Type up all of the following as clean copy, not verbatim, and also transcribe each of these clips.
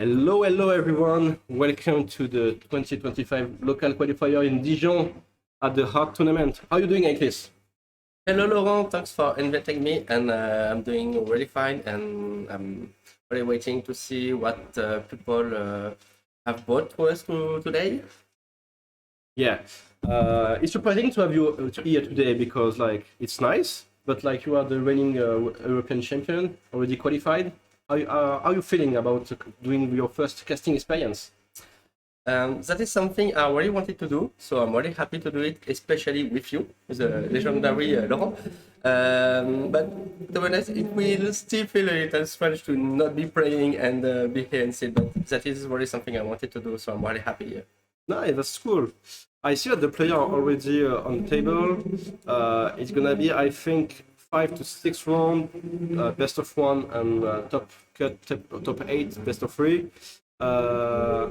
Hello, hello everyone. Welcome to the 2025 local qualifier in Dijon at the Heart Tournament. How are you doing, Aeclis? Hello, Laurent. Thanks for inviting me, and I'm doing really fine. And I'm really waiting to see what people have bought for us today. Yeah, it's surprising to have you here today because it's nice, but you are the reigning European champion, already qualified. How are you feeling about doing your first casting experience? That is something I really wanted to do, so I'm really happy to do it, especially with you, the legendary Laurent. But to be honest, it will still feel a little strange to not be playing and be here instead. But that is really something I wanted to do, so I'm really happy here. Nice, that's cool. I see that the player are already on the table. It's gonna be, I think, 5 to 6 round, best of one, and top 8, best of 3. I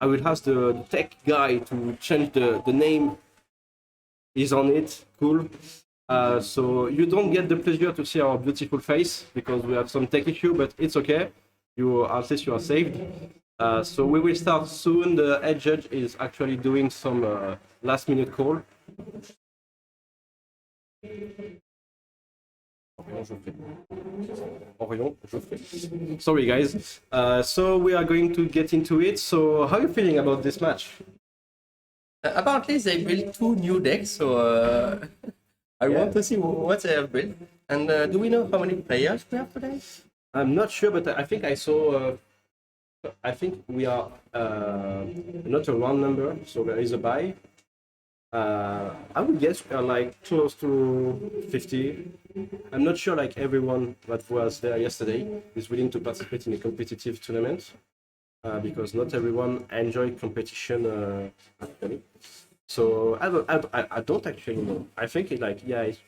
will ask the tech guy to change the name. He's on it. Cool. So you don't get the pleasure to see our beautiful face because we have some tech issue, but it's okay. At least you are saved. So we will start soon. The head judge is actually doing some last minute call. Sorry guys. So we are going to get into it. So how are you feeling about this match? Apparently, they built 2 new decks, so I want to see what they have built. And do we know how many players we have today? I'm not sure, but I think I saw. I think we are not a round number, so there is a buy. I would guess we are close to 50. I'm not sure everyone that was there yesterday is willing to participate in a competitive tournament because not everyone enjoy competition actually. So I don't actually know. I think it's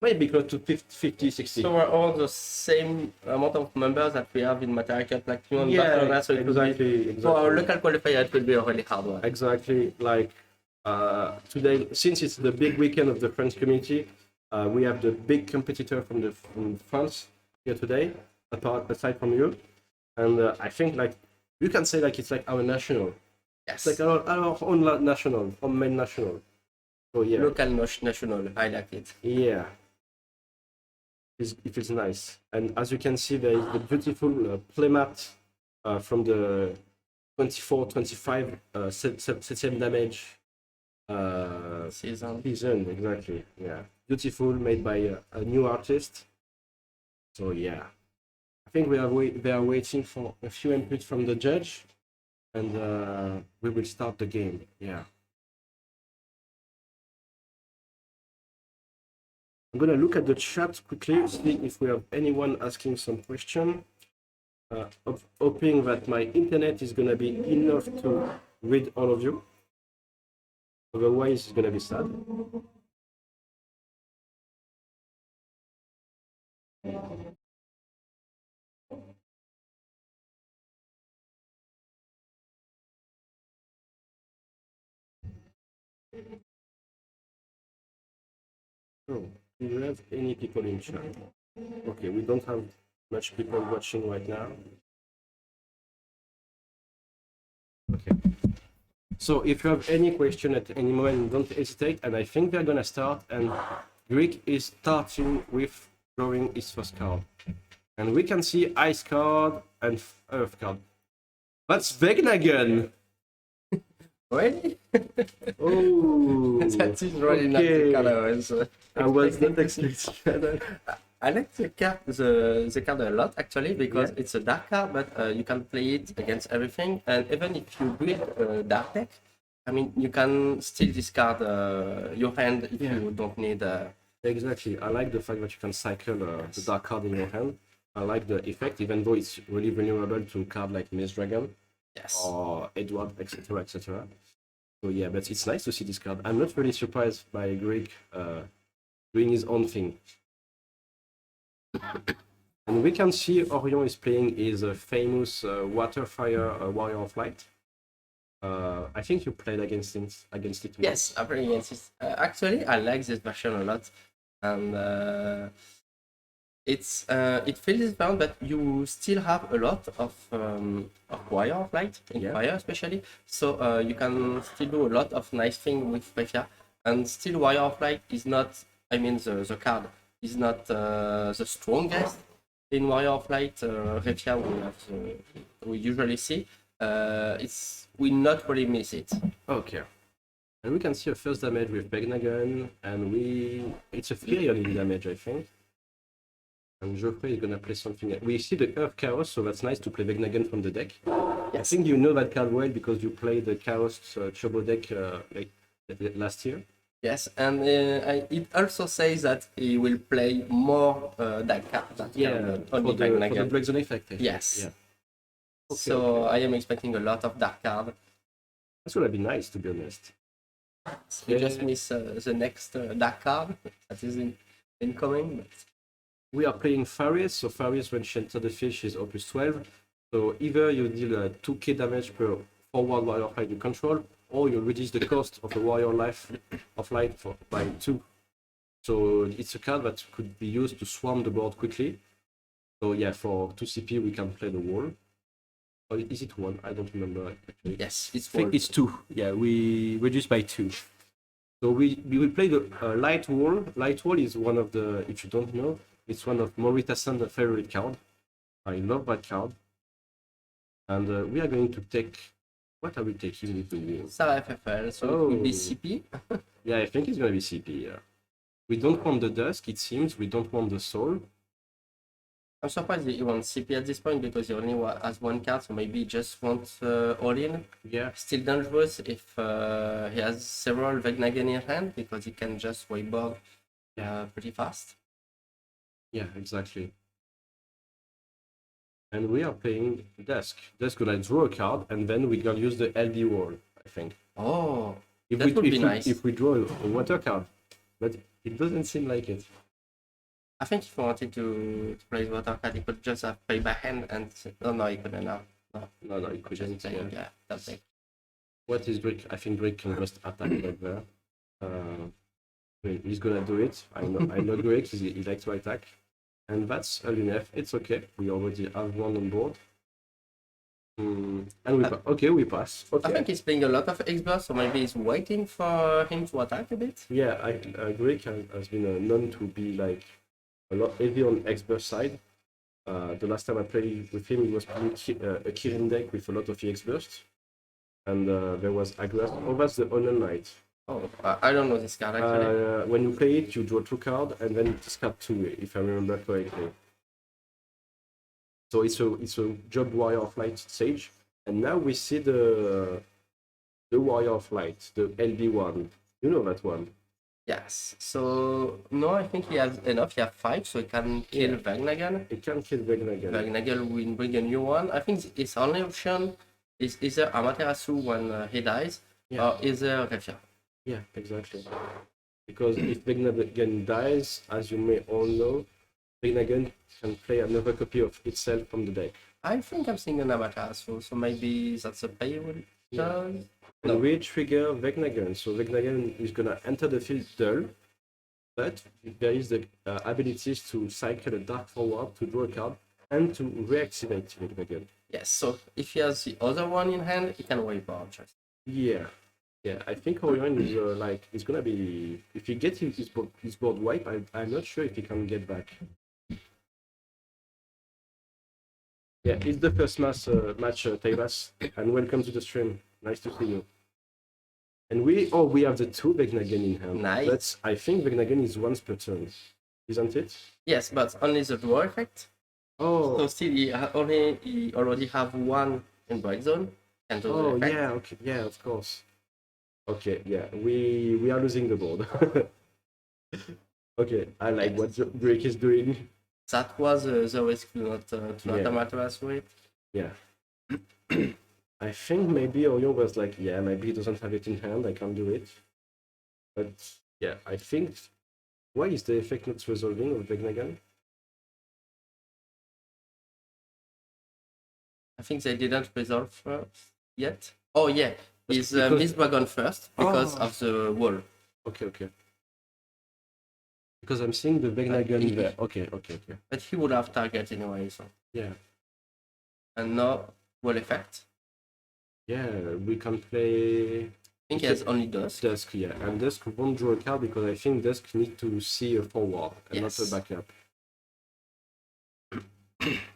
maybe close to 50, 60. So we're all the same amount of members that we have in Material Platinum. Yeah, So exactly. for our local qualifier, it will be a really hard one. Exactly. Today, since it's the big weekend of the French community, we have the big competitor from France here today, aside from you, and I think you can say it's our national. Yes. It's our own national, main national. So yeah. Local national, I like it. Yeah. It feels nice, and as you can see, there is the beautiful playmat from the 24-25 Septième Dommage season. Exactly. Yeah, beautiful, made by a new artist. So yeah, I think they are waiting for a few inputs from the judge, and we will start the game. Yeah. I'm gonna look at the chat quickly, see if we have anyone asking some question. Hoping that my internet is gonna be enough to read all of you. Otherwise, it's gonna be sad. Oh, do you have any people in chat? Okay, we don't have much people watching right now. Okay. So if you have any question at any moment, don't hesitate. And I think they're gonna start. And Greek is starting with drawing his first card. And we can see ice card and earth card. That's Vegnagen! Really? Oh, that is really not the color. I was not expecting. I like the card a lot actually because it's a dark card, but you can play it against everything. And even if you build a dark deck, I mean, you can still discard your hand if you don't need. Exactly. I like the fact that you can cycle the dark card in your hand. I like the effect, even though it's really vulnerable to card like Maze Dragon. Yes. Or Edward, etc., etc. So yeah, but it's nice to see this card. I'm not really surprised by Greg doing his own thing. And we can see Orion is playing his famous Water Fire Warrior of Light. I think you played against it. Yes, I played against it. Actually, I like this version a lot, and It feels different, but you still have a lot of wire of light in fire, especially. So you can still do a lot of nice things with Prefia, and still wire of light is not. I mean, the card is not the strongest in wire of light. Refia we usually see. We not really miss it. Okay. And we can see a first damage with Begnagon, and it's a Furion in damage, I think. And Geoffrey is gonna play something. We see the Earth Chaos, so that's nice to play Vegnagen from the deck. Yes. I think you know that card well because you played the Chaos Turbo deck like last year. Yes, and it also says that he will play more that card. For the Black Zone effect. Yes. Yeah. Okay, so I am expecting a lot of dark card. That's gonna be nice, to be honest. You just miss the next dark card that is incoming. But... We are playing Farius, so Farius, when she enters the field, she's opus 12. So either you deal 2k damage per forward warrior of light you control, or you reduce the cost of the warrior of light by 2. So it's a card that could be used to swarm the board quickly. So yeah, for 2 CP we can play the wall. Or is it 1? I don't remember actually. Yes, it's 4. I think it's 2. Yeah, we reduce by 2. So we will play the light wall. Light wall is one of the, if you don't know, it's one of Morita-san's favorite card. I love that card. And we are going to take... What are we taking with the wall? Sarah FFL, so it will be CP. Yeah, I think it's going to be CP, yeah. We don't want the Dusk, it seems. We don't want the Soul. I'm surprised he wants CP at this point because he only has 1 card, so maybe he just wants all-in. Yeah. Still dangerous if he has several Vegnagen in hand because he can just whiteboard pretty fast. Yeah, exactly. And we are playing Dusk. Dusk gonna draw a card, and then we're gonna use the LB wall, I think. Oh, that would be nice. If we draw a water card, but it doesn't seem like it. I think if he wanted to play the water card, he could just have play by hand and... Oh, no, he couldn't now. No, he couldn't. Yeah, that's it. What is Drake? I think Drake can just attack right there. He's gonna do it. I know Drake, he likes to attack. And that's a Lismeth. It's okay. We already have one on board. And we pass. Okay. I think he's playing a lot of X-Burst, so maybe he's waiting for him to attack a bit. Yeah, Drake has been known to be like a lot heavy on X-Burst side. The last time I played with him, he was playing a Kirin deck with a lot of X-Burst. And there was Agras. Oh, that's the Honor Knight. Oh, I don't know this card actually. When you play it, you draw 2 cards and then discard 2, if I remember correctly. So it's a Job Warrior of Light Sage, and now we see the Warrior of Light, the LB one. You know that one? Yes. So no, I think he has enough. He has 5, so he can kill Vegnagen. He can kill Vegnagen. Vegnagen will bring a new one. I think his only option is either Amaterasu when he dies, or either Refia. Yeah, exactly. Because if Vegnagen dies, as you may all know, Vegnagen can play another copy of itself from the deck. I think I'm seeing an Amaterasu, so maybe that's a payable turn. And we trigger Vegnagen, so Vegnagen is gonna enter the field dull, but there is the abilities to cycle a Dark Forward to draw a card and to reactivate Vegnagen. Yes, so if he has the other one in hand, he can wipe out just. Yeah. Yeah, I think Orion is it's gonna be, if he gets his board wipe, I'm not sure if he can get back. Yeah, it's the first match, Taivas, and welcome to the stream. Nice to see you. And we have the 2 Vegnagen in hand. Nice. But I think Vegnagen is once per turn, isn't it? Yes, but only the draw effect. Oh. So still, he already have 1 in break zone. And oh yeah, okay, yeah, of course. Okay, yeah, we are losing the board. Okay, I like what Drake is doing. That was the risk to not Amaterasu it. Yeah. I think maybe Orion was like, yeah, maybe he doesn't have it in hand, I can't do it. But yeah, I think, why is the effect not resolving of Vegnagen? I think they didn't resolve yet. Oh yeah, is Miss Dragon first because of the wall. Okay. Because I'm seeing the Vegnagun there. Okay. But he would have target anyway, so. Yeah. And no wall effect. Yeah, we can play. I think he has only Dusk. Dusk, yeah. And Dusk won't draw a card because I think Dusk needs to see a forward and not a backup.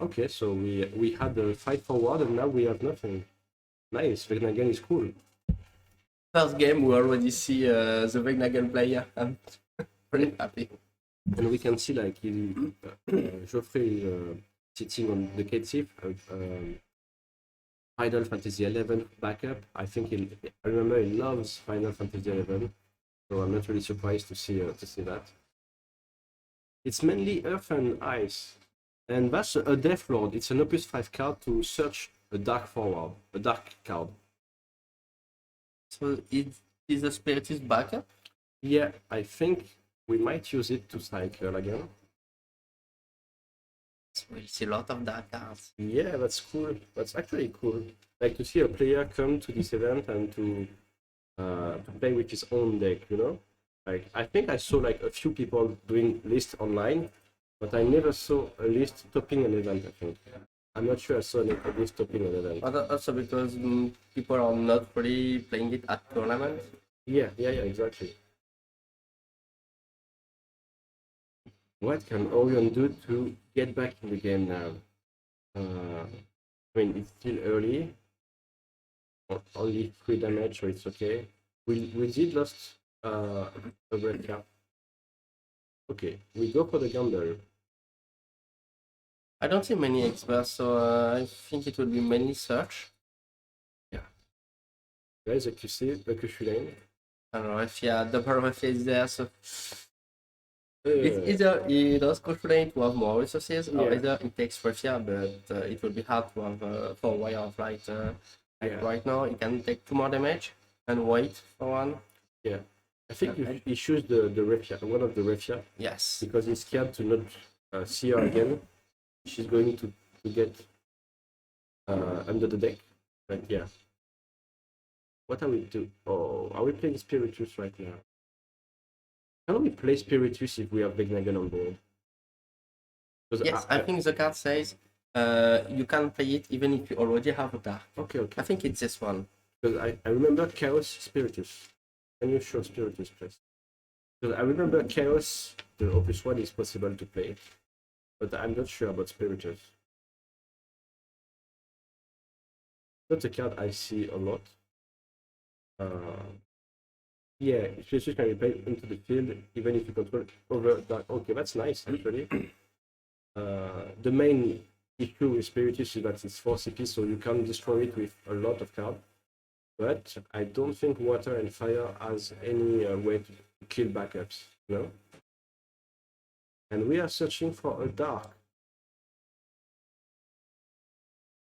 Okay, so we had a 5 forward and now we have nothing. Nice, Vegnagun is cool. First game, we already see the Vegnagun player. I'm pretty happy. And we can see like Geoffrey is sitting on the Crédits, Final Fantasy XI backup. I think I remember he loves Final Fantasy XI, so I'm not really surprised to see that. It's mainly Earth and Ice, and that's a Death Lord. It's an Opus 5 card to search a dark forward, a dark card. So it is a Spiritist backup? Yeah, I think we might use it to cycle again. So we'll see a lot of dark cards. Yeah, that's cool. That's actually cool. Like to see a player come to this event and to play with his own deck, you know? Like I think I saw like a few people doing lists online, but I never saw a list topping an event, I think. I'm not sure I saw a list topping an event. But also because people are not really playing it at tournaments. Yeah, exactly. What can Orion do to get back in the game now? I mean, it's still early. Only 3 damage, so it's okay. We did lost a red card. Okay, we go for the gamble. I don't see many experts, so I think it will be mainly search. Yeah. There is a QC lane. I don't know if double refit is there, so it's either he does Lane to have more resources, or either it takes refit, but it will be hard to have 4 wire of light. Right now, he can take 2 more damage and wait for 1. Yeah. I think he choose the refit, one of the refit. Yes. Because he's scared to not see her again. She's going to get under the deck. But yeah. What are we doing? Oh, are we playing Spiritus right now? Can we play Spiritus if we have Vegnagun on board? Yes, I think the card says you can play it even if you already have a dark. Okay. I think it's this one. Because I remember Chaos Spiritus. Can you show Spiritus, please? Because I remember Chaos, the Opus 1 is possible to play. But I'm not sure about Spiritus. That's a card I see a lot. Yeah, Spiritus can be played into the field even if you control over dark. Okay, that's nice actually. The main issue with Spiritus is that it's 4 CP, so you can destroy it with a lot of cards. But I don't think Water and Fire has any way to kill backups, no? And we are searching for a dark.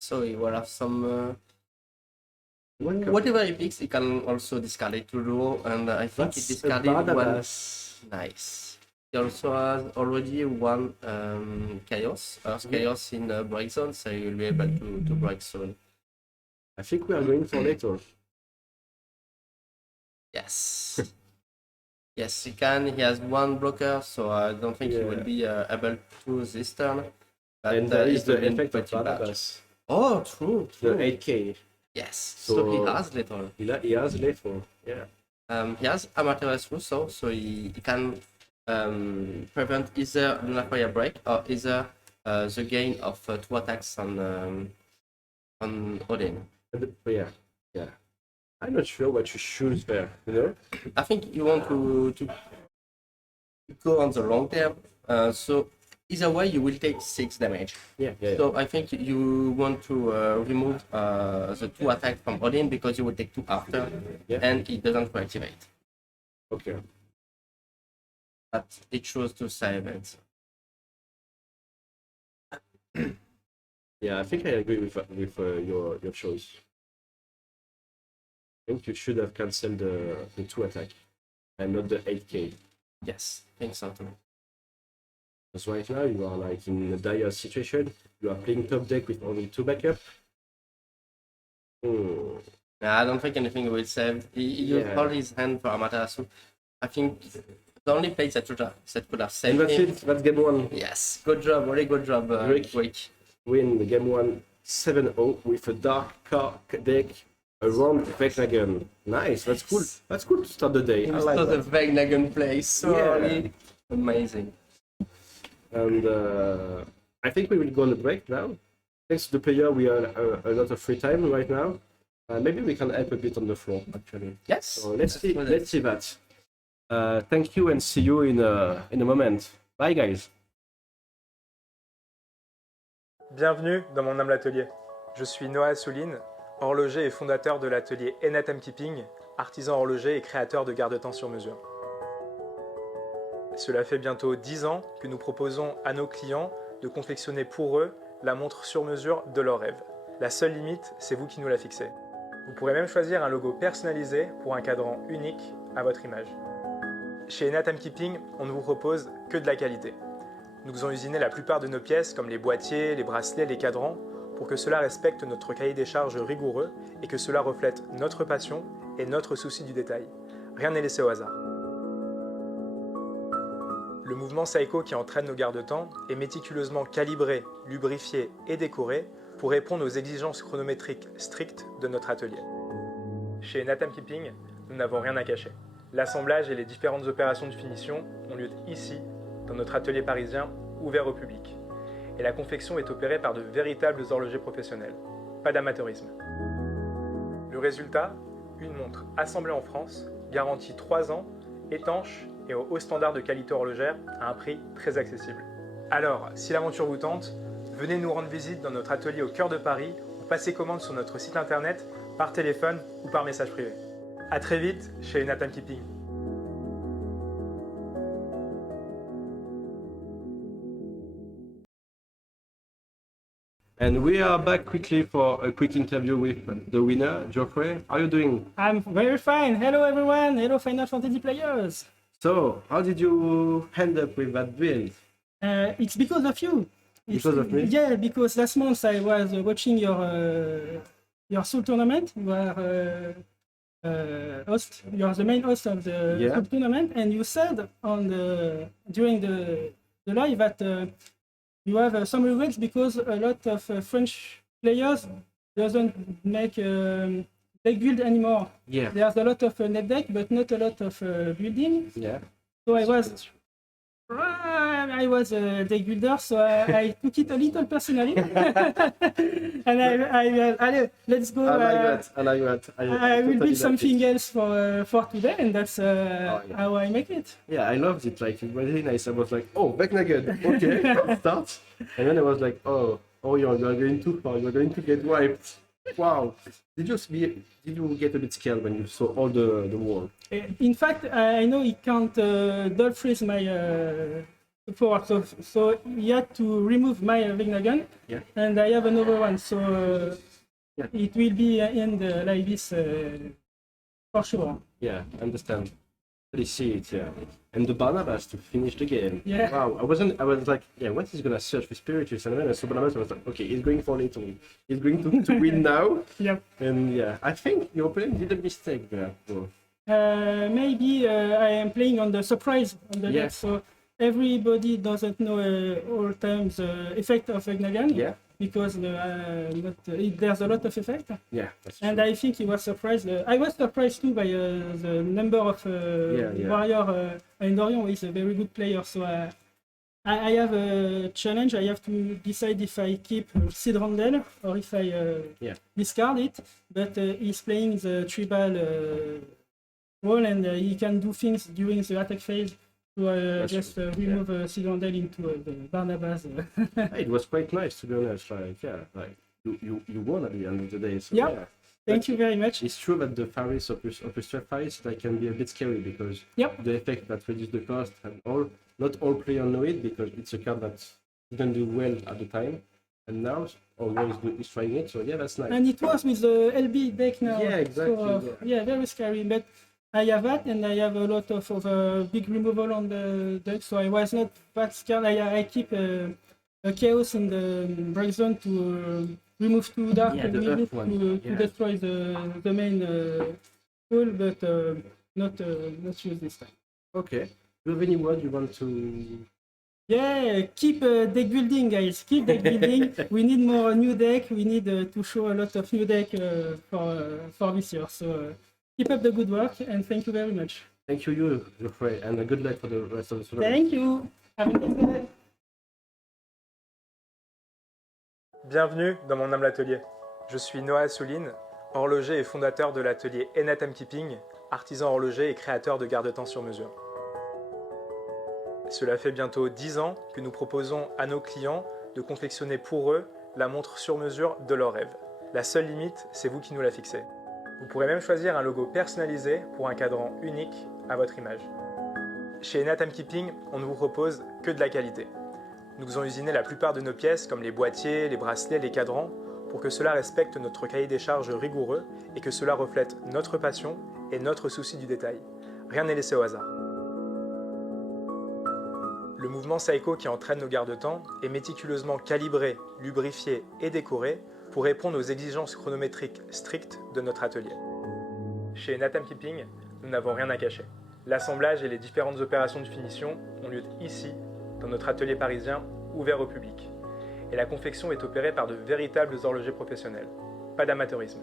So he will have some... whatever he picks, he can also discard it to draw, and I think he discarded one. Nice. He also has already 1 Chaos, Chaos in break zone, so he will be able to break soon. I think we are going for later. Yes. Yes, he can. He has 1 blocker, so I don't think he will be able to this turn. But and there is the effect of Barnabas. Oh, true. The 8k. Yes, so he has little. He has little, yeah. He has Amaterasu Russo, so he can prevent either Lunafire Break or either the gain of 2 attacks on Odin. Yeah. I'm not sure what you choose there, you know? I think you want to go on the long term, so either way you will take 6 damage. Yeah. So I think you want to remove the 2 attacks from Odin because you will take 2 after, and it doesn't reactivate. Okay. But it shows 2 side events. Yeah, I think I agree with your choice. I think you should have cancelled the 2 attack and not the 8k. Yes, I think so too. Because right now you are like in a dire situation. You are playing top deck with only 2 backup. I don't think anything will save. He used all his hand for Amaterasu. I think the only place that could have saved And that's him. it. That's game one. Yes, good job, really good job, Rick. Win game one 7-0 with a dark card deck around Vegnagen. Nice. That's cool. That's cool to start the day. I like So the that. Vegnagen play so early. Amazing. And I think we will go on a break now. Thanks to the player, we have a lot of free time right now. Maybe we can help a bit on the floor, actually. Yes. So let's see that. Thank you and see you in a moment. Bye, guys. Bienvenue dans mon humble atelier. Je suis Noah Souline, horloger et fondateur de l'atelier Timekeeping, artisan horloger et créateur de garde-temps sur mesure. Cela fait bientôt 10 ans que nous proposons à nos clients de confectionner pour eux la montre sur mesure de leur rêve. La seule limite, c'est vous qui nous la fixez. Vous pourrez même choisir un logo personnalisé pour un cadran unique à votre image. Chez Timekeeping, on ne vous propose que de la qualité. Nous faisons usiner la plupart de nos pièces, comme les boîtiers, les bracelets, les cadrans, pour que cela respecte notre cahier des charges rigoureux et que cela reflète notre passion et notre souci du détail. Rien n'est laissé au hasard. Le mouvement Seiko qui entraîne nos garde-temps est méticuleusement calibré, lubrifié et décoré pour répondre aux exigences chronométriques strictes de notre atelier. Chez Timekeeping, nous n'avons rien à cacher. L'assemblage et les différentes opérations de finition ont lieu ici, dans notre atelier parisien ouvert au public. Et la confection est opérée par de véritables horlogers professionnels. Pas d'amateurisme. Le résultat, une montre assemblée en France, garantie 3 ans, étanche et au haut standard de qualité horlogère à un prix très accessible. Alors, si l'aventure vous tente, venez nous rendre visite dans notre atelier au cœur de Paris ou passez commande sur notre site internet, par téléphone ou par message privé. A très vite chez Timekeeping. And we are back quickly for a quick interview with the winner, Geoffrey. How are you doing? I'm very fine. Hello everyone. Hello Final Fantasy players. So, how did you end up with that build? It's because of you. Because of me? Yeah, because last month I was watching your Soul tournament. You are host. You are the main host of the Soul tournament, and you said during the live that you have some regrets because a lot of French players doesn't make deck build anymore. Yeah. There's a lot of net deck, but not a lot of building. Yeah. So I was a deck builder, so I took it a little personally. And I let's go. I like that. I will build something else for today, and that's how I make it. Yeah, I loved it. Like, it was really nice. I was like, oh, Vegnagen. Okay, let's start. And then I was like, oh, you're going too far. You're going to get wiped. Wow. Did you get a bit scared when you saw all the wall? In fact, I know it can't double freeze my forward, so he had to remove my Vegnagen, and I have another one, so it will be in like this for sure. Yeah, I understand. I see it, yeah. And the Barnabas to finish the game. Yeah. Wow, I was like, yeah, what is gonna search for Spiritus? And then I saw Barnabas, I was like, okay, he's going for little. He's going to win now. Yep. And yeah, I think your opponent did a mistake there, bro. Maybe I am playing on the surprise on the deck, so everybody doesn't know all times the effect of Vegnagen. Yeah. Because there's a lot of effect. Yeah, that's and true. I think he was surprised. I was surprised too by the number of warrior. And Dorian is a very good player, so I have a challenge. I have to decide if I keep Sid Randall or if I discard it. But he's playing the tribal role, and he can do things during the attack phase. To just remove Sid Randall into the Barnabas. It was quite nice, to be honest. Like, you won at the end of the day. So, yeah. Thank you very much. It's true that the Faris of the Strap Faris can be a bit scary because the effect that reduces the cost and all, not all players know it because it's a card that didn't do well at the time, and now always is trying it. So yeah, that's nice. And it was with the LB deck now. Yeah, exactly. So, very scary. But I have that, and I have a lot of big removal on the deck, so I was not that scared. I keep a chaos in the break zone to remove 2 dark and to destroy the main tool, but not use this time. Okay. you have any word you want to? Yeah, keep deck building, guys. Keep deck building. We need more new deck. We need to show a lot of new deck for this year. So keep up the good work and thank you very much. Thank you, Geoffrey, and good luck for the rest of the tournament. Thank you. Have a nice day. Bienvenue dans mon humble atelier. Je suis Noah Assouline, horloger et fondateur de l'atelier Timekeeping, artisan horloger et créateur de garde-temps sur mesure. Cela fait bientôt 10 ans que nous proposons à nos clients de confectionner pour eux la montre sur mesure de leur rêve. La seule limite, c'est vous qui nous la fixez. Vous pourrez même choisir un logo personnalisé pour un cadran unique à votre image. Chez Timekeeping, on ne vous propose que de la qualité. Nous faisons usiner la plupart de nos pièces comme les boîtiers, les bracelets, les cadrans pour que cela respecte notre cahier des charges rigoureux et que cela reflète notre passion et notre souci du détail. Rien n'est laissé au hasard. Le mouvement Seiko qui entraîne nos garde-temps est méticuleusement calibré, lubrifié et décoré pour répondre aux exigences chronométriques strictes de notre atelier. Chez Timekeeping, nous n'avons rien à cacher. L'assemblage et les différentes opérations de finition ont lieu ici, dans notre atelier parisien, ouvert au public. Et la confection est opérée par de véritables horlogers professionnels. Pas d'amateurisme.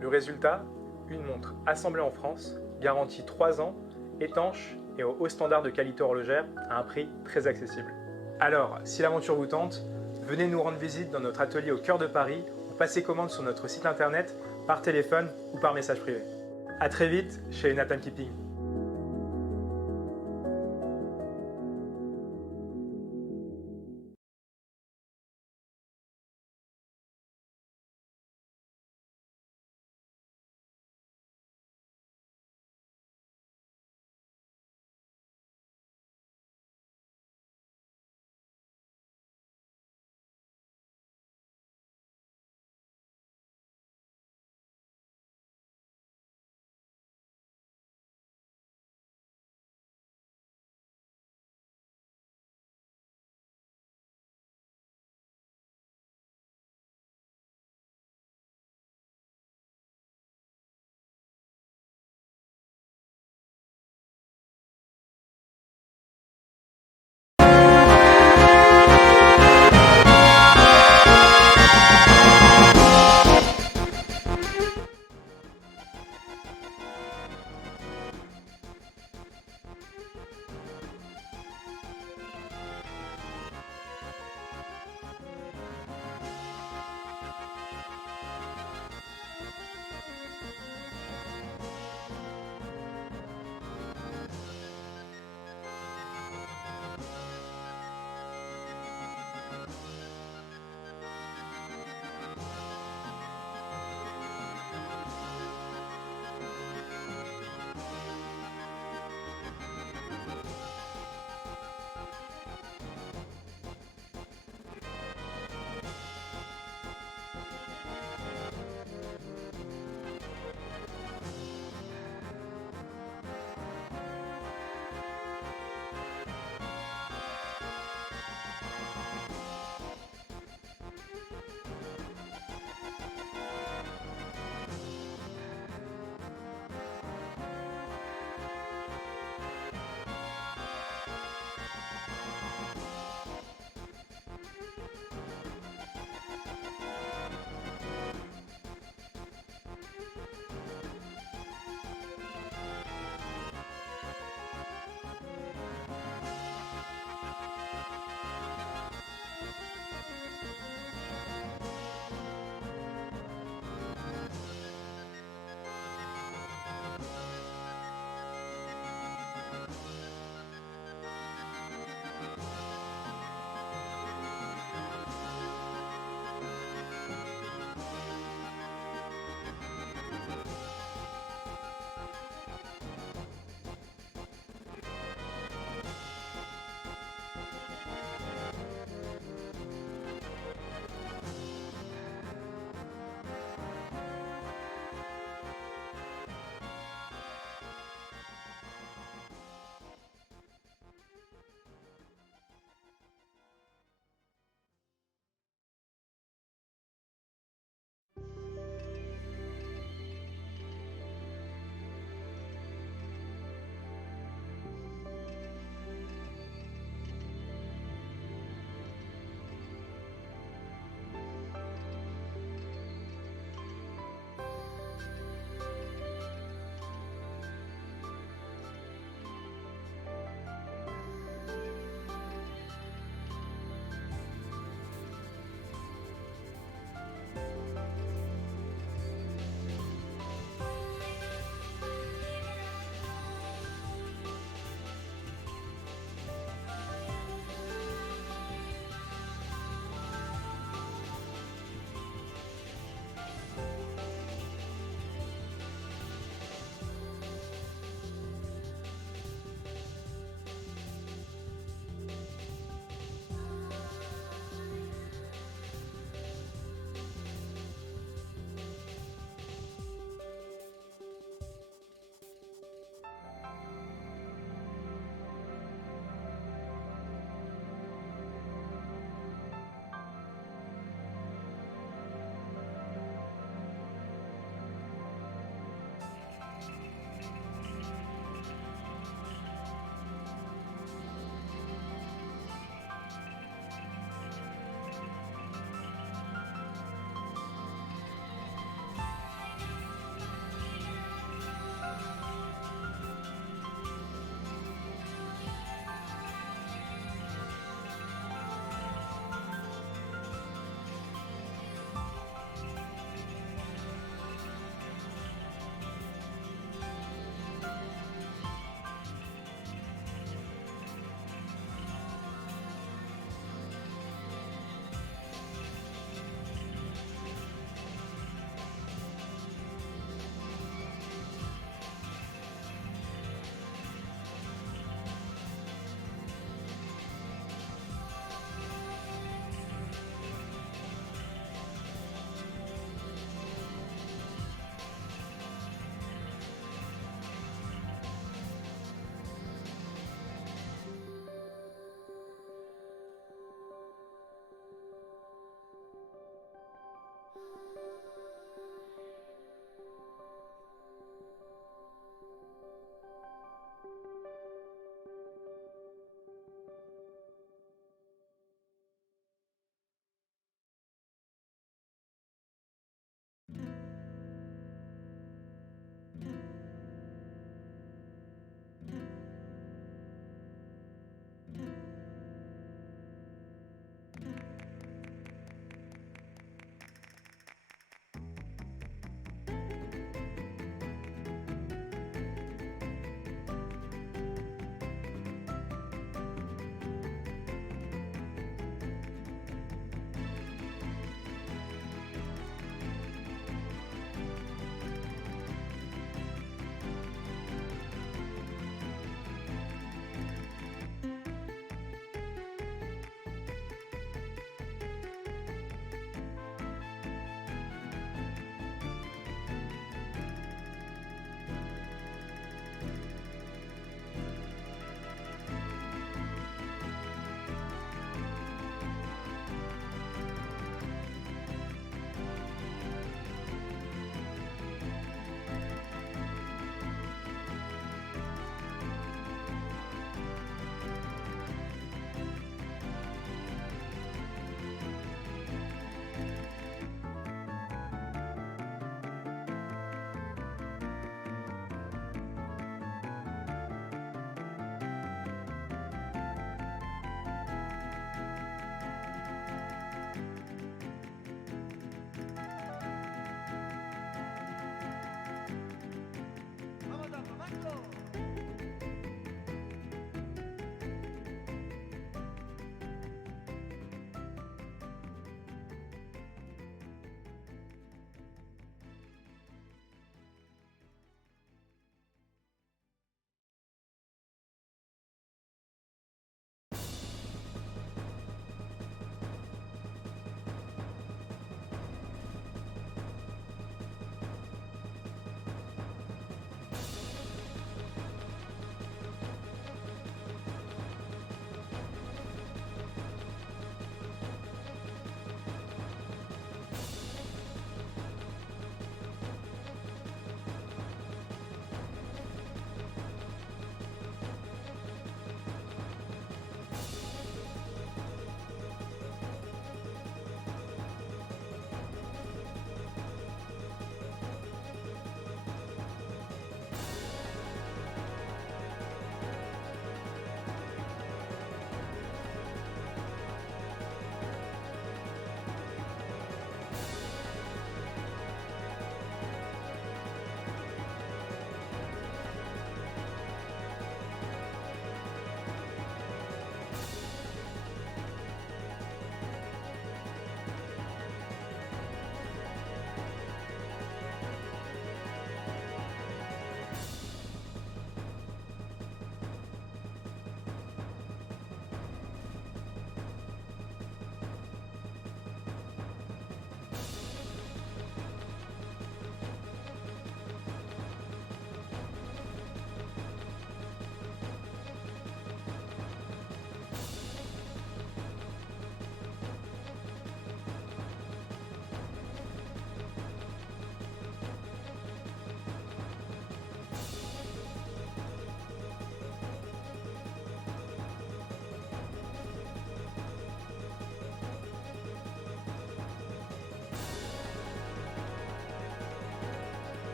Le résultat, une montre assemblée en France, garantie 3 ans, étanche et au haut standard de qualité horlogère à un prix très accessible. Alors, si l'aventure vous tente, venez nous rendre visite dans notre atelier au cœur de Paris ou passez commande sur notre site internet, par téléphone ou par message privé. A très vite chez Timekeeping.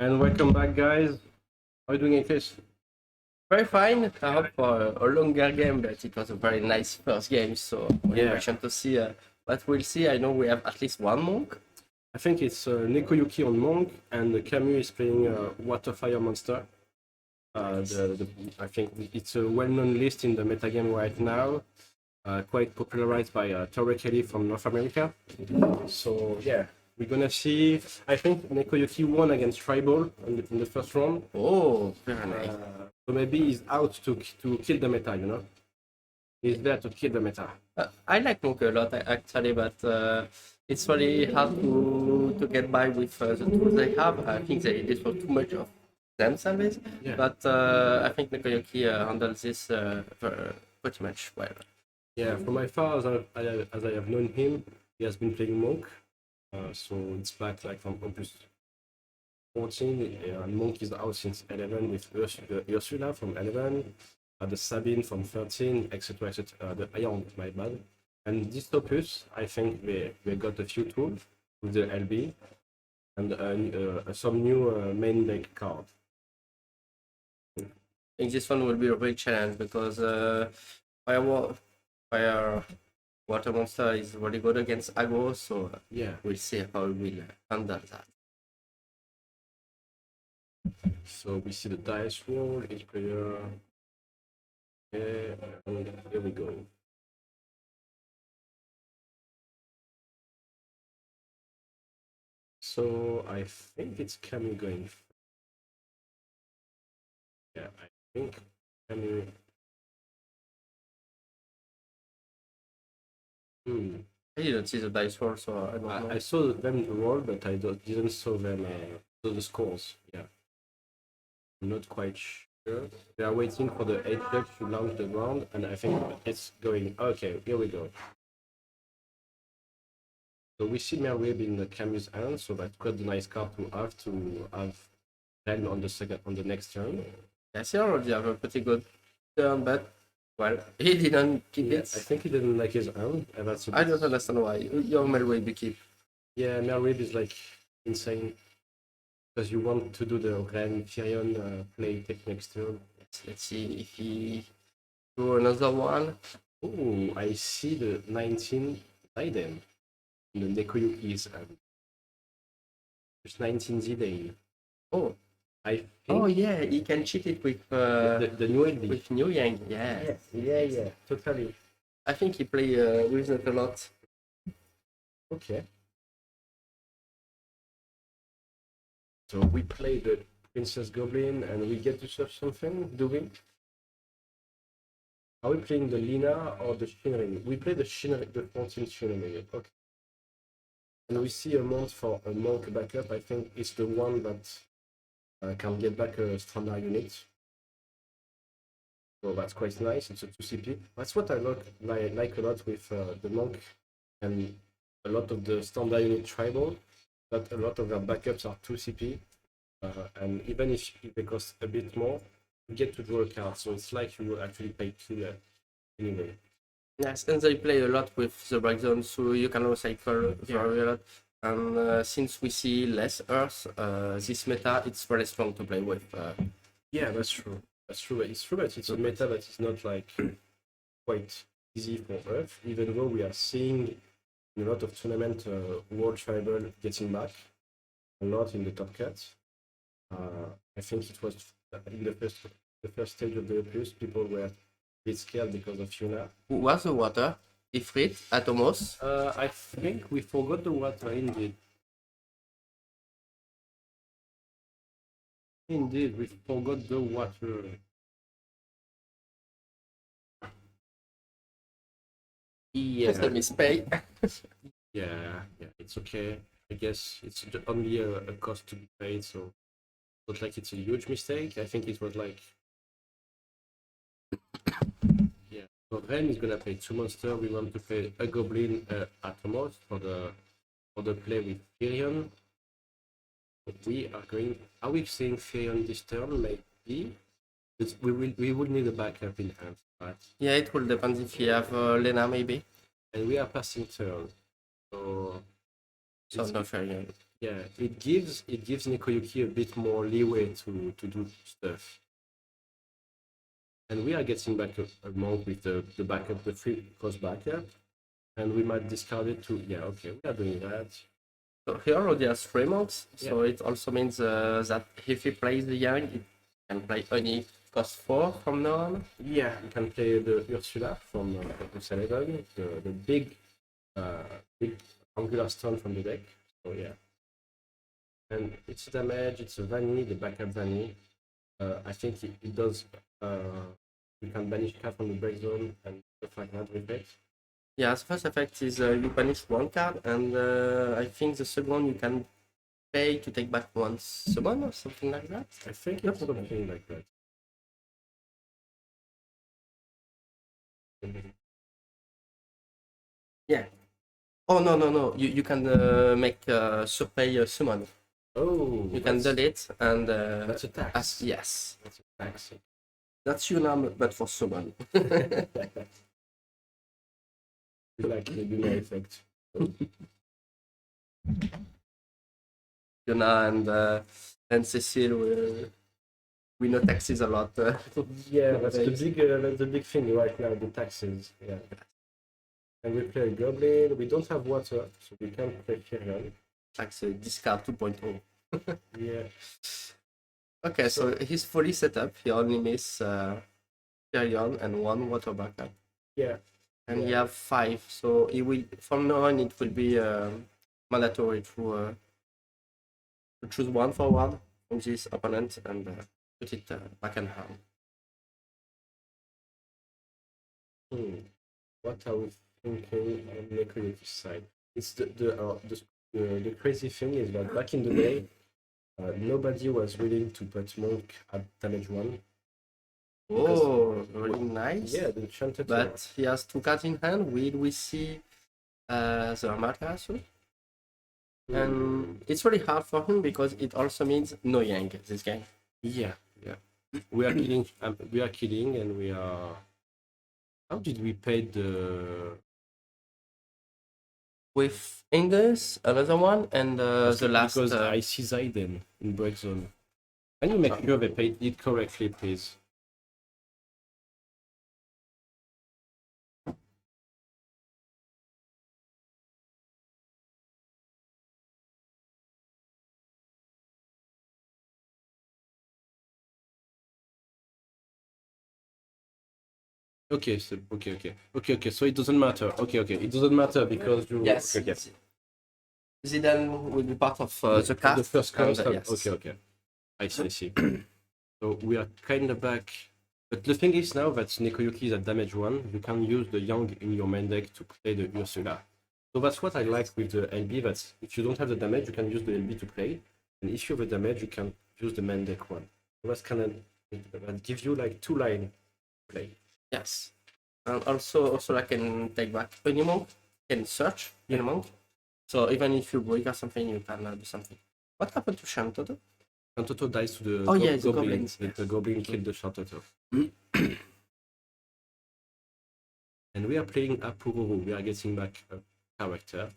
And welcome back, guys. How are you doing, Aeclis? Very fine. I hope for a longer game, but it was a very nice first game, so we're impatient to see what we'll see. I know we have at least one monk. I think it's Nekoyuki on Monk, and Camus is playing Water Fire Monster. I think it's a well-known list in the metagame right now, quite popularized by Kelly from North America. So yeah, we're gonna see. I think Nekoyuki won against Tribal in the first round. Oh, very nice. So maybe he's out to kill the meta, you know? He's there to kill the meta. I like Monk a lot actually, but it's really hard to get by with the tools they have. I think they destroy too much of themselves, but I think Nekoyuki handles this pretty much well. Yeah, from as far as I have known him, he has been playing Monk. So it's back like from August 14, and Monk is out since 11 with Ursula from 11, the Sabine from 13, etc. etc. The Ion, my bad. And Dystopus, I think we got a few tools with the LB and some new main deck cards. I think this one will be a real challenge because Fire Water Monster is really good against aggro, so yeah, we'll see how we will handle that. So we see the dice roll, each player. Okay, and here we go. So I think it's Camus going. Yeah, I think Camus. I didn't see the dice roll, so I don't know. I saw them roll, but I didn't saw them the scores. Yeah, I'm not quite sure. They are waiting for the 8 deck to launch the round, and I think it's going. Okay, here we go. So we see Merweb in the Camus hand, so that's quite a nice card to have Realm on the next turn. Yes, he already have a pretty good turn, but well, he didn't keep it. I think he didn't like his hand. I don't understand why. Your Merweb you keep. Yeah, Merweb is like insane because you want to do the Realm Firion play take next turn. Let's see if he do another one. Oh, I see the 19 Raiden. The Nekoyuki's there's 19 Z-Day. Oh, I think. Oh yeah, he can cheat it with the new LB. with New Yang. Yeah. Yeah, totally. I think he play with it a lot. Okay. So we play the Princess Goblin and we get to serve something, do we? Are we playing the Lina or the Shinrin? We play the Shinrin, the 14th Shinrin. Okay. And we see a monk for a monk backup. I think it's the one that can get back a standard unit. So that's quite nice. It's a 2CP. That's what I like a lot with the monk and a lot of the standard unit tribal. That a lot of their backups are 2CP. And even if they cost a bit more, you get to draw a card. So it's like you will actually pay 2 anyway. Yes, and they play a lot with the breakdown, so you can recycle very a lot. And since we see less Earth, this meta, it's very strong to play with. Yeah, that's true. That's true. It's true that it's a meta that is not like quite easy for Earth, even though we are seeing in a lot of tournament World Tribal getting back a lot in the top cut. I think it was in the first stage of the Plus, people were a bit scared because of Yuna. Who was the water? Ifrit, Atomos? I think we forgot the water indeed. Indeed, we forgot the water. Yes, the mistake. Yeah, it's okay. I guess it's only a cost to be paid, so not like it's a huge mistake. I think it was like, yeah. So Ren is gonna play 2 monsters. We want to play a goblin, Atomos for the play with Firion. We are going. Are we saying Firion this turn? Maybe. We will need a backup in hand, right? Yeah, it will depend if you have Lena maybe. And we are passing turn, so no fair. Yeah, it gives Nikoyuki a bit more leeway to do stuff. And we are getting back a monk with the backup, the free cost backup. And we might discard it to, yeah, okay, we are doing that. So he already has 3 monks, so it also means that if he plays the Yang, he can play only cost 4 from now on. Yeah, you can play the Ursula from Opus 11, the big angular stone from the deck. So yeah. And it's a damage, it's a Vanny, the backup Vanny. I think it does, you can banish card from the break zone and stuff like that with it. Yeah, the first effect is you banish 1 card, and I think the second you can pay to take back 1 summon or something like that. I think it's something like that. Yeah. Oh, no. You can make surpay summon. Oh, you can delete and that's a tax. yes, That's a tax. that's Yuna, but for summon. Like the Yuna effect. Yuna and Cecile, we know taxes a lot. Yeah, that's the big thing right now, the taxes. Yeah. And we play Goblin. We don't have water, so we can't play Firion. Tax discard 2.0. Yeah. Okay, so he's fully set up. He only miss Firion and 1 water backup. Yeah. And he have 5, so he will, from now on, it will be mandatory to choose 1 forward from this opponent and put it back in hand. What are we thinking on the creative side? It's the crazy thing is that back in the day, nobody was willing to put monk at damage 1. Oh, really nice. Yeah, the enchanted. But he has 2 cards in hand. Will we see the Amaterasu? And it's really hard for him because it also means no Yang this game. Yeah. We are killing, and we are. How did we pay the? With Angus, another one, and the last. Because I see Zaiden in break zone. Can you make sure they paid it correctly, please? Okay, so okay. So it doesn't matter. Okay. It doesn't matter because you. Yes. Okay. Zidane will be part of the cast. The first cast. Yes. Okay. I see. So we are kind of back. But the thing is now that Nikoyuki is at damage 1, you can use the Yang in your main deck to play the Ursula. So that's what I like with the LB. That if you don't have the damage, you can use the LB to play, and if you have the damage, you can use the main deck one. So that's kind of that gives you like 2 line play. Yes. And also I can take back any monk, can search any monk. So even if you break or something, you can do something. What happened to Shantoto? Shantoto dies to the the goblins. yes. The goblin killed the Shantoto. And we are playing Apururu. We are getting back a character.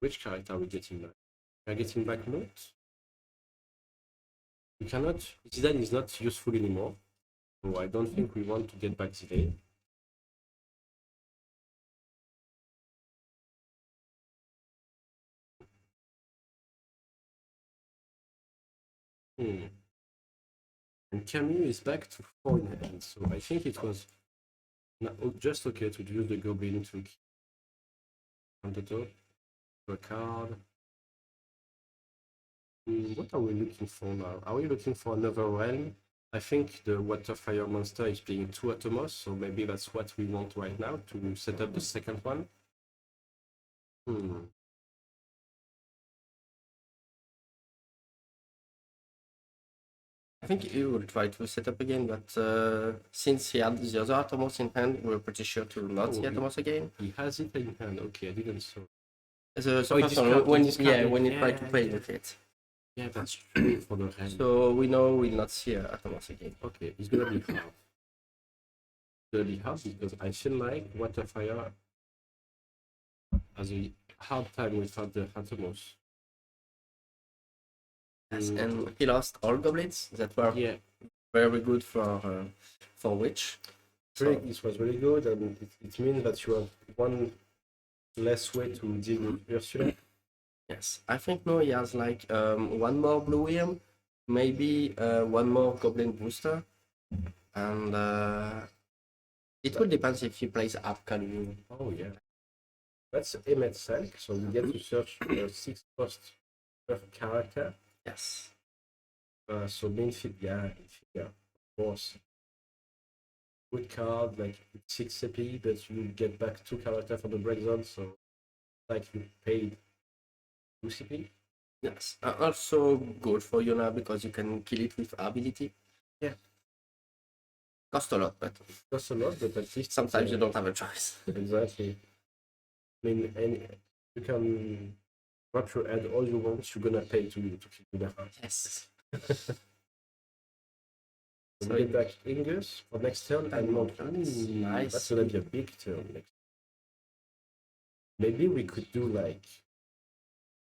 Which character are we getting back? We are getting back Note. We cannot. Zidane is not useful anymore. So I don't think we want to get back Zidane. And Camus is back to 4 in hand, so I think it was just okay to use the goblin to kill Shantoto. A card. What are we looking for now? Are we looking for another realm? I think the water fire monster is being too atomos, so maybe that's what we want right now to set up the second one. I think he will try to set up again, but since he had the other Atomos in hand, we're pretty sure to not see Atomos again. He has it in hand. Okay, I didn't saw. When you try to play with it. Yeah, that's true for the hand. So we know we'll not see Atomos again. Okay, it's gonna be hard. It's gonna be hard because I feel like water fire has a hard time without the Atomos. Yes, and he lost all goblets that were Yeah, very good for Witch. it was really good, and it means that you have one less way to deal with Ursula. Yes, I think now he has like one more blue wheel, maybe one more goblin booster, and it will depend if he plays Upcalibur. Oh yeah. That's Emmet Selk, so we get to search 6 cost per character. Yes. So main yeah, of course. Good card, like 6 CP, but you get back 2 characters from the break zone, so like you paid 2 CP. Yes. Also good for you now because you can kill it with ability. Yeah. Cost a lot, but Costs a lot, but at least sometimes you don't have a choice. Exactly. I mean, you can wrap your head all you want, you're gonna pay to kill the heart. Yes. So we get back Ingus for next turn and not. Nice. That's gonna be a big turn next. Maybe we could do like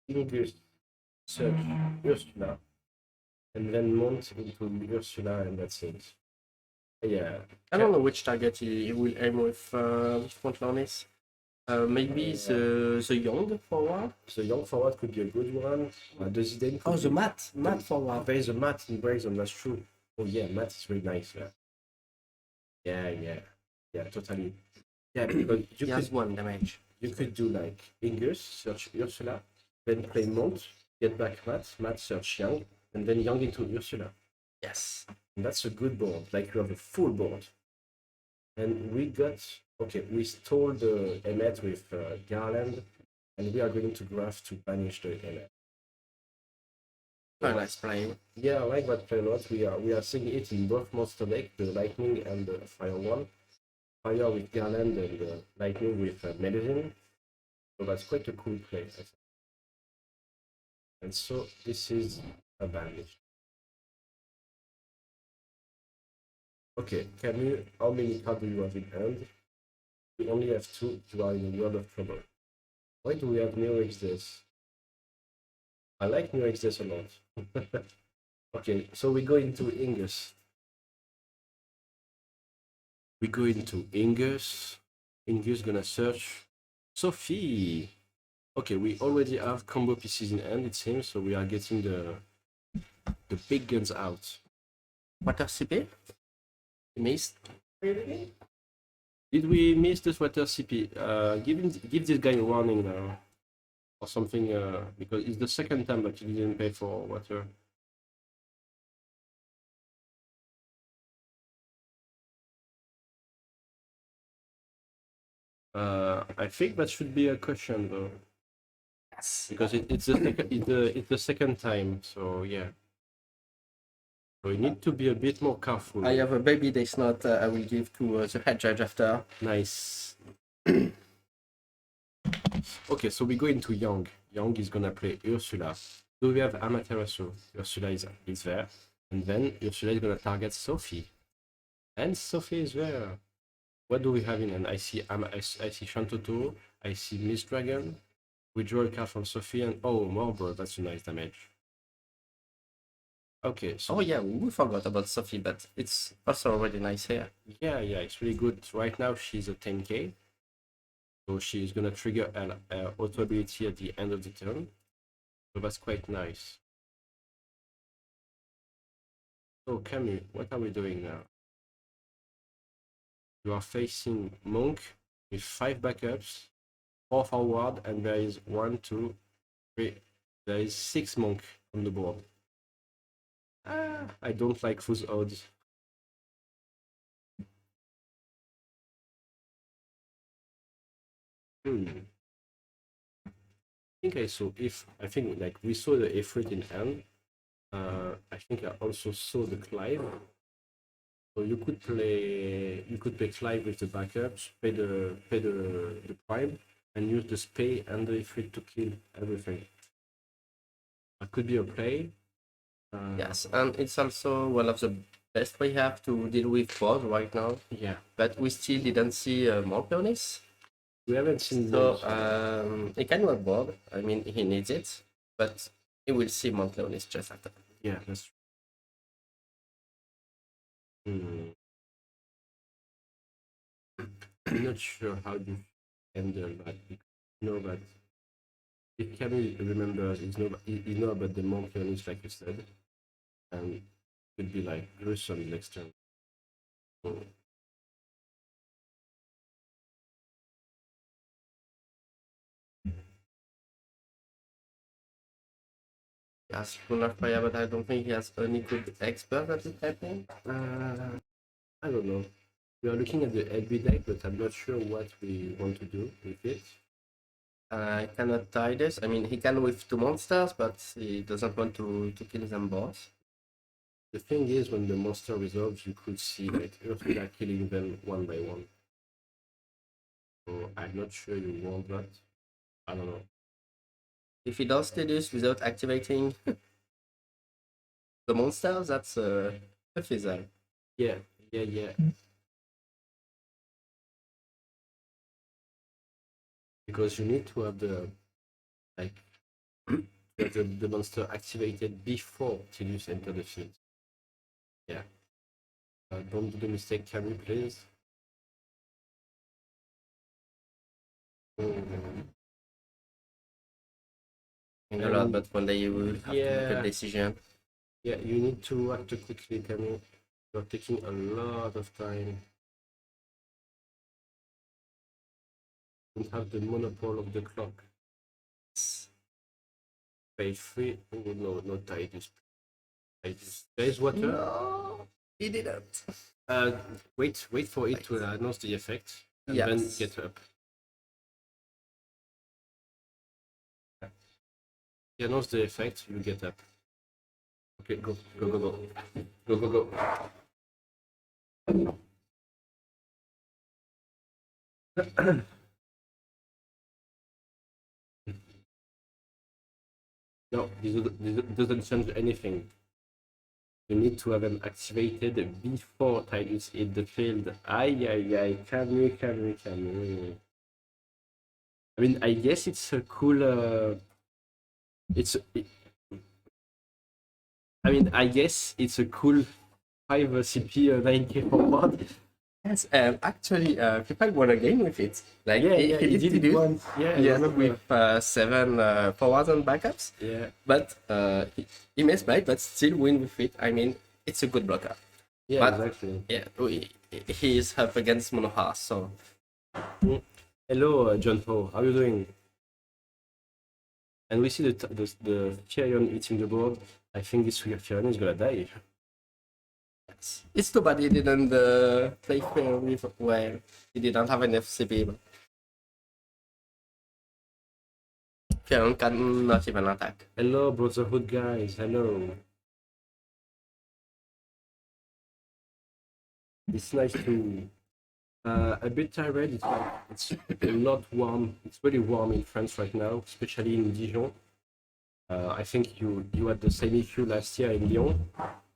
Ingus search Ursula and then mount into Ursula and that's it. Yeah. I don't know which target he will aim with Frontliners. Maybe the young forward. The young forward could be a good one. The Zidane could Oh, the be- Matt forward. There is a Matt in Breakzone, that's true. Oh yeah, Matt is very nice. Yeah, totally. Yeah, because He has 1 damage. you could do like Ingus, search Ursula, then play Mont, get back Matt search Young, and then Young into Ursula. Yes. And that's a good board, like you have a full board. And we stole the Emmet with Garland, and we are going to graph to banish the Emmet. Very nice play. Yeah, I like that play a lot. We are seeing it in both monster deck, the lightning and the fire one. Fire with Garland and lightning with medicine. So that's quite a cool play. I think. And so this is a bandage. Okay, Camus, how many cards do you have in hand? We only have 2. You are in a world of trouble. Why do we have Neo XDS? I like Neo XDS a lot. Okay, so we go into Ingus. We go into Ingus. Ingus gonna search Sophie. Okay, we already have combo pieces in hand, it seems, so we are getting the big guns out. Water CP? You missed. Did we miss the sweater CP? Give this guy a warning now. Or something, because it's the second time that he didn't pay for water. I think that should be a question though. Yes. Because it's the second time, so yeah. So we need to be a bit more careful. I have a baby days note I will give to the head judge after. Nice. Okay, so we go into Young. Young is gonna play Ursula. So we have Amaterasu. Ursula is there. And then Ursula is gonna target Sophie. And Sophie is there. What do we have in hand? I see Shantoto, I see Miss Dragon. We draw a card from Sophie and oh, Morbro, that's a nice damage. Okay, so Oh yeah, we forgot about Sophie, but it's also already nice here. yeah, it's really good. Right now she's a 10k. So she's gonna trigger an auto ability at the end of the turn. So that's quite nice. So Camus, what are we doing now? You are facing Monk with 5 backups, 4 forward, and there is 1, 2, 3. There is 6 Monk on the board. I don't like fuzz odds. I think like we saw the Ifrit in hand. I think I also saw the Clive. So you could play Clive with the backups, pay the prime, and use the Spay and the Ifrit to kill everything. That could be a play. Yes, and it's also one of the best we have to deal with both right now. Yeah. But we still didn't see more peonies. We haven't seen So those. he can work board. I mean, he needs it, but He will see monthly on his chest after. Yeah, that's true. I'm not sure how you handle that. Because you know that if Camille remembers, he know about the monkey on his, like you said, and it could be like gruesome next turn. So, He has Lunar Fire, but I don't think he has any good expert at this typing. I don't know. We are looking at the LB deck, but I'm not sure what we want to do with it. I cannot tie this. I mean, he can with 2 monsters, but he doesn't want to kill them both. The thing is, when the monster resolves, you could see like Ursula killing them one by one. So I'm not sure you want that. I don't know. If he does this without activating the monsters, that's a fizzle. Yeah. Because you need to have the like the monster activated before Tilius enter the field. Yeah. Don't do the mistake, Camille, please. A lot, but one day you will have to make a decision. Yeah, you need to act quickly, Camille. You're taking a lot of time. You don't have the monopoly of the clock. Page 3. Oh no, not Tidus. There is water. No, he didn't. Wait for it to announce the effect, and Yes. then get up. He announced the effect, you get up. Okay, go. No, this doesn't change anything. You need to have them activated before Tidus hit the field. Ay, Camille. I mean, I guess it's a cool. I guess it's a cool 5 CP 9k forward. Yes, actually, people want a game with it. Like, he did it once. Yeah, with 7 forwards and backups. Yeah. But he missed by, but still win with it. I mean, it's a good blocker. Yeah, but, exactly. Yeah, he is up against Monoha, so. Hello, John Ho. How are you doing? And we see the Furion eating the board. I think this Furion is gonna die. It's too bad he didn't play fair with, well, he didn't have enough CP. But Furion cannot even attack. Hello, Brotherhood guys. Hello. It's nice to. A bit tired. It's a lot warm. It's really warm in France right now, especially in Dijon. I think you had the same issue last year in Lyon,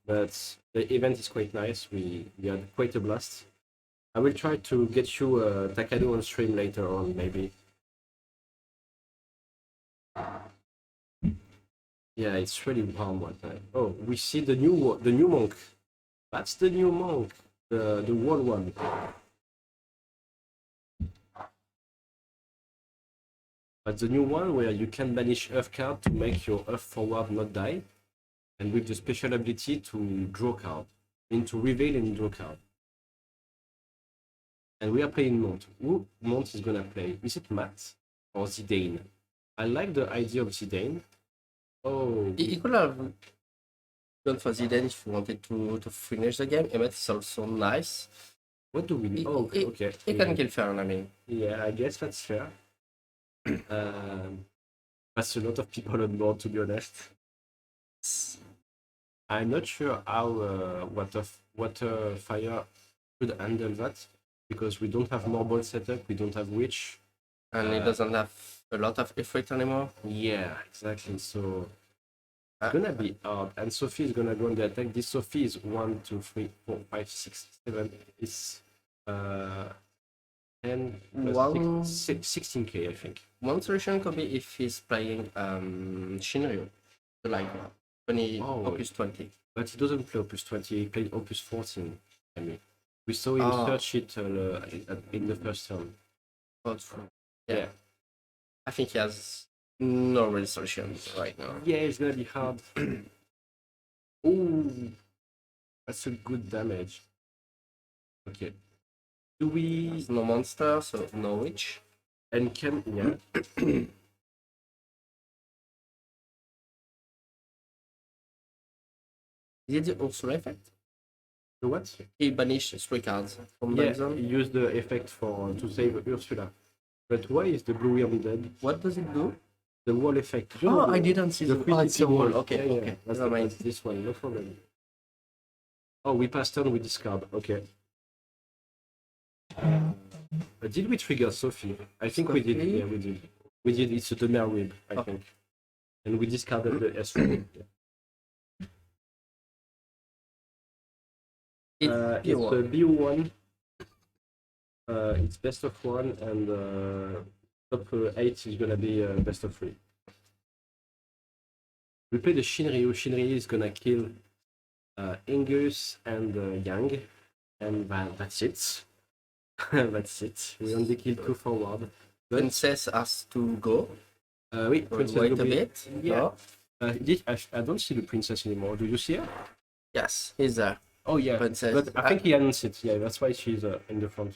but the event is quite nice. We had quite a blast. I will try to get you Takado on stream later on, maybe. Yeah, it's really warm one time. Oh, we see the new monk. That's the new monk, the wall one. But the new one where you can banish Earth card to make your Earth forward not die, and with the special ability to draw card, to reveal and draw card. And we are playing Mont. Who Mont is gonna play? Is it Matt or Zidane? I like the idea of Zidane. Oh, He could have gone for Zidane if he wanted to finish the game. Emmet is also nice. what do we need? Oh, okay. He can kill Fern, I mean. Yeah, I guess that's fair. That's a lot of people on board, to be honest. I'm not sure how water fire could handle that, because we don't have more ball setup, we don't have witch, And he doesn't have a lot of effort anymore. yeah, exactly. So it's gonna be hard. And Sophie is gonna go on the attack. This Sophie is 1, 2, 3, 4, 5, 6, 7. It's 10 plus 16k, I think. One solution could be if he's playing Shinryu. like 20 Oh. opus 20. But he doesn't play Opus 20, he played Opus 14. I mean, we saw him Oh. search it in the first turn. Yeah. I think he has no real solution right now. Yeah, it's gonna be hard. Ooh, that's a good damage. Okay. Do we There's no monster, so no witch. and can yeah? Is it the Ursula effect? The what? He banished 3 cards from the Yeah, zone. he used the effect for to save Ursula. But why is the blue worm dead? What does it do? The wall effect. Oh, I didn't see the pretty it's a wall. wall. Okay, Yeah, okay. That's, Never mind. that's this one, no problem. Oh, we passed turn, we discard. Okay. Did we trigger Sophie? I think we did. Sophie? Yeah, we did. We did. It's a Demer Web, I think. And we discarded the S3. It's It's a BO1. It's best of 1, and top 8 is gonna be best of 3. We play the Shinryu. Shinryu is gonna kill Ingus and Yang, and that's it. That's it. We only kill 2 forward. But Princess has to go. wait, Princess Wait a Gobi- bit. Yeah. No? I don't see the princess anymore. Do you see her? Yes, he's there. Oh yeah, Princess. but I think he announced it. Yeah, that's why she's in the front.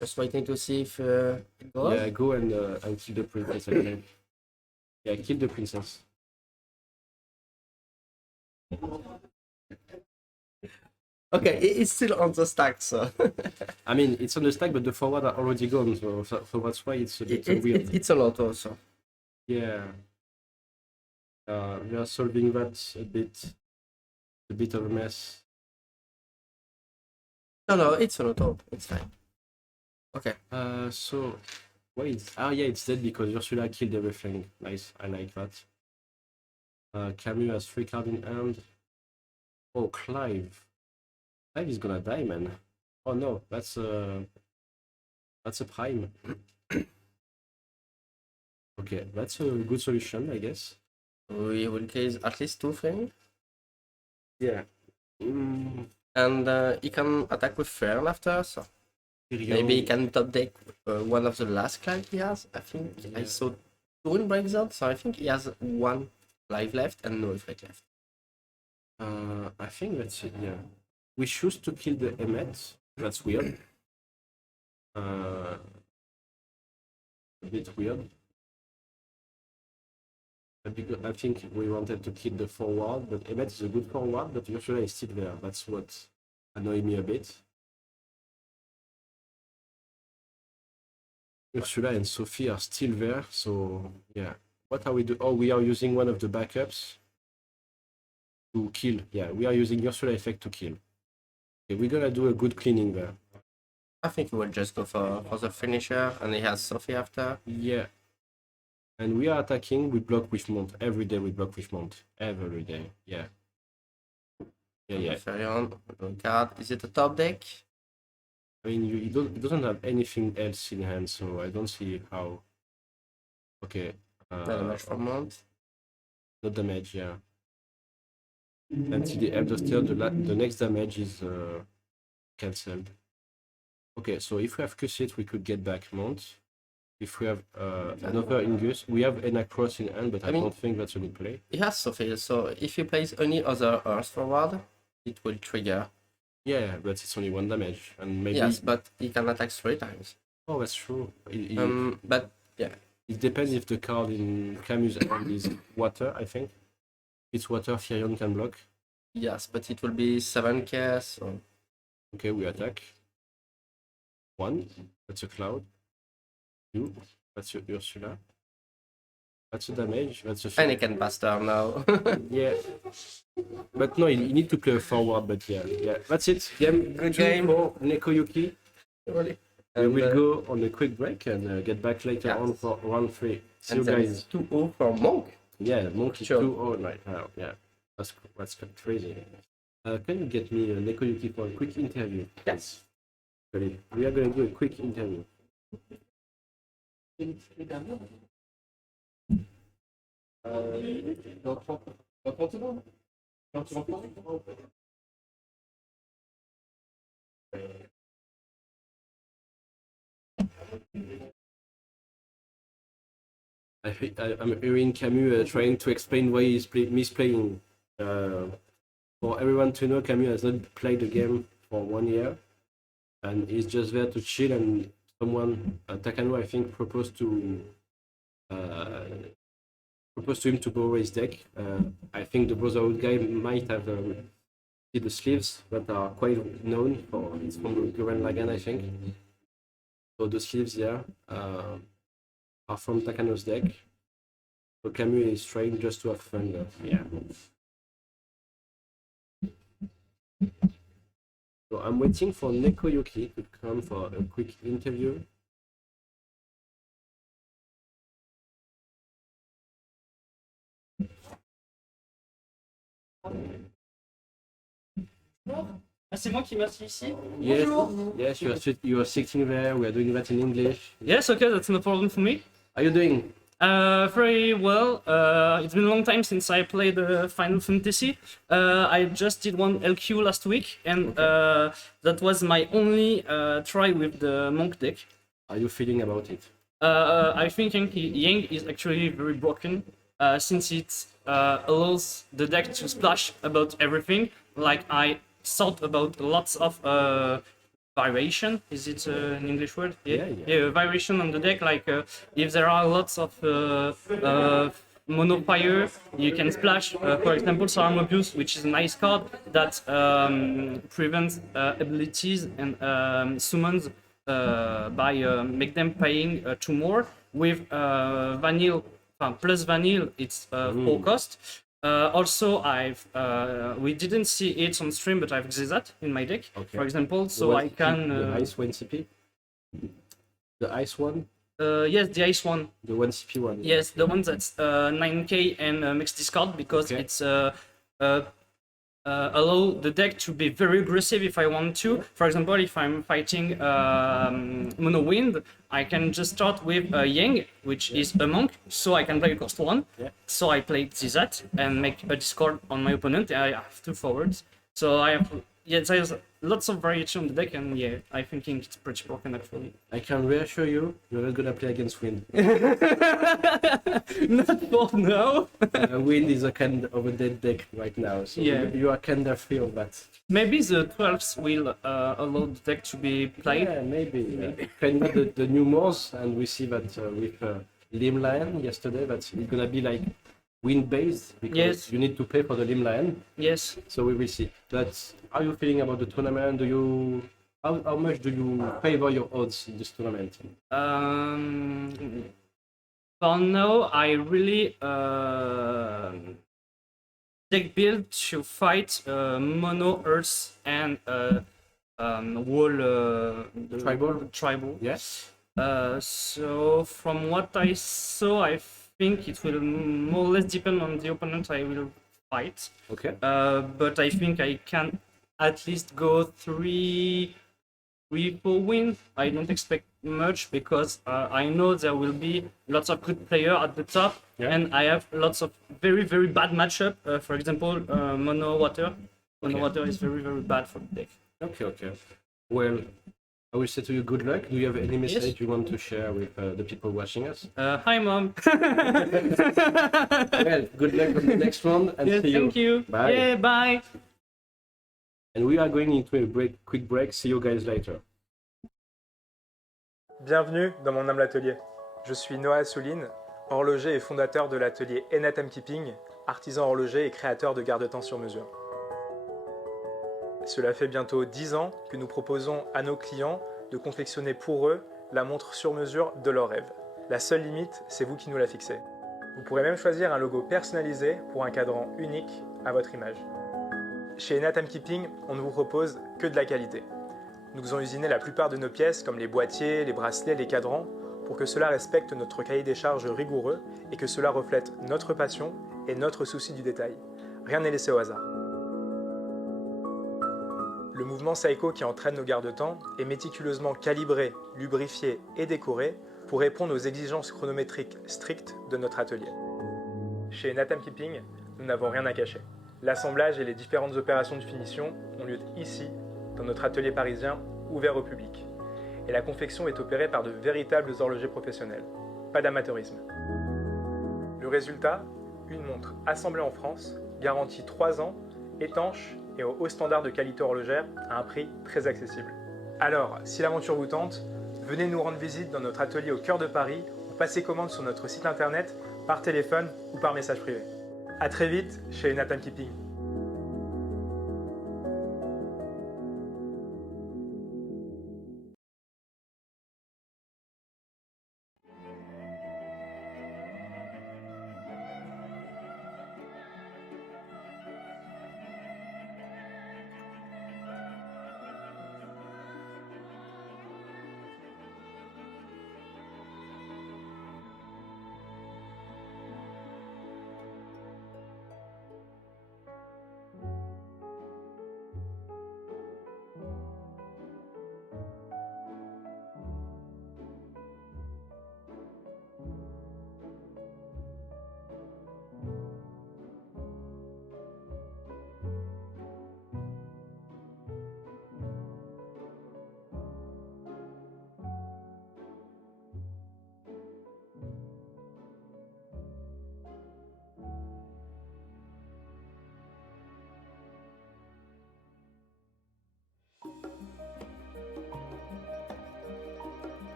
Just waiting to see if it goes. Yeah, go and kill the princess again. Yeah, kill the princess. Okay, it's still on the stack, so I mean, it's on the stack, but the forward are already gone, so that's why it's a bit weird. it's a lot also. Yeah. We are solving that a bit of a mess. No, it's a lot. It's fine. Okay. So wait. Yeah, it's dead because Ursula killed everything. Nice, I like that. Camus has 3 cards in hand. Oh, Clive. Clive is gonna die, man. Oh no, that's a prime. Okay, that's a good solution, I guess. We will case at least 2 things. Yeah. And he can attack with Fern after, so maybe he can top deck one of the last clients he has. I think I saw 2 in breakzone, so I think he has 1 life left and no effect left. I think that's it, yeah. We choose to kill the Emmet. That's weird. A bit weird. Because I think we wanted to kill the forward, but Emmet is a good forward, but Ursula is still there. That's what annoyed me a bit. Ursula and Sophie are still there, so yeah. What are we doing? Oh, we are using one of the backups to kill. Yeah, we are using Ursula effect to kill. Okay, we're gonna do a good cleaning there. I think we will just go for the finisher, and he has Sophie after. Yeah. And we are attacking, we block with Mount. Every day we block with Mount. Every day. Yeah. Yeah. Ferion, card. Is it a top deck? I mean, he doesn't have anything else in hand, so I don't see how. Okay. No damage from Mount. No damage, yeah. Until the end of turn, the next damage is cancelled. Okay, so if we have Cusset, we could get back Mount. If we have another Ingus, we have an Across in hand, but I don't think that's a good play. He has Sophie, so if he plays any other Earth forward, it will trigger. Yeah, but it's only 1 damage, and maybe. Yes, but he can attack 3 times. Oh, that's true. But yeah, it depends if the card in Camus' hand is water. I think it's water. Firion can block. yes, but it will be 7k. So Okay, we attack. 1. That's a cloud. 2. That's your Ursula. That's a damage. That's a. and he can pass turn now. Yeah. But no, you need to play forward. But yeah. That's it. Game. Good 2 game. for Nekoyuki. Really? We will go on a quick break and get back later Yeah. on for round 3. See you And then guys. it's 2-0 for Monk. Yeah, Monkey Sure. 2-0 right now. Yeah, that's crazy. Can you get me Nekoyuki for a quick interview? Yes. Ready? We are going to do a quick interview. Dans 30 secondes. Quand tu reprends. I'm hearing Camus trying to explain why he's misplaying. For everyone to know, Camus has not played the game for 1 year, and he's just there to chill. And someone, Takano, I think, proposed to him to borrow his deck. I think the Brotherhood guy might have see the sleeves that are quite known for. It's from Gurren Lagann, I think. So the sleeves, yeah, are from Takano's deck. So Camus is trying just to have fun. Yeah. So I'm waiting for Nekoyuki to come for a quick interview. Ah, c'est moi qui m'assieds ici. Yes, Bonjour. yes, you are sitting there. We are doing that in English. Yes, okay, that's no problem for me. How are you doing? Very well. It's been a long time since I played Final Fantasy. I just did one LQ last week, and that was my only try with the monk deck. How are you feeling about it? I think Yang is actually very broken, since it allows the deck to splash about everything. Like, I thought about lots of variation. Is it an English word? Yeah, variation on the deck. Like, if there are lots of mono fire, you can splash. For example, Sarm Abuse, which is a nice card that prevents abilities and summons by make them paying 2 more. With Vanille, plus Vanille, it's 4 cost. Also, we didn't see it on stream, but I've Xyzat in my deck, for example, so I can... The ice 1 CP? The ice one? Yes, the ice one. The 1 CP one? Yes, the one that's 9k and makes discard, because it's allow the deck to be very aggressive if I want to. For example, if I'm fighting Mono Wind, I can just start with Yang, which is a monk, so I can play cost 1. So I play Xyzat and make a discard on my opponent. I have 2 forwards. So I have, there's lots of variation on the deck, and yeah, I think it's pretty broken actually. I can reassure you, you're not gonna play against Wind. Not for now. Wind is a kind of a dead deck right now, so you are kind of free of that. Maybe the 12s will allow the deck to be played. Yeah, maybe. Kind of the new Moors, and we see that with Lim Lion yesterday, that it's gonna be like Wind based, because you need to pay for the Lim Lion. Yes. So we will see. That's how you feeling about the tournament? Do you how much do you favor your odds in this tournament? For now, I really deck build to fight mono earth and wall tribal. Yes. So from what I saw, I think it will more or less depend on the opponent I will fight. Okay. But I think I can at least go 3-4 win. I don't expect much, because I know there will be lots of good players at the top, and I have lots of very, very bad matchup. For example, mono water. Mono water is very, very bad for the deck. Okay. Well, I will say to you, good luck. Do you have any message you want to share with the people watching us? Hi, Mom. Well, good luck on the next round, and see you. Thank you. Bye. Yeah, bye. And we are going into a quick break. See you guys later. Bienvenue dans mon humble atelier. Je suis Noah Assouline, horloger et fondateur de l'atelier Enatam Keeping, artisan horloger et créateur de garde-temps sur mesure. Cela fait bientôt 10 ans que nous proposons à nos clients de confectionner pour eux la montre sur mesure de leur rêve. La seule limite, c'est vous qui nous la fixez. Vous pourrez même choisir un logo personnalisé pour un cadran unique à votre image. Chez Enatam Keeping, on ne vous propose que de la qualité. Nous faisons usiner la plupart de nos pièces, comme les boîtiers, les bracelets, les cadrans, pour que cela respecte notre cahier des charges rigoureux et que cela reflète notre passion et notre souci du détail. Rien n'est laissé au hasard. Le mouvement Saiko qui entraîne nos garde-temps est méticuleusement calibré, lubrifié et décoré pour répondre aux exigences chronométriques strictes de notre atelier. Chez Nathan Keeping, nous n'avons rien à cacher. L'assemblage et les différentes opérations de finition ont lieu ici, dans notre atelier parisien, ouvert au public. Et la confection est opérée par de véritables horlogers professionnels. Pas d'amateurisme. Le résultat, une montre assemblée en France, garantie 3 ans, étanche et au haut standard de qualité horlogère à un prix très accessible. Alors, si l'aventure vous tente, venez nous rendre visite dans notre atelier au cœur de Paris ou passez commande sur notre site internet, par téléphone ou par message privé. A très vite chez Nathan Keeping.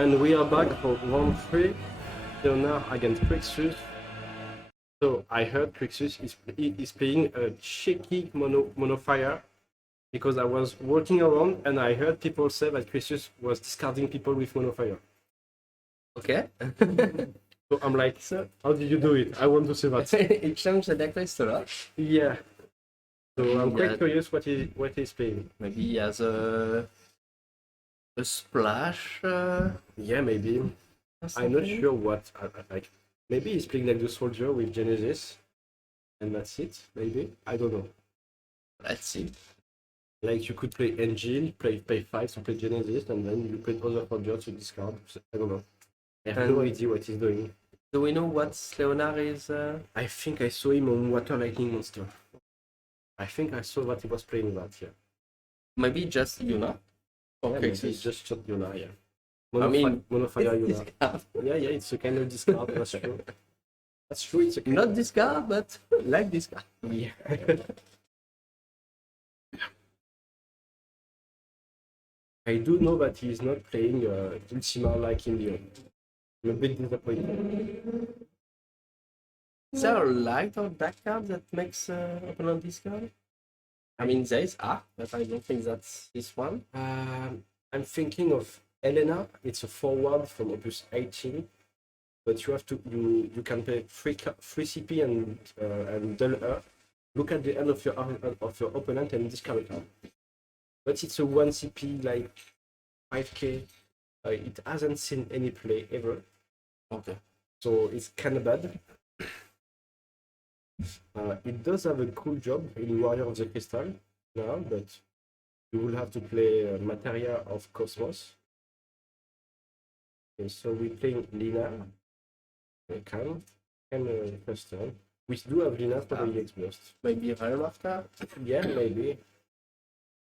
And we are back for round 3. Leonard against Crixus. So I heard Crixus is playing a shaky mono fire because I was walking around and I heard people say that Crixus was discarding people with mono fire. Okay. So I'm like, how did you do it? I want to see that. It changed the deck list a lot. Yeah. So I'm quite Yeah. curious what he's playing. Maybe he has a splash. Yeah, maybe. Or I'm not something. sure what. Like, maybe he's playing like the soldier with Genesis, and that's it. Maybe I don't know. Let's see. Like you could play Engine, pay 5 to play Genesis, and then you play other soldiers to discard. I don't know. I have no And- idea what he's doing. Do we know what Leonard is? I think I saw him on Water Lightning Monster. I think I saw what he was playing that. Yeah. Maybe just Yuna? Or Yeah, maybe Crixus? it's just shot Yuna. Yeah. I mean, Monofire it's Yuna. discard. Yeah, it's a kind of discard. That's true. That's true. It's a kind Not discard, but like discard. Yeah. I do know that he's not playing Ultima like in Lyon. I'm a bit disappointed. Is there a light or dark card that makes opponent discard? I mean, there is art, but I don't think that's this one. I'm thinking of Elena. It's a forward from Opus 18, but you have to you can pay free CP and dull her. Look at the end of your opponent and discard it. But it's a 1 CP like 5k. It hasn't seen any play ever, Okay. so it's kind of bad. It does have a cool job in Warrior of the Crystal now, but you will have to play Materia of Cosmos. Okay, so we're playing Lina. We can first turn. We do have Lina for the EX Burst. Maybe Realm after? Yeah, maybe.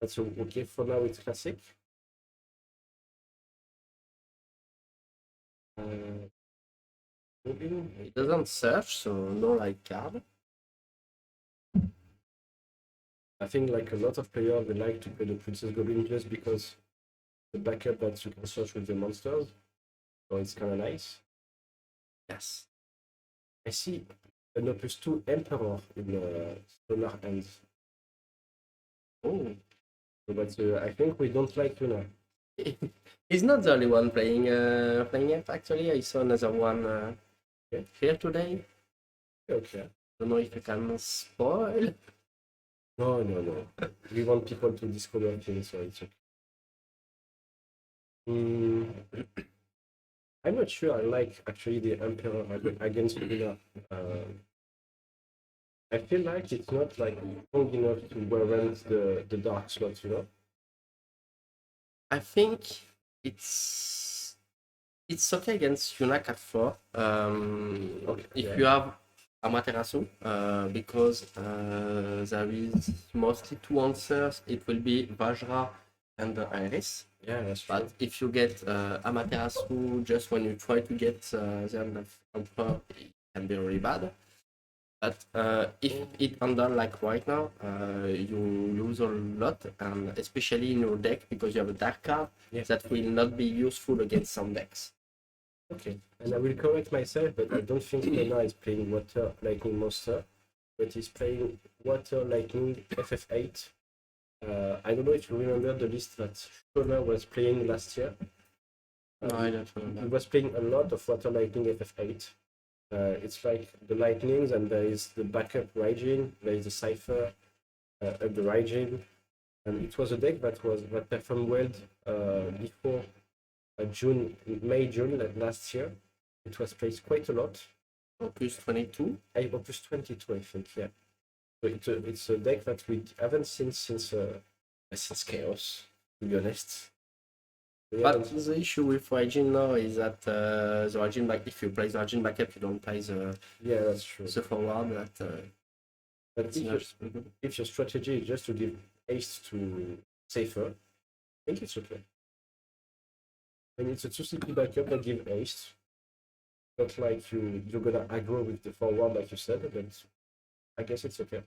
That's okay. For now, it's classic. Moving. It doesn't search, so no light card. I think like a lot of players, they like to play the Princess Goblin just because the backup that you can search with the monsters. So it's kind of nice. Yes. I see an Opus 2 Emperor in Solar Hands. Oh. But I think we don't like Luna. He's not the only one playing it. Actually, I saw another one here today. Okay. Don't know if you can spoil. No. We want people to discover things, so it's okay. I'm not sure I like actually the Emperor against Luna. I feel like it's not like strong enough to warrant the dark slot, you know? I think it's okay against Yunak at 4. If you have Amaterasu, because there is mostly 2 answers. It will be Vajra and Iris. Yeah, that's true. But if you get Amaterasu just when you try to get the end of Emperor, it can be really bad. But if it under like right now, you lose a lot, and especially in your deck because you have a dark card that will not be useful against some decks. Okay, and I will correct myself, but I don't think Lena is playing Water Lightning Monster, but he's playing Water Lightning FF8. I don't know if you remember the list that Shola was playing last year. No, I don't He remember. was playing a lot of Water Lightning FF8. It's like the Lightnings, and there is the backup Raijin, there is the Cypher, the Raijin, and it was a deck that performed well before May-June last year. It was played quite a lot. Opus 22. Opus 22, I think, yeah. So it's a deck that we haven't seen since Chaos, to be honest. But the issue with Raijin now is that the Raijin back, if you play the Raijin backup, you don't play the that's true. forward. But if your strategy is just to give haste to Safer, I think it's okay. When it's a 2 CP backup that give haste, not like you're gonna aggro with the forward like you said, but I guess it's okay.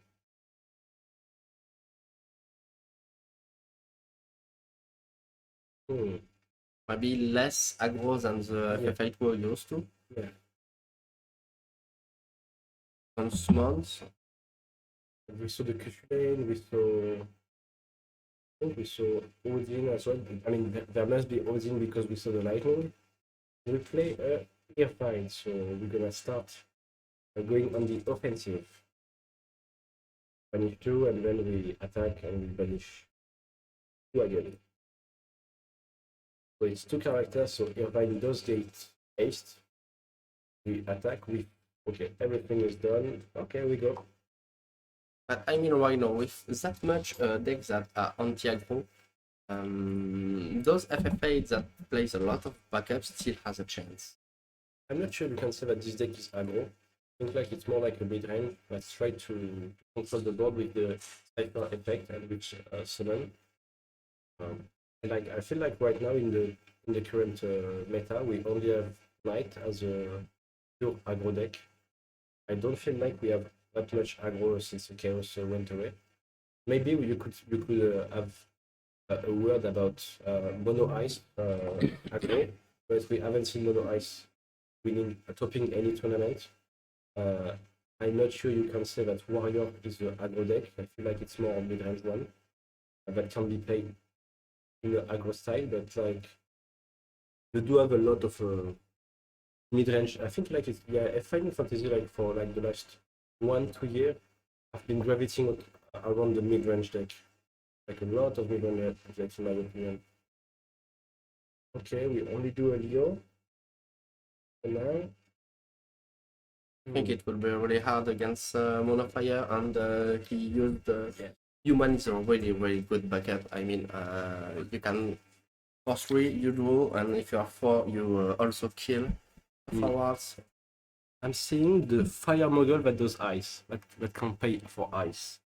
maybe less aggro than the Yeah. FF8 were used to. Yeah. On summons. We saw the Kushulain, we saw. I think we saw Odin as well. I mean, there must be Odin because we saw the lightning. We play a clear fight, so we're gonna start going on the offensive. Banish 2, and then we attack and we banish 2 again. So it's 2 characters, so Irvine does get haste. We attack, we. Okay, everything is done. Okay, we go. But I mean, right now, with that much decks that are anti-aggro, those FFA that plays a lot of backups still has a chance. I'm not sure you can say that this deck is aggro. I think like it's more like a mid-range. Let's try to control the board with the Cypher effect and which summon. And like I feel like right now in the current meta, we only have Knight as a pure aggro deck. I don't feel like we have that much aggro since the Chaos went away. Maybe you could have a word about mono ice aggro, but we haven't seen mono ice winning topping any tournament. I'm not sure you can say that Warrior is the aggro deck. I feel like it's more a mid-range one that can be played in the aggro style, but like you do have a lot of mid-range. I think like it's Final Fantasy like for like the last 1-2 years, I've been gravitating around the mid-range deck. Like a lot of mid-range decks in my opinion. Okay, we only do a Leo for now. I think it will be really hard against Monofire, and he used Human is a really, really good backup. I mean, you can for 3 you draw, and if you are 4 you also kill forwards. I'm seeing the Fire Mogul that does ice, that can pay for ice.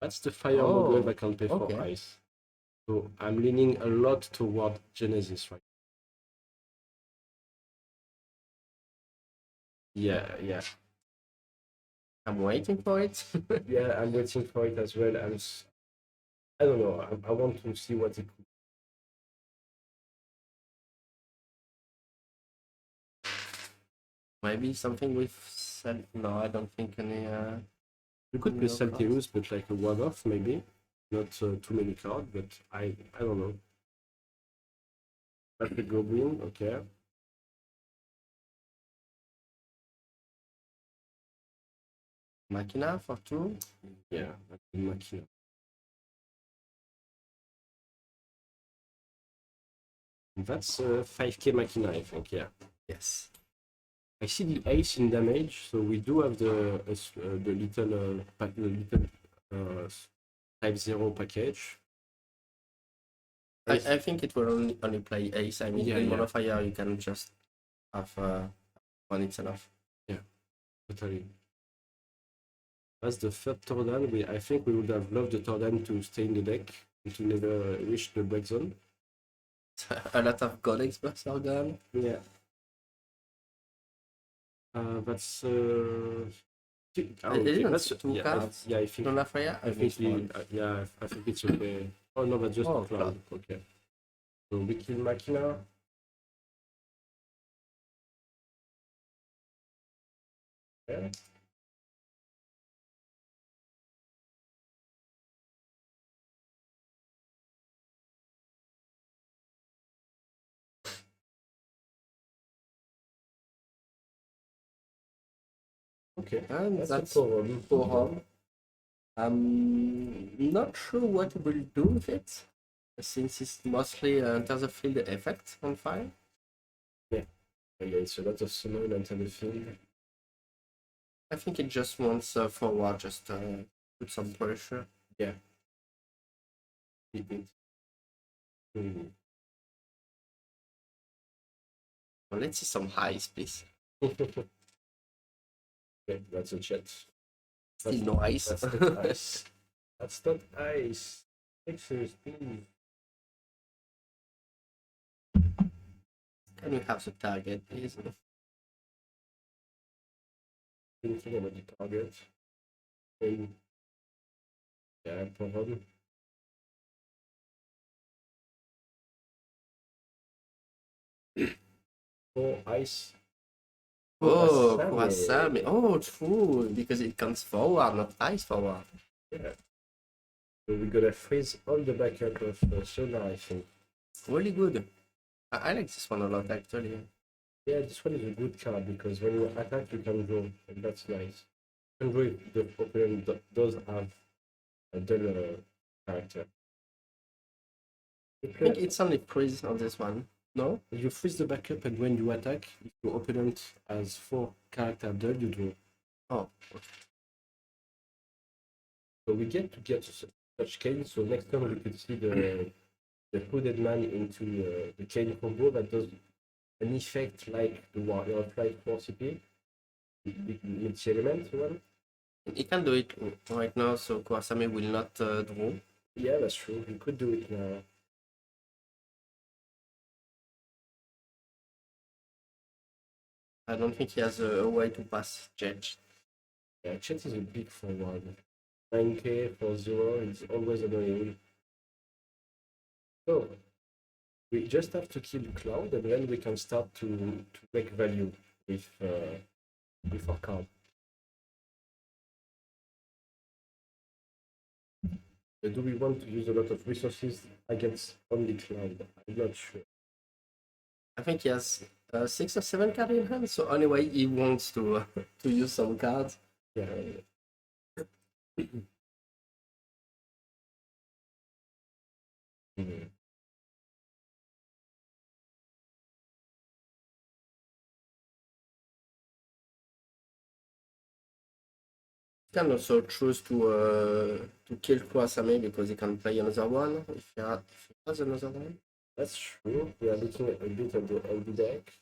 That's the Fire Mogul that can pay for ice. So I'm leaning a lot toward Genesis right. Yeah. I'm waiting for it. Yeah, I'm waiting for it as well. I don't know. I want to see what it could. Maybe something with no, I don't think any. You could play Salteus, but like a one-off maybe. Not too many cards, but I don't know. That's the Goblin, okay. Machina for 2. Yeah, that's the Machina. That's 5k Machina, I think, yeah. Yes. I see the ace in damage, so we do have the little 5-0 package. I think it will only play ace. I mean, in Monofire you can just have one, it's enough. Yeah, totally. That's the third Tordan. I think we would have loved the Tordan to stay in the deck and to never reach the break zone. A lot of Codex Buster gun. Yeah. That's that's 2 cards. Yeah, I think. Monofire. I think it's okay. Oh no, that's just a cloud. Okay. So we kill Machina. Okay. Okay, And that's for home. I'm not sure what we'll do with it, since it's mostly enter the field effect on fire. Yeah, it's a lot of summon enter the field. I think it just wants forward, just put some pressure. Yeah. Well, let's see some highs, please. Okay, that's a chat. Still no ice. That's not ice. That's not ice. Pictures, please. Can we have the target, please? Thinking about the target. Yeah, problem. 4 ice. Oh, Kurasame. Kurasame. Oh, true, because it comes forward, not ice forward. Yeah. So we're gonna freeze all the backup of Sonar, I think. Really good. I like this one a lot, actually. Yeah, this one is a good card because when you attack, you can draw, and that's nice. You can draw if the opponent does have a dull character. I think it's only freeze on this one. No? You freeze the backup, and when you attack, if your opponent has 4 character dull, you draw. Oh, So we get to get such cane. So next time we could see the hooded man into the cane combo that does an effect like the warrior of light 4 CP, multi-element one. he can do it right now, so Kurasame will not draw. Yeah, that's true. We could do it now. I don't think he has a way to pass Jet. Yeah, Chet is a big forward. 9k for 0, it's always annoying. So, we just have to kill Cloud and then we can start to make value with our card. Do we want to use a lot of resources against only Cloud? I'm not sure. I think he has 6 or 7 cards in hand, so anyway, he wants to to use some cards. Yeah. Can also choose to kill Kurasame because he can play another one if he has another one. That's true. We are looking at a bit of the LB deck.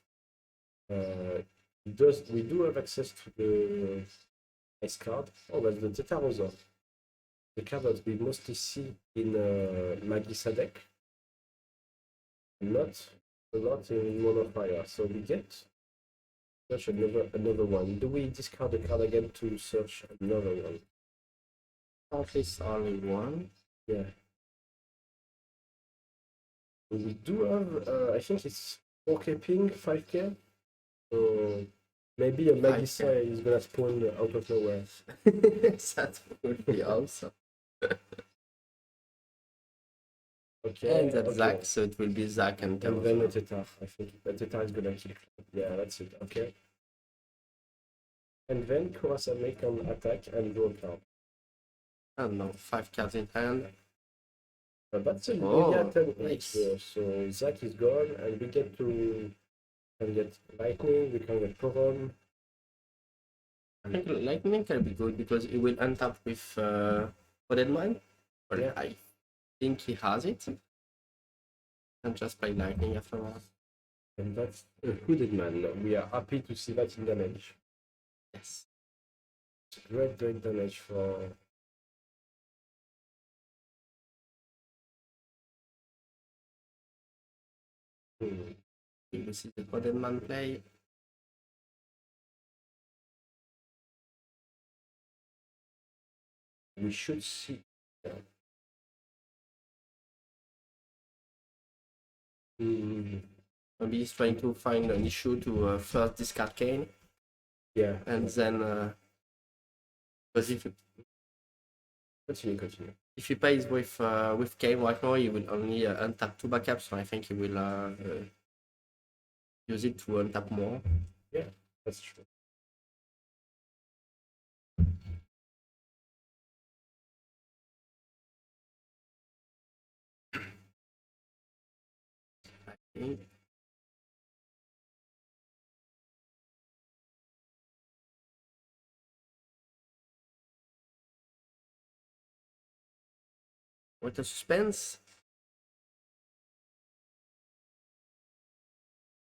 We do have access to the ice card. Oh, but the Tetarosa. The card that we mostly see in Magisa deck. Not a lot in Mono Fire. So we get search another one. Do we discard the card again to search another one? At least only one. Yeah. We do have, I think it's 4k ping, 5k. So maybe a Magisa is gonna spawn out of nowhere. That would be awesome. Okay. And that's okay. Zack, so it will be Zack and And then a Taro. Teta. I think the Teta is gonna kill. Yeah, that's it. Okay. And then Kurasame can attack and draw a card. I don't know, 5 cards in hand. But that's a Oh, Lugia 10 nice. So Zack is gone, and we get to can get Lightning, we can get Porom. I think Lightning can be good because it will untap with Hooded Mine. Or Yeah. I think he has it. And just play Lightning afterwards. And that's a hooded man. We are happy to see that in damage. Yes. It's great damage for. You will see the Hooded Man play. We should see. Maybe he's trying to find an issue to first discard Kane. Yeah. And then because Continue. if he plays with Kane right now, he will only untap 2 backups, so I think he will use it to untap more. Yeah, that's true. I think. What a suspense!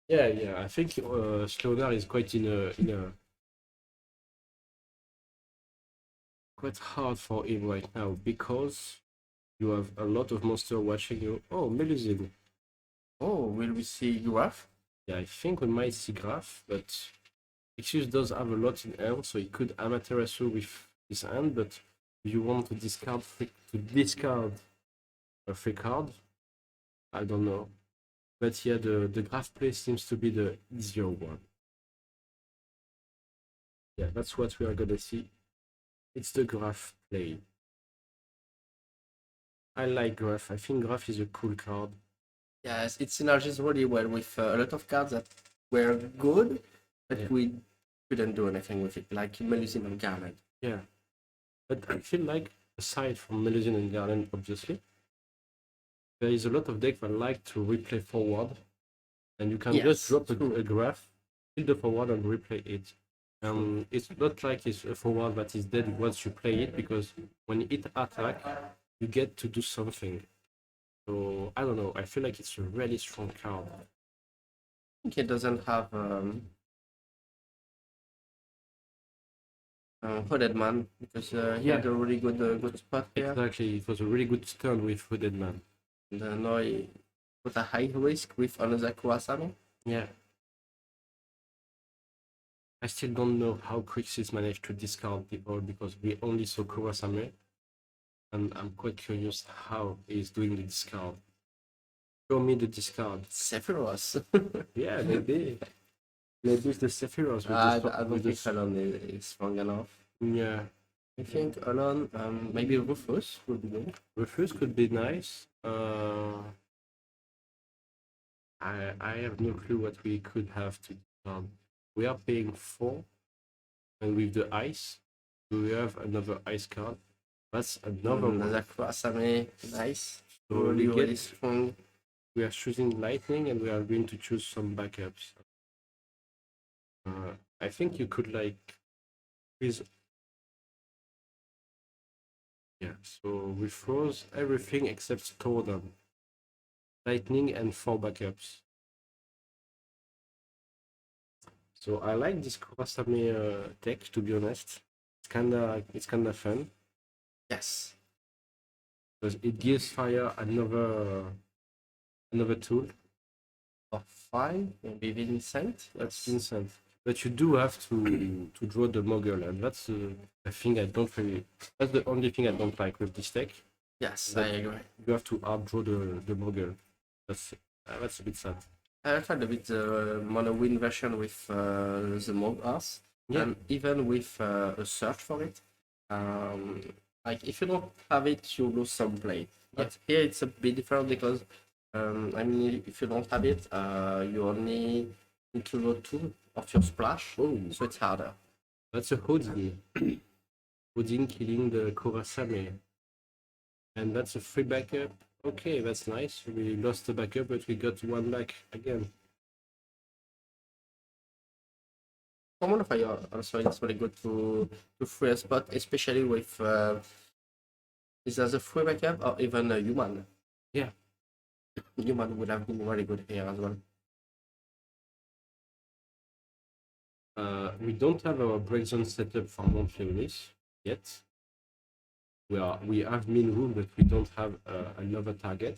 Yeah. I think Slowdar is quite in a quite hard for him right now because you have a lot of monsters watching you. Oh, Melusine. Oh, will we see Graph? Yeah, I think we might see Graph, but Aeclis does have a lot in hand, so he could Amaterasu with his hand, but if you want to discard a free card, I don't know. But yeah, the graph play seems to be the easier one. Yeah, that's what we are gonna see. It's the graph play. I like graph. I think graph is a cool card. Yes, it synergies really well with a lot of cards that were good, but Yeah. we couldn't do anything with it, like Melusine and Garland. Yeah. But I feel like, aside from Melusine and Garland, obviously, there is a lot of decks that like to replay forward, and you can Yes, just drop true. a graph, fill the forward, and replay it. It's not like it's a forward that is dead once you play it, because when it attack, you get to do something. So I don't know. I feel like it's a really strong card. I think it doesn't have Hooded Man, because he had a really good spot here. Exactly. It was a really good turn with Hooded Man. And now he put a high risk with another Kurasame. Yeah. I still don't know how Crixis managed to discard people, because we only saw Kurasame, and I'm quite curious how he's doing the discard. Show me the discard. Sephiroth. Yeah, maybe. Maybe it's the Sephiroth. I don't think Alon is strong enough. Yeah. I think Alon, maybe Rufus would be good. Refuse could be nice. I have no clue what we could have to discard. We are paying 4, and with the ice, we have another ice card. That's another one. Another Kurasame, nice. So Really, we really get- strong. We are choosing lightning, and we are going to choose some backups. I think you could like freeze. Yeah, so we froze everything except Totem, lightning, and 4 backups. So I like this Kurasame deck, to be honest. It's kinda fun, Yes. because it gives fire another tool. For 5, maybe Vincent. That's Vincent. But you do have to draw the Mogul, and that's the thing I don't really. That's the only thing I don't like with this deck. Yes, But I agree. you have to hard draw the Mogul. That's a bit sad. I tried a bit the mono win version with the Mogars, Yeah. and even with a search for it. Like if you don't have it, you lose some play. But here it's a bit different because I mean, if you don't have it, you only need to draw 2 of your splash, Oh, so it's harder. that's a Hodin. Hodin killing the Kurasame. And that's a free backup. Okay, that's nice. We lost the backup, but we got 1 back again. Common Fire also is really good to free a spot, especially with is as a free backup or even a human. Yeah. Human would have been very good here as well. We don't have our break zone setup for Montfleuris yet. We have Min Rule, but we don't have another target.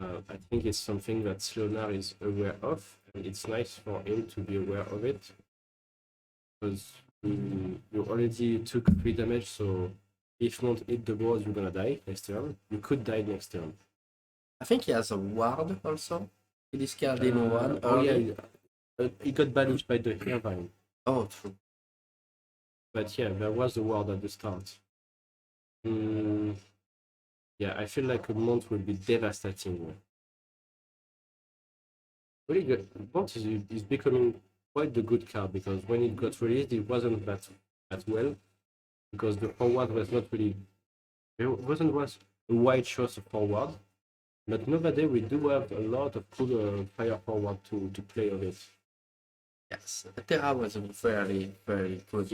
I think it's something that Slonar is aware of, and it's nice for him to be aware of it. Because you already took 3 damage, so if you don't hit the board, you're gonna die next turn. You could die next turn. I think he has a ward also. He discarded in one. Oh early. yeah, he got banished by the Irvine. Oh, true. But yeah, there was a ward at the start. Yeah, I feel like a month will be devastating. Really good. Month is becoming quite the good card, because when it got released, it wasn't that well, because the forward was not really. Was a wide choice of forward. But nowadays we do have a lot of cool fire forward to play of it. Yes, Terra was a very, very good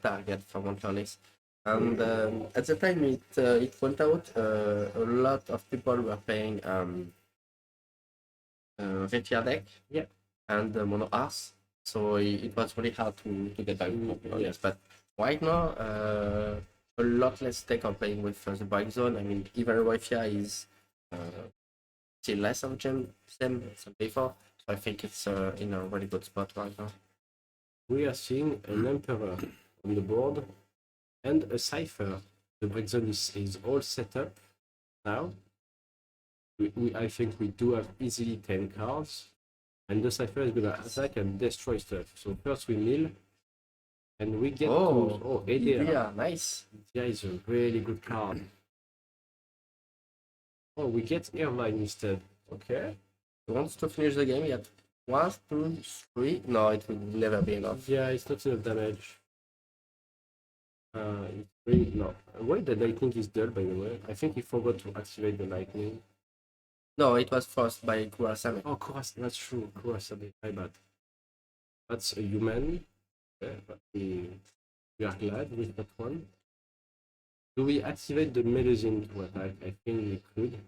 target for Montfleuris. And at the time it went out, a lot of people were playing Retia deck and Mono Ars, so it was really hard to get back to Montfleuris. But right now, a lot less deck are playing with the Break Zone. I mean, even Retia is still less of a gem than before, so I think it's in a really good spot right now. We are seeing an Emperor on the board and a Cypher. The break zone is all set up now. I think we do have easily 10 cards. And the Cypher is gonna attack and destroy stuff. So first we mill. And we get to... Idea. Yeah, nice. Idea is a really good card. Oh, we get Airline instead. Okay. He wants to finish the game yet. 1, 2, 3. No, it will never be enough. Yeah, it's not enough damage. It's really... No. Why the lightning is dull, by the way? I think he forgot to activate the lightning. No, it was forced by Kurasame. Oh, that's true. Kurasame, my bad. That's a human. But we are glad with that one. Do we activate the medicine to attack? I think we could.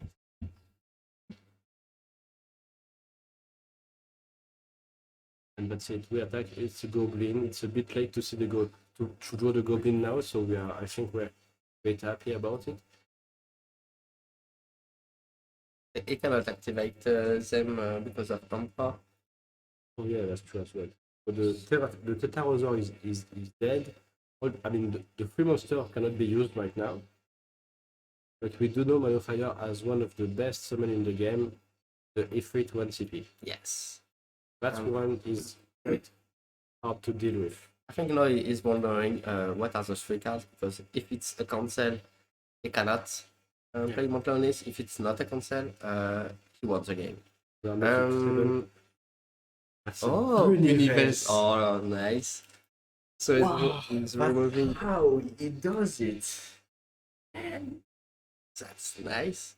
And that's it. We attack. It's a goblin. It's a bit late to see the to draw the goblin now, so I think we're quite happy about it. He cannot activate them because of Tampa. Oh yeah, that's true as well. But the Tetarosaur is dead. I mean, the free monster cannot be used right now. But we do know Manofire as one of the best summon in the game, the Ifrit 1 CP. Yes. That one is quite hard to deal with. I think now he is wondering what are the 3 cards, because if it's a cancel, he cannot play Montlonis. If it's not a cancel, he wants the game. Universe. Oh, nice. So Wow, it's removing. How he does it? That's nice.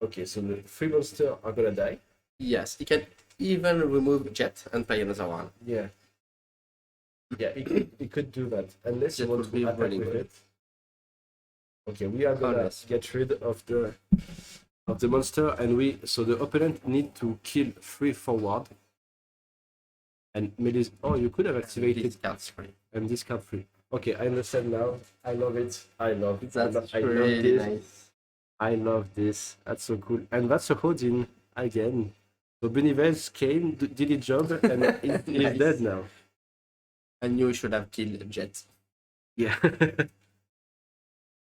Okay, so the free monster are gonna die. Yes, he can even remove Jet and play another one. Yeah. Yeah, he could do that unless you That want would be to attack really with good. it. Okay, we are gonna yes. get rid of the monster, and so the opponent need to kill 3 forward. And melee. Oh, you could have activated Discard 3. and discard 3. Okay, I understand now. I love it. I love it. That's I love really this. nice. I love this. That's so cool. And that's a Hodin again. So Benives came, did his job, and he's Nice. dead now. I knew you should have killed Jet. Yeah.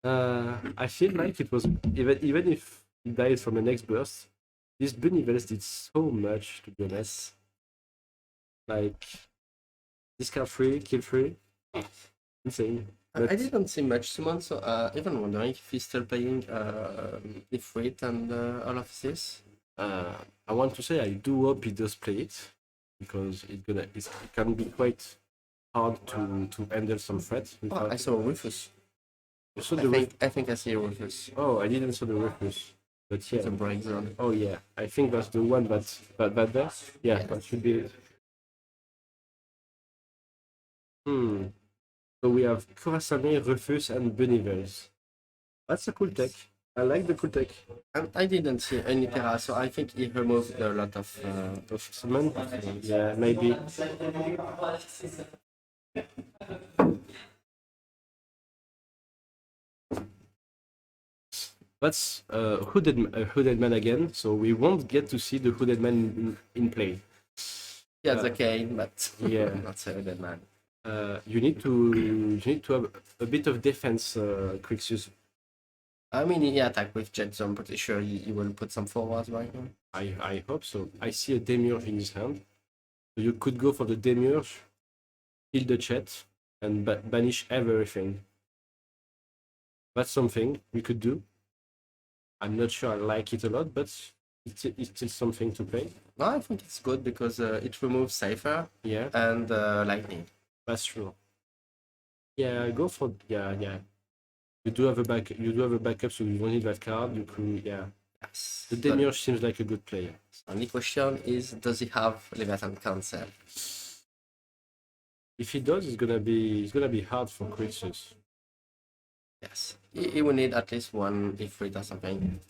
I feel like it was even if he died from the next burst, this Benives did so much, to be honest. Like discard 3, kill 3. Insane. I didn't see much summon, so even wondering if he's still playing Ifrit and all of this. I want to say I do hope he does play it, because it can be quite hard to handle some threats. Oh, I saw Rufus. You saw the I think I see Rufus. Oh, I didn't saw the Rufus. But yeah. It's a break zone. Oh yeah, I think that's the one that's there. Yeah, that should be it. So we have Kurasame, Rufus, and Benives. That's a cool tech. I like the cool tech. And I didn't see any Terra, so I think he removed a lot of summon. Yeah, maybe. That's hooded man again, so we won't get to see the hooded man in play. Yeah, the Kane, but yeah, not so that man. You need to have a bit of defense, Crixus. I mean, he attacked with Jet, so I'm pretty sure he will put some forwards right now. I hope so. I see a Demiurge in his hand. So you could go for the Demiurge, kill the Chet, and banish everything. That's something we could do. I'm not sure I like it a lot, but it's still something to play. No, I think it's good because it removes Cypher and Lightning. That's true. Yeah, go for yeah. You do have a backup, so you don't need that card. You could Yes. The Demiurge seems like a good player. The only question is, does he have Leviathan Cancel? If he does, it's gonna be hard for Crixus. Yes, he will need at least one Ifrit or something.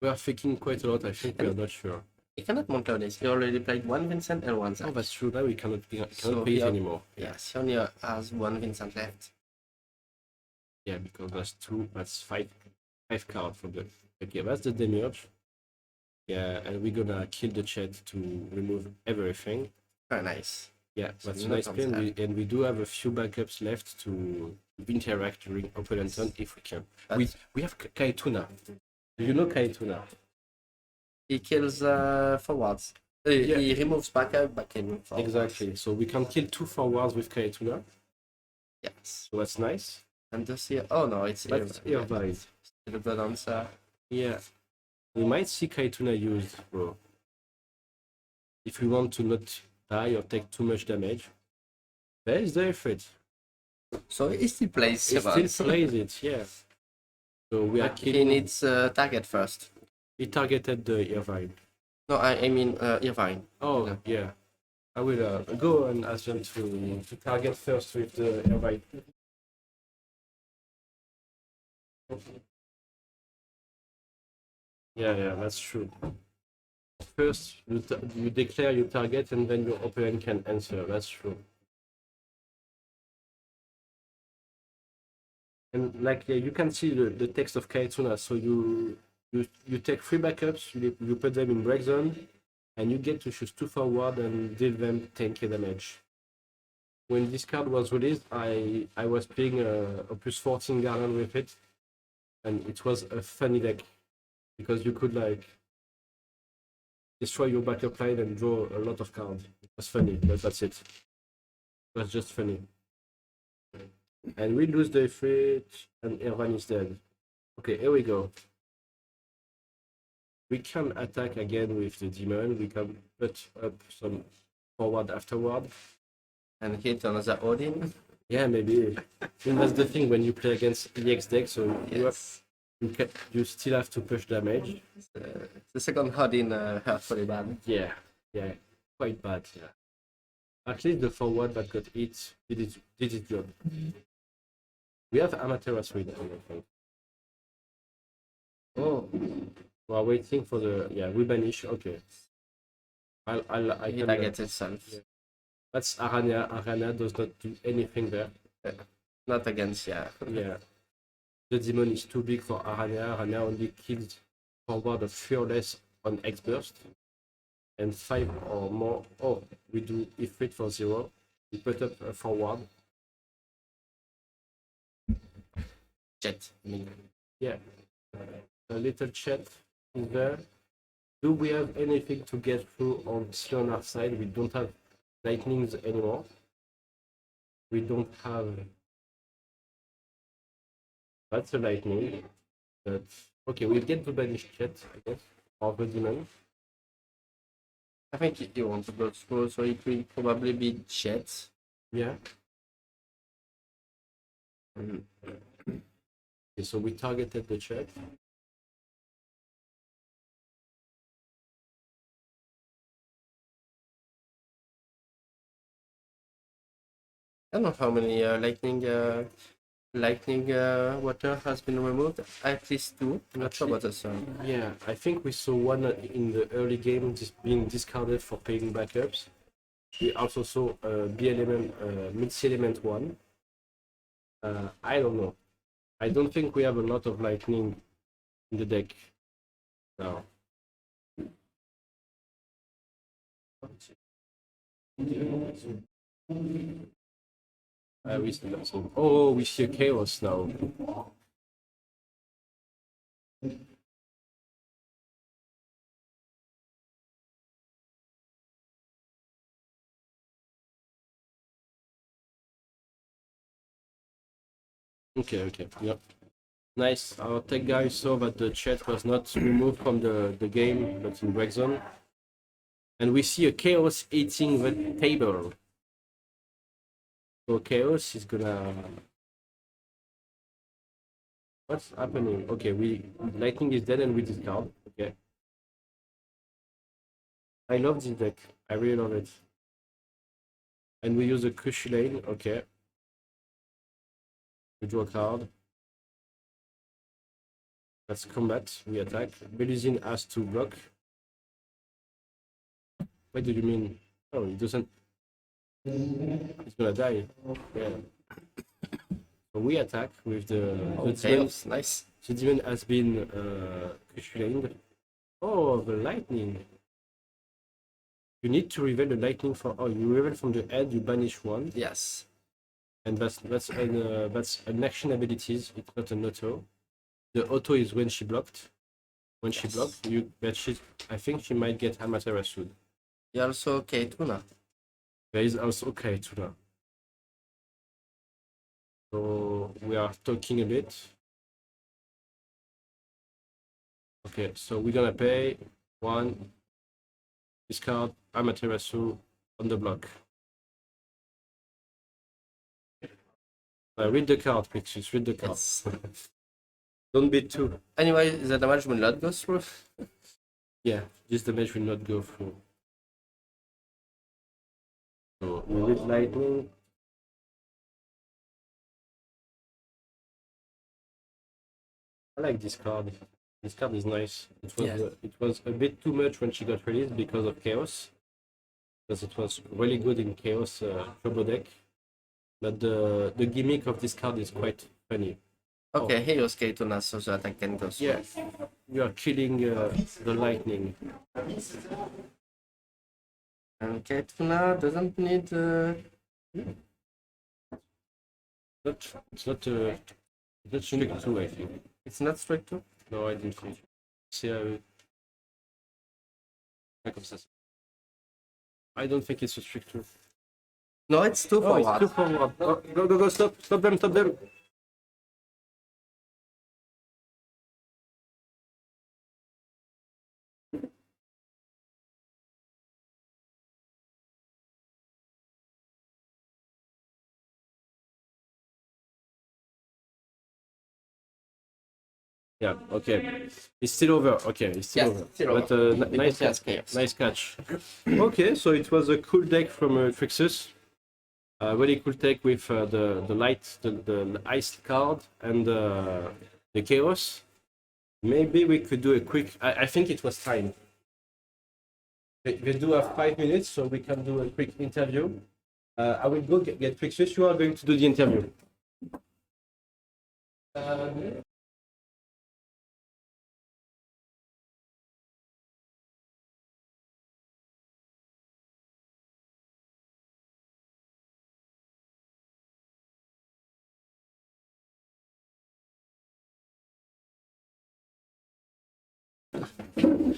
We are thinking quite a lot. I think we are not sure. He cannot Montlonis. He already played one Vincent and one Zach. Oh, that's true. Now we cannot play it anymore. Yes, he only has one Vincent left. Yeah, because that's five cards from the. Okay, that's the Demiurge. Yeah, and we're gonna kill the Chet to remove everything. Very nice. Yeah, So that's a not nice on plan. that. And we do have a few backups left to interact during opponent turn if we can. We have Kaituna. Do you know Kaituna? He kills forwards. Yeah. He removes backup, backing forwards. Exactly. So we can kill 2 forwards with Kaituna. Yes. So that's nice. And this here. Oh no, it's That's Irvine. Still a good answer. Yeah. We might see Kaituna used, bro. If we want to not die or take too much damage. There is the effort. So he still plays He Seven. still plays it, yeah. So we are He killing. needs target first. He targeted the Irvine. No, I mean Irvine. Oh, yeah. I will go and ask them to target first with the Irvine. Yeah, that's true. First, you declare your target and then your opponent can answer. That's true. And like, yeah, you can see the text of Kaituna. So you take 3 backups, you put them in break zone, and you get to choose 2 forward and deal them 10k damage. When this card was released, I was playing a plus 14 Garland with it, and it was a funny deck because you could like destroy your backup line and draw a lot of cards. It was funny, but that's it. It was just funny. And we lose the Ifrit, and Irvan is dead. Okay, here we go. We can attack again with the demon. We can put up some forward afterward. And hit another Odin. Yeah, maybe. I mean, that's the thing when you play against EX deck, so you still have to push damage. The second Odin hurt pretty bad. Yeah, quite bad. Yeah. At least the forward that got hit did its job. We have Amaterasu in, I think. Oh, We're waiting for the we banish. Okay. I he can targets itself. Yeah. That's Arana. Arana does not do anything there. Not against, yeah. Yeah. The demon is too big for Arana. Arana only kills forward of fearless on X burst. And 5 or more. Oh, we do Ifrit for 0. We put up a forward. Jet. I mean, Yeah. A little chat is there. Do we have anything to get through on our side? We don't have lightnings anymore. We don't have. That's a lightning. But okay, we'll get the banished chat, I guess. Or the demon. I think you want to go through, so it will probably be Jet. Yeah. Okay, so we targeted the chat. I don't know how many lightning water has been removed. At least 2. Not sure about this one. Yeah, I think we saw one in the early game just being discarded for paying backups. We also saw B element, mid element 1. I don't know. I don't think we have a lot of lightning in the deck now. We see nothing. Oh, we see a chaos now. Okay, yep. Nice. Our tech guy saw that the chat was not removed from the game, but in break zone. And we see a chaos eating the table. So chaos is gonna. What's happening? Okay, lightning is dead and we discard. Okay. I love this deck. I really love it. And we use a crucial lane. Okay. We draw a card. That's combat. We attack. Belusin has to block. What do you mean? Oh, he doesn't. He's gonna die. Yeah. So we attack with the demon. Nice. The demon has been crucial laned. Oh, the lightning. you need to reveal the lightning for. Oh, you reveal from the head. You banish one, Yes. and that's an action abilities. It's not an auto. The auto is when she blocked. When she blocked, I think she might get Amaterasu. You also K-Tuna. There is also Tuna. So we are talking a bit. Okay, so we're gonna pay one, discard Amaterasu on the block. Read the card, Pixis, read the card. Yes. Don't be too. Anyway, the damage will not go through. Yeah, this damage will not go through. So we read lightning. I like this card. This card is nice. It was a bit too much when she got released because of Chaos. Because it was really good in Chaos Turbo deck. But the gimmick of this card is quite funny. Okay, he used K-Tuna so the attack can go through. Yeah, you are killing the lightning. And K-Tuna doesn't need... It's not strict too, I think. It's not strict too? No, I didn't think. See, I don't think it's a strict two. No, it's too Oh, forward. it's too forward. Oh, go, stop them. Yeah, okay. It's still over. Okay, it's still Yes, over. still over. But nice Because catch. chaos. Nice catch. Okay, so it was a cool deck from Trixus. Really cool deck with the light, the ice card, and the chaos. Maybe we could do a quick. I think it was time. We do have 5 minutes, so we can do a quick interview. I will go get Trixus. You are going to do the interview.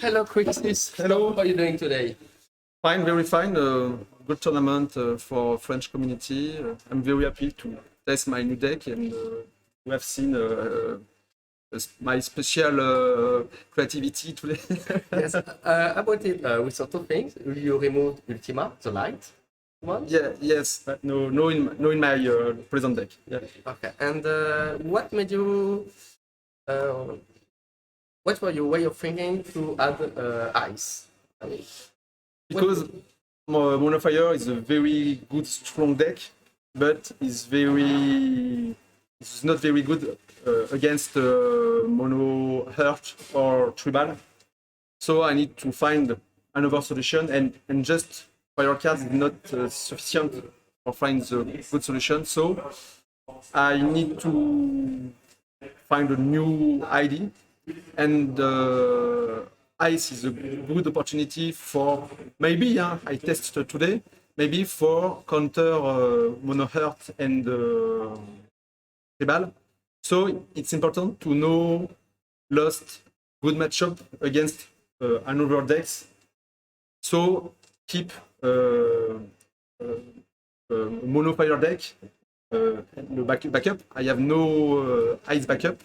Hello, Crédits. Hello. How are you doing today? Fine, very fine. Good tournament for French community. I'm very happy to test my new deck, and we have seen my special creativity today. Yes. About it, we saw two things. You removed Ultima, the light one. Yeah, yes, but no in my present deck. Yeah. Okay. And what made you? What was your way of thinking to add ice? I mean, Because Monofire is a very good, strong deck, but it's not very good against Mono Hurt or Tribal. So I need to find another solution, and just Fire cards is not sufficient for find the good solution. So I need to find a new ID, and ice is a good opportunity for maybe I tested today, maybe for counter Mono Hurt and Tribal. So it's important to know lost good matchup against another decks. So keep Mono Fire deck the backup. I have no ice backup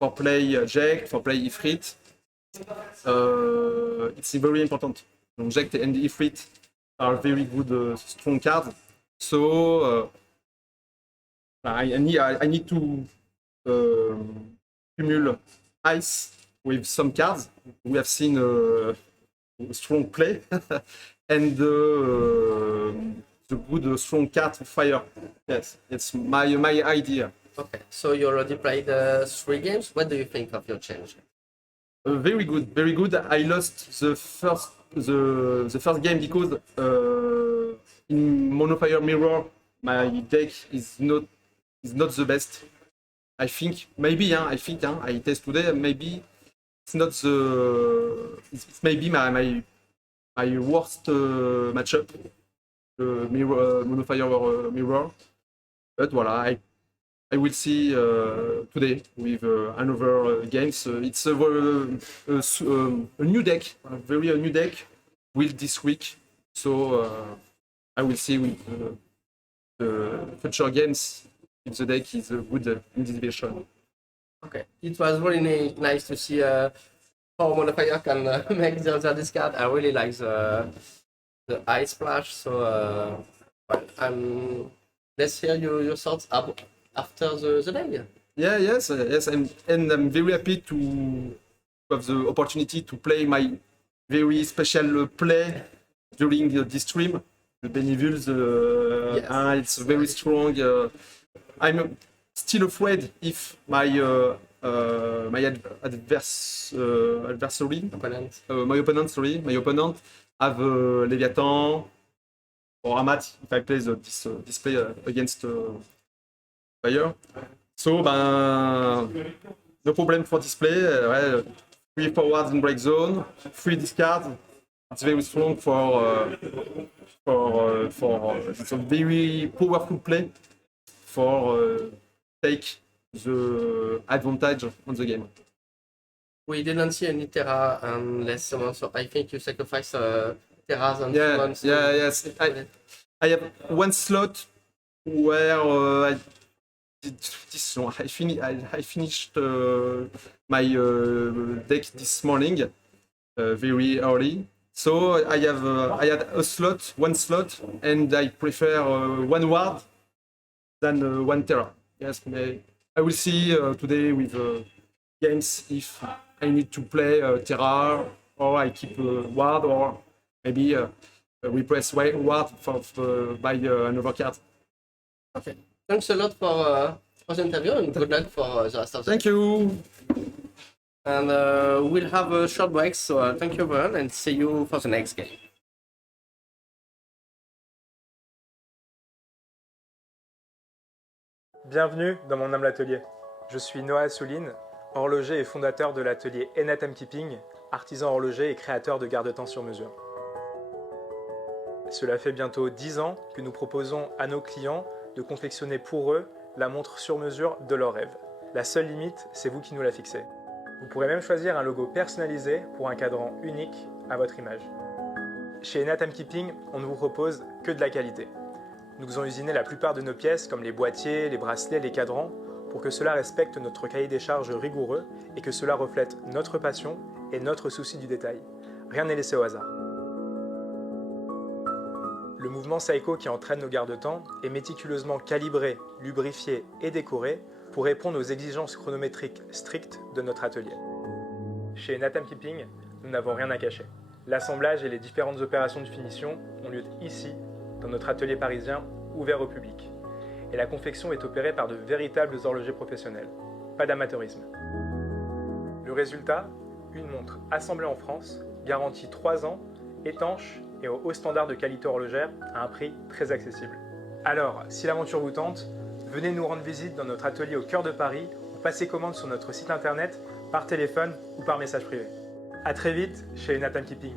for play Ject, for play Ifrit. It's very important. Ject and Ifrit are very good, strong cards. So I need to cumulate ice with some cards. We have seen strong play and the good strong card fire. Yes, it's my idea. okay. So you already played 3 games. What do you think of your change? Very good, very good. I lost the first game because in Monofire Mirror my deck is not the best. I think maybe I test today. Maybe it's not the. It's maybe my my worst matchup, the mirror, monofire mirror. But voilà, I will see today with another games. It's a new deck, a new deck with this week. So I will see with the future games if the deck is good in this version. Okay, it was really nice to see how Modifier can make the other discard. I really like the ice splash. So well, let's hear your thoughts after the day. Yeah, yes, and I'm very happy to have the opportunity to play my very special play during this stream, the Benevils. Yes. It's very strong. I'm still afraid if my adversary, my opponent have Leviathan or Amat if I play this display against Fire. So no problem for display. 3 forwards in break zone, 3 discards. It's very strong for it's a very powerful play for take the advantage on the game. We didn't see any Terra unless someone, so I think you sacrifice Terras and summons. Yes. I have one slot where I did this. I finished my deck this morning very early. So I had one slot, and I prefer one ward than one Terra. Yes, I will see today with games if I need to play Terra or I keep ward or maybe replace ward by another card. Okay. Thanks a lot for the interview and good luck for the rest of the Thank you. And we'll have a short break, so thank you everyone and see you for the next game. Bienvenue dans mon humble atelier. Je suis Noah Souline, horloger et fondateur de l'atelier Timekeeping, artisan horloger et créateur de garde-temps sur mesure. Cela fait bientôt 10 ans que nous proposons à nos clients de confectionner pour eux la montre sur mesure de leur rêve. La seule limite, c'est vous qui nous la fixez. Vous pourrez même choisir un logo personnalisé pour un cadran unique à votre image. Chez Timekeeping, on ne vous propose que de la qualité. Nous faisons usiner la plupart de nos pièces, comme les boîtiers, les bracelets, les cadrans, pour que cela respecte notre cahier des charges rigoureux et que cela reflète notre passion et notre souci du détail. Rien n'est laissé au hasard. Le mouvement Seiko qui entraîne nos garde-temps est méticuleusement calibré, lubrifié et décoré pour répondre aux exigences chronométriques strictes de notre atelier. Chez Timekeeping, nous n'avons rien à cacher. L'assemblage et les différentes opérations de finition ont lieu ici, dans notre atelier parisien ouvert au public. Et la confection est opérée par de véritables horlogers professionnels. Pas d'amateurisme. Le résultat, une montre assemblée en France, garantie 3 ans, étanche et au haut standard de qualité horlogère à un prix très accessible. Alors, si l'aventure vous tente, venez nous rendre visite dans notre atelier au cœur de Paris ou passez commande sur notre site internet, par téléphone ou par message privé. A très vite chez Timekeeping.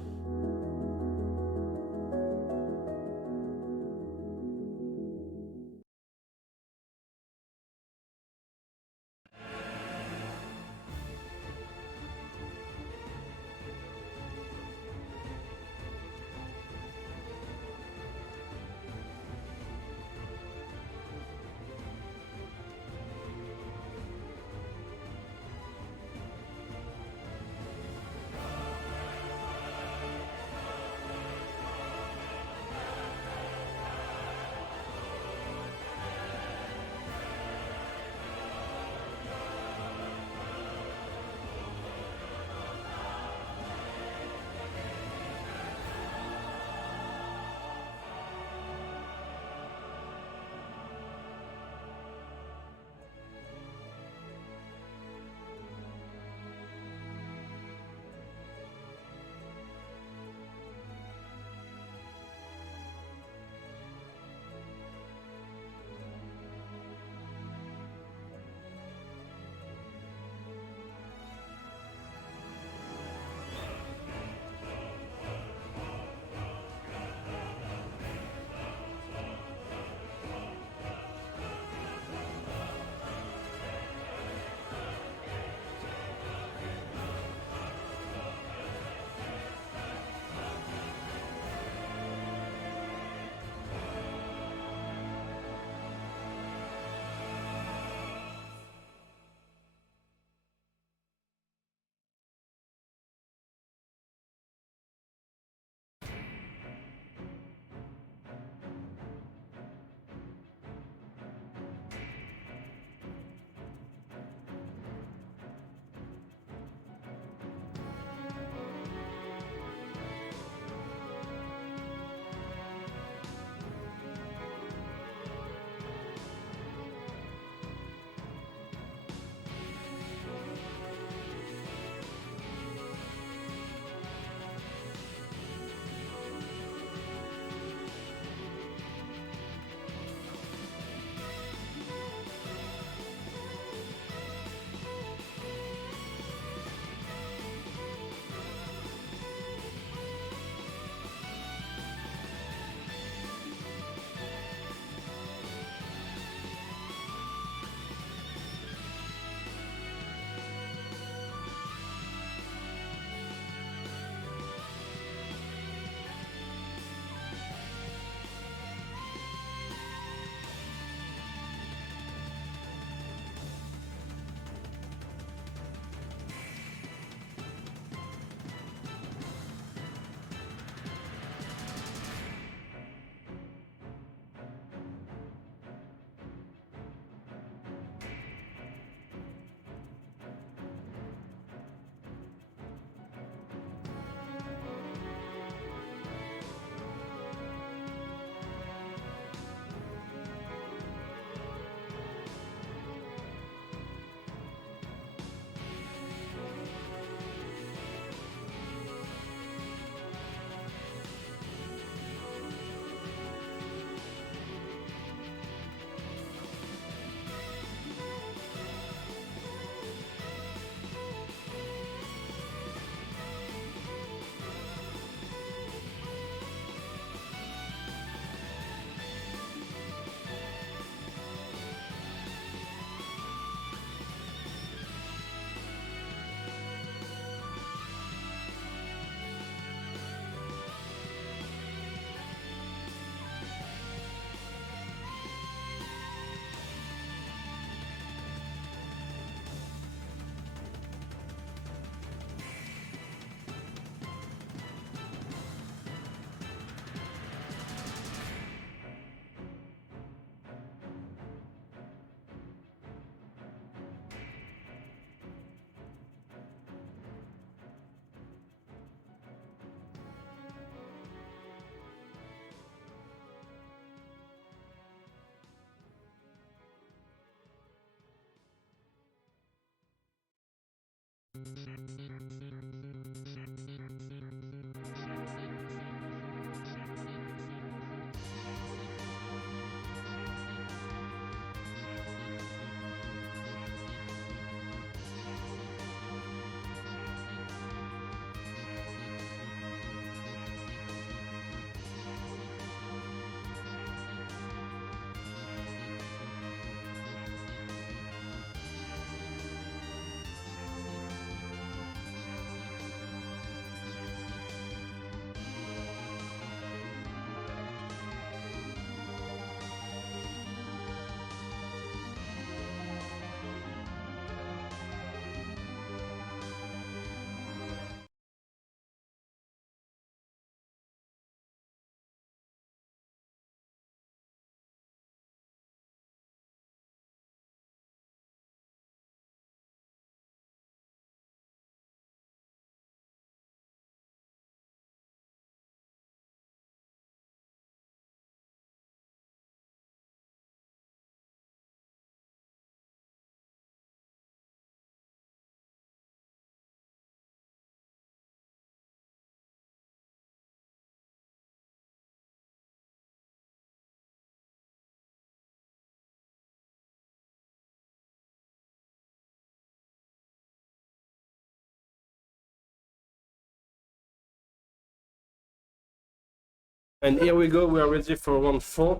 And here we go, we are ready for round 4.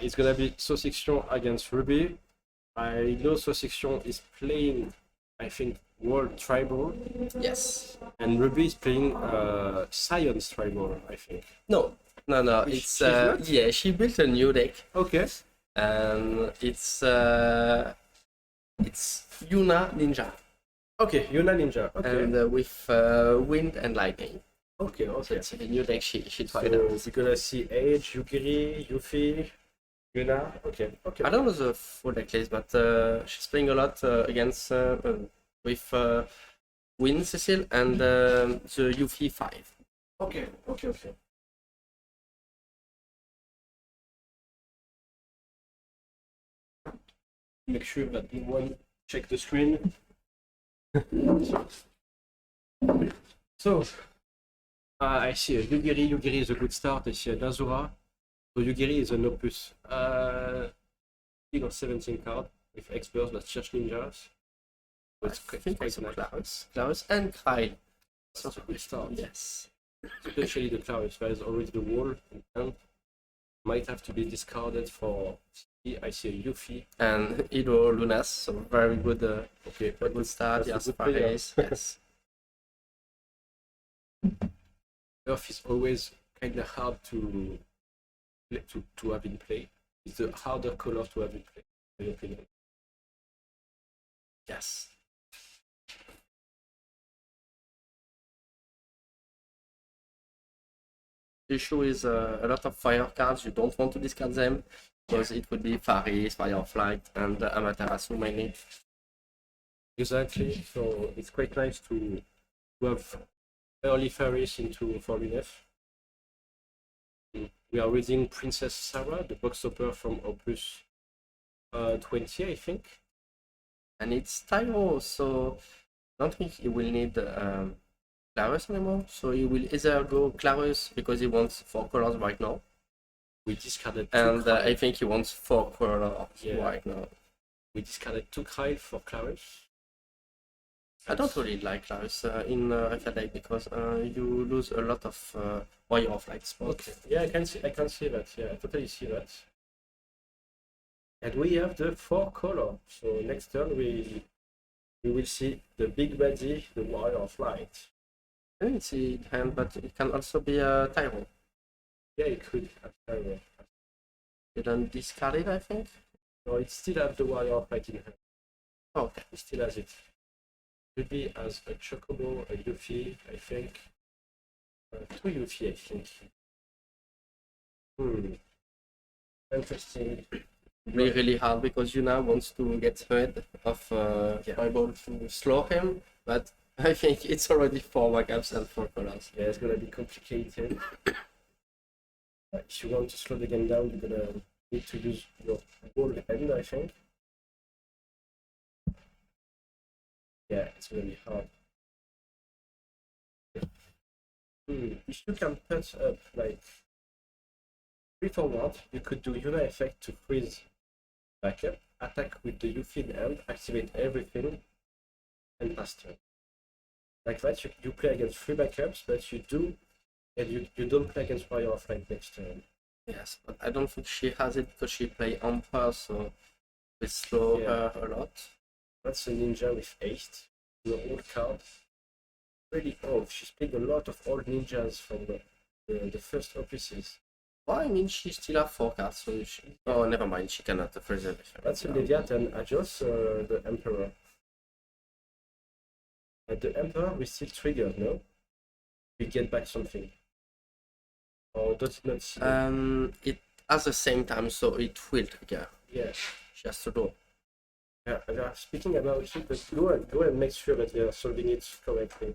It's gonna be Sauciction against Ruby. I know Sauciction is playing, I think, World Tribal, Yes. and Ruby is playing Science Tribal, I think. No. It's She's not? yeah. She built a new deck, Okay. and it's Yuna Ninja, Okay, Yuna Ninja. Okay. and with wind and lightning. Okay, So okay. it's a new deck she tried So out. we're gonna see Age, Yukiri, Yuffie, Yuna. Okay, okay. I don't know the full deck list, but she's playing a lot against with Wind Cecil and the Yuffie 5. Okay, okay, okay. Make sure that no one check the screen. So, I see a Yugiri. Yugiri is a good start. I see a Dazura. So Yugiri is an opus. Big of 17 card with experts like Church Ninjas. So it's I think quite also nice. Clarus and Kyle. That's a good start. Yes. Especially the Clarus. There is already the wall in hand. Might have to be discarded for. I see a Yuffie. And Ido Lunas, so very good. Okay, A good start. That's Yes, a good player. Paris. Yes. Earth is always kind of hard to have in play. It's the harder color to have in play, in my opinion. Yes. The issue is a lot of fire cards. You don't want to discard them because it would be Faris, Fireflight, and Amaterasu mainly. Exactly. So it's quite nice to have early Faris into Forlinef. We are reading Princess Sarah, the box topper from Opus 20, I think. And it's Tyro, so I don't think he will need Clarus anymore. So he will either go Clarus because he wants 4 colors right now, We discarded two and Kryl. I think he wants 4 colors Yeah. right now. We discarded 2 Kryl for Clarus. I don't really like Clarus in FFTCG because you lose a lot of Warrior of Light spots. Okay. Yeah, I can see that. Yeah, I totally see that. And we have the 4 color. So next turn we will see the big baddie, the Warrior of Light. I didn't see it hand, but it can also be a Tyro. Yeah, it could have Tyro. You don't discard it, I think. No, it still has the Warrior of Light in hand. Oh, okay. It still has it. Could be as a Chocobo, a Yuffie, I think. 2 Yuffie, I think. Interesting. Really hard because Yuna wants to get rid of Tribal to slow him, but I think it's already 4 backups and 4 colors. Yeah, it's gonna be complicated. If you want to slow the game down, you're gonna need to use your whole hand, I think. Yeah, it's gonna be hard. If you can put up like 3 forward, you could do Yuna effect to freeze backup, attack with the Yuffie in hand, activate everything, and pass turn. Like that, you play against 3 backups, but you don't play against Warrior of Light next turn. Yes, but I don't think she has it because she play Emperor, so we slow her a lot. That's a ninja with haste. The old card. Really old. She's playing a lot of old ninjas from the first opuses. Well, I mean, she still have 4 cards, so she... Oh, never mind, she cannot freeze everything. That's a Leviathan. Adjust the Emperor. The Emperor we still triggered, no? We get back something. Or does it not see it at the same time, so it will trigger. Yeah. She has to do. Yeah, they are speaking about it, but go and make sure that they are solving it correctly.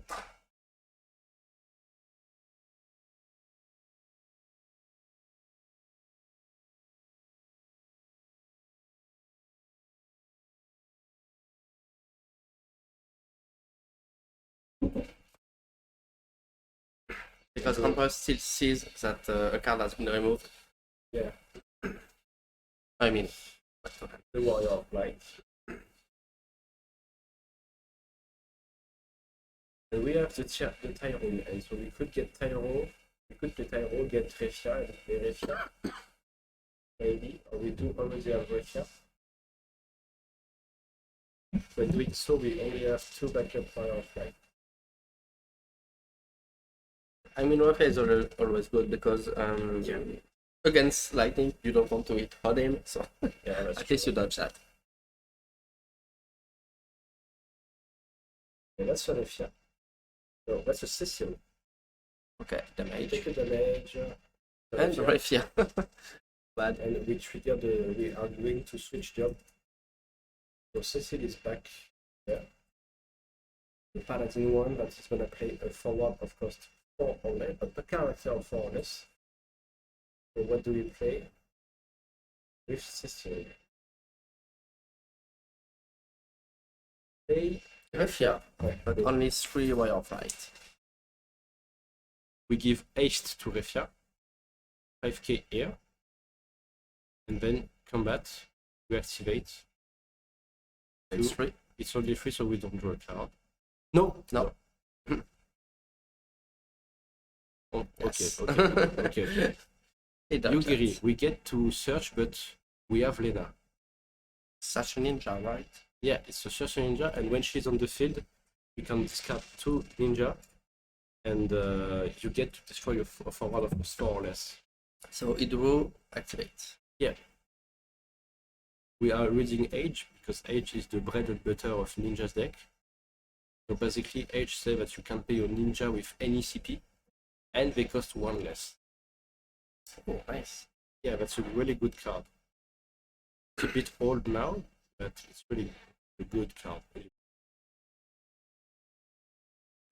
Because Emperor still sees that a card has been removed. Yeah. I mean, The Warrior of Light. And we have the Tyro, and so we could get Tyro, we could play Tyro, get Refia, and play Refia. Maybe, or we do already have Refia. But doing so, we only have 2 backup Warrior of Light. I mean, Warfare is always good because against lightning, you don't want to hit hard aim, so Yeah, that's at least you dodge that. Yeah, that's a Refia. No, that's a Septieme. Okay, damage. Take a damage. And Refia. Refia. Bad. And we trigger we are going to switch job. So Cecil is back there. The Paladin one that is gonna play a forward of cost 4 or less, but the character of 4 or less. So what do we play? With Cecil. Play Refia, okay, but only 3 Warrior of Light. we give haste to Refia. 5k here. And then combat. We activate. It's 3. It's only 3, so we don't draw a card. No! No. Oh, Yes. okay. It does Yugiri, that. we get to search, but we have Lena. Such a ninja, right? Yeah, it's a search ninja, and when she's on the field, you can discard 2 ninja, and you get to destroy your forward of cost 4 or less. So it will activate. We are reading Age, because Age is the bread and butter of Ninja's deck. So basically, Age says that you can play your ninja with any CP, and they cost 1 less. Oh, nice. Yeah, that's a really good card. It's a bit old now, but it's really a good card.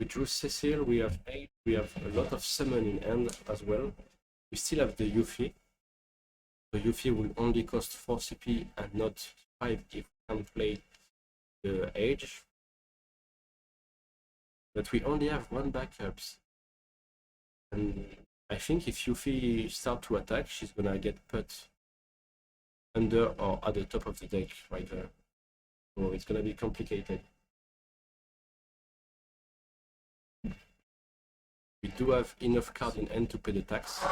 We drew Cecil, we have 8, we have a lot of summon in hand as well. We still have the Yuffie. The Yuffie will only cost 4 CP and not 5 if we can play the Age. But we only have 1 backups. And I think if Yuffie start to attack, she's gonna get put under or at the top of the deck right there. So it's gonna be complicated. We do have enough cards in hand to pay the tax.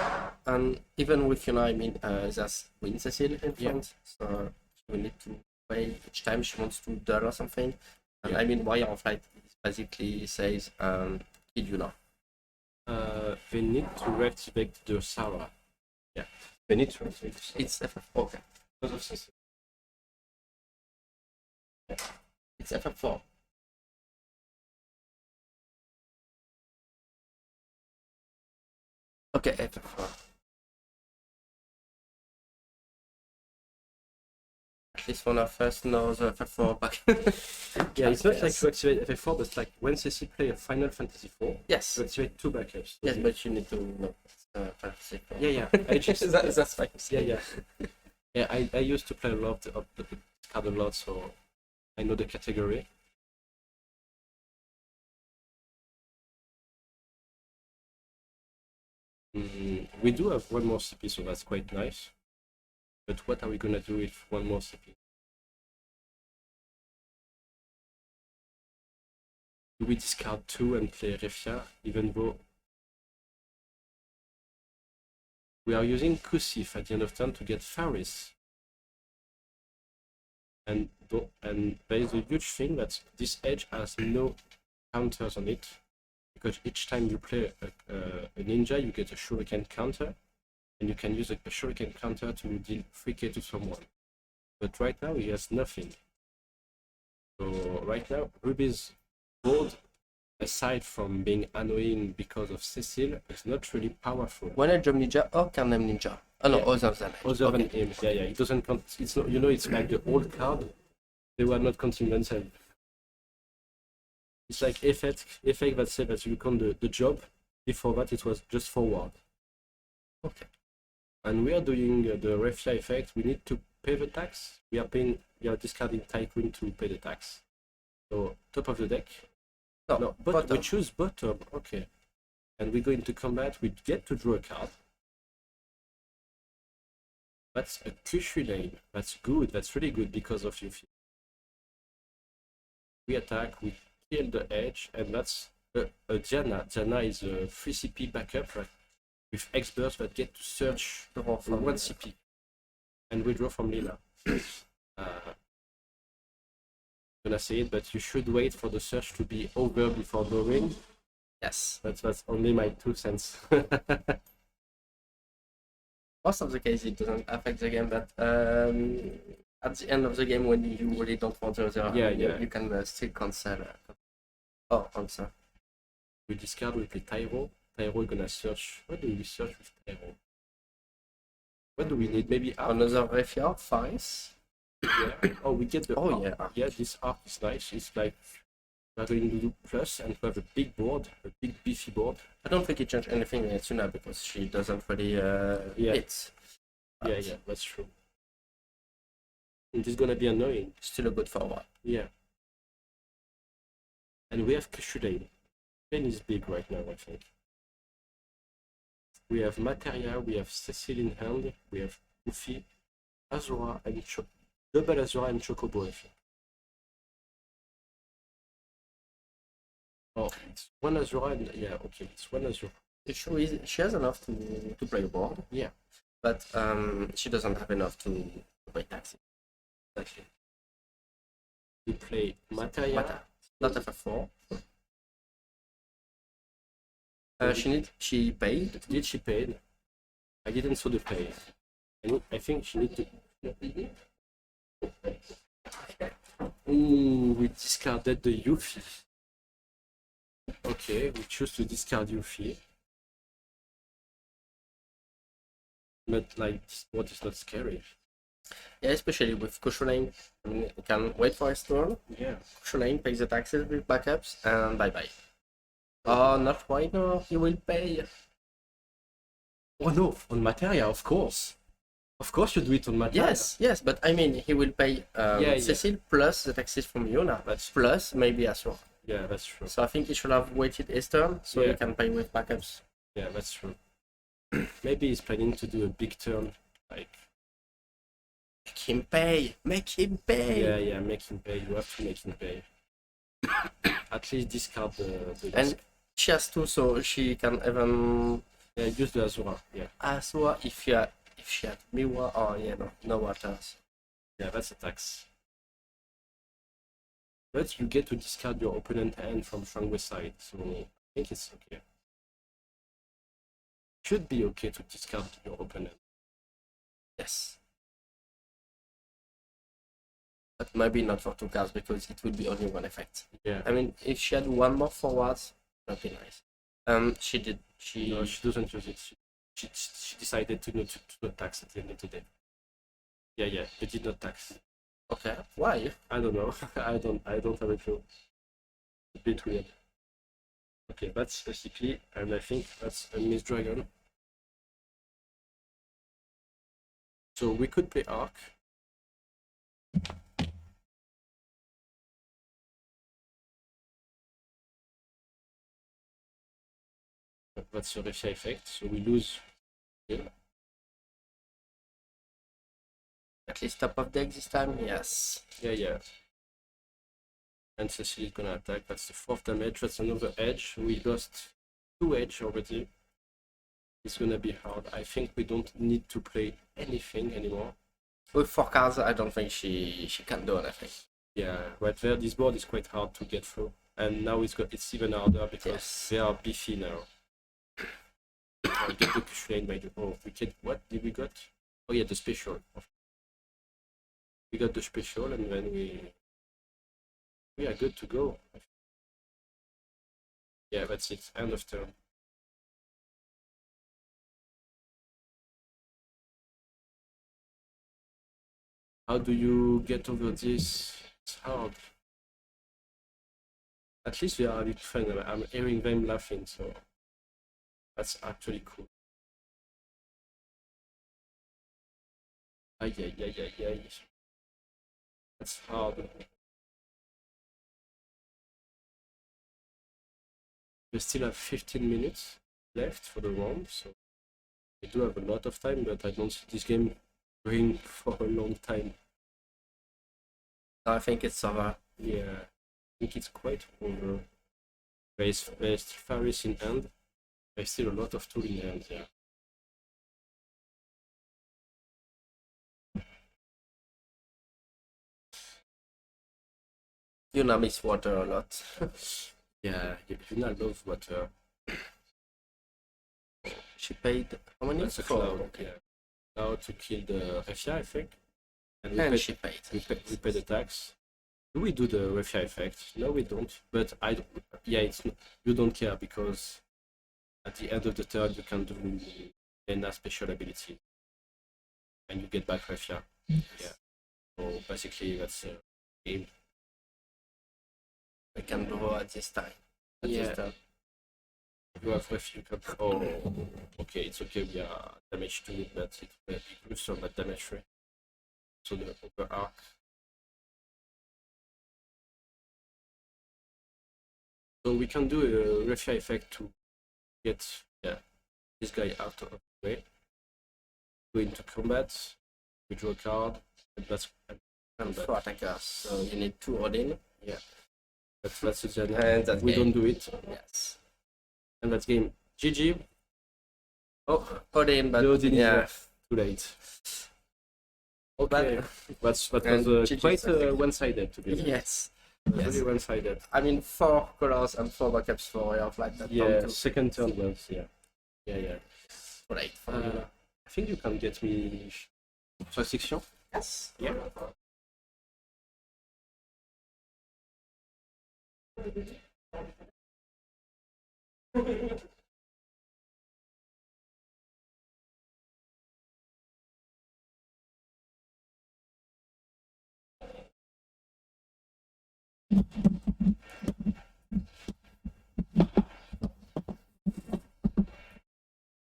And even with I mean, that's Win Cecil in front, so we need to pay each time she wants to duel or something. And I mean, Warrior of Light basically says, kill Yuna. They need to reactivate the Sarah. Yeah, they need to reactivate the Sarah. It's FF4. Okay. Because of Cecil. It's FF4. Okay, FF4. At least one of us knows FF4 back. Yeah, it's not like to activate FF4, but like when Cecil play a Final Fantasy 4, Yes. to activate 2 backups. So Yes, but you need to know. Fantasy 4. Yeah. That's fine. Yeah. Yeah, I used to play a lot of the card a lot, so I know the category. We do have one more CP, so that's quite nice. But what are we gonna do with one more CP? Do we discard 2 and play Refia, even though we are using Kusif at the end of turn to get Faris? And there is a huge thing that this edge has no counters on it, because each time you play a ninja, you get a shuriken counter, and you can use a shuriken counter to deal 3k to someone. But right now he has nothing. So right now Ruby's board, aside from being annoying because of Cecil, is not really powerful. One edge of ninja or Carnem ninja? Oh no, Yeah. other than edge. Other Okay. than him, yeah, it doesn't count. It's not, it's like the old card. They were not counting themselves. It's like effect that said that you count the job. Before that, it was just forward. Okay. And we are doing the Refia effect. We need to pay the tax. We are discarding Tycoon to pay the tax. So top of the deck. No, but bottom. we choose bottom. Okay. And we go into combat. We get to draw a card. That's a Q3 lane. That's good. That's really good because of Yuffie. We attack. We kill the edge, and that's a Diana. Diana is a 3 CP backup, right? With experts that get to search Draw for from 1 CP. And we draw from Lila. Gonna say it, but you should wait for the search to be over before drawing. Yes. That's only my 2 cents. Most of the case it doesn't affect the game, but at the end of the game when you really don't want the other, you can still cancel. Answer. We discard, we play Tyro. Tyro gonna search. What do we search with Tyro? What do we need? Maybe arc. Another Refia, Faris. Yeah. Oh, we get the arc. Yeah. Yeah, this arc is nice. It's like we're going to do plus and we have a big board, a big beefy board. I don't think it changed anything with Tsuna because she doesn't really hit. Yeah, that's true. It is gonna be annoying. Still a good forward. Yeah. And we have Kushulain. Kushulain is big right now, I think. We have Materia, we have Cecil in hand, we have Goofy, Azura, and double Azura and Chocobo, I think. Oh, it's one Azura and okay, it's one Azura. She has enough to play a board. Yeah. But she doesn't have enough to pay taxes. Exactly. We play Materia. Not FF4. She paid. Did she pay? I didn't saw the pay. I think she need to. Ooh, we discarded the Yuffie. Okay, we choose to discard Yuffie. But like this board is not scary. Yeah, especially with Kushulain. You can wait for his turn. Yeah. Kushulain pays the taxes with backups and bye bye. Oh, not right now. He will pay. Oh no, on Materia, of course. Of course you do it on Materia. Yes, but I mean, he will pay Cecil plus the taxes from Yuna. That's plus maybe Asura. Yeah, that's true. So I think he should have waited his turn so he can pay with backups. Yeah, that's true. Maybe he's planning to do a big turn, like. Make him pay! Make him pay! Yeah, make him pay. You have to make him pay. At least discard the And she has to, so she can even use the Azura. Yeah. Asura if she had Miwa or no waters. Yeah, that's a tax. But you get to discard your opponent hand from strongest side, so I think it's okay. Should be okay to discard your opponent. Yes. But maybe not for 2 cards because it would be only 1 effect. Yeah. I mean, if she had 1 more forwards, that'd be nice. She did. No, she doesn't use it. She decided to not tax at the end of the day. Yeah, they did not tax. Okay. Why? I don't know. I don't have a clue. A bit weird. Okay, that's basically, and I think that's a Miss Dragon. So we could play Arc. that's a refia effect, so we lose here. At least top of deck this time, yes. Yeah. And Cecily is gonna attack. That's the 4th damage. That's another edge. We lost 2 edge already. It's gonna be hard. I think we don't need to play anything anymore. With 4 cards, I don't think she can do anything. Yeah, right there. This board is quite hard to get through, and now it's even harder because they are beefy now. Get the push lane by the. Oh, we can. What did we got? Oh yeah, the special. We got the special, and then we are good to go. Yeah, that's it. End of turn. How do you get over this? It's hard. At least we are having fun. I'm hearing them laughing, so that's actually cool. Ay. That's hard. We still have 15 minutes left for the round, so we do have a lot of time, but I don't see this game going for a long time. I think it's over. Yeah, I think it's quite over. There's Faris in hand. There's still a lot of tool in hand, yeah. Yuna miss water a lot. Yeah, Yuna loves water. She paid how many? That's a 4. cloud, Okay. yeah. Now to kill the refia effect. And she paid. We pay the tax. Do we do the refia effect? No, we don't. But you don't care because at the end of the turn you can do a special ability and you get back refia. Yeah. So basically that's a game. We can draw at this time. This turn. You have refia. Oh, okay. It's okay. We are damage 2, but it will be closer but damage 3. So the upper arc. So we can do a refia effect to get this guy out of the way. Go into combat, we draw a card, and that's And 4 attackers, so you need 2 Odin. Yeah. That's the journey. And that we game. don't do it. Yes. And that's game. GG. Oh, Odin, but The Odin is yeah. too late. Okay. that was GG quite second. one-sided to be honest. Yes. Really one-sided. I mean, 4 colors and 4 backups for your flight. That Yeah, don't do. second turn was yeah. Too late for you. I think you can get me restriction. Yes. Yeah.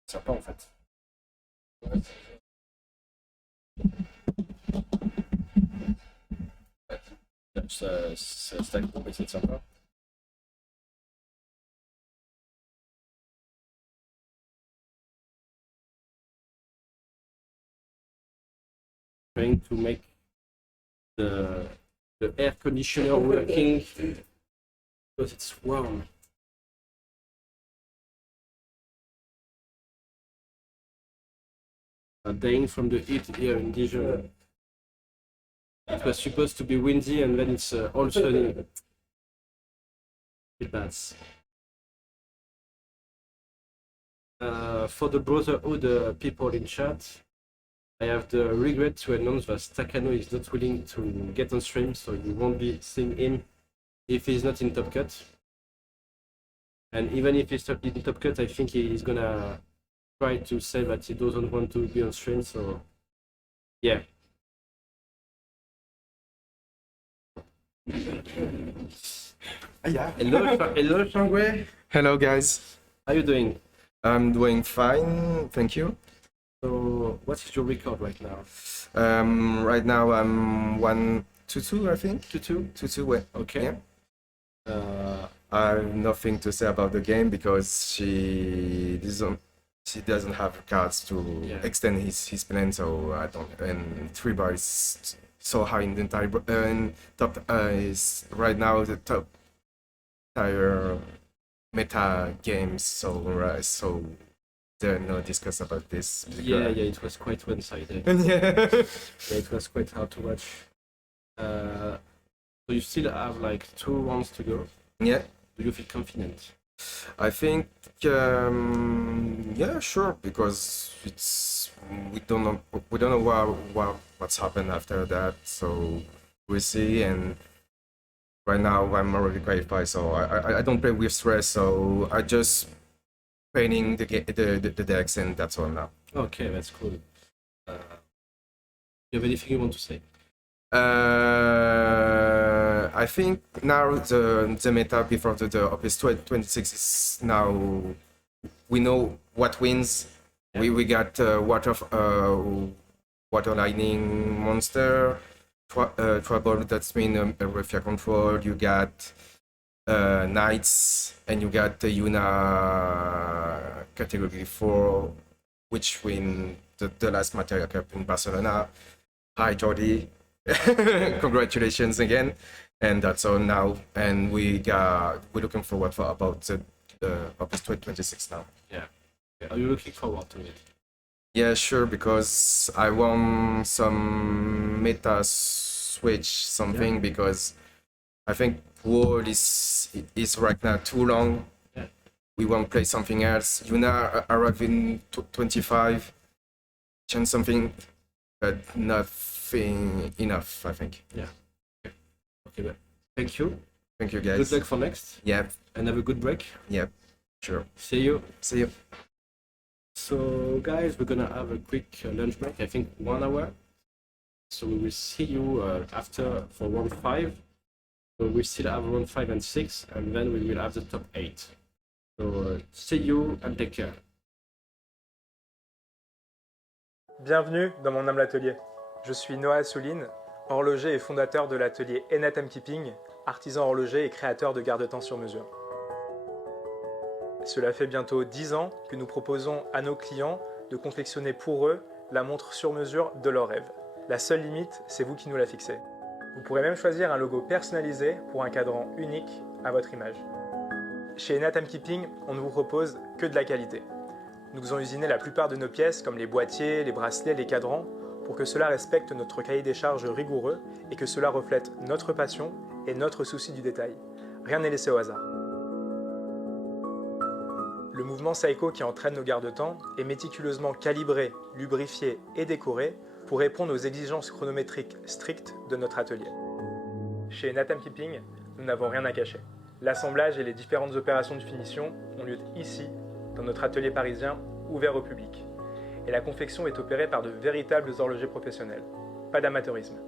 Sympa en fait. Ça stack pour essayer de sympa. Trying to make the air conditioner working because it's warm. Dying from the heat here in Dijon. It was supposed to be windy and then it's all sunny. Bit bad. For the Brotherhood people in chat, I have the regret to announce that Takano is not willing to get on stream, so you won't be seeing him if he's not in Top Cut. And even if he's in Top Cut, I think he's gonna try to say that he doesn't want to be on stream, so yeah. Hello, Shangwei. Hello guys, How are you doing? I'm doing fine, thank you. So, what is your record right now? Right now I'm 1-2-2, I think. 2-2? 2-2, ouais. Okay. Yeah. I have nothing to say about the game because she doesn't have cards to extend his plan, so I don't. And 3 bar is so high in the entire and top is right now the top tier meta games. So there are no discuss about this. Yeah, it was quite one-sided. Yeah. Yeah, it was quite hard to watch. So you still have like 2 rounds to go. Yeah. Do you feel confident? I think, yeah, sure, because we don't know what's happened after that, so we'll see. And right now I'm already qualified, so I don't play with stress, so I just painting the decks, and that's all now. Okay, that's cool. You have anything you want to say? I think now the meta before the Opus 26 is now we know what wins. Yeah. We got water lightning monster, trouble, that's mean Refia control. You got knights, and you got the Yuna category 4, which win the last Material Cup in Barcelona. Hi Jordi. Congratulations again, and that's all now. And we're looking forward for about the Opus 26 now. Yeah. Are you looking forward to it? Yeah, sure, because I want some meta switch something, because I think World is right now too long. Yeah. We want to play something else. Yuna arrive in 25, change something, but nothing enough, I think. Yeah. Okay, well, thank you. Thank you, guys. Good luck for next. Yeah, And have a good break. yeah, sure. See you. See you. So, guys, we're gonna have a quick lunch break. I think 1 hour. So we will see you after for round 5. So we still have round 5 and 6, and then we will have the top 8. So see you and take care. Bienvenue dans mon humble atelier. Je suis Noah Souline, horloger et fondateur de l'atelier Timekeeping, artisan horloger et créateur de garde-temps sur mesure. Cela fait bientôt 10 ans que nous proposons à nos clients de confectionner pour eux la montre sur mesure de leur rêve. La seule limite, c'est vous qui nous la fixez. Vous pourrez même choisir un logo personnalisé pour un cadran unique à votre image. Chez Timekeeping, on ne vous propose que de la qualité. Nous faisons usiner la plupart de nos pièces, comme les boîtiers, les bracelets, les cadrans, pour que cela respecte notre cahier des charges rigoureux et que cela reflète notre passion et notre souci du détail. Rien n'est laissé au hasard. Le mouvement Seiko qui entraîne nos garde-temps est méticuleusement calibré, lubrifié et décoré pour répondre aux exigences chronométriques strictes de notre atelier. Chez Timekeeping, nous n'avons rien à cacher. L'assemblage et les différentes opérations de finition ont lieu ici, dans notre atelier parisien ouvert au public. Et la confection est opérée par de véritables horlogers professionnels. Pas d'amateurisme.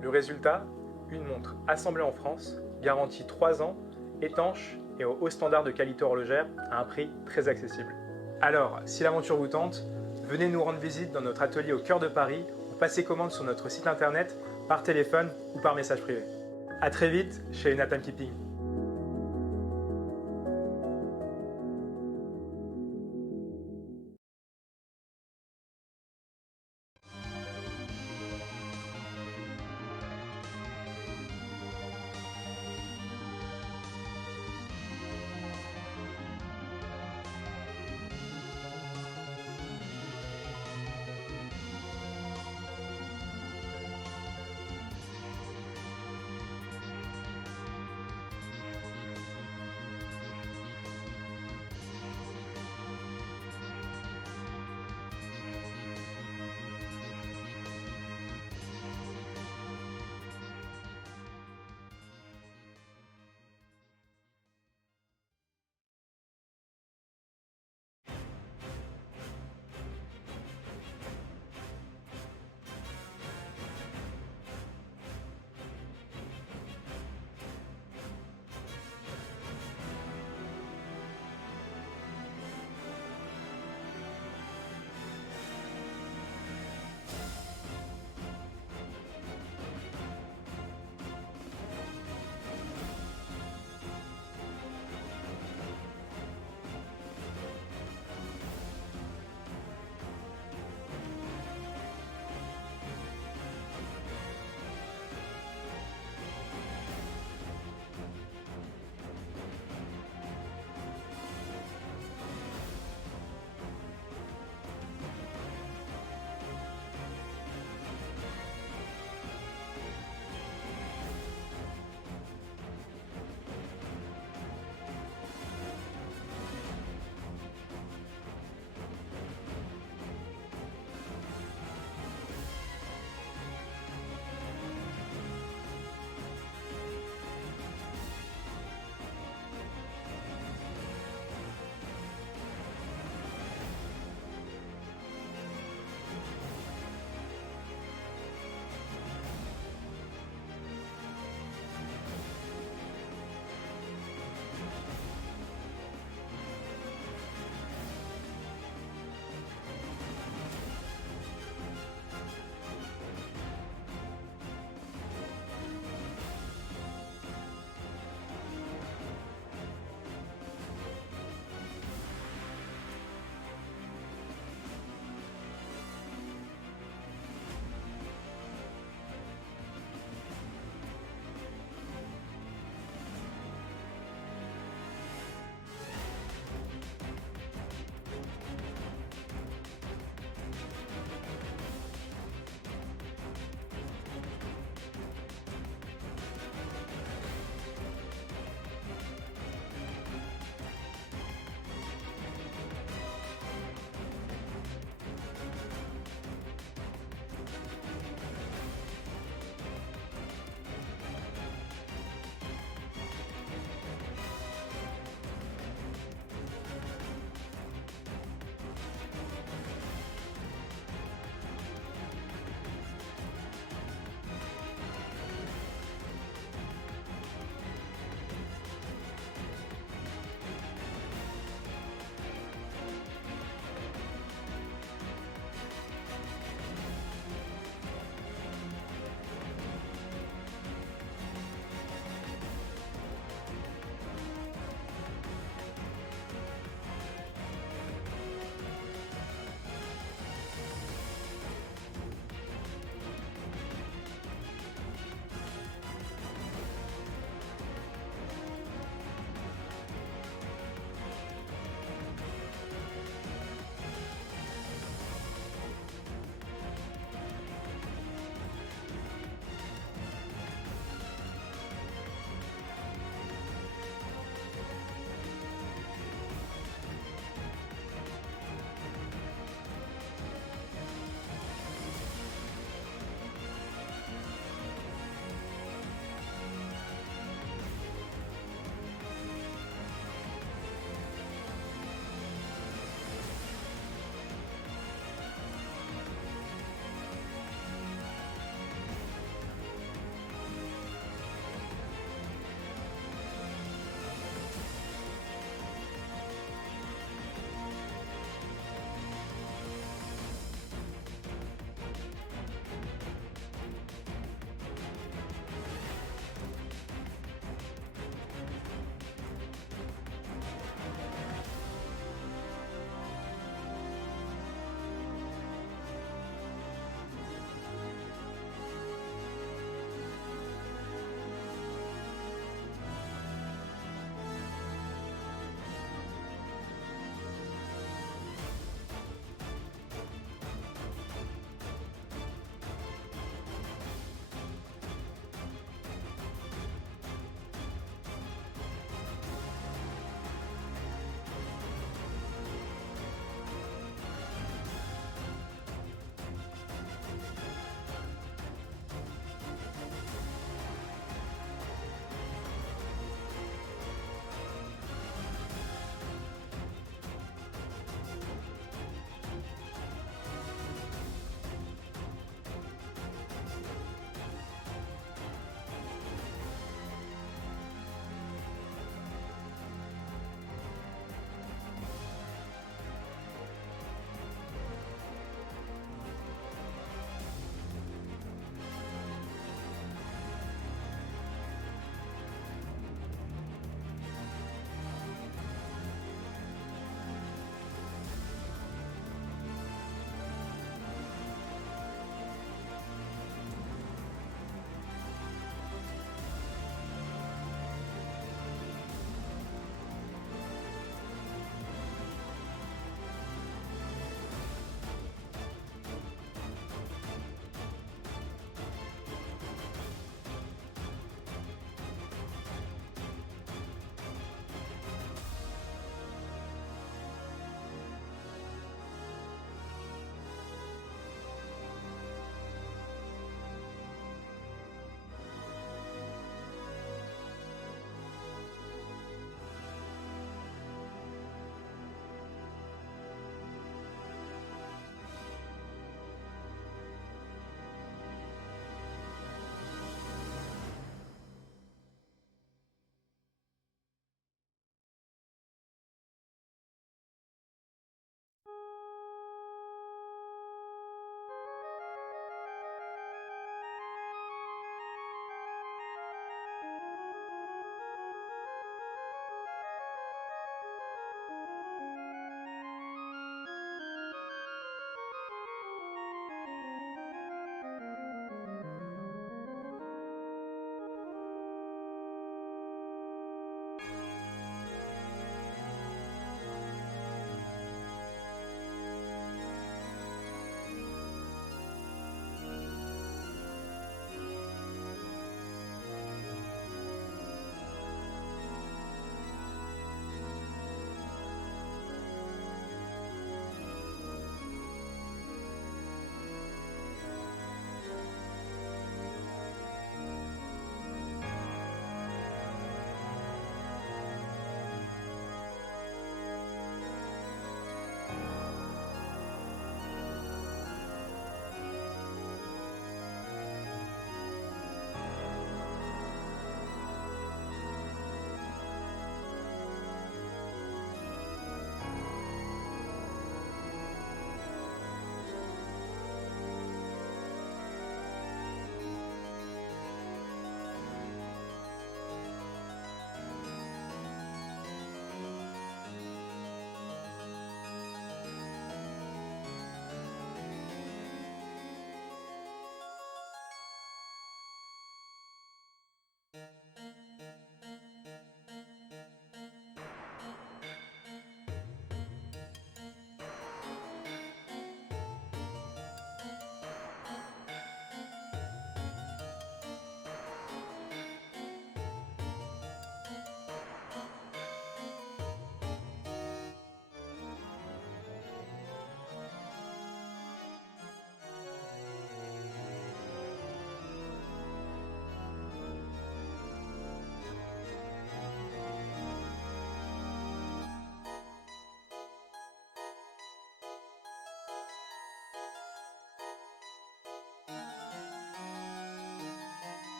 Le résultat, une montre assemblée en France, garantie 3 ans, étanche et au haut standard de qualité horlogère à un prix très accessible. Alors, si l'aventure vous tente, venez nous rendre visite dans notre atelier au cœur de Paris ou passez commande sur notre site internet, par téléphone ou par message privé. A très vite chez Timekeeping.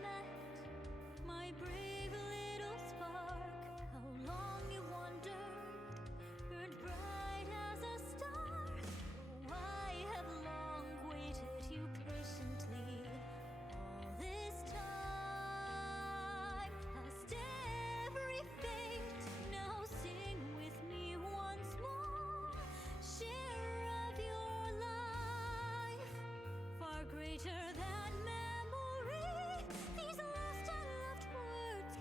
met, my brave little spark. How long you wandered, burned bright as a star. Oh, I have long waited you patiently. All this time, past every fate, now sing with me once more. Share of your life, far greater than memory. These lost and loved words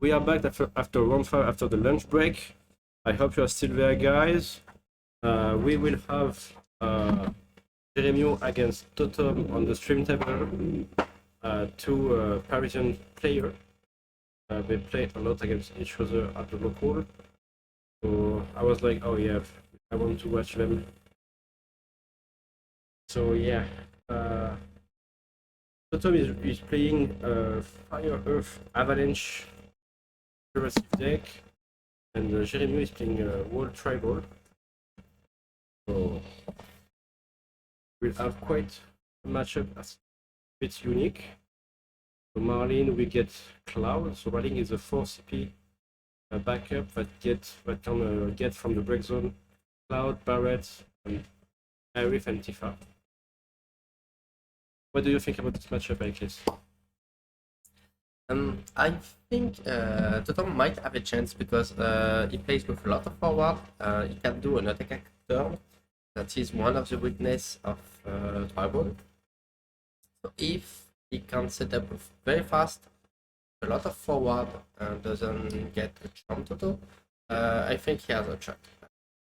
We are back after round 5 after the lunch break. I hope you are still there, guys. We will have Jeremio against Totem on the stream table. Two Parisian players. They play a lot against each other at the local. So I was like, oh yeah, I want to watch them. So yeah. Totem is playing Fire, Earth, Avalanche, Aggressive deck, and Jeremy is playing World Tribal. So we'll have quite a matchup that's a bit unique. So Marlene, we get Cloud. So Marlene is a 4 CP backup that can get from the break zone Cloud, Barret, and Arif and Tifa. What do you think about this matchup, Aeclis? I think Totem might have a chance because he plays with a lot of forward. He can do an attack turn. That is one of the weaknesses of Tribal. So if he can set up very fast, a lot of forward, and doesn't get a charm total, I think he has a shot.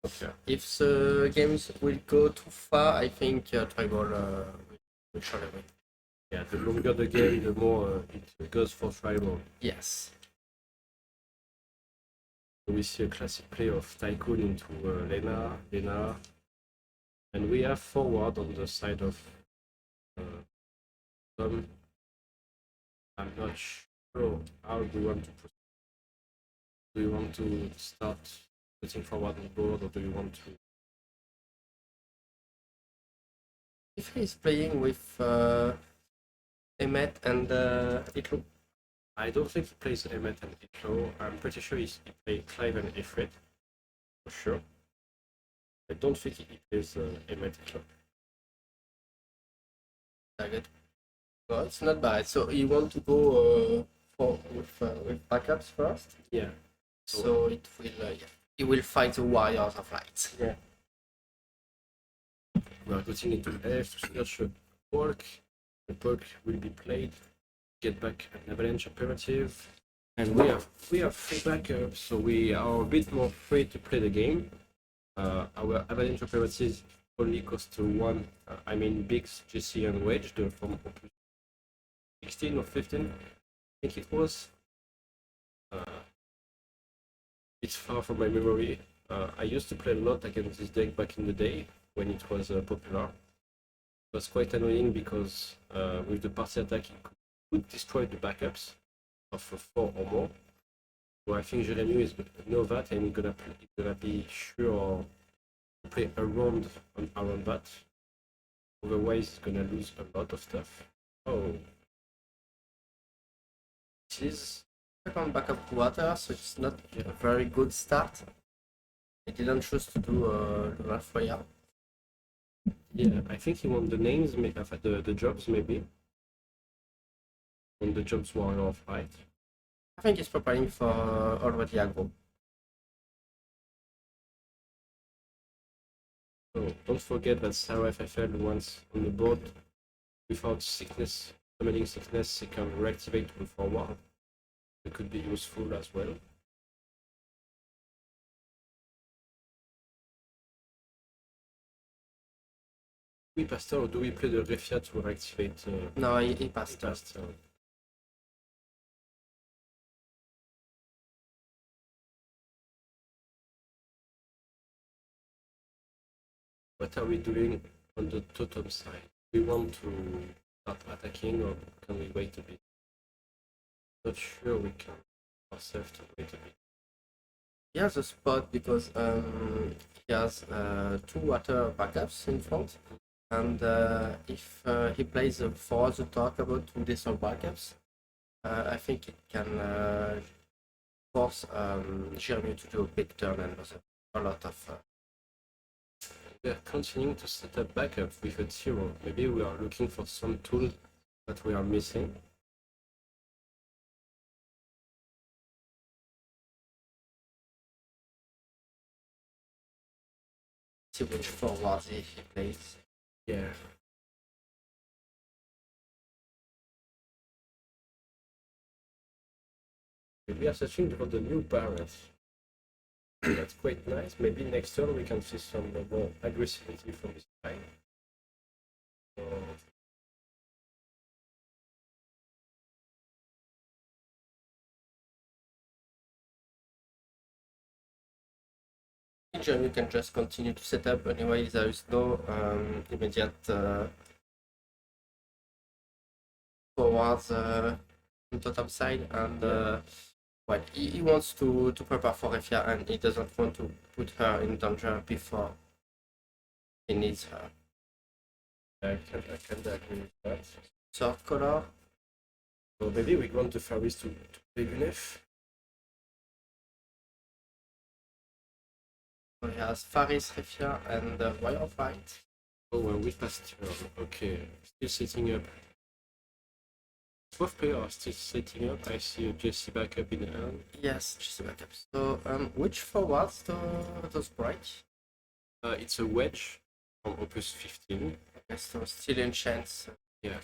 Okay. If the games will go too far, I think Tribal will show away. Yeah, the longer the game, the more it goes for Tribal. Yes. So we see a classic play of Tycoon into Lena, and we have forward on the side of Tom. I'm not sure how do we want to proceed. Do you want to start putting forward on the board, or do you want to? If he's playing with Emmet and Itlo, I don't think he plays Emmet and Itlo. I'm pretty sure he plays Clive and Ifrit. For sure. I don't think he plays Emmet Itlo. target. Well, it's not bad. So you want to go with backups first? Yeah. So it will fight the warriors of light. Yeah. We are putting into F to search a Polk. The Polk will be played. Get back an Avalanche imperative. And we have 3 backups, so we are a bit more free to play the game. Our Avalanche imperative only cost 1. I mean, Biggs, GC, and Wedge, the from 16 or 15, I think it was. It's far from my memory. I used to play a lot against this deck back in the day when it was popular. It was quite annoying because with the party attack it could destroy the backups of 4 or more. So I think Jeremy is know that and he's gonna be sure to play around that. Otherwise he's gonna lose a lot of stuff. Oh. This is second backup water, so it's not a very good start. I didn't choose to do Lunar Fire. Yeah, I think he won the names, the jobs maybe. On the jobs warrior of light. I think he's preparing for already aggro. So don't forget that Sarah FFL once on the board without sickness, summoning sickness, he can reactivate on forward. It could be useful as well. We passed or do we play the Refia to reactivate? No, he passed. What are we doing on the totem side? We want to start attacking or can we wait a bit? Not sure we can ourselves to wait a bit. He has a spot because he has 2 water backups in front, and if he plays for the talk about 2 desert backups, I think it can force Jeremy to do a big turn and a lot of. We are continuing to set up backup with a 0. Maybe we are looking for some tool that we are missing. See which forward he plays. Yeah. We are searching for the new barrels. That's quite nice. Maybe next turn we can see some more aggressivity from this guy. You can just continue to set up. Anyway, there is no immediate forwards on the top side, and well, he wants to prepare for Refia, and he doesn't want to put her in danger before he needs her. I can agree with that. Third color. So maybe we want the Faris to play Lunef. So he has Faris, Refia, and Wire of Light. Oh, well, we passed turn. Okay, still setting up. Both players are still setting up. I see a Jesse backup in the hand. Yes, just a backup. So, which forwards those break? It's a wedge from Opus 15. Okay, so still in chance. Yeah.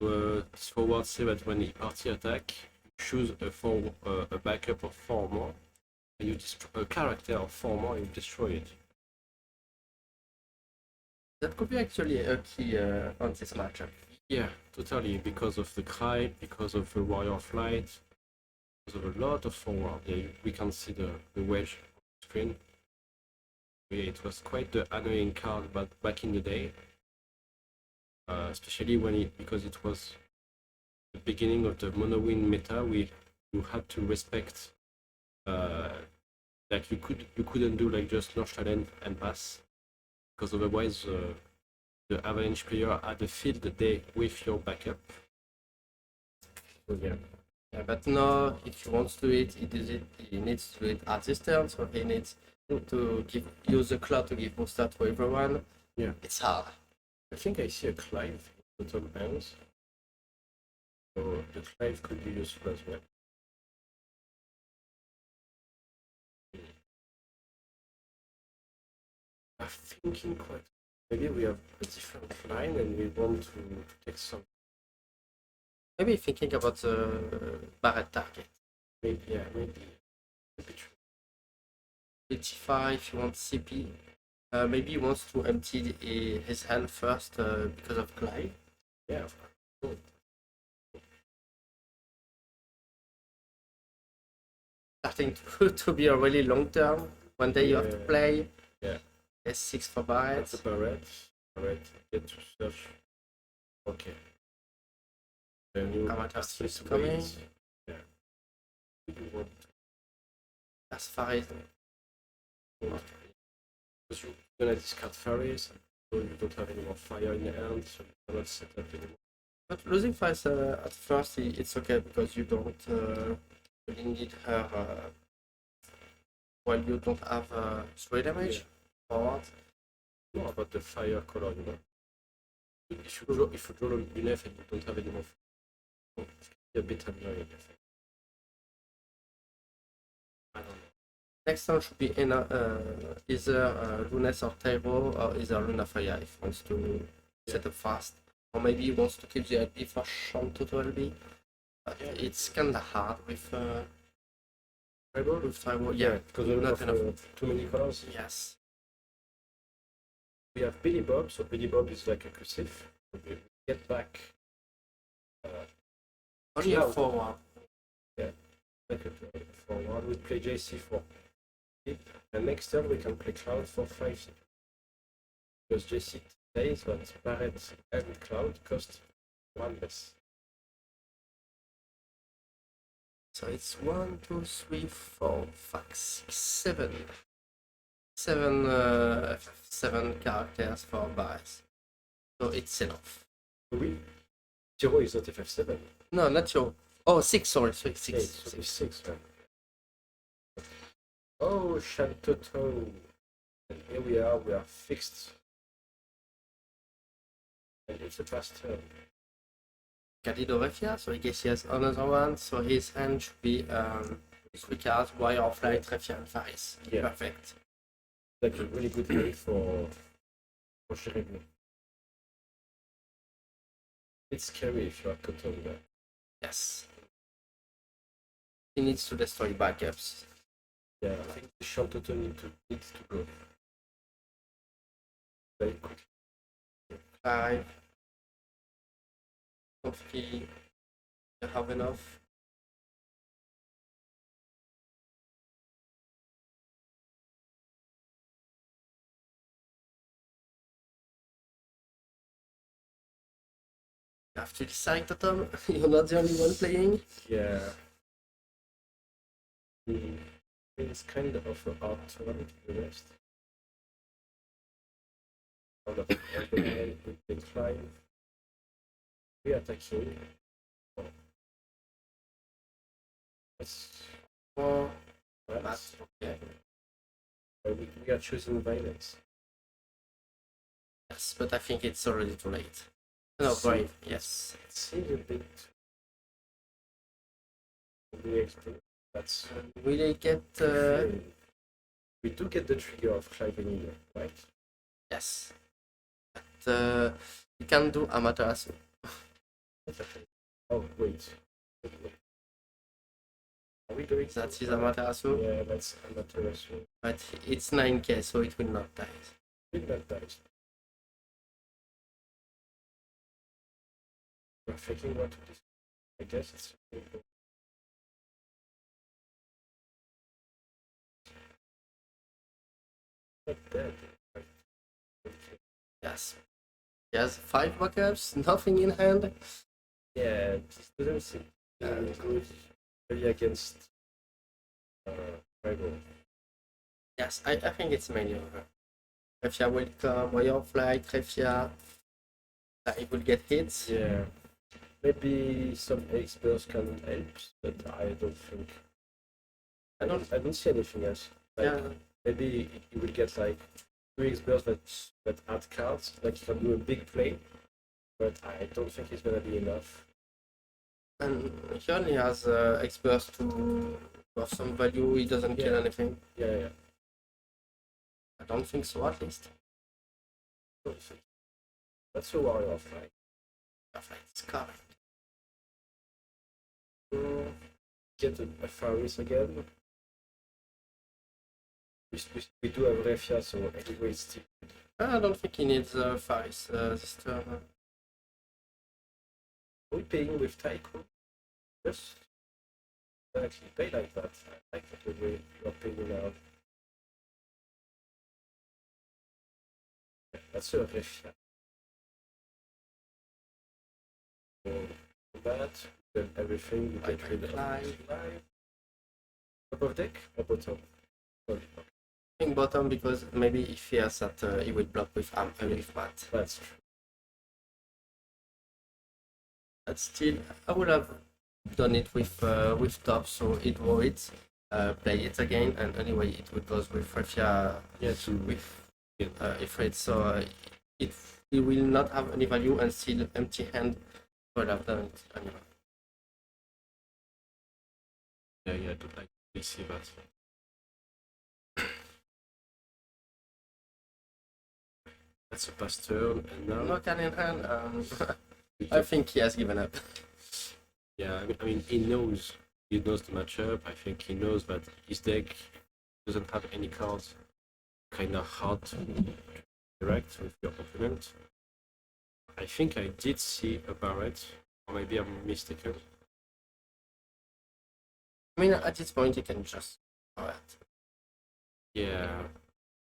This forward say that when the party attack, you choose a backup of 4 more, and you destroy a character of 4 more, you destroy it. That could be actually a key on this matchup. Yeah, totally. Because of the cry, because of the Warrior of Light, because of a lot of forward. Yeah, we can see the wedge on the screen. Yeah, it was quite the annoying card, but back in the day, especially because it was the beginning of the mono win meta, you had to respect like you couldn't do like just launch talent and pass, because otherwise the Avalanche player had a field day with your backup. So yeah. Yeah, but now if he wants to do it, he needs to do it at this turn, so he needs to use the cloud to give booster to everyone. Yeah. It's hard. I think I see a Clive in bottom hands. So the Clive could be useful as well. I'm thinking quite. Maybe we have a different line and we want to take some. Maybe thinking about the Barret target. Maybe, yeah, maybe. 85, you want CP. Maybe he wants to empty his hand first because of Clive. Yeah, of course. Starting to be a really long term. One day you have to play. Yeah. S6 for Barret. That's a Barret. Get to search. Okay. Then you Amateur have is to coming. wait. Yeah. You want As far as because you're gonna discard Faris, so you don't have any more fire in the hand, so you cannot set up anymore. but losing fights at first, it's okay because you don't really need her. While you don't have 3 damage forward. More about the fire color, you know. If you draw enough and you don't have any more fire, it's a bit annoying, I think. I don't know. Next one should be either Lunes or Tyro, or either Luna Fire if he wants to set up fast. Or maybe he wants to keep the LB for Shanto to LB. But it's kinda hard with Tyro. Yeah, because we not have enough. too many colors. Yes. We have Billy Bob, so Billy Bob is like aggressive. We get back Only a Cloud. forward. like a forward. We play JC for 8, and next turn we can play Cloud for 5. Because JC says that Barret and Cloud cost 1 less. So it's 1, 2, 3, 4, 5, 6, 7. 7 characters for Barret. So it's enough. Oui. Zero is not FF7. No, not your. Oh, 6, sorry, 6. Yeah, it's 6. Yeah. Oh, Shantoto. And here we are fixed. And it's a fast turn. Cadido Refia, so I guess he has another one, so his hand should be 3 cards, Wire of Light, Refia, and Faris. Yeah. Perfect. Like a really good hand for Shiregu. It's scary if you are Total there. Yes. He needs to destroy backups. Yeah, I think the Shantoto needs to go. Very quick. 5. Hopefully you have enough. You have to decide, Tom. You're not the only one playing. Yeah. It's kind of an hard tournament to be honest. Out of everyone, we played 5. We are attacking. That's Oh, right. that's okay. We are choosing violence. Yes, but I think it's already too late. No, See. brave. Yes. It seems a bit weird. That's Will they get? we do get the trigger of Clive Vanilla, right? Yes. But you can do Amaterasu. Oh wait. Are we doing That is Amaterasu, Yeah, that's Amaterasu. but it's 9k, so it will not die. With that dice. We're thinking what to do. I guess it's not dead. Yes. He has 5 backups, nothing in hand. Yeah, this doesn't seem good really against rival. Yes, I think it's mainly over. Refia will come, Warrior Flight, Refia. He will get hits. Yeah. Maybe some experts can help, but I don't think. I don't see anything else. Like, Yeah. maybe you will get like 3 experts that add cards, like you can do a big play, but I don't think it's gonna be enough. And he only has experts to have some value, he doesn't kill Yeah. anything. Yeah. I don't think so, at least. Don't think. That's a warrior of like. Perfect, correct. Get a Faris again. We do have Refia, so anyway it's still. I don't think he needs Faris this turn. Are we paying with Taiko? Yes. I actually pay like that. I like the way you are paying now. That's a Refia. So, that, then everything, you get rid of Clive. Top of deck or bottom? Sorry, I think bottom because maybe if he has that, he will block with with Matt. that's true. But still, I would have done it with top, so it worried. Play it again, and anyway, it would go with Refia Yeah, to with Ifrit, so it will not have any value and still empty hand would have done it anyway. yeah, I don't like to see that. That's a pass turn, and now No can in hand. I think he has given up. yeah, I mean, he knows the matchup. I think he knows that his deck doesn't have any cards. Kind of hard to interact with your opponent. I think I did see a Barret, or maybe I'm mistaken. I mean, at this point, he can just. Alright. Yeah,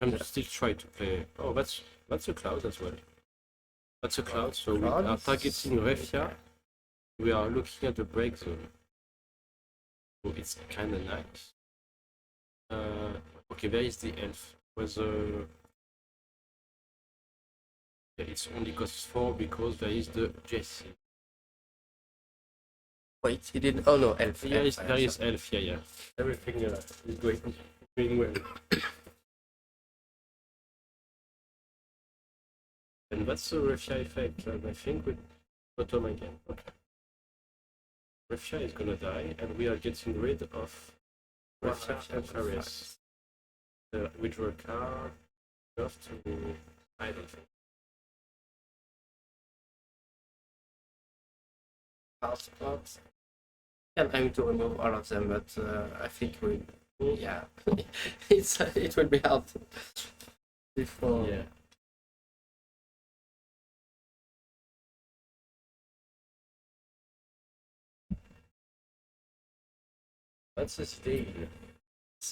I'm still trying to play. Oh, that's a cloud as well. That's a cloud. So we are Clouds. targeting Refia. We are looking at the break zone. So it's kind of nice. Okay, there is the elf. Yeah, it's only costs 4 because there is the Jesse. Wait, he didn't. Oh no, elf. Yeah, elf, there is elf. Yeah. Everything is going well. And that's the Refia effect, and I think with bottom again. Okay. Refia is gonna die, and we are getting rid of Refia and Faris. We draw a card, enough to. I don't think. Half spots. I'm going to remove all of them, but I think yeah, it will be hard before. Yeah. What's the stage?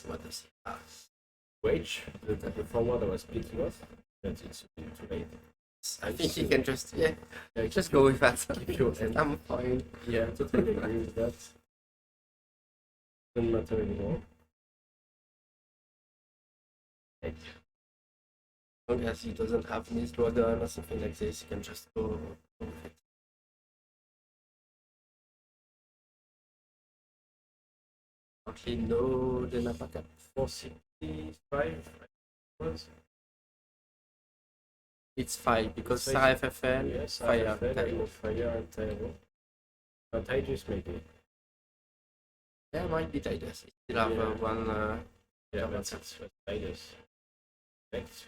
What does it have? Wage, the forward I was speaking of, but it's a bit too late. I think you can just Yeah, just go with that. keep your end. I'm fine. Yeah, totally agree with that. Doesn't matter anymore. As long as he doesn't have his dragon or something like this, you can just go with it. Currently, no, the Napaka. 465 was. It's 5 because So Sarah it's- FFL, Yes, Fire, Fire and Tyro. Tigers maybe. Yeah, might be Tidus. It still have Yeah. one. Yeah, Double that's Tigers. Perfect.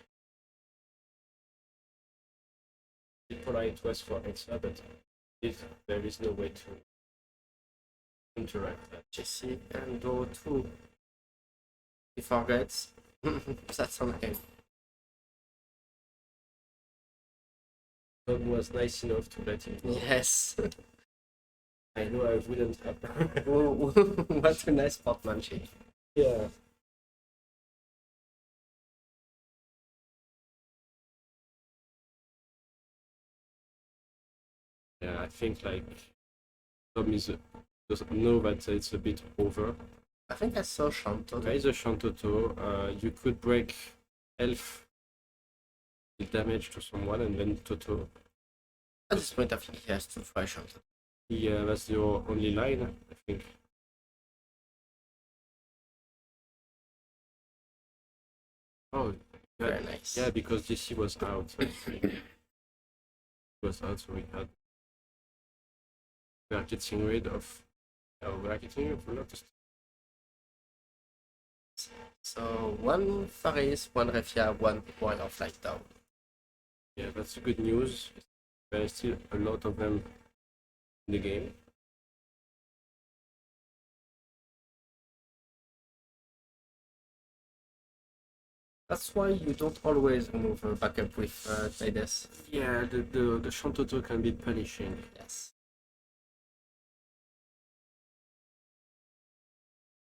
Polite was for Exa, but there is no way to interact that. Jesse and go to. He forgets. That's on him. God was nice enough to let him go. Yes. I know I wouldn't have. What a nice sportsmanship. Yeah. Yeah, I think like Tom doesn't know that it's a bit over. I think I saw Shanto. There is a Shantoto. You could break elf with damage to someone and then Toto. At this point, I think he has to try Shanto. Yeah, that's your only line, I think. Oh, yeah, Very nice. yeah, because DC was out. Was out, so we are getting rid of. We are getting rid of a lot of stuff. So one Faris, one Refia, one Warrior Flight down. Yeah, that's the good news. There is still a lot of them in the game. That's why you don't always move backup with Tidus. Yeah, the Shantoto can be punishing. Yes.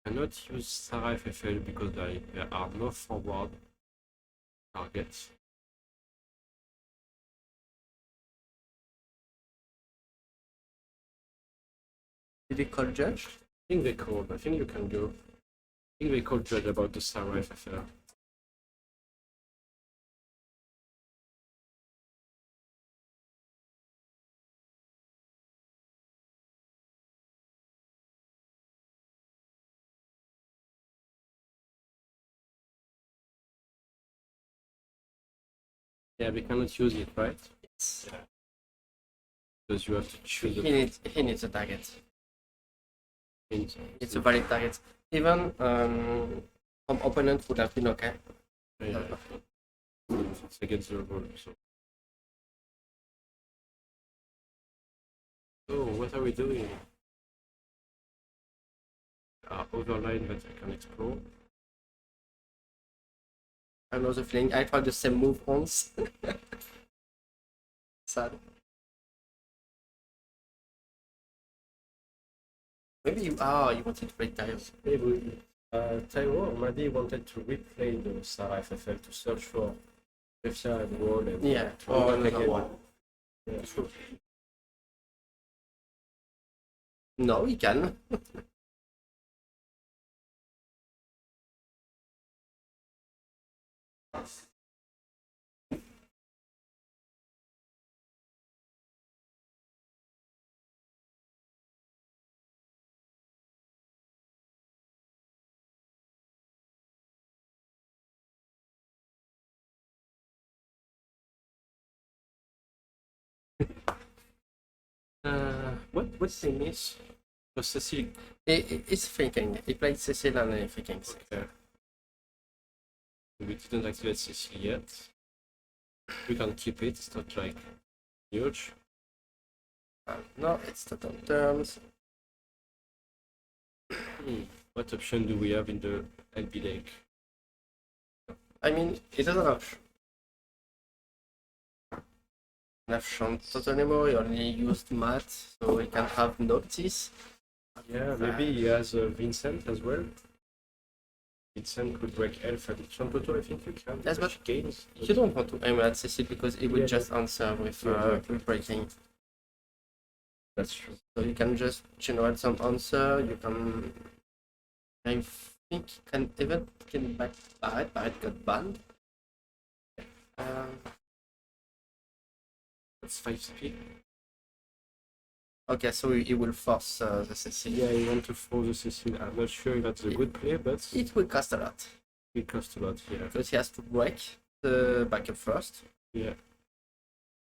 I cannot use Sarah FFL because there are no forward targets. Did he call Judge? I think they called. I think you can go. I think they called Judge about the Sarah FFL. Yeah, we cannot use it, right? Yes. Because you have to choose He needs a target. print. It's a valid target. Even from opponent would have been okay. Yeah, it's against the rule. So, what are we doing? Overline that I can explore. I know the feeling. I tried the same move once. Sad. Maybe you wanted to play tiles. Maybe Tyro already wanted to replay the Sarah FFL to search for Refia and Wall and Yeah. to Or run back another again. one. Yeah. True. No, he can. What thing is? Cecil. He's thinking. He played Cecil and he thinking. Okay. We didn't activate Cecil yet. We can keep it. It's not like huge. No, it's not on terms. What option do we have in the LB lake? I mean, it doesn't have shown total anymore, he only used math, so he can have notice. Yeah, maybe he has Vincent as well. Vincent could break elf at Champoto, I think you can. Yes, but gains. you don't want to aim at Cecil because he would Yeah, just answer with, with breaking. That's true. So you can just generate some answer, you can... I think you can even kill back Barrett. Barrett got banned. That's 5 speed. Okay, so he will force the Cecil. Yeah, you want to throw the Cecil. I'm not sure if that's a good play, but It will cost a lot. it costs a lot, yeah. Because he has to break the backup first. Yeah.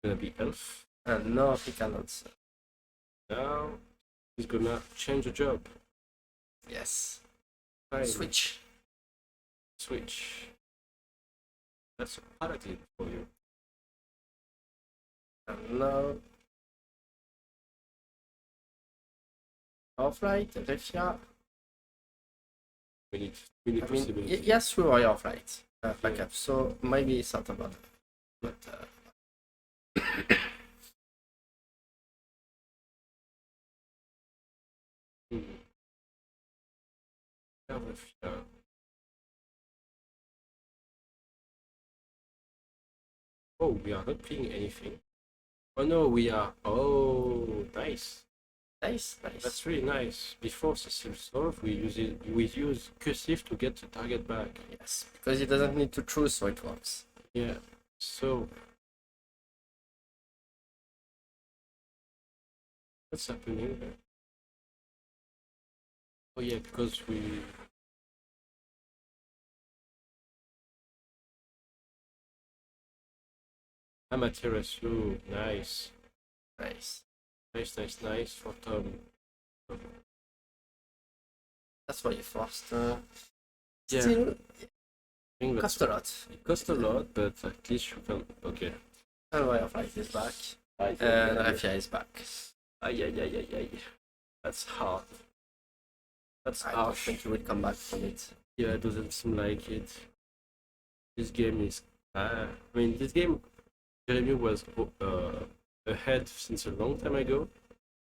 Gonna be elf. And no, he cannot. Now he's gonna change the job. Yes. Fine. Switch. Switch. That's a paladin for you. And now. Offlight, Refia. We need I mean, possibility. he has 3 warrior offlight backup, so maybe it's not about it. But. Yeah, with, oh, we are not playing anything. Oh no, we are. Oh, nice. Nice, nice. That's really nice. Before Cecil solve, we use cursive to get the target back. Yes, because he doesn't need to choose, so it works. Yeah. So what's happening there? Oh yeah, because we Amaterasu, nice. Nice. Nice for Tom. That's why you forced. Yeah. Still, I think that's cost a lot. It costs a lot, but at least you can. Okay. And Warrior Flight is back. And Refia is back. Ay. That's hard. That's I don't harsh. think he will come back from it. Yeah, it doesn't seem like it. This game is. I mean, this game, Jeremy was ahead since a long time ago,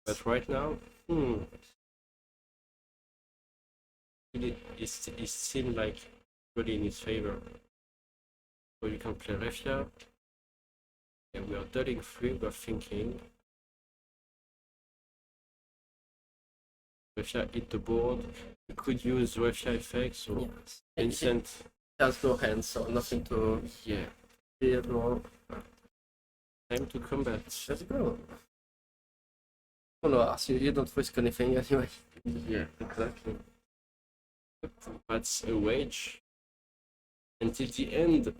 but right now, it seemed like really in his favor. So you can play Refia. Yeah, we are dulling 3, we're thinking. Refia hit the board. We could use Refia effects, so Yes. Vincent. He has no hands, so nothing to Yeah, fear. No. time to combat. Let's go. Oh no, so you don't risk anything anyway. Yeah, exactly. That's a wage until the end.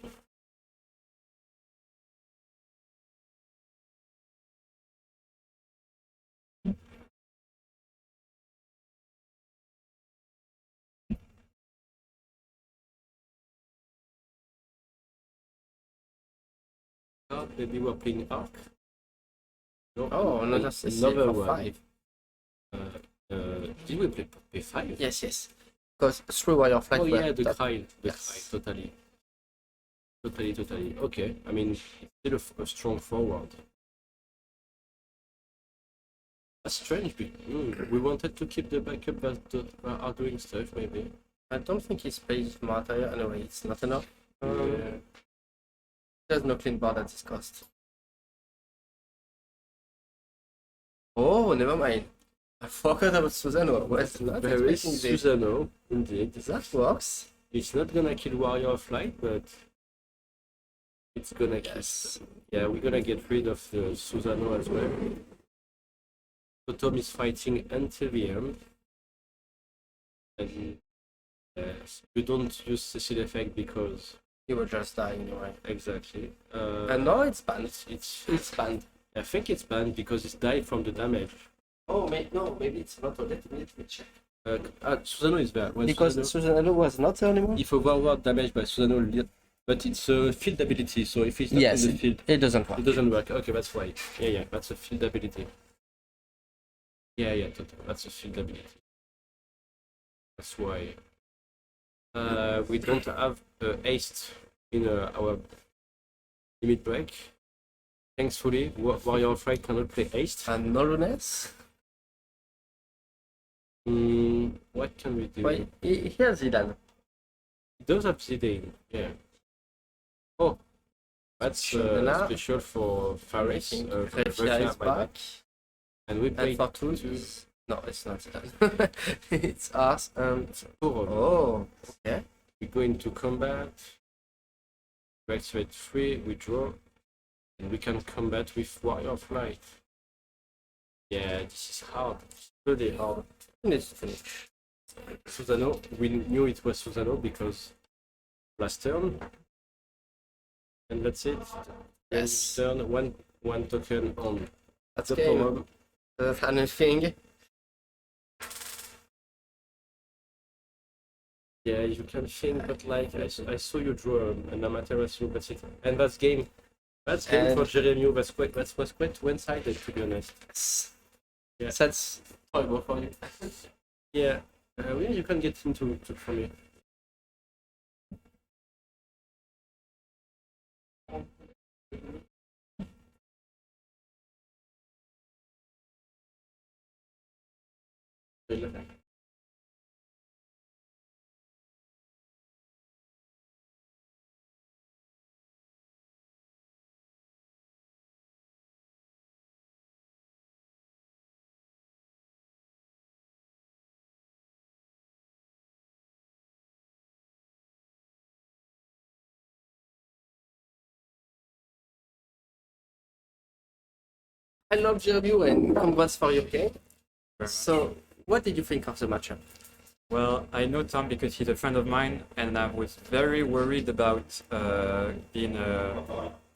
Maybe we're playing Arc. No, Oh, another CC for one. 5. Did we play P5? Yes. Because 3 Warrior Flight. Oh were yeah, the top. Kyle. The Yes. Kyle, totally. Okay, I mean, it's still a strong forward. That's strange. We wanted to keep the backup that are doing stuff, maybe. I don't think he pays material anyway, it's not enough. Yeah. There's no clean board at this cost. Oh, never mind. I forgot about Susano. I was not There is expecting this. Susano, indeed. That works. It's not gonna kill Warrior of Light, but it's gonna Yes. kill. Yeah, we're gonna get rid of the Susano as well. So Tom is fighting until the end. And you don't use Cecil effect because He will just die anyway. exactly. And now it's banned. It's banned. I think it's banned because it's died from the damage. Oh, no, maybe it's not. Let me check. Susano is there. When Because Susano was not there anymore? if a warlord damaged by Susano, but it's a field ability, so if it's not Yes, in the field, it doesn't work. it doesn't work. Okay, that's why. Yeah, that's a field ability. Yeah, that's a field ability. That's why. We don't have haste in our limit break. Thankfully, Warrior of Light cannot play haste. And no lunes? What can we do? Why, he has Zidane. It does have Zidane, yeah. Oh, that's special for Faris. Refia is back. And we play And for two, no, it's not Zidane. It's us and... Oh, okay. We go into combat. We activate 3, we draw. And we can combat with Warrior of Light. Yeah, this is hard. It's really hard. Let's finish. Susano, we knew it was Susano because last turn. And that's it. Yes. Turn, one token on That's the game. poem. That's anything. Yeah, you can think, but like I saw you draw an Amaterasu, that's it. And that's game. That's game And- for Jeremy. That was quite one-sided, to be honest. Yeah. That's horrible for you. Yeah, yeah, you can get into for me. I love Jeremy and congrats for your game. So, what did you think of the matchup? Well, I know Tom because he's a friend of mine, and I was very worried about being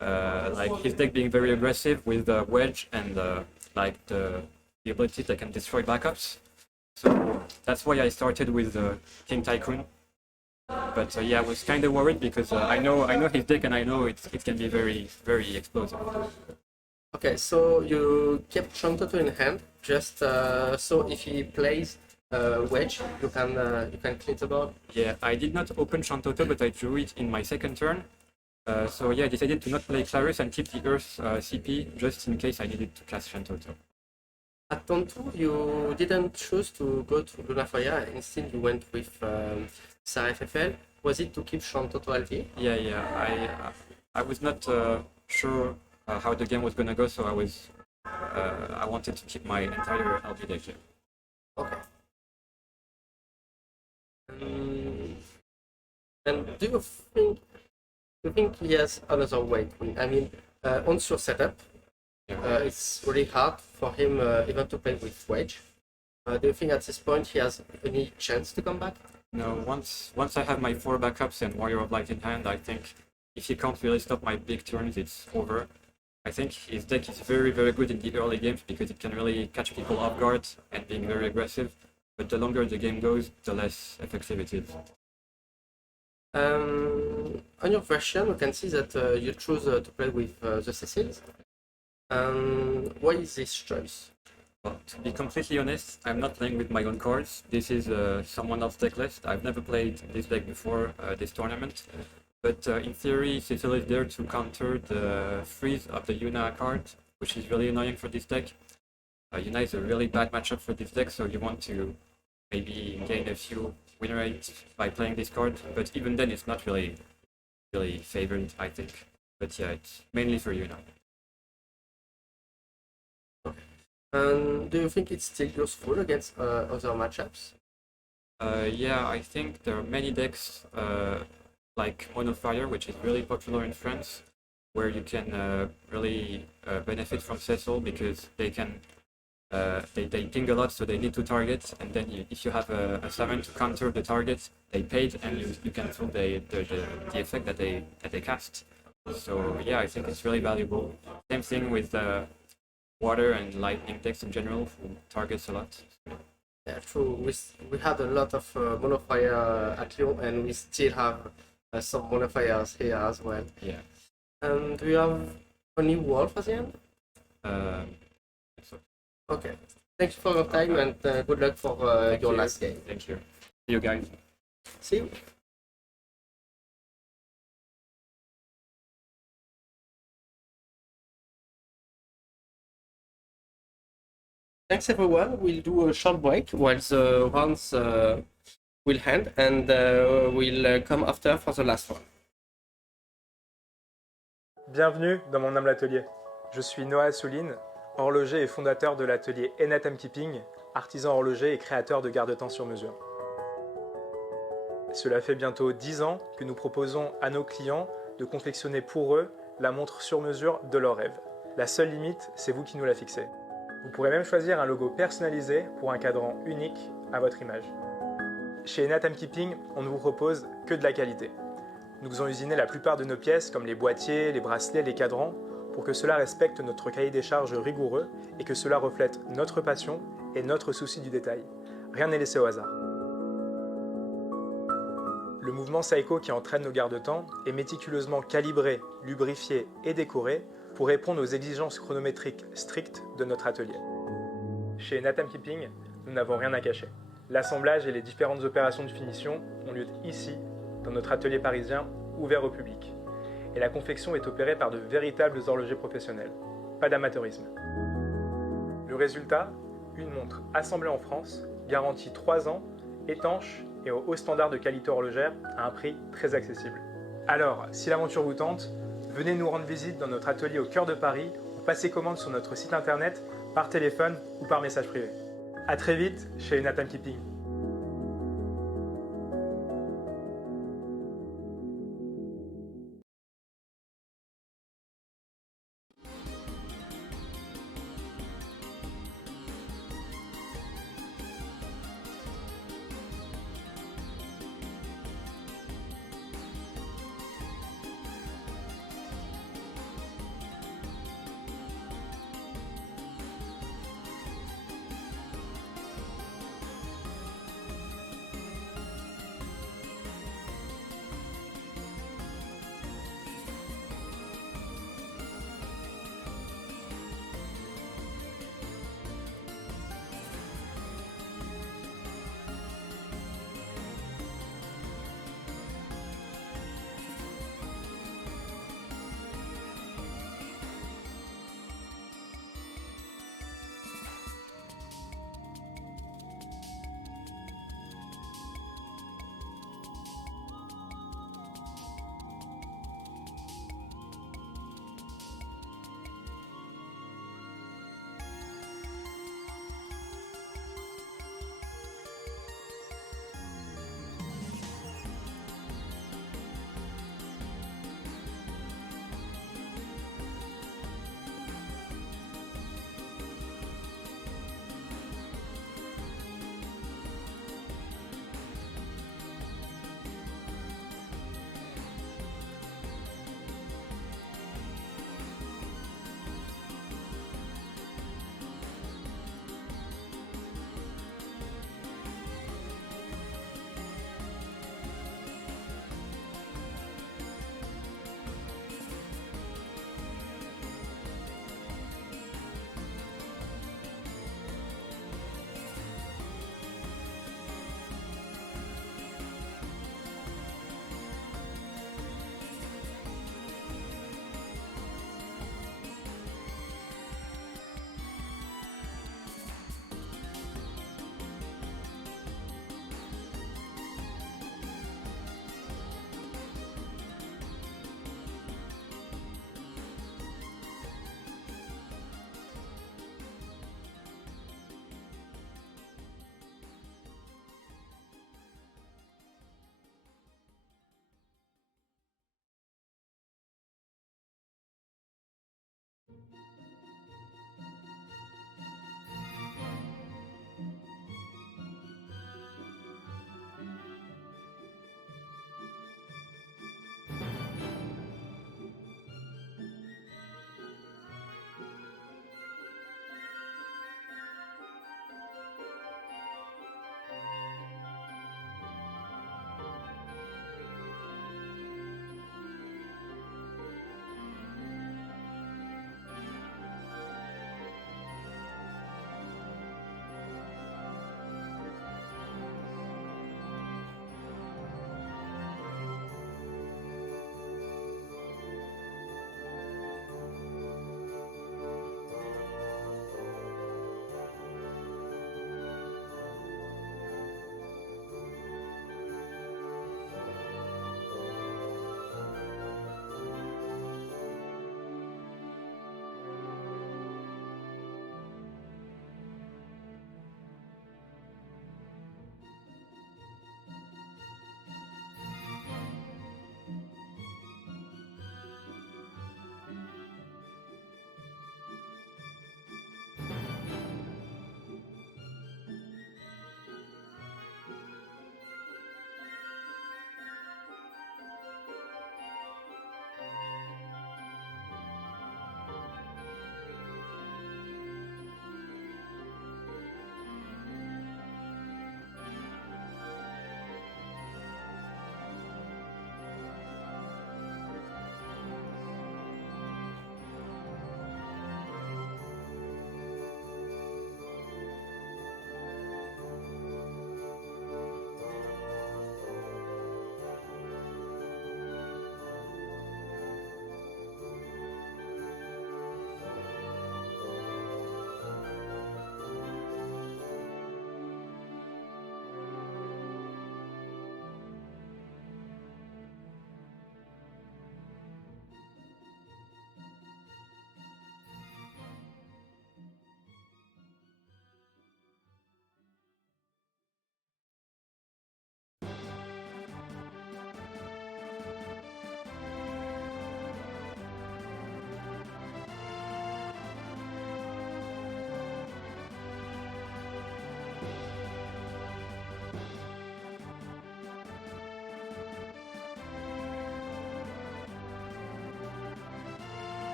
like his deck being very aggressive with the wedge and like the ability that can destroy backups. So that's why I started with King Tycoon. But yeah, I was kind of worried because I know his deck, and I know it can be very explosive. Okay, so you kept Shantoto in hand, just so if he plays wedge, you can clean the board. Yeah, I did not open Shantoto, but I drew it in my second turn. So yeah, I decided to not play Clarus and keep the Earth CP just in case I needed to cast Shantoto. At turn 2, you didn't choose to go to Lunafire, instead you went with Sarah FFL. Was it to keep Shantoto LT? Yeah, I was not sure how the game was gonna go, so I wanted to keep my entire LP deck here. Okay. And do you think he has another way to win? I mean, on your setup, it's really hard for him even to play with wedge. Do you think at this point he has any chance to come back? No, once I have my 4 backups and Warrior of Light in hand, I think if he can't really stop my big turns, it's over. I think his deck is very good in the early games because it can really catch people off guard and being very aggressive. But the longer the game goes, the less effective it is. On your version, we can see that you choose to play with the Cecils. Why is this choice? Well, to be completely honest, I'm not playing with my own cards. This is someone else's deck list. I've never played this deck before this tournament. But in theory, Cecil is there to counter the freeze of the Yuna card, which is really annoying for this deck. Yuna is a really bad matchup for this deck, so you want to maybe gain a few win rates by playing this card. But even then, it's not really favored, I think. But yeah, it's mainly for Yuna. And do you think it's still useful against other matchups? Yeah, I think there are many decks like Mono Fire, which is really popular in France, where you can really benefit from Cecil because they can they ping a lot, so they need to target, and then if you have a summon to counter the target, they paid, and you can throw the effect that they cast. So yeah, I think it's really valuable. Same thing with water and lightning decks in general, who targets a lot. Yeah, true. We had a lot of monofire at Lyon, and we still have some monofires here as well. Yeah. Do you have any wolf at the end? So Okay. Thank you for your time, and good luck for your last game. thank you. See you guys. See you. Thanks everyone. We'll do a short break while the rounds will end, and we'll come after for the last one. Bienvenue dans mon humble atelier. Je suis Noah Souline, horloger et fondateur de l'atelier Timekeeping, artisan horloger et créateur de garde-temps sur mesure. Cela fait bientôt 10 ans que nous proposons à nos clients de confectionner pour eux la montre sur mesure de leur rêve. La seule limite, c'est vous qui nous la fixez. Vous pourrez même choisir un logo personnalisé pour un cadran unique à votre image. Chez Timekeeping, on ne vous propose que de la qualité. Nous faisons usiner la plupart de nos pièces, comme les boîtiers, les bracelets, les cadrans, pour que cela respecte notre cahier des charges rigoureux et que cela reflète notre passion et notre souci du détail. Rien n'est laissé au hasard. Le mouvement Seiko qui entraîne nos garde-temps est méticuleusement calibré, lubrifié et décoré pour répondre aux exigences chronométriques strictes de notre atelier. Chez Timekeeping, nous n'avons rien à cacher. L'assemblage et les différentes opérations de finition ont lieu ici, dans notre atelier parisien ouvert au public. Et la confection est opérée par de véritables horlogers professionnels. Pas d'amateurisme. Le résultat, une montre assemblée en France, garantie 3 ans, étanche et au haut standard de qualité horlogère à un prix très accessible. Alors, si l'aventure vous tente, venez nous rendre visite dans notre atelier au cœur de Paris ou passez commande sur notre site internet, par téléphone ou par message privé. A très vite chez Timekeeping.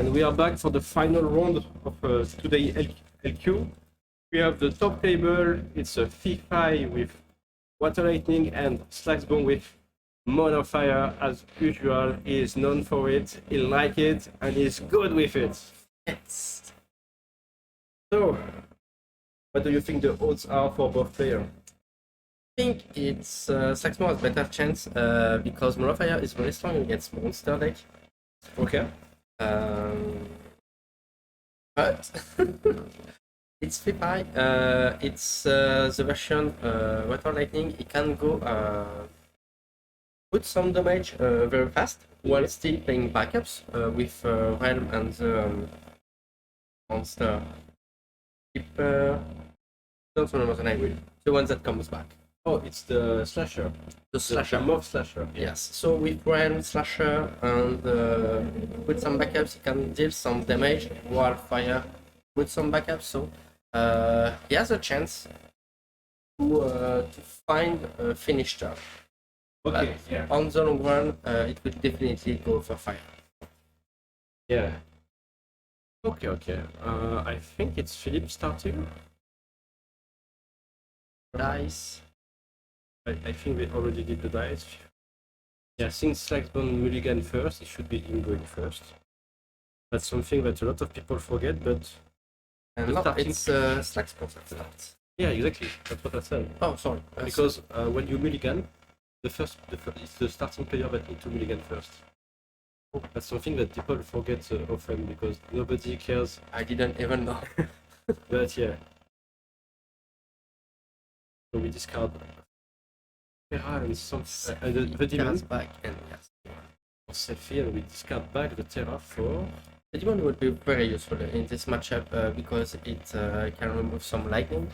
And we are back for the final round of today LQ. We have the top table. It's a Fi with Water Lightning and Slacksbone with Mono Fire. As usual, he is known for it. He like it and he's good with it. Yes. So, what do you think the odds are for both players? I think it's Saxmo has better chance because Monofire is very strong against monster deck. Okay. But it's Fi. It's the version Water Lightning. It can go put some damage very fast while still playing backups with Realm and the monster keeper. Don't remember the name. The one that comes back. Oh, it's the slasher. The slasher. The mob slasher. Yes. So with Realm Slasher and with some backups, he can deal some damage while fire with some backups. So he has a chance to find a finish turn. Okay. Yeah. On the long run, it will definitely go for fire. Yeah. Okay. Okay. I think it's Philippe starting. Dice. I think we already did the dice. Yeah, since Slacksbone mulligan first, it should be him going first. That's something that a lot of people forget, but And The no, starting- it's Slackspot that starts. yeah, exactly. That's what I said. Oh, sorry. Because when you mulligan, it's the starting player that needs to mulligan first. That's something that people forget often because nobody cares. I didn't even know. But yeah. So we discard Terra and some the demon. Terra's back and yes. Selfie and we discard back the Terra for The demon would be very useful in this matchup because it can remove some lightning.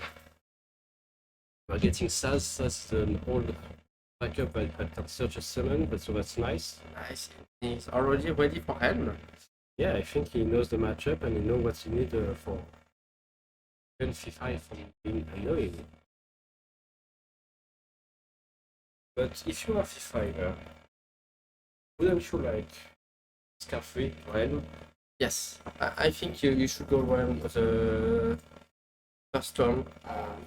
we're getting Saz as an old backup that can search a summon, but so that's nice. Nice. He's already ready for Helm. Yeah, I think he knows the matchup and he knows what he needs for Fi from being annoying. But if you are Fi, wouldn't you like Scarfree Realm? Yes, I think you should go around the first turn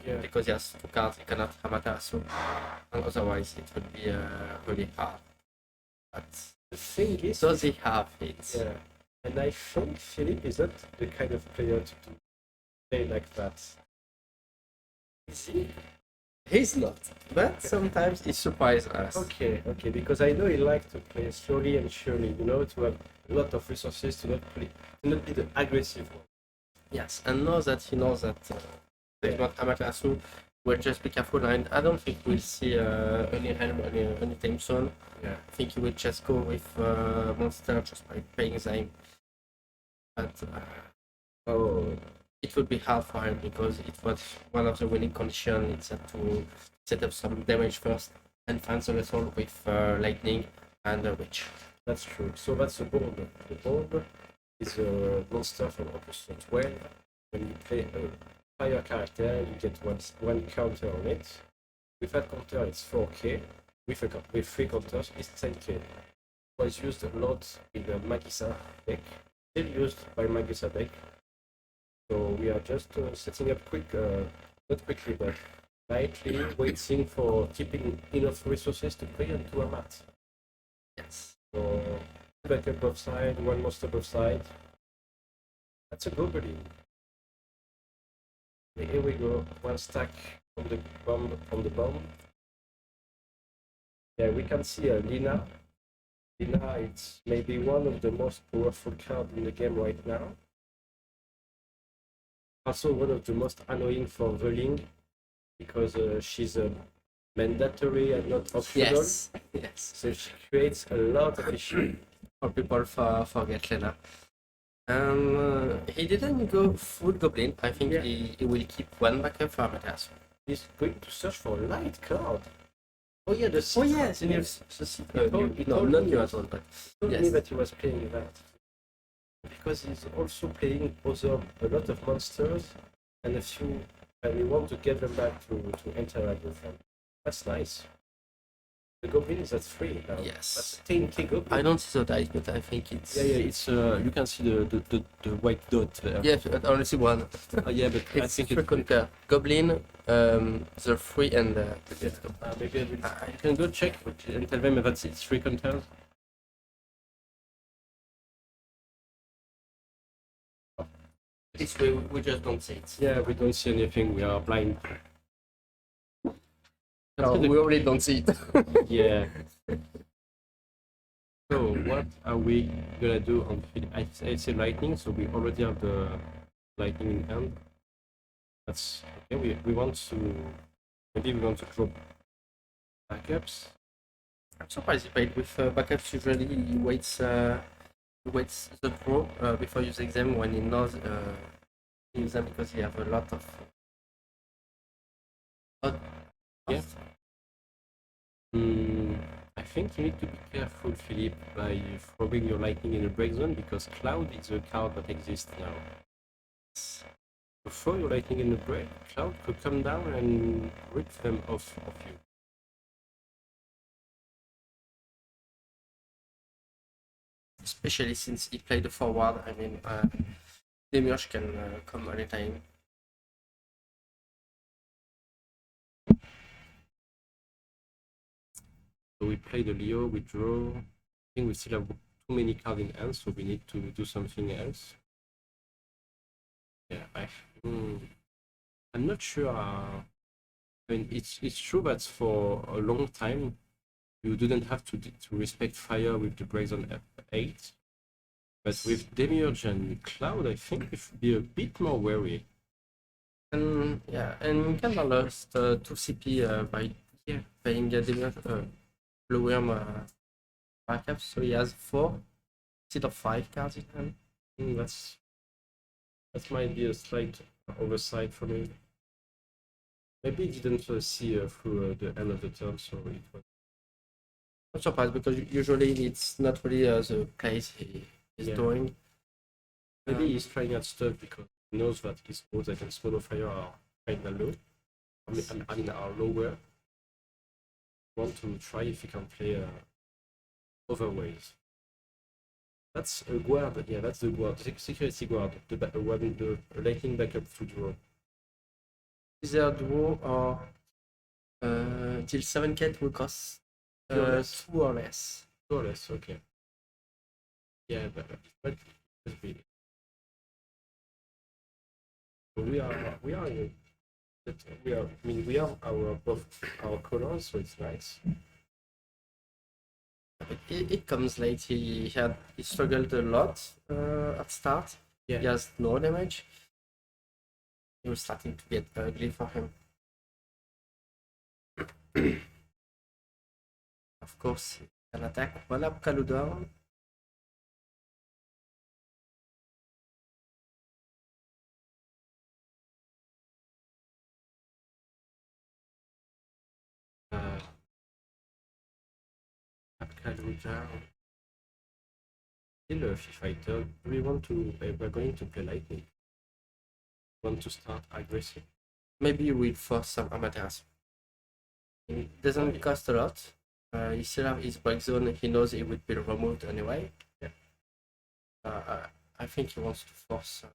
Yeah. because he has 2 cards, he cannot Amaterasu, and otherwise it would be really hard. But The thing is, does he have it? yeah, and I think Philippe is not the kind of player to play like that. Is he? He's not, but sometimes he surprises us. Okay, because I know he likes to play slowly and surely, to have a lot of resources to not be the aggressive one. Yes, and now that he knows that there's not Amaterasu, we'll just be careful. And I don't think we'll see any Helm anytime soon. Yeah. I think he will just go with Monster just by playing them. But Oh, it would be hard for him because it was one of the winning conditions. It's to set up some damage first and find the result with Lightning and Witch. that's true. So that's the board. The board is a monster from Opus 12. When you play a fire character, you get one counter on it. With that counter, it's 4k. With 3 counters, it's 10k. It was used a lot in the Magisa deck. Still used by Magisa deck. So we are just setting up not quickly, but lightly, waiting for keeping enough resources to play onto a mat. Yes. So, backup both side, one monster both side. That's a goblin. Here we go, one stack from the bomb. Yeah, we can see Lina. Lina, it's maybe one of the most powerful cards in the game right now. Also one of the most annoying for Veling because she's a mandatory and not optional. Yes. Yes. So she creates a lot of issues. For people forget Lena. He didn't go full goblin. I think Yeah. he will keep one backup for Amaterasu. He's going to search for a light card. Oh yeah, the Oh yes, no, not new at all, but told yes. me that he was playing that. Because he's also playing a lot of monsters and we want to get them back to interact with them. That's nice. The goblin is at 3 now. Yes. That's 10k goblin. I don't see the dice, but I think it's. Yeah, it's you can see the white dot there. Yeah, I only see one. Yeah, but I It's think three counter. Goblin, the 3 and the. maybe you can go check and tell them that it's 3 counters. This way we just don't see it. Yeah, we don't see anything. We are blind. No, we already don't see it. Yeah. So what are we gonna do on? I say lightning, so we already have the lightning in hand. That's okay. We want to maybe we want to draw backups. I'm surprised he played with backups. Usually he waits the draw before using them when he knows he use them because he have a lot of. Yeah. I think you need to be careful, Philippe, by throwing your lightning in the break zone because Cloud is a card that exists now. To throw your lightning in the break, Cloud could come down and rip them off of you. Especially since he played the forward. I mean, Demiurge can come anytime. So we play the Leo, we draw. I think we still have too many cards in hand, so we need to do something else. Yeah, I'm not sure. I mean, it's true that for a long time you didn't have to respect fire with the breaks on F8, but with Demiurge and Cloud, I think we should be a bit more wary. And yeah, and Kanda lost 2 CP by playing Demiurge Blue Worm backup, so he has 4 instead of 5 cards in hand. That might be a slight oversight for me. Maybe he didn't see through the end of the turn, so it was. I'm surprised because usually it's not really the place he is doing. Maybe he's trying out stuff because he knows that his modes against Mono Fire are kind of low. I mean, are lower. Want to try if he can play other ways. That's a guard, yeah, that's the guard, the security guard, the lightning backup to draw. Either draw or till 7k will cost 2 or less. 2 or less, okay. Yeah, but really. So we have our colors, so it's nice. It comes late. He struggled a lot at start. Yeah. He has no damage. It was starting to get ugly for him. Of course, he can attack. Voilà Kaludor. Still a fighter. Do we want to? We're going to play lightning. Want to start aggressive? Maybe we'll force some Amaterasu. It doesn't cost a lot. He still have his break zone. He knows it would be removed anyway. Yeah. I think he wants to force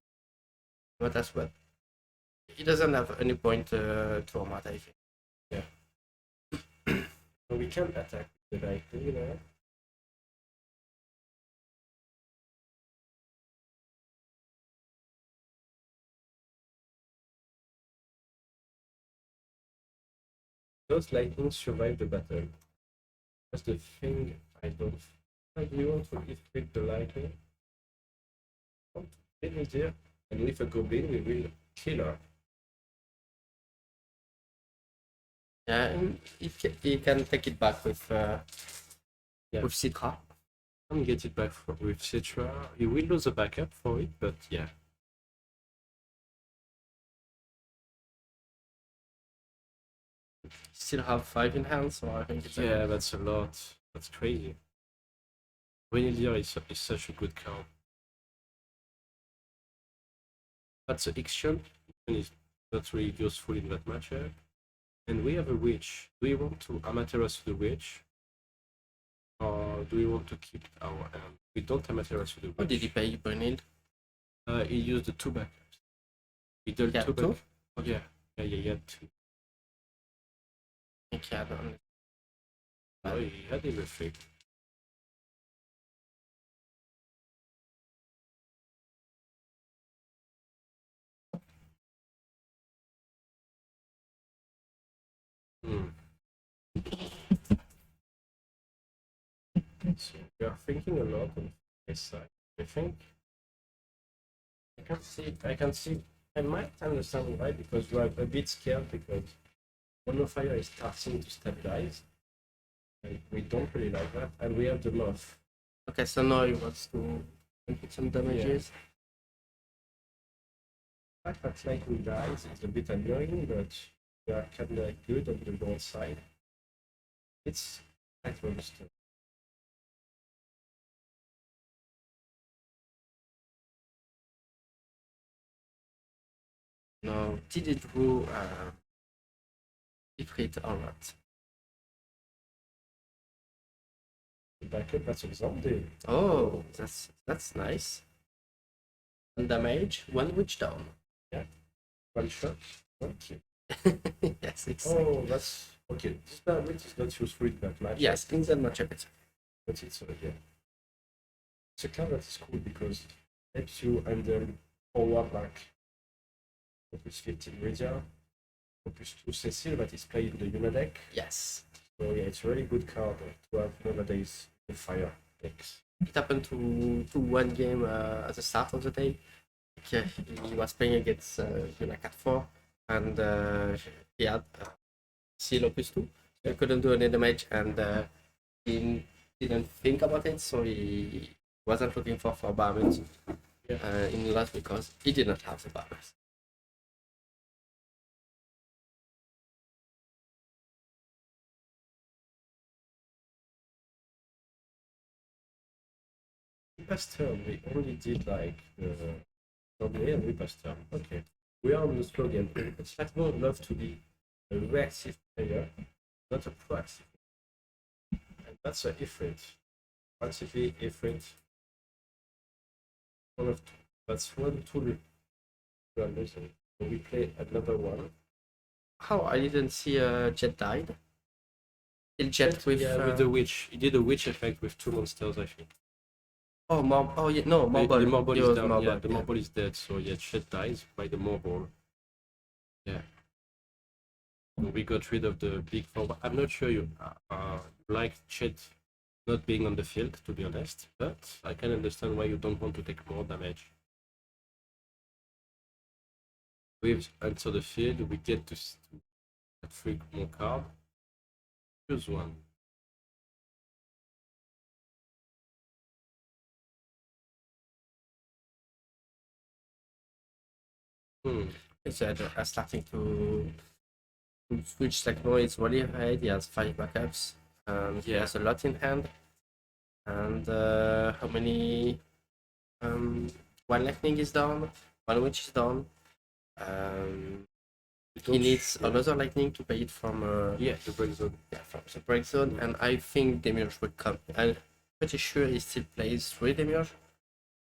Amaterasu, but he doesn't have any point to Amata, I think. Yeah. So we can attack the lightning there. Does lightning survive the battle? That's the thing I don't. Do you want to inflict the lightning? Want to kill here, and with a goblin we will kill her. Yeah, and he can take it back with Citra. Can get it back with Citra. You will lose a backup for it, but yeah. Still have 5 in hand, so I think it's that's a lot. That's crazy. Renelier is such a good card. That's an Ixion. Ixion is not really useful in that matchup. And we have a Witch. Do you want to Amaterasu the Witch? or do we want to keep our we don't have materials to do. What did he pay per nil? He used the 2 backups. He did Yeah, 2 two? back. Oh, yeah, he had 2. I think he had only. Oh, he had everything. Hmm. So we are thinking a lot on this side. I think I can see I might understand why, because you are a bit scared because Monofire is starting to stabilize. And we don't really like that. And we have the moth. Okay, so now he wants to put some damages. The fact that lightning dies is a bit annoying, but we are kind of good on the gold side. It's quite robuster. No, did it do Ifrit or not? The backup, that's example. Oh, that's nice. 1 damage, 1 witch down. One shot, 1 kill. Yes, exactly. Oh, that's okay. This damage is not useful in that match. Yes, in that matchup it's But it's yeah. It's a card that is cool because it helps you handle forward like plus 15 Redia, plus 2 Cecil that is played in the Yuna deck. yes. So yeah, it's a really good card to have nowadays in fire decks. It happened to 1 game at the start of the day. He was playing against Cat 4 and he had Seal plus 2. So he couldn't do any damage and he didn't think about it, so he wasn't looking for 4 bombers in lot because he didn't have the bombers. Past turn, we only did like Dommage and we passed turn. Okay. We are on the slow game. But would love to be a reactive player, not a proactive. And that's a Ifrit. Proactively Ifrit. One of two. That's one tool we are losing. So we play another one. How I didn't see Jet died. He Jet with with the witch. He did a witch effect with 2 monsters, I think. oh yeah, no, Marble. The marble He is was down. Marble, Yeah, the marble is dead. So yeah, Chet dies by the marble. Yeah. So we got rid of the big four. I'm not sure you like Chet not being on the field, to be honest, but I can understand why you don't want to take more damage. With enter the field, we get to 3 more cards. Choose one. It's starting to switch techno. It's really ahead. He has 5 backups. He has a lot in hand. And how many? 1 lightning is down. 1 witch is down. He needs another lightning to pay it from the break zone. Yeah, from the break zone. And I think Demiurge will come. I'm pretty sure he still plays 3 Demiurge.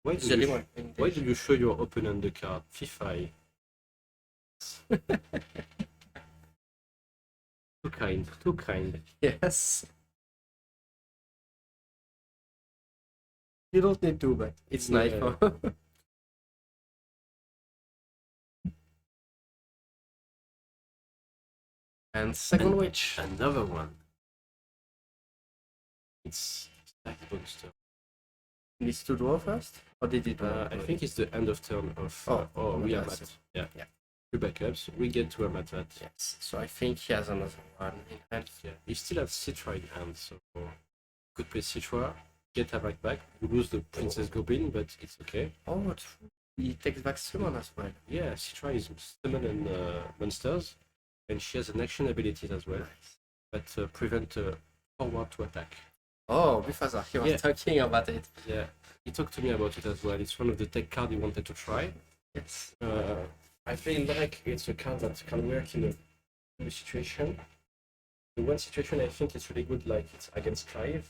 Why do you show your opponent the card? FIFA. Too kind. Yes. You don't need to, but it's nice. Yeah. And second witch. Another one. It's like monster. Needs to draw first? Or did it? I think it's the end of turn of we are that's mat. it. Yeah. 2 backups. We get to a mat. Yes. So I think he has another one in hand. Yeah. He still has Citra in hand, so could play Citra, get a back. You lose the Princess Goblin, but it's okay. Oh, he takes back summon as well. Yeah, Citra is summon and monsters, and she has an action ability as well that prevent forward to attack. Oh, Bifazar, he was talking about it. Yeah, he talked to me about it as well. It's one of the tech cards he wanted to try. Yes. I feel like it's a card that can work in a situation. The one situation I think it's really good, like it's against Clive.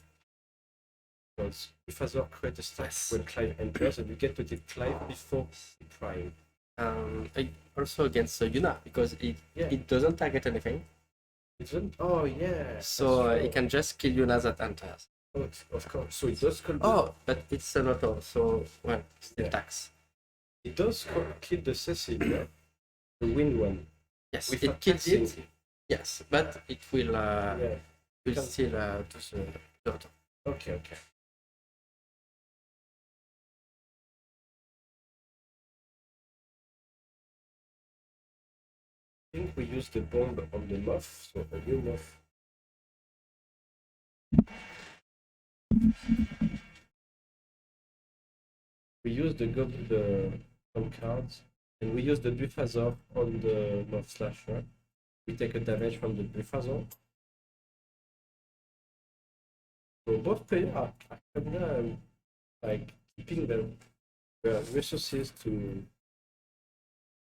Because if Azor create a stack when Clive enters, and you get to hit Clive before he prime. Also against Yuna, because it doesn't target anything. It doesn't. Oh yeah. So it can just kill Yuna that enters. Oh, of course. So it does kill. Oh, but it's an auto, so well, still tax. It does kill the Cecilia, the wind one. Yes, With it kills taxing. it. Yes, but it will still do the auto. Okay. Okay. I think we use the bomb on the moth, so a new moth. We use the some cards, and we use the Buffazor on the moth slasher. We take a damage from the Buffazor. So both players are kind of like keeping their resources to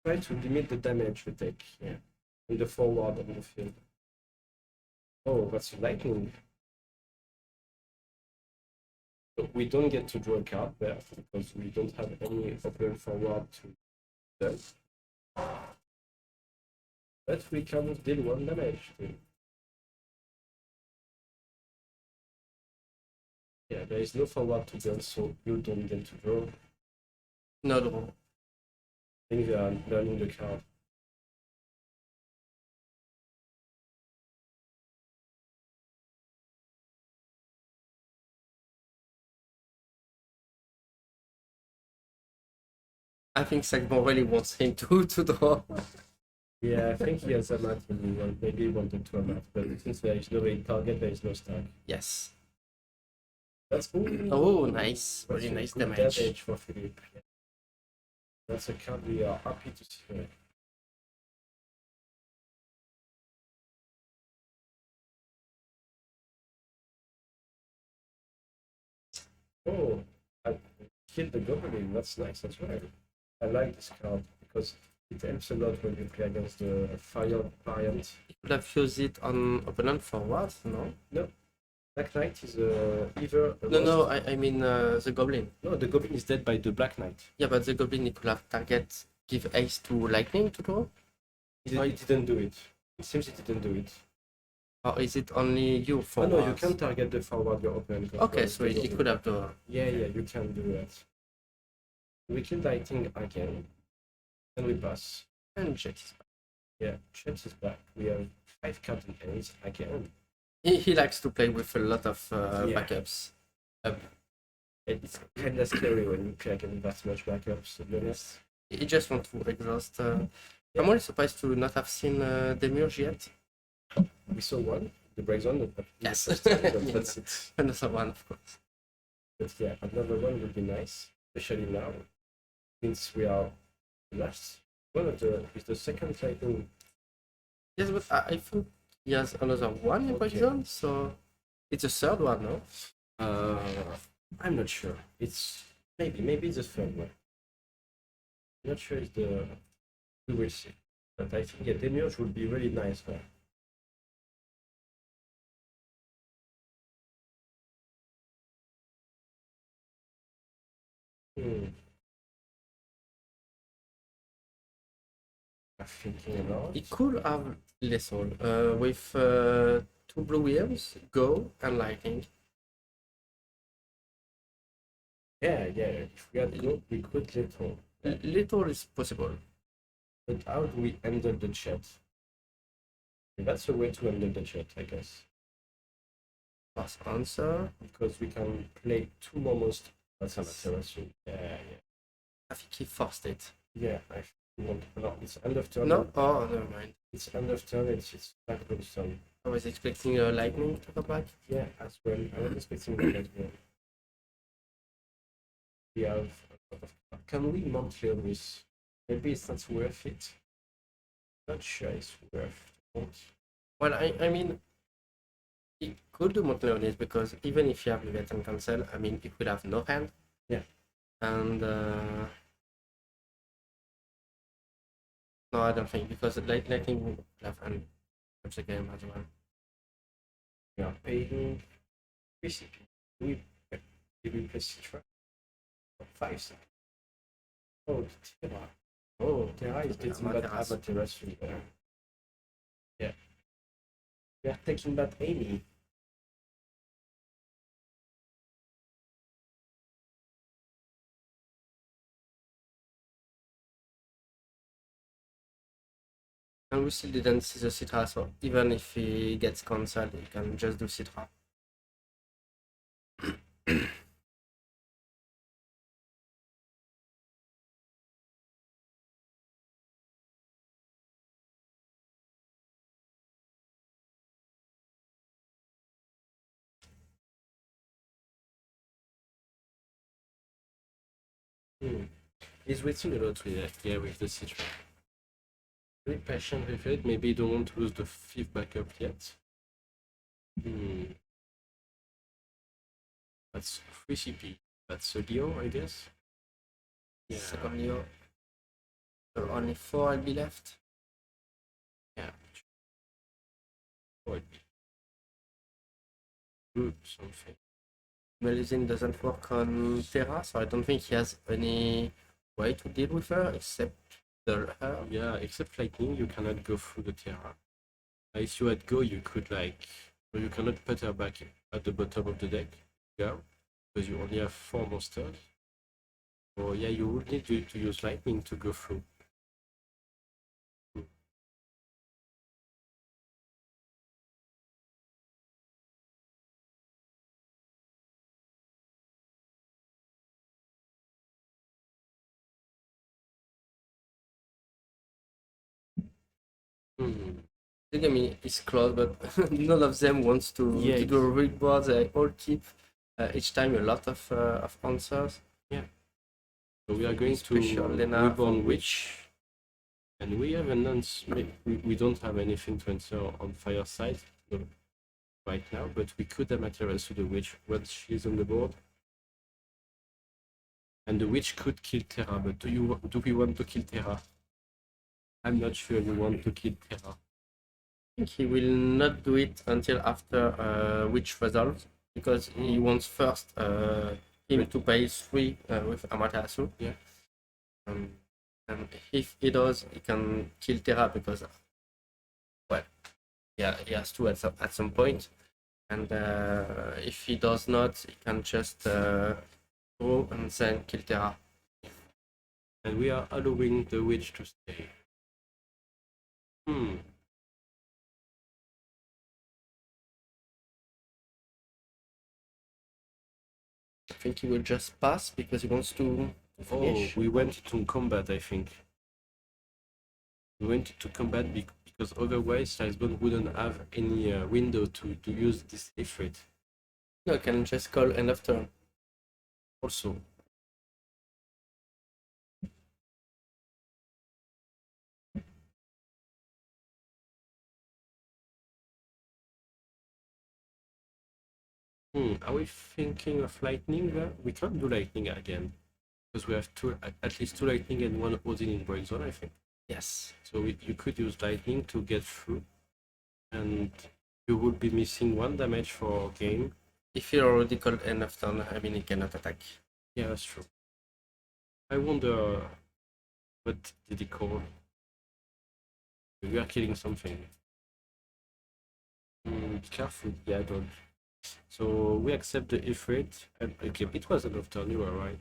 try to limit the damage we take in the forward of the field. Oh, that's lightning. So we don't get to draw a card there because we don't have any open forward to them. But we can deal 1 damage too. Yeah, there is no forward to build, so you don't get to draw. No draw. I think they are learning the card. I think Sagbon really wants him to draw. Yeah, I think he has a mat in one. Maybe he wanted to have mat, but since there is no target, there is no stack. Yes. That's cool. Oh, nice. Very That's a nice good damage. for Philippe. Yeah. That's a card we are happy to see. Here. Oh, I killed the goblin. That's nice as well. I like this card because it helps a lot when you play against the fire variant. You could have used it on opponent forward, no? No, Black Knight is either. No, I mean the goblin. No, the goblin is dead by the Black Knight. Yeah, but the goblin it could have target give ace to lightning to draw. It didn't do it. It seems it didn't do it. Or is it only you for? Oh, no, you can target the forward your opponent. Okay, so it could have drawn. Yeah, you can do that. We kill lightning again, and we pass. And Jet is back. Yeah, Chet is back. We have 5 cards in hand again. He likes to play with a lot of Yeah. backups. It's kind of scary when you play against that much backups, to be honest. He just wants to exhaust. I'm only surprised to not have seen Demiurge yet. We saw one, the break zone. Yes. That's it. Another one, of course. But yeah, another one would be nice, especially now, since we are last. One of the is the second lightning. Yes, but I think he has another one in break zone, so it's a third one, no? I'm not sure. It's maybe it's the third one. I'm not sure it's the. We will see. But I think Demiurge would be really nice there. I'm thinking about. He could have lethal with 2 blue wheels, go and lightning. Yeah. If we had go, we could little. Lethal is possible. But how do we handle the chat? That's a way to handle the chat, I guess. Pass answer. Because we can play 2 more monsters. That's a matter. Yeah. I think he forced it. Yeah, I want. No, it's end of turn. No? Oh, never mind. It's end of turn. It's backwards turn. I was expecting lightning to come back. Yeah, as well. I was expecting that as well. We have a lot of. Can we Montreal with? Maybe it's not worth it. Not sure it's worth it. Well, I mean, he could do Montleonis because even if you have Leviathan and cancel, I mean, it will have no hand. Yeah. And no, I don't think because lightning will have hand the game as well. We are paying 3 CP. Did we play Citra? 5 seconds. Oh, Terra. Oh, Terra is getting bad Amaterasu. Yeah. We are taking that Amy. And we still didn't see the Citra, so even if he gets cancelled, he can just do Citra. He's waiting a lot with the Citra. Very patient with it. Maybe you don't want to lose the 5th backup yet. That's 3 CP. That's a Leo, I guess. Yeah. Second Leo. So only 4 will be left. Yeah. Something. Melusine doesn't work on Terra, so I don't think he has any way to deal with her except her. Yeah, except lightning, you cannot go through the Terra. If you had go, you could you cannot put her back at the bottom of the deck. Yeah, because you only have 4 monsters. So yeah, you would need to use lightning to go through. The game is close, but none of them wants to do a read board. They all keep each time a lot of answers. Yeah. So we are going to Lena Reborn Witch. And we have an we don't have anything to answer on Fireside right now, but we could Amaterasu the Witch once she's on the board. And the Witch could kill Terra, but do we want to kill Terra? I'm not sure we want to kill Terra. I think he will not do it until after Witch resolves, because he wants first him to pay 3 with Amaterasu. Yeah. And if he does, he can kill Terra because, well, yeah, he has to at some point. And if he does not, he can just go and then kill Terra. And we are allowing the Witch to stay. I think he will just pass because he wants to finish. We went to combat, I think. We went to combat because otherwise Lisbon wouldn't have any window to use this Ifrit. No, I can just call end of turn. Also. Are we thinking of lightning there? We can't do lightning again. Because we have at least 2 lightning and 1 Odin in Brain Zone, I think. Yes. So you could use lightning to get through. And you would be missing 1 damage for game. If you already called end of turn, I mean he cannot attack. Yeah, that's true. I wonder what did he call? We are killing something. Careful, yeah, don't. So we accept the Ifrit. And okay, it was an off turn, you were right.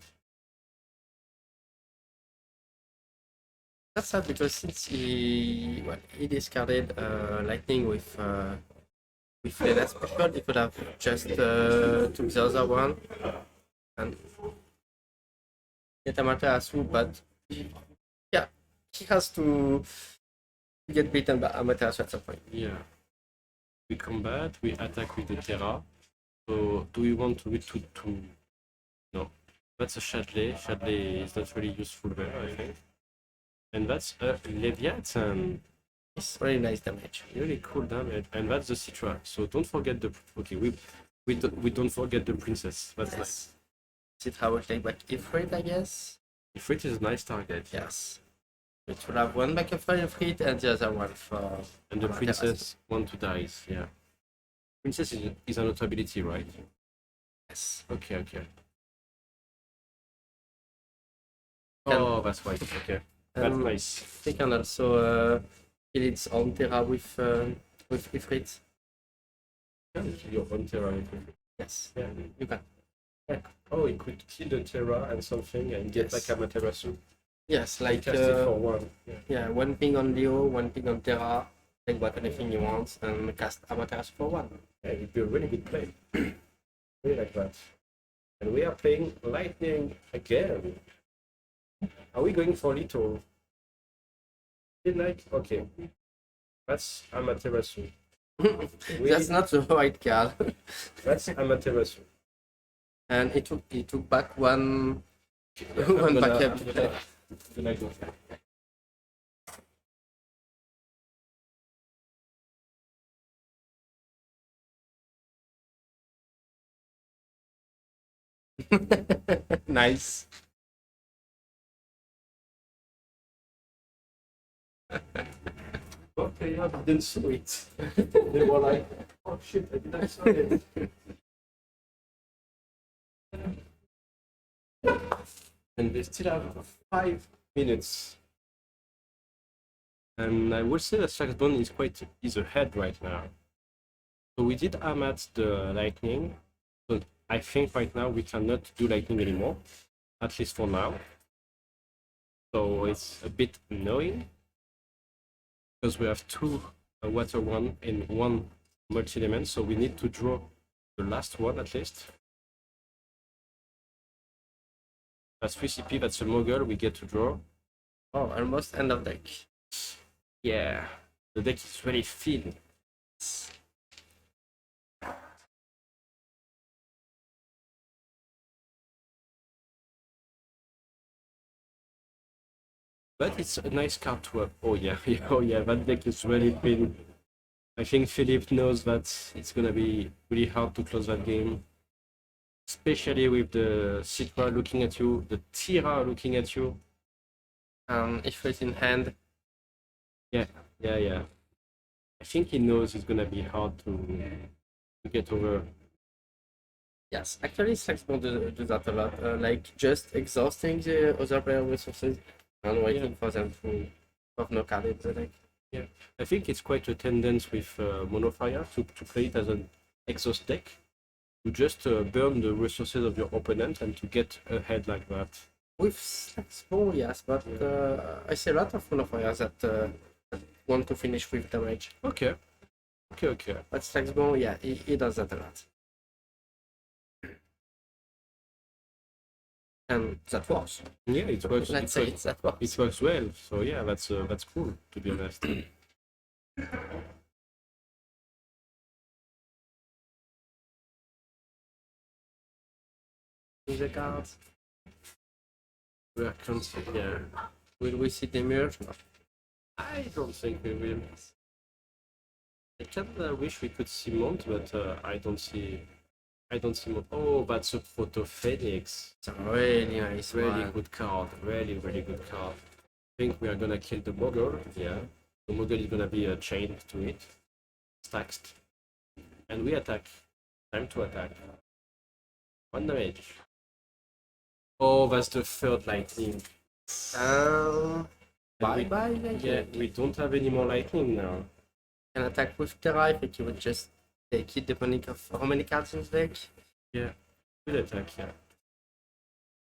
That's sad because since he discarded lightning with Lena special, he could have just took the other one and get Amaterasu, but yeah, he has to get beaten by Amaterasu at some point. Yeah. We combat, we attack with the Terra. So do we want to no. That's a Shadley. Shadley is not really useful there, I think. And that's a Leviathan. It's very nice damage. Really cool damage. And that's the Citra. So don't forget the we don't forget the princess. That's nice. Citra will take back Ifrit, I guess. Ifrit is a nice target. Yes. It will have 1 backup for Ifrit and the other one for. And the princess want to die. Yeah. Princess is a notability, right? Yes. Okay. Oh, that's right. Okay, that's Um, nice. They can also kill its own Terra with Ifrit. Your own Terra. Yes, Yeah. you can. Oh, it could kill the Terra and something and get Yes. like Amaterasu. Yes, like Cast it for one. Yeah. yeah, one ping on Leo, one ping on Terra, take back anything you want, and cast Amaterasu for one. Yeah, it'd be a really good play. Really like that. And we are playing Lightning again. Are we going for little? Feel like okay. That's Amaterasu. That's not the right card. That's Amaterasu. And it took back one I'm one gonna- backup. I'm gonna go. Nice. Okay, I didn't saw it. They were like, oh shit, I didn't saw it. And they still have 5 minutes. And I would say that Saxbone is ahead right now. So we did Amat the lightning. So I think right now we cannot do lightning anymore, at least for now. So it's a bit annoying because we have 2 water one and 1 multi-element, so we need to draw the last one at least. That's 3 CP, that's a mogul we get to draw. Oh, almost end of deck. Yeah, the deck is very thin. But it's a nice card to have. Oh yeah, oh yeah, that deck is really thin. I think Philip knows that it's gonna be really hard to close that game. Especially with the Citra looking at you, the Tira looking at you. If it's in hand, Yeah. I think he knows it's gonna be hard to get over. yes. Actually, Saxbone do that a lot. Like just exhausting the other player resources and waiting for them to have no card in the deck. I think it's quite a tendency with Monofire to play it as an exhaust deck. To just burn the resources of your opponent and to get ahead like that. With Saxbone, yes, but I see a lot of Monofires that want to finish with damage. Okay. But Saxbone, yeah, he does that a lot. And that works. Yeah, it works. Let's say that works. It works well. So yeah, that's cool to be honest. The cards. We are yeah. Will we see the merge? No. I don't think we will. I kinda wish we could see Mont, but I don't see Mont. Oh, that's a Proto Phoenix. It's a really nice Really one. good card. Really good card. I think we are gonna kill the Mogul. Yeah. The Mogul is gonna be chained to it. Stacked. And we attack. Time to attack. 1 damage. Oh, that's the 3rd lightning. Um, And bye. Yeah, we don't have any more lightning now. Can attack with Terra if you would just take it depending of how many cards in the deck. Good attack, yeah.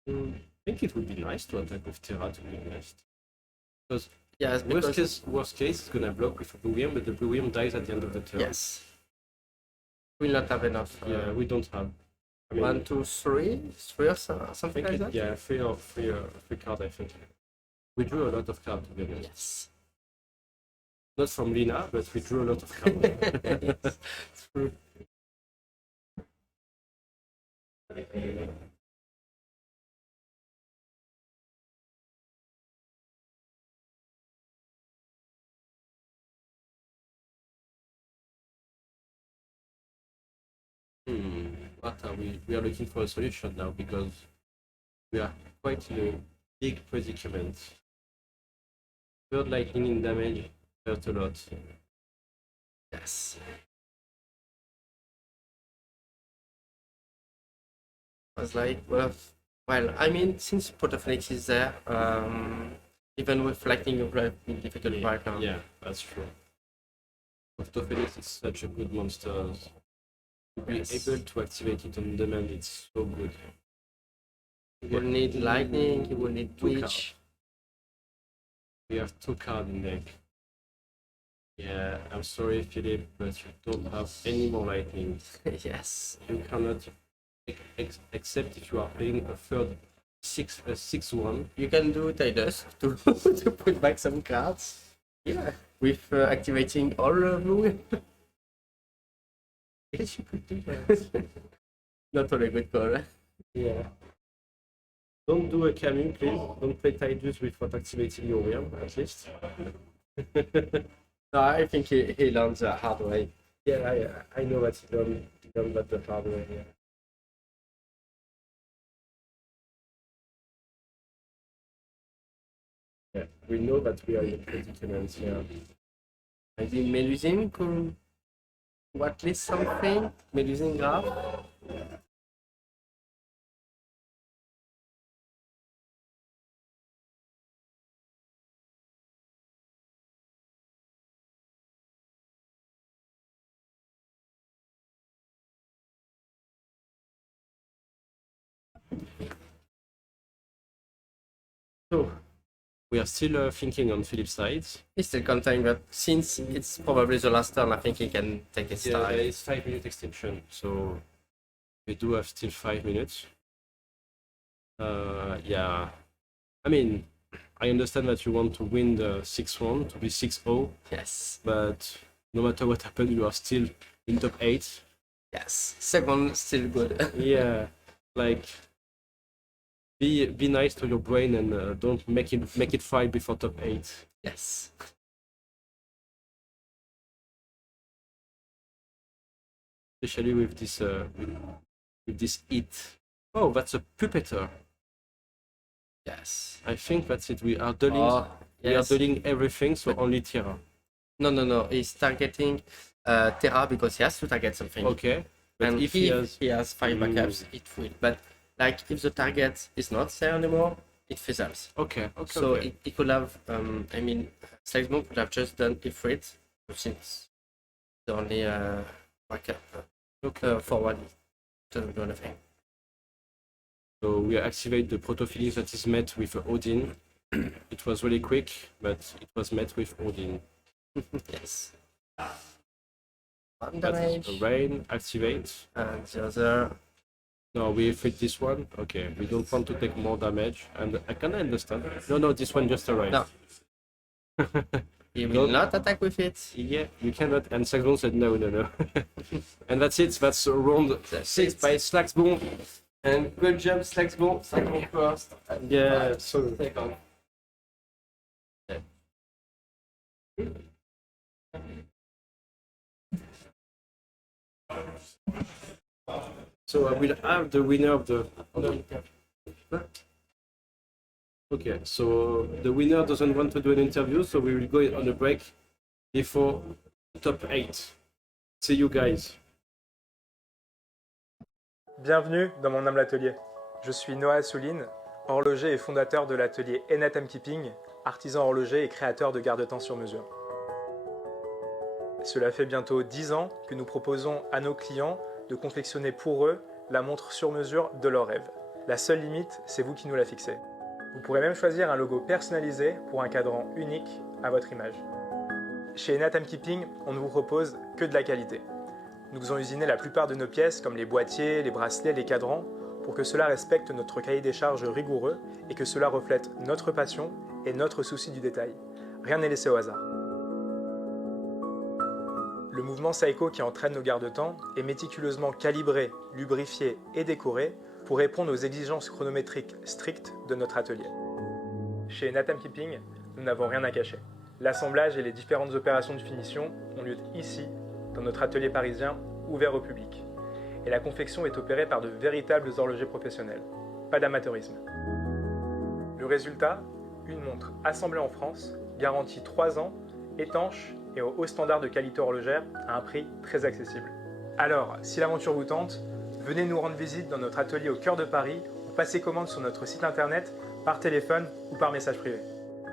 I think it would be nice to attack with Terra, to be honest. Yes, because Worst case, it's gonna block with a Blue Worm, but the Blue Worm dies at the end of the turn. yes, will not have enough. Yeah, we don't have. I mean, 1, 2, 3, 3 or so, I something think like that. yeah, three cards, I think. We drew a lot of cards, to be honest. Yes. Not from Lina, but we drew a lot of cards. True. What are we? We are looking for a solution now because we are quite in a big predicament. 3rd lightning in damage hurt a lot. Yes. I was like, well, Well, I mean, since Phoenix is there, even with lightning, it would have been difficult right now. Yeah, that's true. Phoenix is such a good monster. To be able to activate it on demand, it's so good. You will need lightning, you will need twitch. We have 2 cards in deck. Yeah, I'm sorry, Philip, but you don't have any more lightning. Yes. You cannot, except if you are playing a third 6-1. You can do Tidus to, to put back some cards. Yeah. With activating all blue. Yes, you could do that. Not really good call. Yeah. Don't do a Camus, please. Don't play Tidus without activating your wheel, at least. No, I think he learned the hard way. Yeah, I know that he learned that the hard way. Yeah. Yeah, we know that we are in a predicament. Yeah. Maybe Melusine could at least something. Melusine graph. So, we are still thinking on Philip's side. He's still counting, but since it's probably the last turn, I think he can take his Yeah, time. it's 5-minute extension, so we do have still 5 minutes. Yeah, I mean, I understand that you want to win the 6-1 to be 6-0, Yes. but no matter what happens, you are still in top 8. Yes. Second, still good. Yeah, like be nice to your brain and don't make it fight before top 8. Yes. Especially with this hit. Oh, that's a puppeter. Yes. I think that's it. We are dueling. Oh, We are yes. dueling everything, so only Terra. No. He's targeting Terra because he has to target something. Okay. But And if if he has, 5 backups, it will. But like if the target is not there anymore, it fizzles. okay. So okay. it could have, I mean, Slagsmore could have just done Ifrit, since the only backup forward doesn't do anything. So we activate the proto feelings that is met with Odin. It was really quick, but it was met with Odin. Yes. One That's damage, the rain, activate. and the other. No, we fit this one. Okay, we don't want to take more damage, and I can understand. No, this one just arrived. No. He will Don't- not attack with it. Yeah, you cannot. And Slagsbone said no. And that's it. That's round 6 by Slagsbone. And good job, Slagsmore. Slagsmore first. And Yeah, so second. So I will have the winner of the. Okay, so the winner doesn't want to do an interview, so we will go on a break before top 8. See you guys. Bienvenue dans mon humble atelier. Je suis Noah Assouline, horloger et fondateur de l'atelier Enatam Keeping, artisan horloger et créateur de garde-temps sur mesure. Cela fait bientôt 10 ans que nous proposons à nos clients de confectionner pour eux la montre sur mesure de leur rêve. La seule limite, c'est vous qui nous la fixez. Vous pourrez même choisir un logo personnalisé pour un cadran unique à votre image. Chez Enatam Keeping, on ne vous propose que de la qualité. Nous faisons usiner la plupart de nos pièces, comme les boîtiers, les bracelets, les cadrans, pour que cela respecte notre cahier des charges rigoureux et que cela reflète notre passion et notre souci du détail. Rien n'est laissé au hasard. Le mouvement Seiko qui entraîne nos garde-temps est méticuleusement calibré, lubrifié et décoré pour répondre aux exigences chronométriques strictes de notre atelier. Chez Enatam Keeping, nous n'avons rien à cacher. L'assemblage et les différentes opérations de finition ont lieu ici, dans notre atelier parisien, ouvert au public. Et la confection est opérée par de véritables horlogers professionnels. Pas d'amateurisme. Le résultat, une montre assemblée en France, garantie 3 ans, étanche et au haut standard de qualité horlogère à un prix très accessible. Alors, si l'aventure vous tente, venez nous rendre visite dans notre atelier au cœur de Paris, ou passer commande sur notre site internet, par téléphone ou par message privé.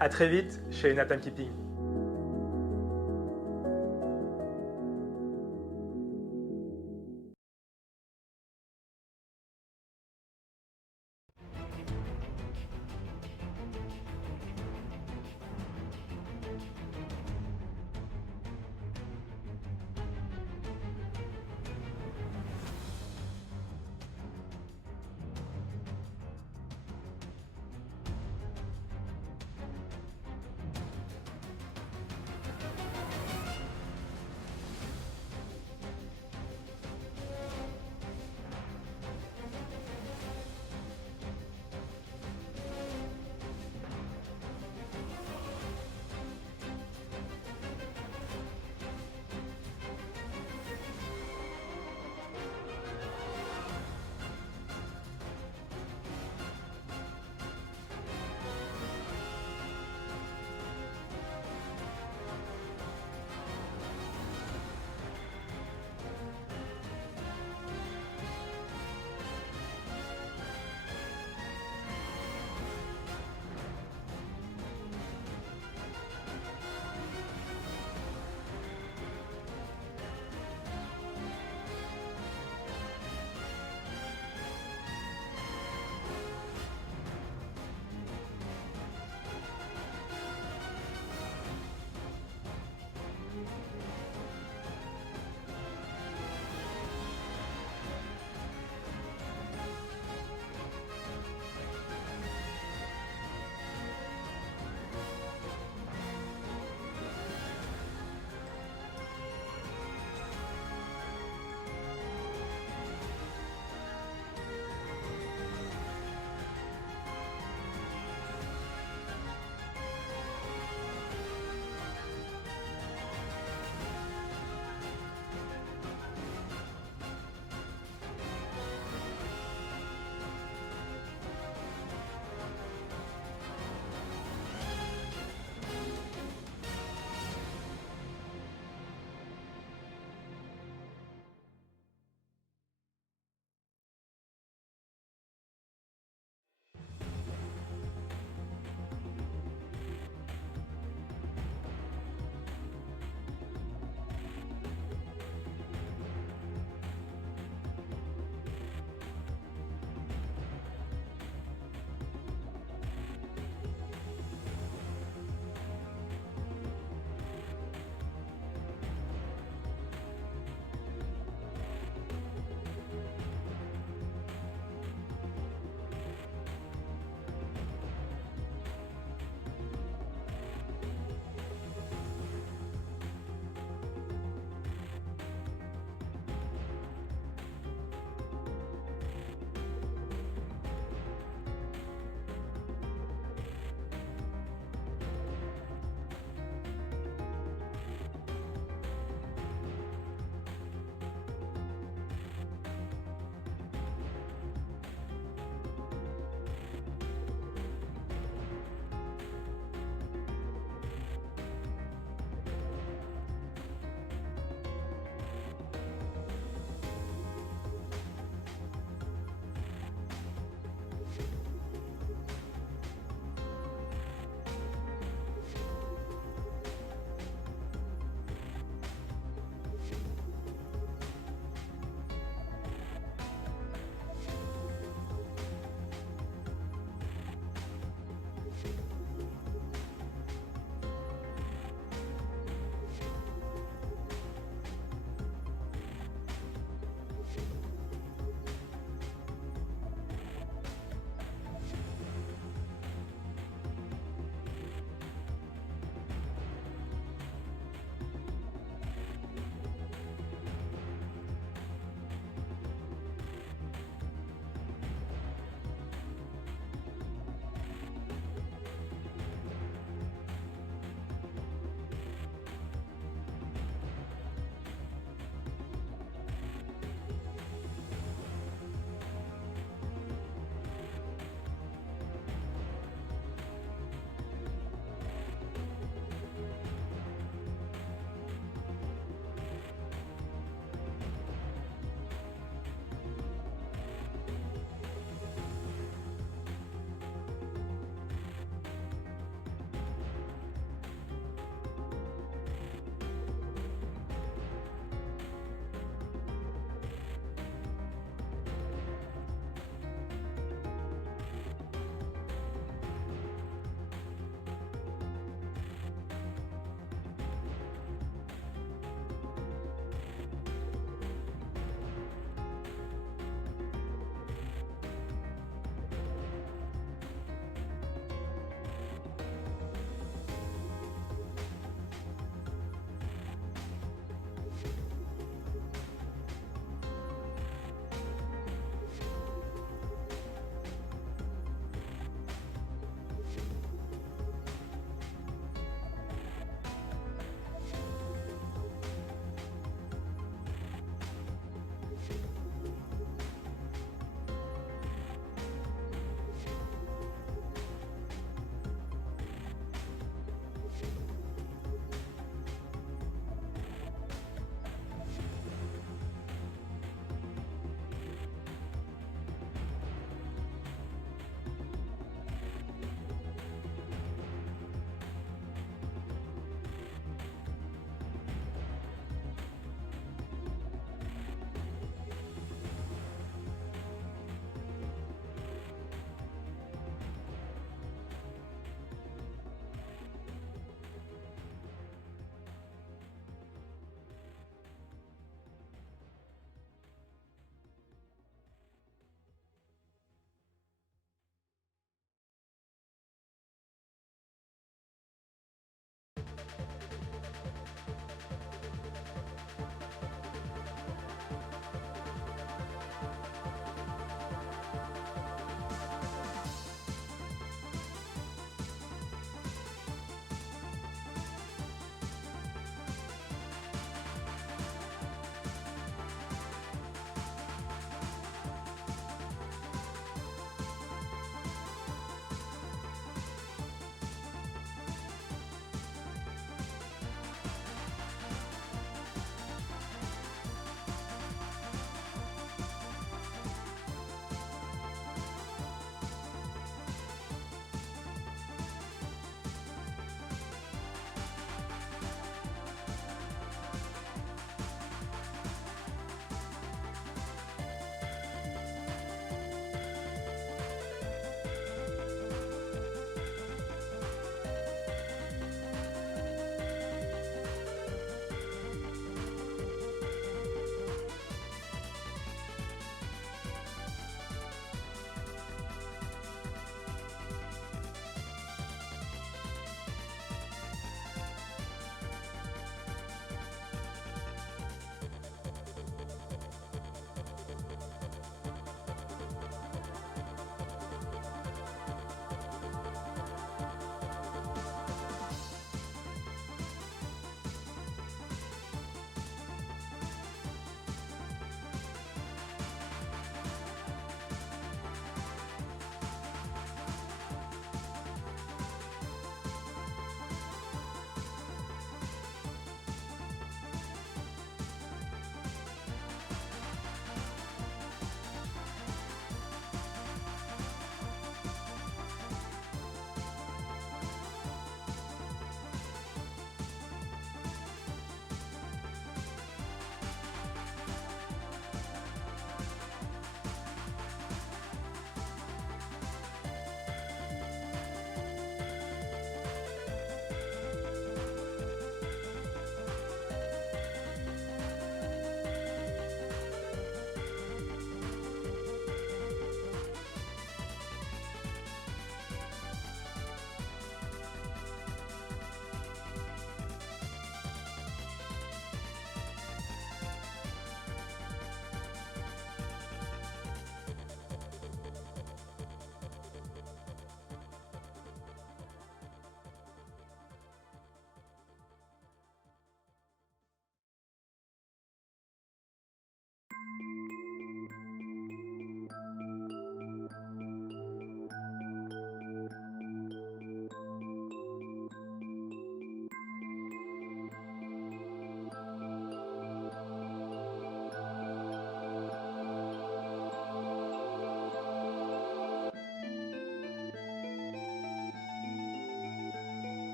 A très vite chez Nathan Keeping.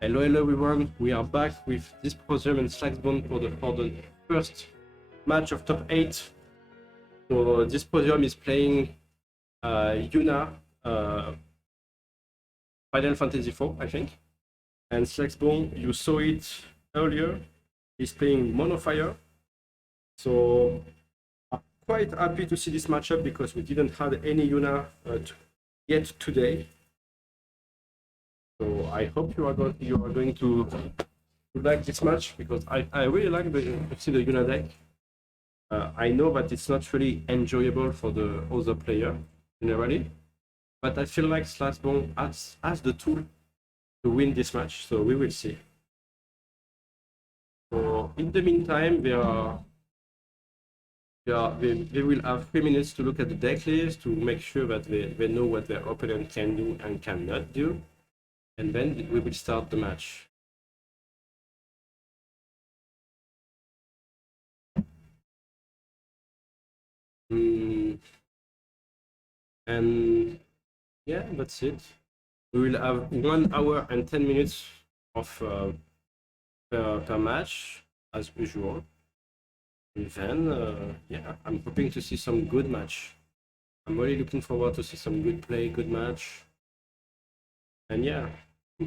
Hello everyone, we are back with this Dysprosium and Slacksbone for the first match of top 8. So Dysprosium is playing Yuna, Final Fantasy IV, I think. And Slacksbone, you saw it earlier, is playing Monofire. So I'm quite happy to see this matchup because we didn't have any Yuna yet today. So I hope you are going to like this match because I really like to see the Yuna deck. I know that it's not really enjoyable for the other player generally, but I feel like Slacksbone has the tool to win this match. So we will see. So in the meantime, they will have 3 minutes to look at the deck list to make sure that they know what their opponent can do and cannot do. And then we will start the match. And yeah, that's it. We will have 1 hour and 10 minutes of per match as usual. And then yeah, I'm hoping to see some good match. I'm really looking forward to see some good play, good match. And yeah,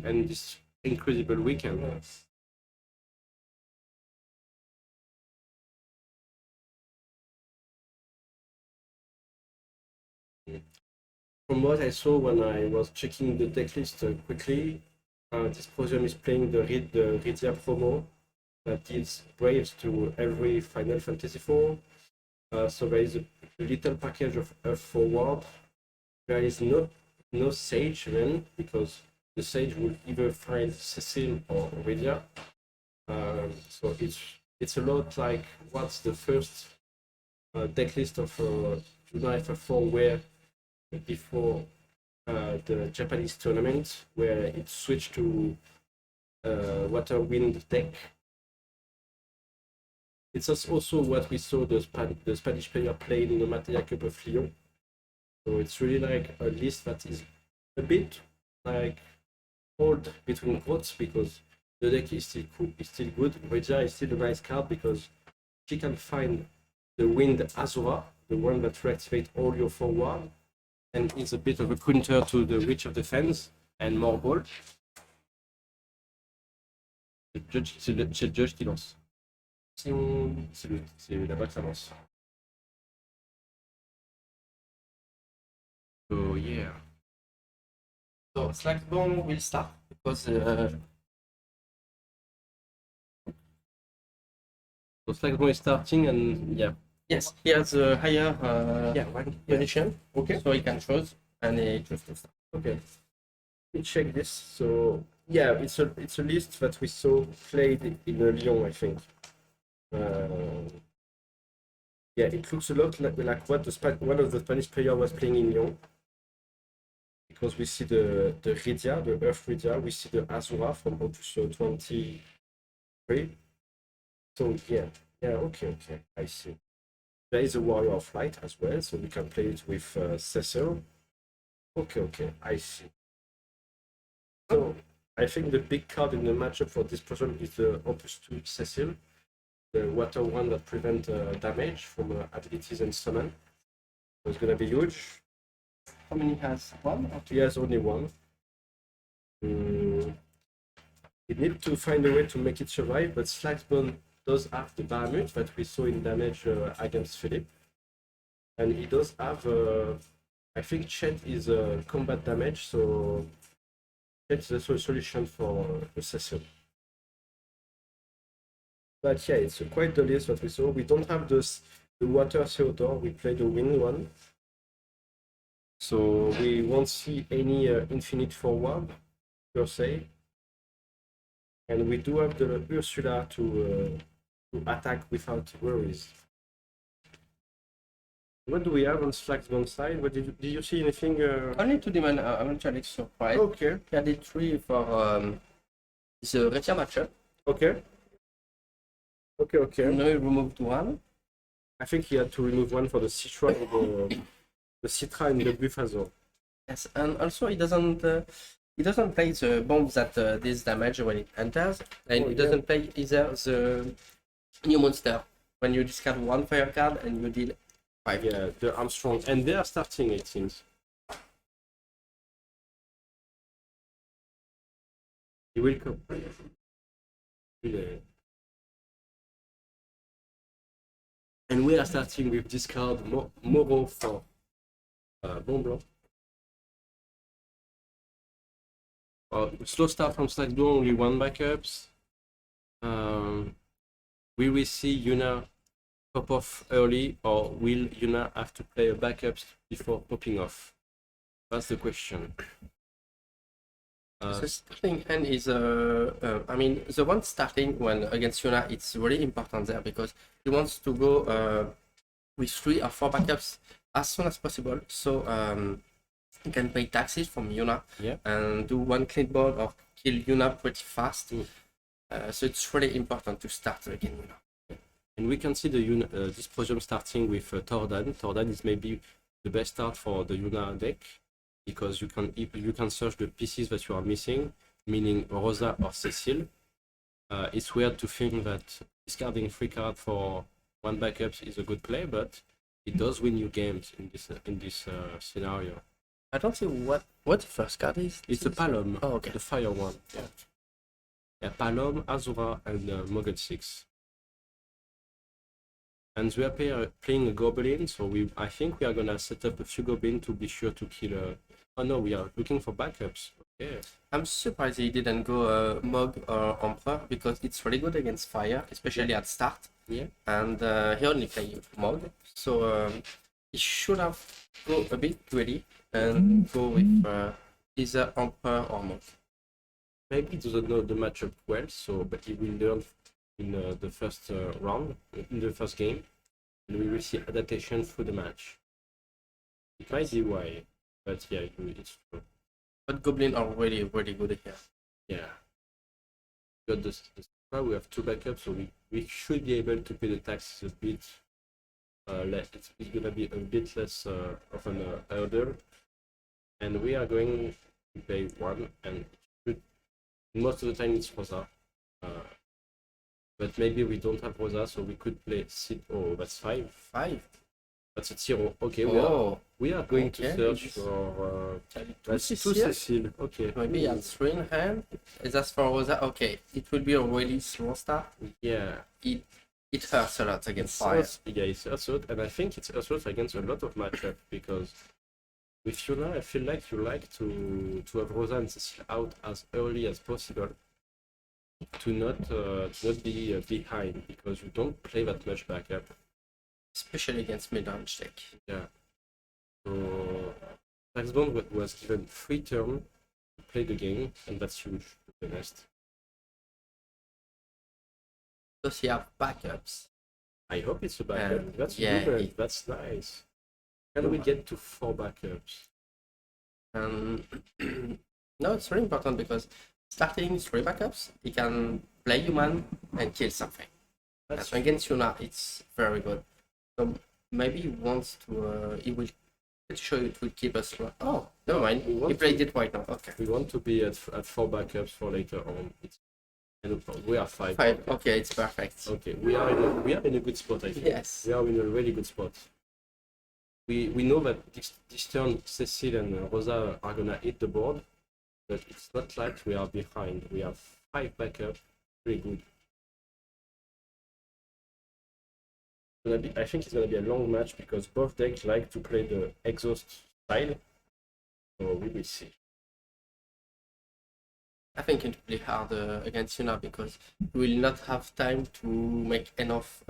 and this incredible weekend. From what I saw when I was checking the deck list quickly, Dysprosium is playing the Rydia promo that deals Braves to every Final Fantasy IV. So there is a little package of Earth Forward. There is no Sage then, because the Sage will either find Cecile or Rydia. So it's a lot like what's the first deck list of Yuna FF4 where before the Japanese tournament, where it switched to Water Wind deck. It's also what we saw the Spanish player playing in the Mataya Cup of Lyon. So it's really like a list that is a bit like old between quotes because the deck is still cool, is still good. Reja is still a nice card because she can find the Wind Azura, the one that reactivates all your forward, and it's a bit of a counter to the Reach of Defense and more ball. C'est le judge qui lance. C'est là-bas que ça lance. So yeah. So Slacksbone will start because so Slacksbone is starting and yeah. Yes, he has a higher position. Okay. So he can choose and he chooses to start. Okay. Let me check this. So yeah, it's a list that we saw played in Lyon, I think. Yeah, it looks a lot like what one of the Spanish players was playing in Lyon. Because we see the Rydia, the Earth Rydia, we see the Azura from Opus 23. So yeah, okay, I see. There is a Warrior of Light as well, so we can play it with Cecil. Okay, I see. So I think the big card in the matchup for this person is the Opus 2 Cecil, the water one that prevents damage from abilities and summon. So it's gonna be huge. How many has? One? He has only one. He needs to find a way to make it survive, but Slacksbone does have the Bahamut that we saw in damage against Philip. And he does have, I think Chet is combat damage, so Chet is also a solution for the Cecil. But yeah, it's quite the list that we saw. We don't have the water Theodore, we play the wind one. So we won't see any infinite forward per se. And we do have the Ursula to attack without worries. What do we have on Slacksbone side? What did you see anything? Only two demand. I'm actually surprised. Okay. He had it 3 for the Retia matchup. Okay. Now he removed 1. I think he had to remove 1 for the Citra and the Citra and the Buffazor. Yes, and also he He doesn't play the bomb that deals damage when it enters, and he doesn't play either the new monster. When you discard one fire card and you deal 5. Yeah, the Armstrong, and they are starting, it seems. He will come. And we are starting with discard Moro for Bon Blanc. Slow start from stack door, only 1 backups. Will we see Yuna pop off early, or will Yuna have to play a backups before popping off? That's the question. The starting hand is, I mean, the one starting when against Yuna, it's really important there because he wants to go with 3 or 4 backups as soon as possible. So he can pay taxes from Yuna and do 1 clean board or kill Yuna pretty fast. So it's really important to start again Yuna. And we can see the this podium starting with Tordan. Tordan is maybe the best start for the Yuna deck, because you can search the pieces that you are missing, meaning Rosa or Cecile. It's weird to think that discarding 3 cards for 1 backup is a good play, but it does win you games in this scenario. I don't see what the first card is. It's a Palom, okay. The fire one. Yeah, Palom, Azura, and Mogul 6. And we are playing a Goblin, so I think we are gonna set up a few Goblins to be sure to kill. Oh no, we are looking for backups. Okay. I'm surprised he didn't go Mog or Emperor because it's really good against fire, especially at start. Yeah. And he only played Mog, so he should have go a bit greedy and go with either Emperor or Mog. Maybe he doesn't know the matchup well, but he will learn in the first round, in the first game, and we will see adaptation through the match. It might be why, but yeah, it's true. But Goblin are really good here. Yeah. Got the we have 2 backups, so we should be able to pay the taxes a bit less. It's gonna be a bit less of an hurdle, and we are going to pay 1, and most of the time it's Rosa. But maybe we don't have Rosa, so we could play oh, that's 5. 5. That's a Tiro. Okay, we are going to search for that's 2 Cecile. Okay. Maybe he has 3 in hand. Is that for Rosa? Okay. It will be a really slow start. Yeah. It hurts a lot against fire. Yeah, it hurts a lot, and I think it hurts a lot against a lot of matchups, because with Yuna, I feel like you like to have Rosa and Cecile out as early as possible, to not be behind, because you don't play that much backup, especially against mid-range deck. Yeah. So Taxbond was given 3 turns to play the game, and that's huge, to be honest. Does he have backups? I hope it's a backup. That's good. That's nice. Can we get to 4 backups? No, it's very important because starting 3 backups, he can play human and kill something. That's against Yuna, it's very good. So maybe he wants to. He will show it will keep us. Oh, never mind. He played it right now. Okay. We want to be at 4 backups for later on. We are 5. 5. Okay, it's perfect. Okay, we are in a good spot. I think. Yes. We are in a really good spot. We know that this turn Cecile and Rosa are gonna hit the board, but it's not like we are behind. We have 5 backups. Pretty good. I think it's gonna be a long match because both decks like to play the exhaust style. So we will see. I think it will be hard against Yuna because we will not have time to make enough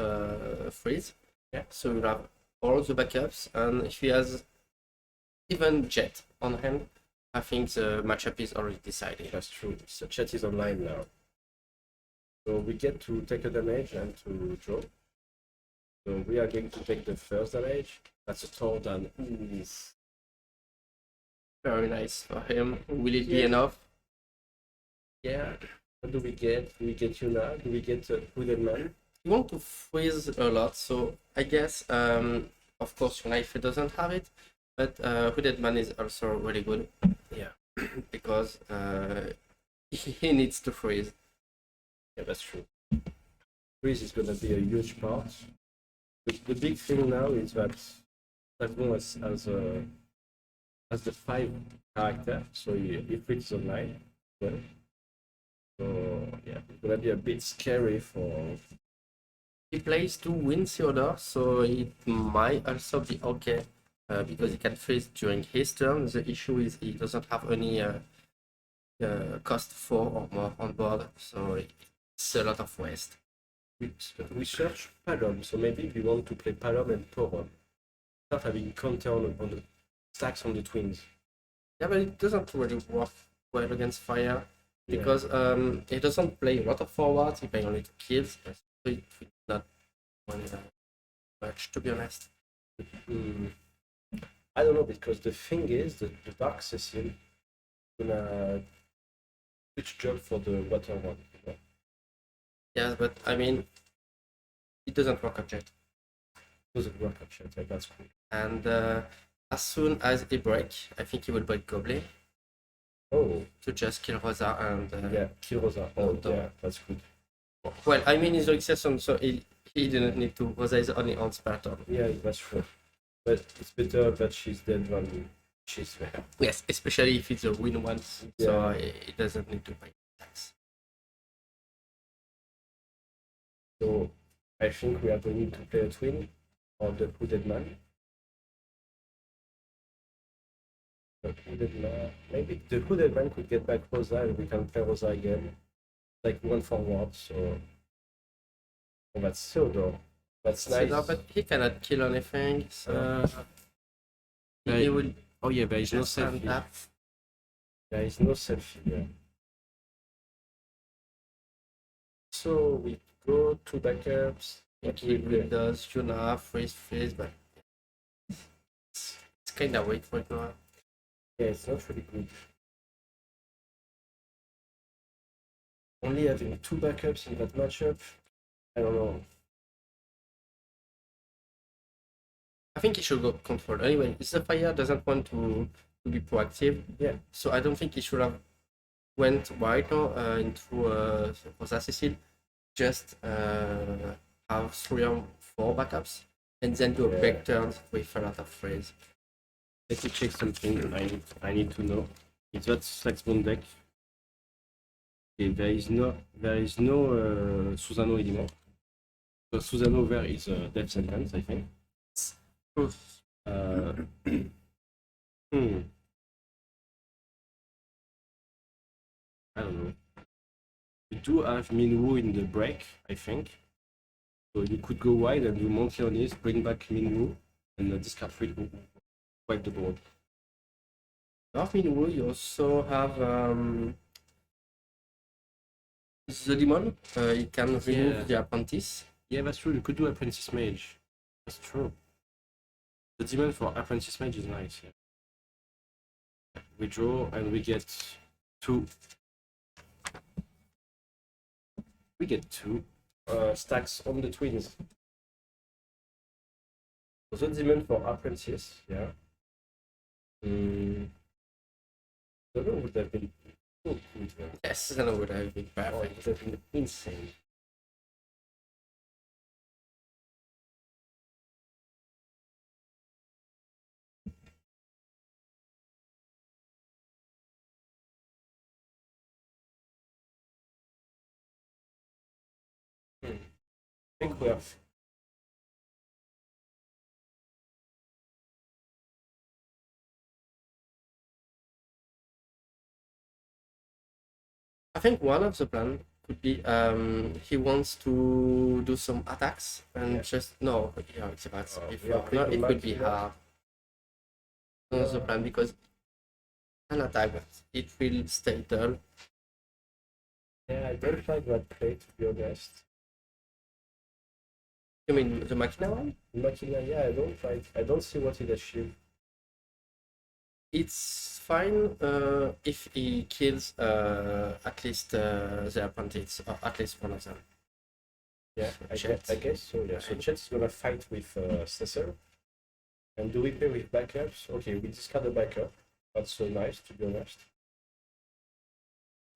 freeze. Yeah. So we'll have all the backups, and if he has even Jet on hand, I think the matchup is already decided. That's true. So Chat is online now. So we get to take a damage and to draw. So we are going to take the first damage. That's a Tordan. Very nice for him. Will it be enough? Yeah. What do we get? Do we get Yuna? Do we get Hooded Man? You want to freeze a lot, so I guess, of course, Yuna if he doesn't have it, but Hooded Man is also really good. Yeah. because he needs to freeze. Yeah, that's true. Freeze is gonna be a huge part. The big thing now is that Saxon has the 5 character, so if it's online, well. So yeah, it's gonna be a bit scary for. He plays 2 wins order, so it might also be okay because he can freeze during his turn. The issue is he doesn't have any cost 4 or more on board, so it's a lot of waste. We search Palom, so maybe we want to play Palom and Porom. Start having counter on the stacks on the twins. Yeah, but it doesn't really work well against fire because he doesn't play a lot of forwards, he plays only 2 kills, so it will not win much, to be honest. I don't know, because the thing is, the Dark Cecil gonna switch job for the water one. You know? Yes, but I mean, it doesn't work object. Doesn't work actually, like, that's cool. And as soon as he break, I think he will break Goblin Oh, to just kill Rosa and yeah, kill Rosa. Oh, Don't. yeah, that's good. well, I mean, he's exception, so he didn't need to. Rosa is only on Spartan. Yeah, that's true. But it's better that she's dead than she's there. Yes, especially if it's a win once, so Yeah. he doesn't need to pay tax. So I think we are going to play a twin or the hooded man. The hooded man. Maybe the hooded man could get back Rosa and we can play Rosa again. Like 1 forward, so. Oh, that's Theodore. That's nice. So, but he cannot kill anything, so he will Oh yeah, there is no just stand selfie. up. There is no selfie here. So we go to backups. He will does Yuna, freeze, but it's kind of weak right now. Yeah, it's not really good. Only having 2 backups in that matchup, I don't know. I think he should go control. Anyway, Sapphire doesn't want to be proactive. Yeah. So I don't think he should have went right now into Rosa Cecil. Just have 3 or 4 backups and then do a back turn with a lot of freeze. Let me check something I need to know. It's that Saxon deck. Okay, there is no Susano anymore. So Susano there is a death sentence, I think. I don't know. You do have Minwoo in the break, I think. So you could go wide and do Monty on this, bring back Minwoo, and discard 3 to wipe the board. Off Minwoo, you also have the demon. He can remove the apprentice. Yeah, that's true. You could do Apprentice Mage. That's true. The demon for Apprentice Mage is nice. Yeah. We draw and we get 2. We get 2 stacks on the twins. So the demon for Apprentice, yeah. The other would have been so good. Yeah. Yes, that would have been Oh, it perfect. would have been insane. I think we have. I think one of the plan could be he wants to do some attacks and just no, yeah, it's about if we are no, playing it could be Maxima. hard. Another plan because an attack, but it will stay dull. Yeah, I don't like that play, to be honest. You mean the Machina one? Machina, yeah, I don't see what it achieves. It's fine if he kills at least the apprentice or at least one of them. Yeah, I guess so. Yeah, so Chet's gonna fight with Cecil. And do we play with backups? Okay, we discard the backup. That's so nice, to be honest.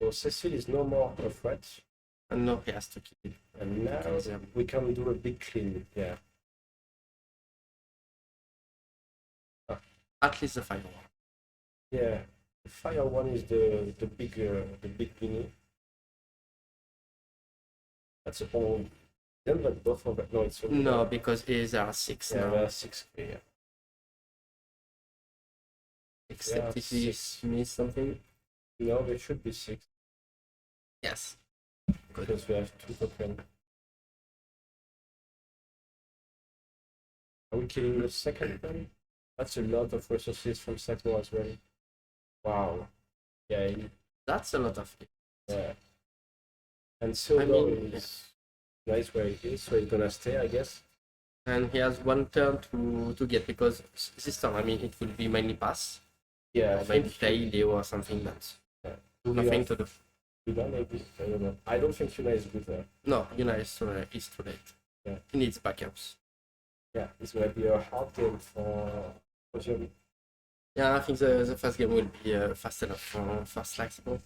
So Cecil is no more a threat, And now he has to keep it. and now we can do a big clean. Yeah. At least the fire one. Yeah. The fire one is the big mini. That's all. Then but both of them. No, it's only No, because there are 6 yeah, now. there are 6. Yeah. Except yeah, if he 6. missed something. No, there should be 6 Yes. because we have 2 tokens. Are we killing the second one? That's a lot of resources from Sato as well. Wow. Yeah, That's a lot of it. yeah. And so I mean, is nice where it is, so it's gonna stay, I guess. And he has 1 turn to get, because this turn, I mean, it will be mainly pass. Yeah, Or maybe play Leo or something that's nothing to do. Yuna maybe, I don't know. I don't think Yuna is good there. No, Yuna is too late. Yeah. He needs backups. Yeah, it's gonna be a hard game for Jimmy. Yeah, I think the first game will be fast enough for fast flexible.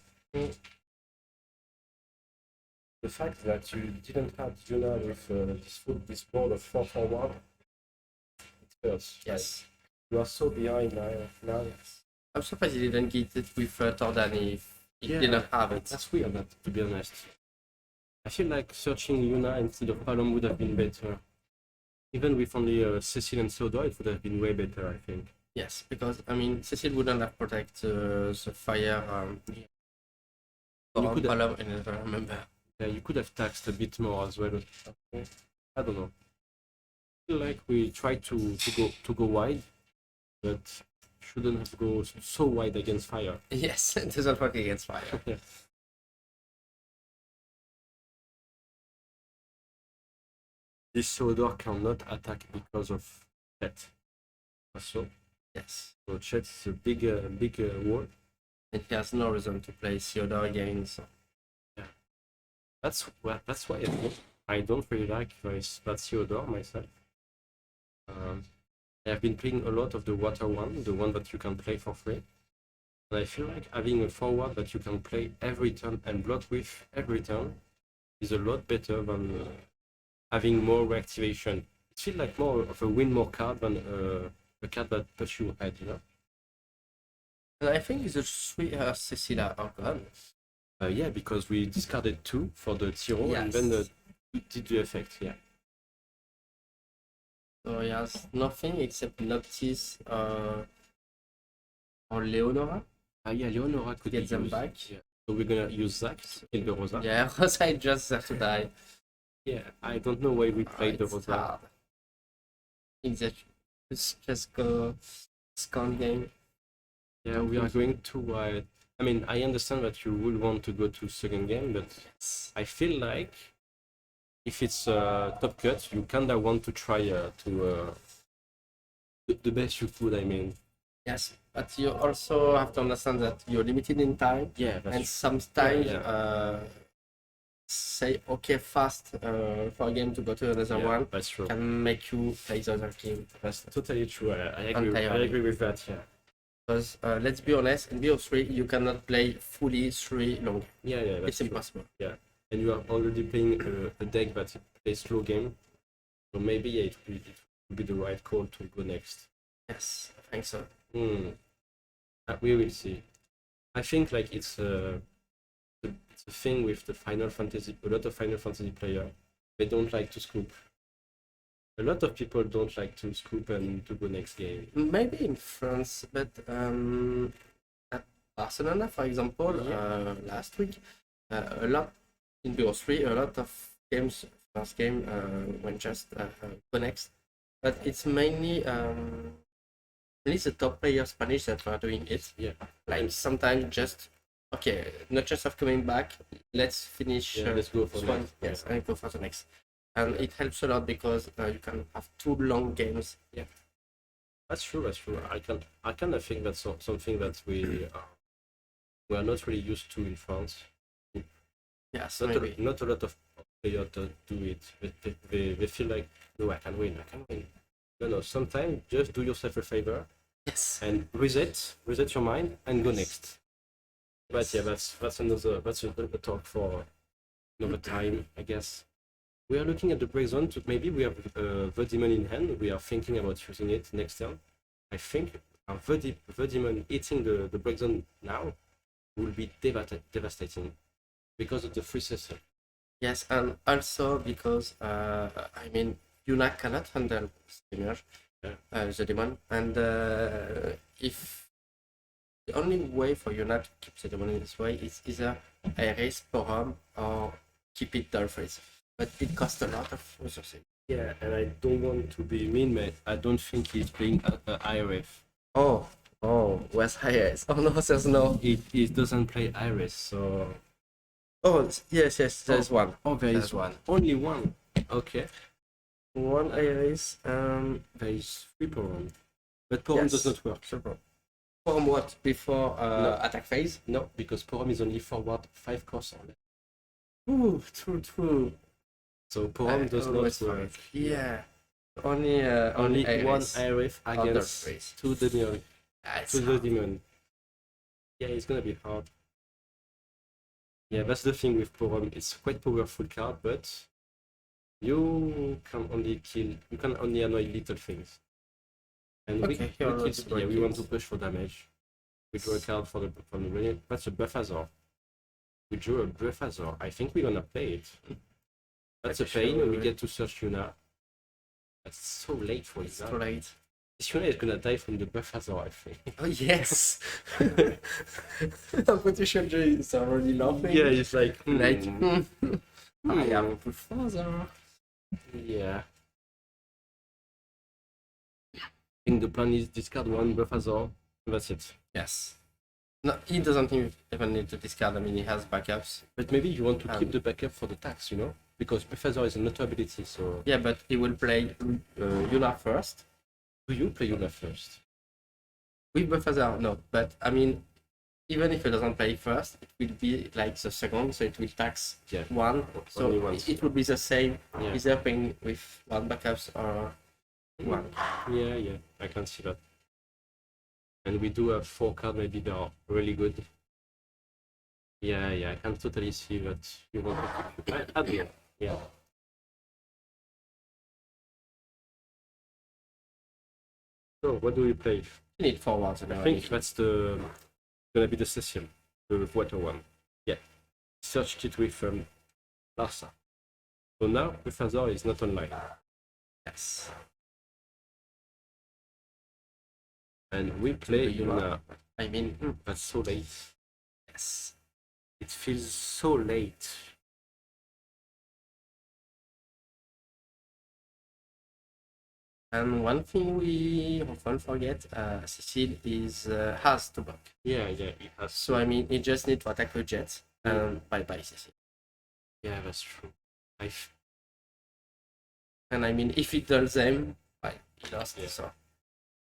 The fact that you didn't have Yuna with this board of 4 forward, it hurts. Yes. Like, you are so behind now. I'm surprised he didn't get it with Tordan if he Yeah. didn't have it. That's weird, to be honest. I feel like searching Yuna instead of Palom would have been better. Even with only Cecil and Theodore, it would have been way better, I think. Yes, because I mean, Cecil wouldn't have protect the fire. You Or could have- Palom, and I remember. Yeah, you could have taxed a bit more as well. I don't know. I feel like we tried to go wide, but shouldn't have go so wide against fire. Yes, it doesn't work against fire. This Theodore cannot attack because of that. So Yes, Chet is a big wall. and he has no reason to play Theodore again. So. That's why I don't really like that Theodore myself. I have been playing a lot of the water one, the one that you can play for free. And I feel like having a forward that you can play every turn and block with every turn is a lot better than having more reactivation. It feels like more of a win more card than a card that puts you ahead, you know? And I think the 3 Cecilia are gone. Yeah, because we discarded 2 for the Tiro and Yes. then did the effect, yeah. So he has nothing except Noctis or Leonora. Yeah, Leonora could Get be them used. back. Yeah. So we're gonna use Zac to kill the Rosa. Yeah, Rosa is just there to die. Yeah, I don't know why we played the It's Rosa. hard. Exactly. Let's just go scan game. Yeah, we are going too wide. I mean, I understand that you would want to go to second game, but I feel like if it's top cut, you kinda want to try the best you could. I mean, Yes, but you also have to understand that you're limited in time, yeah, that's and sometimes Yeah, say okay fast for a game to go to another one That's true. can make you play the other game. That's totally true. I agree. I Entirely. agree with that. Yeah. Because let's be honest, in BO3 you cannot play fully 3 long. Yeah, that's It's true. impossible. And you are already playing a deck that plays slow game, so maybe it would be the right call to go next. Yes, I think so. We will see. I think like it's a thing with the Final Fantasy. A lot of Final Fantasy players, they don't like to scoop. A lot of people don't like to scoop and to go next game. Maybe in France, but at Barcelona, for example, last week, a lot in BO3, a lot of games, first game went just go next, but it's mainly the top players Spanish that are doing it. Yeah. Like sometimes just okay, not just of coming back, let's finish Let's go for this one, next. yes, and go for the next. And it helps a lot because you can have 2 long games. That's true. That's true. I kind of think that's something that we are not really used to in France. Yes, Not maybe. not a lot of players do it. They feel like, no, I can win. No. Sometimes just do yourself a favor Yes. and reset your mind and go next. But yeah, that's a talk for another time, I guess. We are looking at the break zone. Maybe we have the demon in hand. We are thinking about using it next turn. I think the demon hitting the break zone now will be devastating because of the free system. Yes, and also because I mean Yuna cannot handle Steamer, the demon, and if the only way for Yuna to keep the demon in this way is either erase Porom or keep it dull freeze. But it costs a lot of resources. Yeah, and I don't want to be mean, mate. I don't think he's playing a IRF. Oh, where's Iris? Oh no, there's no. He doesn't play Iris, so. Oh yes, there's one. Oh, there is one. Only one. Okay. One Iris. There is 3 Porom. But Porom does not work. From what? Before attack phase? No, because Porom is only forward 5 course on it. Ooh, true. So Porom does not work. Yeah. Only one Iris IRF against 2 demon. The demon. Yeah, it's gonna be hard. Yeah, that's the thing with Porom. It's quite powerful card, but you can only annoy little things. And Okay, we want to push for damage. We draw a card from the that's a Buffazor. We drew a Buffazor. I think we're gonna play it. That's a pain. We get to search Yuna. That's so late for it. Too late. This Yuna is gonna die from the Buffazor, I think. Oh yes. I'm pretty sure Jay is already laughing. Yeah, it's like I am a Buffazor. Yeah. I think the plan is discard 1 Buffazor. That's it. Yes. No, he doesn't even need to discard. I mean, he has backups. But maybe you want to keep the backup for the tax, Because Buffazor is a notre ability, so. Yeah, but he will play Yuna first. Do you play Yuna first? With Buffazor, no. But I mean, even if he doesn't play first, it will be like the second, so it will tax 1. So Only one. it will be the same, Yeah. either playing with 1 backups or 1. Yeah, I can see that. And we do have 4 cards, maybe they are really good. Yeah, I can totally see that you want to keep at the end. Yeah. So, what do we play? You need forwards. I think that's gonna be the Septieme, the water one. Yeah. Searched it with Larsa. So now Buffazor is not online. Yes. And we play Yuna. I mean, That's so late. yes. It feels so late. And one thing we often forget, Cecile has to block. Yeah, it has. So I mean, he just need to attack the jets and bye Cecile. Yeah, that's true. And I mean, if he does them, he lost. Yeah. So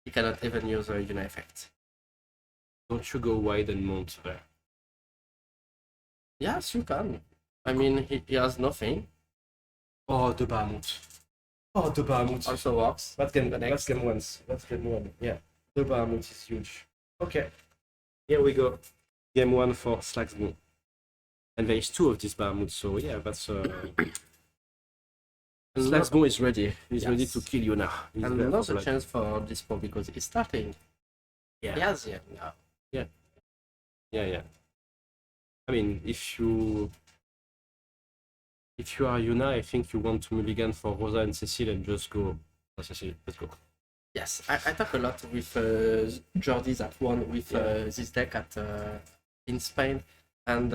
he cannot even use a Yuna effect. Don't you go wide and mount there? Yes, you can. I mean, he has nothing. Oh, the Bahamut. Also works. That's game one. Yeah. The Bahamut is huge. Okay. Here we go. Game 1 for Slacksmoon. And there is 2 of these Bahamut, so yeah, that's Slacksmoon is ready. He's ready to kill you now. He's And there not for a blood. chance for this one because it's starting. Yeah. He has now. Yeah. I mean, if you are Yuna, I think you want to mulligan for Rosa and Cecile and just go. Oh, Cecile, let's go. Yes, I talk a lot with Jordi that won with this deck in Spain, and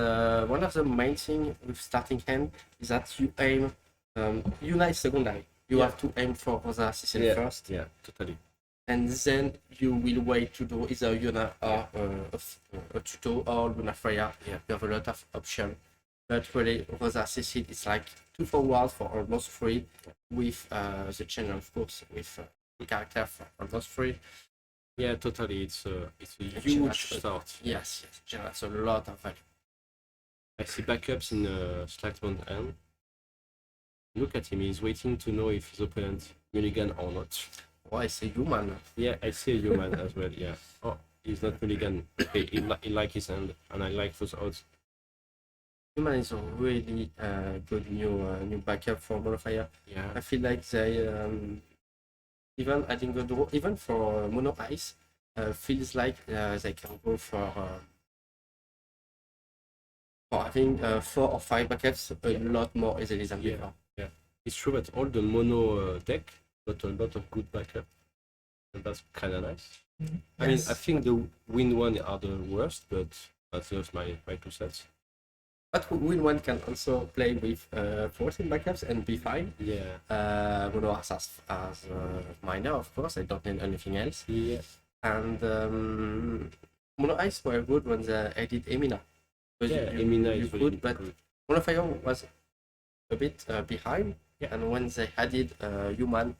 one of the main things with starting hand is that you aim. Yuna is secondary. You have to aim for Rosa Cecile first, Yeah, totally. and then you will wait to do either Yuna or a Tuto or Luna Freya. Yeah. You have a lot of options. But really, Rosa Cecile is like 2 forward for almost free, with the channel, of course, with the character for almost free. Yeah, totally. It's a Generates huge a- start. Yes, generates a lot of value. I see backups in Slackbone hand. Look at him. He's waiting to know if his opponent mulligan or not. Oh, I say human. Yeah, I see a human as well. Yeah. Oh, he's not mulligan. He like his hand, and I like those odds. Human is a really good new backup for Monofire. Yeah. I feel like they even adding the draw, even for Mono Ice, feels like they can go for having 4 or 5 backups a lot more easily than Yeah. before. It's true that all the mono deck got a lot of good backup, and that's kind of nice. I mean, I think the win one are the worst, but that's just my 2 cents. But Win One can also play with 14 backups and be fine. Yeah. Mono as minor, of course. I don't need anything else. Yeah. And Mono Ice were good when they added Emina. Because Yeah, you Emina you is really could, but good. Mono Fire was a bit behind. Yeah. And when they added Human,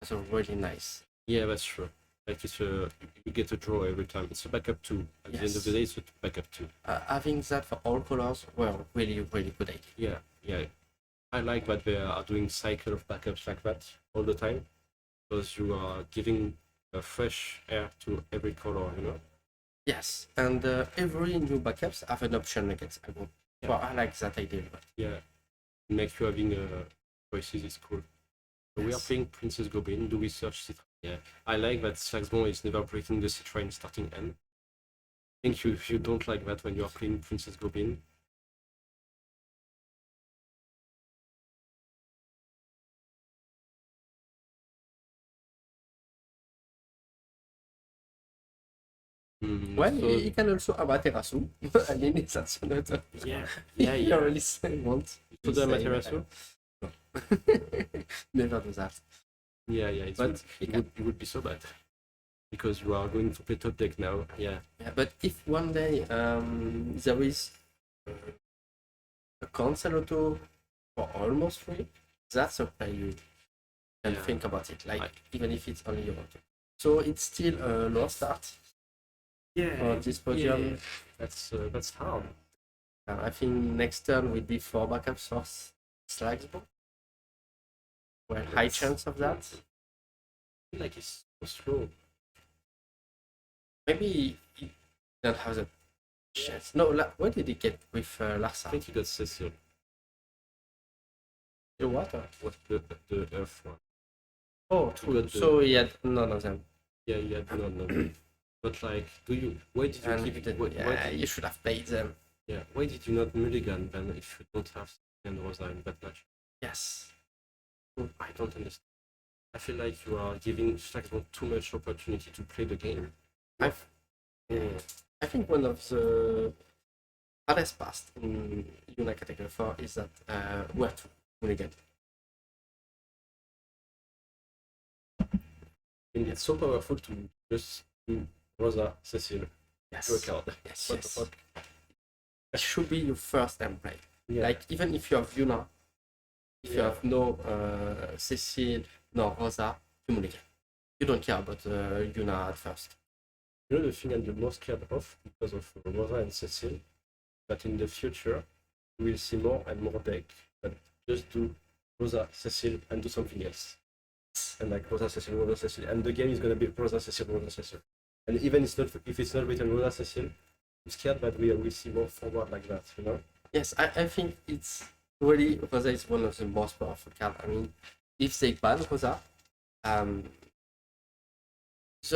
it was really nice. Yeah, that's true. Like it's you get a draw every time. It's a backup 2. At the end of the day, it's a backup 2. Having that for all colors were really, really good idea. Yeah, yeah. I like that they are doing cycle of backups like that all the time, because you are giving a fresh air to every color, you know. Yes, and every new backups have an option against aggro. Yeah. Well, I like that idea a lot. Yeah, make you having choices is cool. So we are Yes. playing Princess Goblin. Do we search Citra? Yeah, I like that Saxbon is never breaking the Citra in starting end. I think you don't like that when you are playing Princess Goblin. Well, so, you can also have Amaterasu. I mean, that's another. yeah, Yeah, yeah. you really want. So the Amaterasu? Never do that. Yeah, But it would be so bad. Because you are going to play top deck now. Yeah. Yeah, but if one day there is a cancel auto for almost free, that's a play you can Yeah. think about it. Like even if it's only your auto. So it's still a low start for this podium. That's hard. I think next turn will be 4 backups for Slagsbo. Well, high chance of that. I feel like it's so slow. Maybe he don't have the chance. No, what did he get with I Larsa? think you got Cecil. The water. What the Earth one? Oh, You got the- so he had none of them. Yeah, no. But like, why did you And keep it? then, Why yeah, did, you should have played them. yeah, why did you not mulligan then if you don't have Cecil and Rosa in that match? Yes. I don't understand. I feel like you are giving Saxbon too much opportunity to play the game. I think one of the hardest parts in Yuna category 4 is that where to mulligan. And it's so powerful to just do Rosa, Cecil, Yes. do a card. Yes, What the yes. fuck? It should be your first time play. Yeah. Like even if you have Yuna, if you Yeah. have no Cecil, no Rosa, you mulligan. You don't care about Yuna at first. You know the thing I'm the most scared of because of Rosa and Cecil, that in the future we will see more and more deck that just do Rosa, Cecil, and do something else. And like Rosa, Cecil, and the game is gonna be Rosa, Cecil. And even if it's not written Rosa, Cecil, I'm scared that we will see more forward like that, you know? Yes, I think it's really Rosa is one of the most powerful cards. I mean, if they ban Rosa, the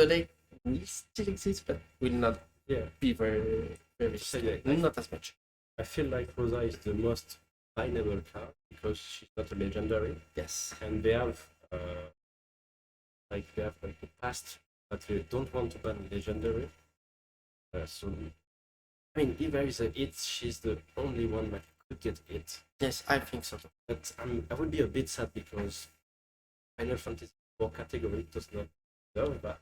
deck will still exist, but will not Yeah. be very Yeah. not as much. I feel like Rosa is the most binable card because she's not a legendary, Yes. and they have like a past that they don't want to ban legendary. So I mean, if there is a hit, she's the only one that could get it. Yes, I think so. But I would be a bit sad because Final Fantasy 4 category does not deserve that.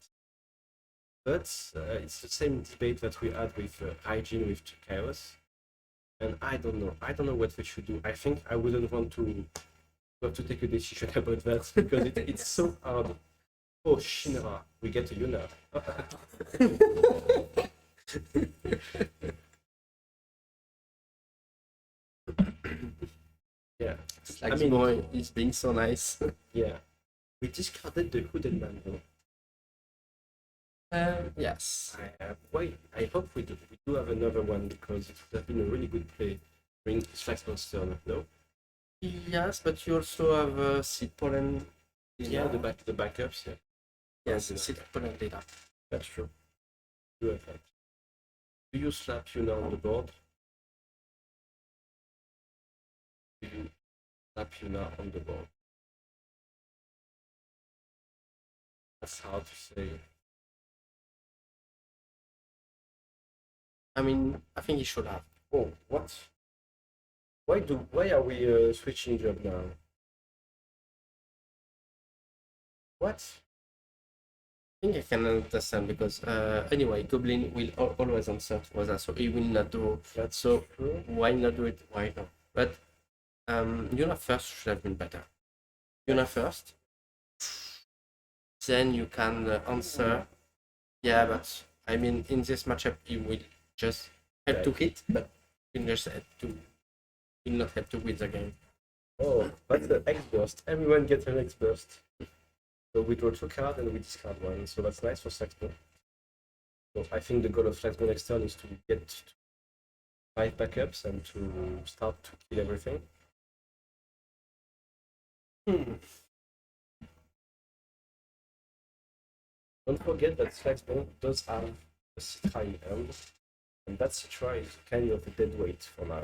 But it's the same debate that we had with Hygiene with Chaos. And I don't know what we should do. I think I wouldn't want to have to take a decision about that because it's so hard. Oh, Shinra, we get a Yuna. Yeah, It's like I mean- boy is being so nice. yeah. We discarded the Hooded Man though. Yes. Wait, I hope we do have another one because it would have been a really good play during Slagsman's turn, no? Yes, but you also have seed pollen. Yeah, the backups, yeah. Yes, seed pollen data. That's true. Do have that. Do you slap Yuna on the board? Do you slap Yuna on the board? That's hard to say. I mean, I think you should have. Oh, what? Why are we switching job now? What? I think I can understand because anyway, Goblin will always answer to Rosa, so he will not do. That's So true. why not do it? Why not? But Yuna first should have been better. Yuna first, then you can answer. Yeah, but I mean, in this matchup, he will just help to hit, but will just help to will not help to win the game. Oh, that's the X burst. Everyone gets an X burst. So we draw 2 cards and we discard 1. So that's nice for Slagsman. So I think the goal of Slagsman next turn is to get to 5 backups and to start to kill everything. Don't forget that Slagsman does have a Citra in hand, and that Citra is kind of a dead weight for now.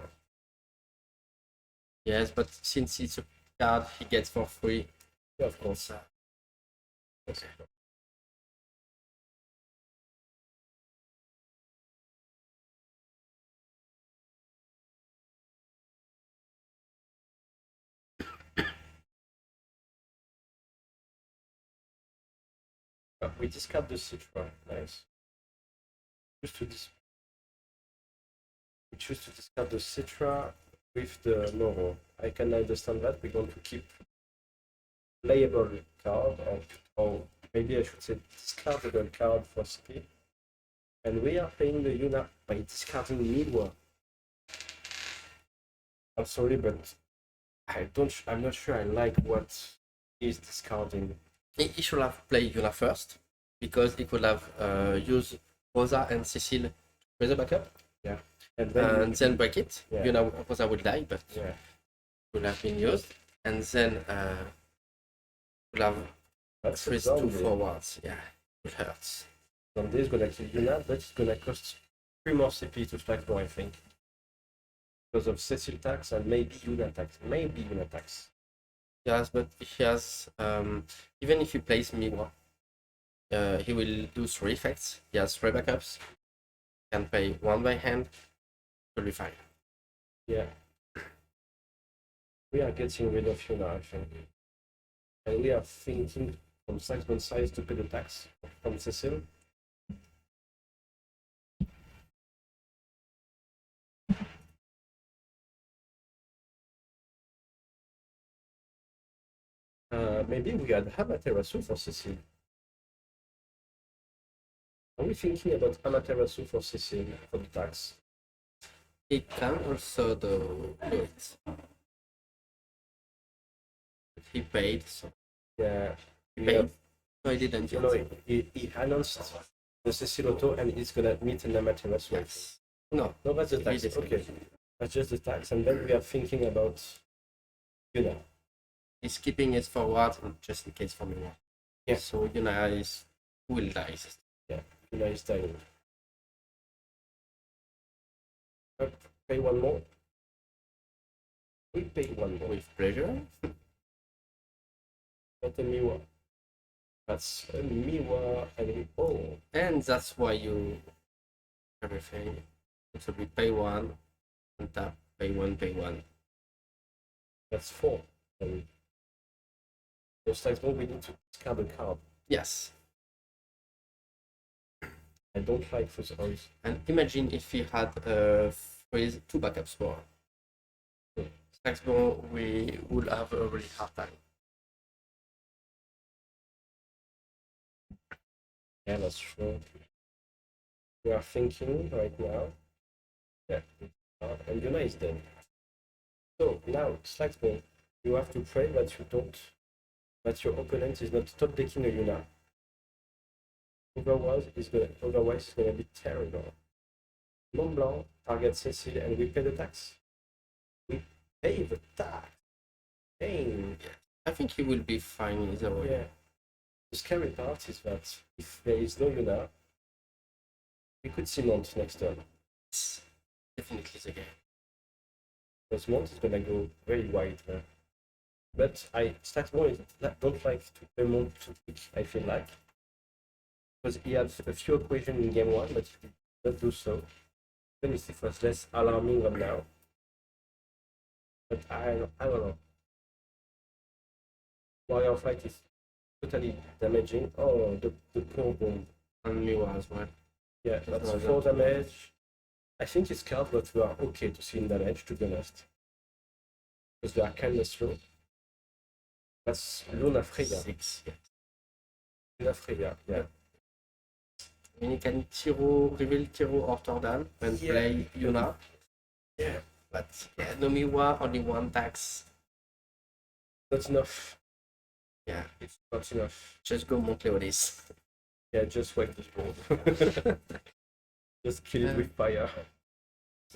Yes, but since it's a card he gets for free, Yeah, of course. it's, We discard the Citra. Nice. We choose to discard the Citra with the Moro. I can understand that. We want to keep playable card, or maybe I should say discardable card for CP. And we are playing the Yuna by discarding Midwa. I'm sorry, but I'm not sure I like what he's discarding. he should have played Yuna first because he could have used Rosa and Cecile to play the backup And and then break it. Yeah. Yuna Rosa would die, but yeah. would have been used, and then would have That's a freeze 2 zombie. forwards. Yeah, it hurts. Zombie is gonna kill Yuna, but it's gonna cost 3 more CP to strike more, I think. Because of Cecil tax and maybe Yuna tax. Maybe Yuna tax. Yes, but he has even if he plays Miwa, he will do 3 effects. He has 3 backups. Can pay 1 by hand. Will be fine. Yeah. We are getting rid of Yuna, I think. And we are thinking from Slagsman's side to pay the tax from Cecil. Maybe we had Amaterasu for Cecil. Are we thinking about Amaterasu for Cecil for the tax? He can also do it. But he paid, so Yeah. he We paid. have, So he didn't you use know, it. he announced the Cecil Auto and he's gonna meet an Amaterasu. Yes. No, No, that's the He tax. did. Okay. That's just the tax. And then we are thinking about Yuna. he's keeping it forward just in case for Miwa. Yeah. So Yuna is will die. Yuna is dying. Pay 1 more. We pay 1 more. With pleasure. Not a Miwa. That's a Miwa and oh. And that's why you everything. So we pay 1 and tap, pay 1, pay 1. That's 4. And those times more we need to discard a card. Yes. I don't like those odds. And imagine if he had freeze 2 backups for Saxbone, we would have a really hard time. Yeah, that's true. We are thinking right now. Yeah. And Yuna is dead. So now, Slagsbone, you have to pray that you don't, that your opponent is not top decking a Yuna. otherwise it's gonna be terrible. Mont Blanc targets Cecile and we pay the tax. We pay the tax. Dang. I think he will be fine either way. Yeah. The scary part is that if there is no Yuna, we could see Mont next turn. It's definitely the game. Because Mont is gonna go very wide there. But I don't like to play Mont too quick, I feel like. Because he had a few equations in game 1, but he did not do so. Even if it was less alarming than now. But I don't know. Warrior Flight is totally damaging. Oh, the poor bomb. And Miwa as well. Yeah, that's 4 damage. I think it's card, but we are okay to see in damage, to be honest. Because they are kind of slow. That's Luna Freya. 6, yeah. Luna Freya, yeah. And you can reveal Tiro or Tordan and play Yuna. Yeah. But yeah, no Miwa, only 1 tax. Not enough. Yeah, It's not enough. just go Montleolis. Yeah, just wipe this board. Just kill it with fire.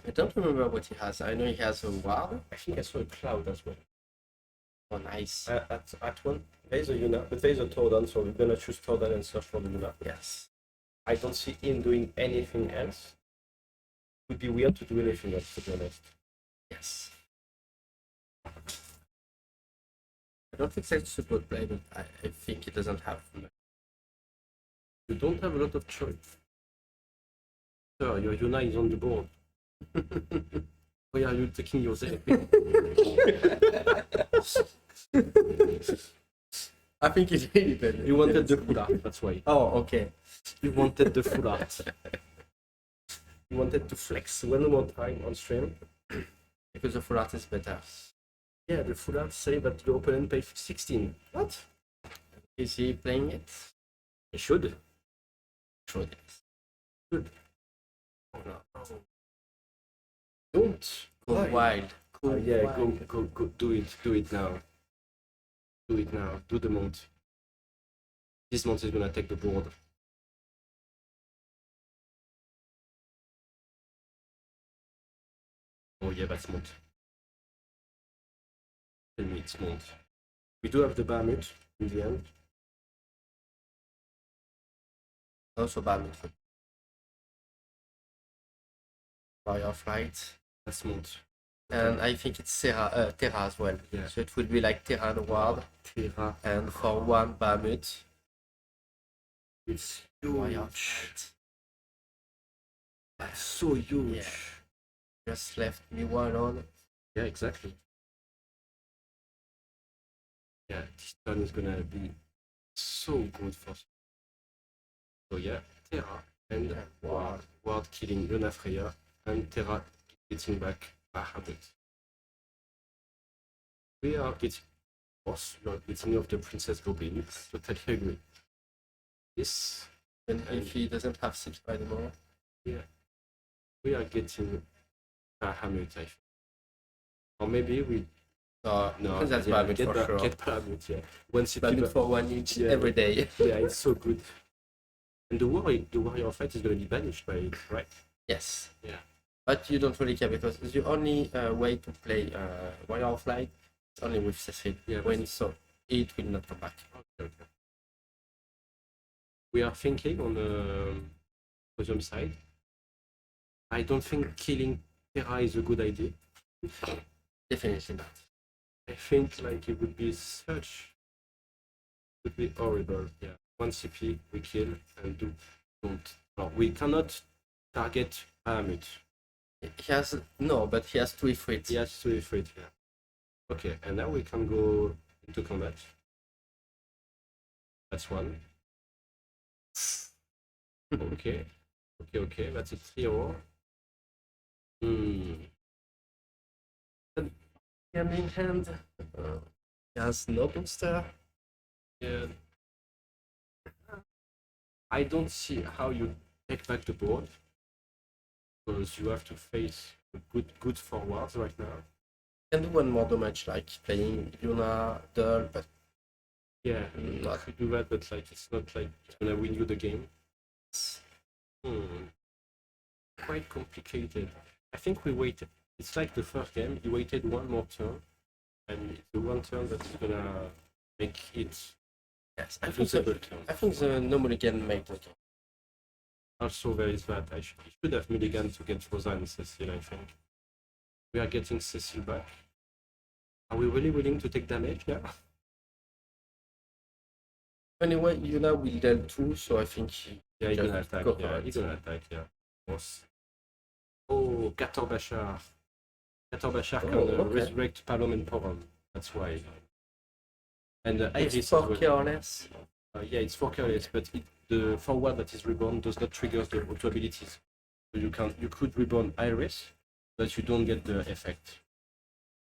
I don't remember what he has. I know he has a ward. I think I saw a cloud as well. Oh, nice. At one, there's a Yuna, but there's a Tordan, so we're gonna choose Tordan and search for the Yuna. Yes. I don't see him doing anything else. It would be weird to do anything else, to be honest. Yes. I don't think that's a good play, but I think he doesn't have much. You don't have a lot of choice. Sir, your Yuna is on the board. Why are you taking yourself? I think it's really bad. You wanted the full art, that's why. Oh, okay. You wanted the full art. You wanted to flex one more time on stream. Because the full art is better. Yeah, the full art say that your opponent pays 16. What? Is he playing it? He should. Should. Should. Oh no. Don't. Go Why? wild. Go Yeah, wild. go, do it now. Do it now, do the mount. This mount is gonna take the board. Oh yeah, that's mount. Tell me it's mount. We do have the Bahamut in the end. Also bad. Fire flight. That's mount. And I think it's Terra as well. Yeah. So it would be like Terra and Ward. Terra. And for 1 Bahamut. It's Fire huge. flight. That's so huge. Yeah. Just left me one on. Yeah, exactly. Yeah, this turn is gonna be so good for. So yeah, Terra and Ward killing Luna Freya and Terra getting back Bahamut. We are getting, of course, we are getting off the Princess Goblin. Totally agree. This, And if he doesn't have 6 anymore. we are getting Bahamut, I think. Or maybe we. No, No, that's yeah, Bahamut get for sure. Get Bahamut, yeah. Once you Bahamut for 1 each Yeah. every day. Yeah, it's so good. And the warrior fight is going to be banished by it, right? Yes. Yeah. But you don't really care because the only way to play Warrior Flight is only with Cecil. Yeah, When so it will not come back. Okay. We are thinking on the podium side. I don't think killing Terra is a good idea. Definitely not. I think like it would be would be horrible. Yeah. 1 CP we kill and don't. No, we cannot target Bahamut. He has no, but he has 2 Ifrit. He has to afraid, yeah. Okay, and now we can go into combat. That's 1. Okay. Okay, that's a 3-0. Game in hand. He has no booster. Yeah. I don't see how you take back the board because you have to face good forwards right now. Can do 1 more damage, like playing Yuna, Dull, but Yeah, Not- you could do that, but like it's not like it's gonna win you the game. Quite complicated. I think we waited. It's like the first game. You waited one more turn, and it's the one turn that is gonna make it Yes, a losable turn. I think the no mulligan made the game. Also, there is that. I should have mulligan to get Rosa and Cecil, I think. We are getting Cecil back. Are we really willing to take damage now? Anyway, Yuna will deal 2, so I think Yeah, he's just gonna attack. go for Yeah, it. he's gonna attack. Yeah. Of course. Oh, Kator Bashar. Kator Bashar can okay. resurrect Palom and Porom. That's why. And Iris It's as 4 well. careless. Yeah, it's 4 careless, but the forward that is reborn does not trigger the auto abilities. So you could reborn Iris, but you don't get the effect.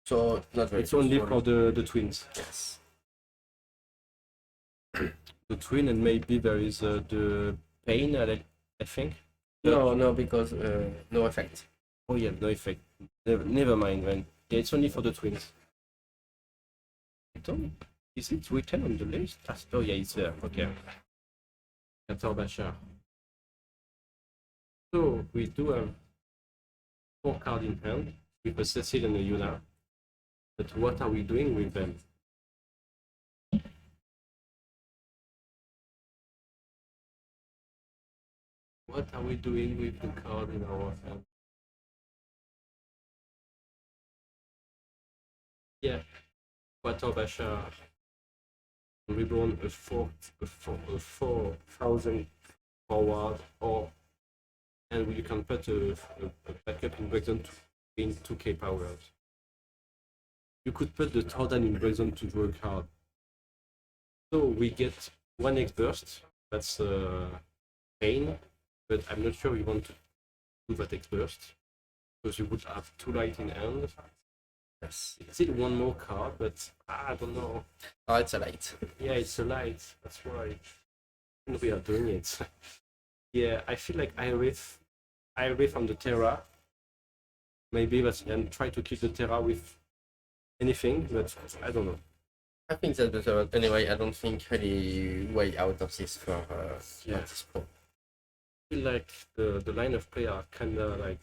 So not very It's only useful. for the twins. Yes. The twin, and maybe there is the pain, I think. No, because no effect. Oh yeah, no effect. Never mind, man. Yeah, it's only for the twins. Is it written on the list? Oh yeah, it's there. Okay. Kator Bashar. So we do have 4 cards in hand with a Cecil and a Yuna. But what are we doing with them? What are we doing with the card in our hand? Yeah, Kator Bashar. Reborn a 4,000 forward, and you can put a backup in Breakdown to gain 2k powers. You could put the Tordan in Breakdown to draw a card. So we get 1x burst, that's pain, but I'm not sure we want to do that X burst, because you would have 2 light in hand. Yes. It's still one more card, but I don't know. Oh, it's a light. Yeah, it's a light, that's why. And we are doing it. Yeah, I feel like I riff on the Terra. Maybe that's, and try to kill the Terra with anything, but I don't know. I think that's better. Anyway, I don't think any way out of this for Yeah. this pro. I feel like the line of play are kinda like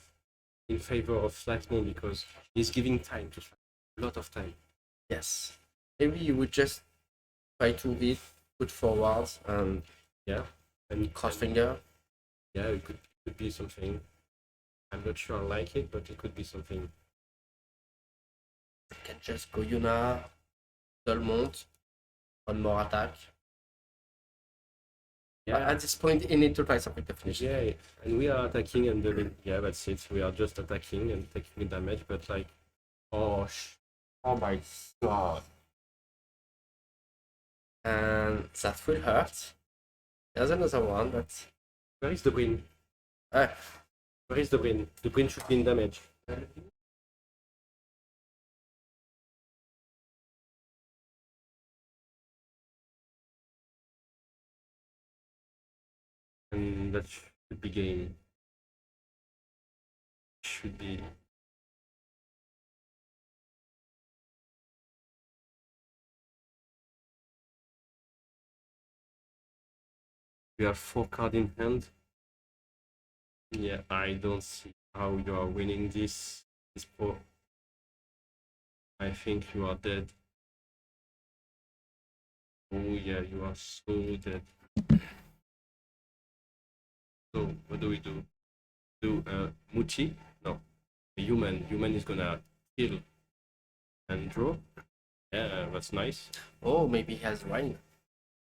in favor of Slacksmon because he's giving time to Slack. A lot of time. Yes. Maybe you would just try to hit, put forwards, and Yeah. And cross finger. Yeah, it could be something. I'm not sure I like it, but it could be something. You can just go Yuna, Dolmont, one more attack. But at this point, you need to try something to finish. Yeah, and we are attacking and doing, yeah, that's it. We are just attacking and taking damage, but like, oh my god. And that will hurt. There's another one, but Where is the Brin? ah, Where is the Brin? The Brin should be in damage. And that should be game. Should be. We have 4 cards in hand. Yeah, I don't see how you are winning this pro. I think you are dead. Oh yeah, you are so dead. So what do we do? Do Muchi? No. A human. Human is gonna kill and draw. Yeah, that's nice. oh, maybe he has rain.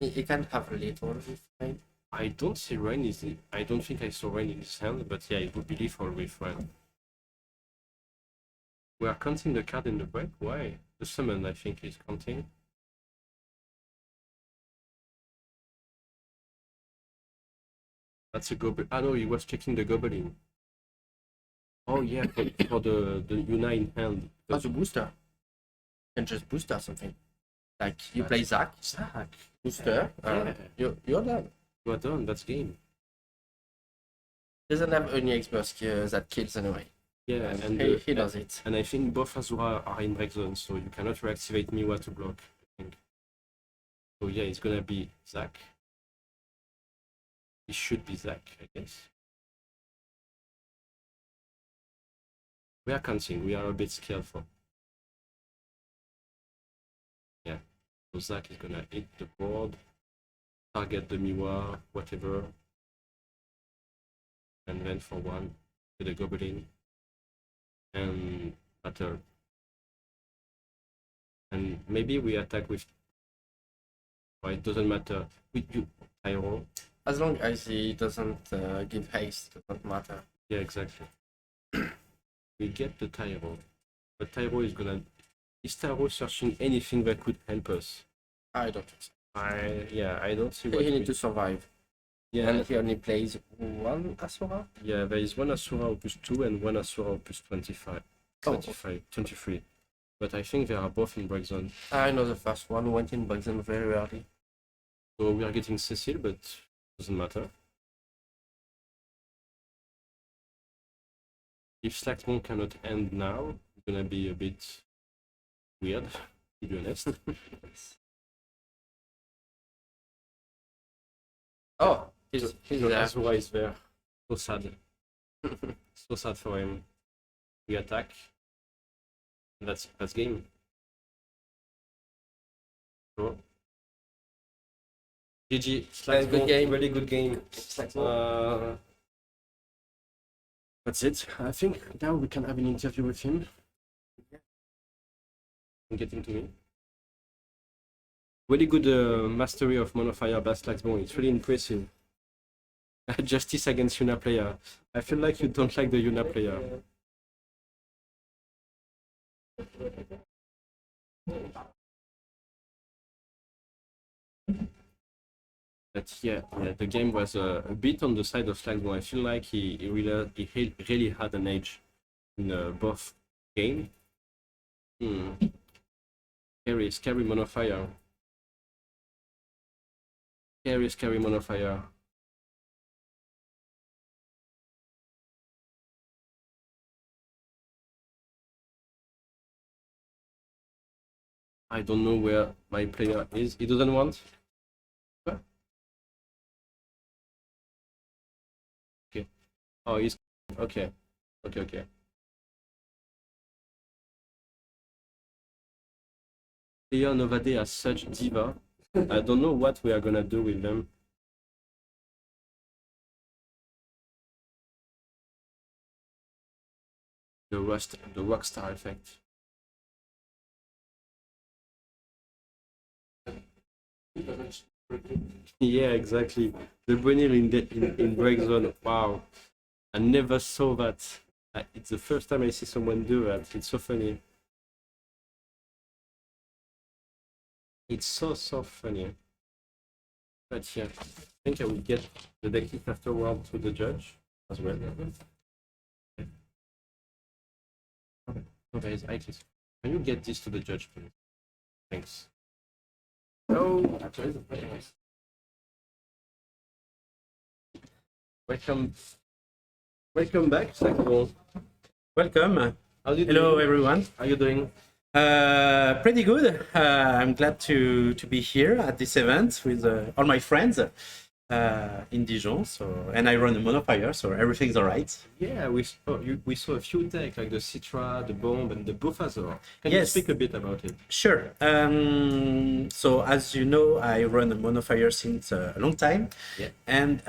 He can have a little with rain. I don't see Rain is. I don't think I saw Rain in his hand, but yeah, it would be lethal with Rain. We are counting the card in the break. Why? The summon, I think, is counting. That's a goblin. Ah no, he was checking the goblin. Oh yeah, for the Yuna in hand. As a booster. You can just booster something. Like you play Zac, Zac. booster, and you're done. You are done. That's game. Doesn't have any expert that kills anyway. Yeah, and He does it. And I think both Azura are in break zone, so you cannot reactivate Miwa to block. I think. So yeah, it's gonna be Zac. It should be Zach, I guess. We are counting. We are a bit skillful. Yeah. So Zach is gonna hit the board, target the Miwa, whatever, and then for one, to the Goblin, and battle. And maybe we attack with. Well, it doesn't matter. With you, Tyro. As long as he doesn't give haste, it doesn't matter. Yeah, exactly. We get the Tyro. But Tyro is gonna. Is Tyro searching anything that could help us? I don't think so. I don't see what He we... needs to survive. Yeah, And he only plays one Asura? yeah, there is one Asura plus 2 and one Asura plus 25. Oh. 23. But I think they are both in break zone. I know the first one went in break zone very early. So we are getting Cecil, but doesn't matter. If Slackmon cannot end now, it's gonna be a bit weird, to be honest. Oh, he's So there. Asura is there. So sad. So sad for him. We attack. That's game. So. GG. That's good game. Really good game. That's it. I think now we can have an interview with him. Getting to me. Really good mastery of Monofire Blast Laxbone. It's really impressive. Justice against Yuna player. I feel like you don't like the Yuna player. But yeah, the game was a bit on the side of Slackbone. I feel like he really had an edge in both game. Scary Monofire. Scary Monofire. I don't know where my player is. He doesn't want. Okay. Oh, he's okay. Okay. Player Novade has such diva. I don't know what we are gonna do with them. The rockstar effect. Yeah, exactly. The Bunny in break zone. Wow, I never saw that. It's the first time I see someone do that. It's so funny. It's so funny. But yeah, I think I will get the deck list afterward to the judge as well. Okay. Oh, there is Aeclis. Can you get this to the judge, please? Thanks. Oh, actually, it's very nice. Welcome back, Sakuro. Welcome. How you Hello, doing? everyone. How you doing? Pretty good. I'm glad to be here at this event with all my friends in Dijon. And I run a Monofire, so everything's all right. Yeah, we saw a few decks like the Citra, the Bomb, and the Buffazor. Can you Yes. speak a bit about it? Sure. So as you know, I run a Monofire since a long time, Yeah. and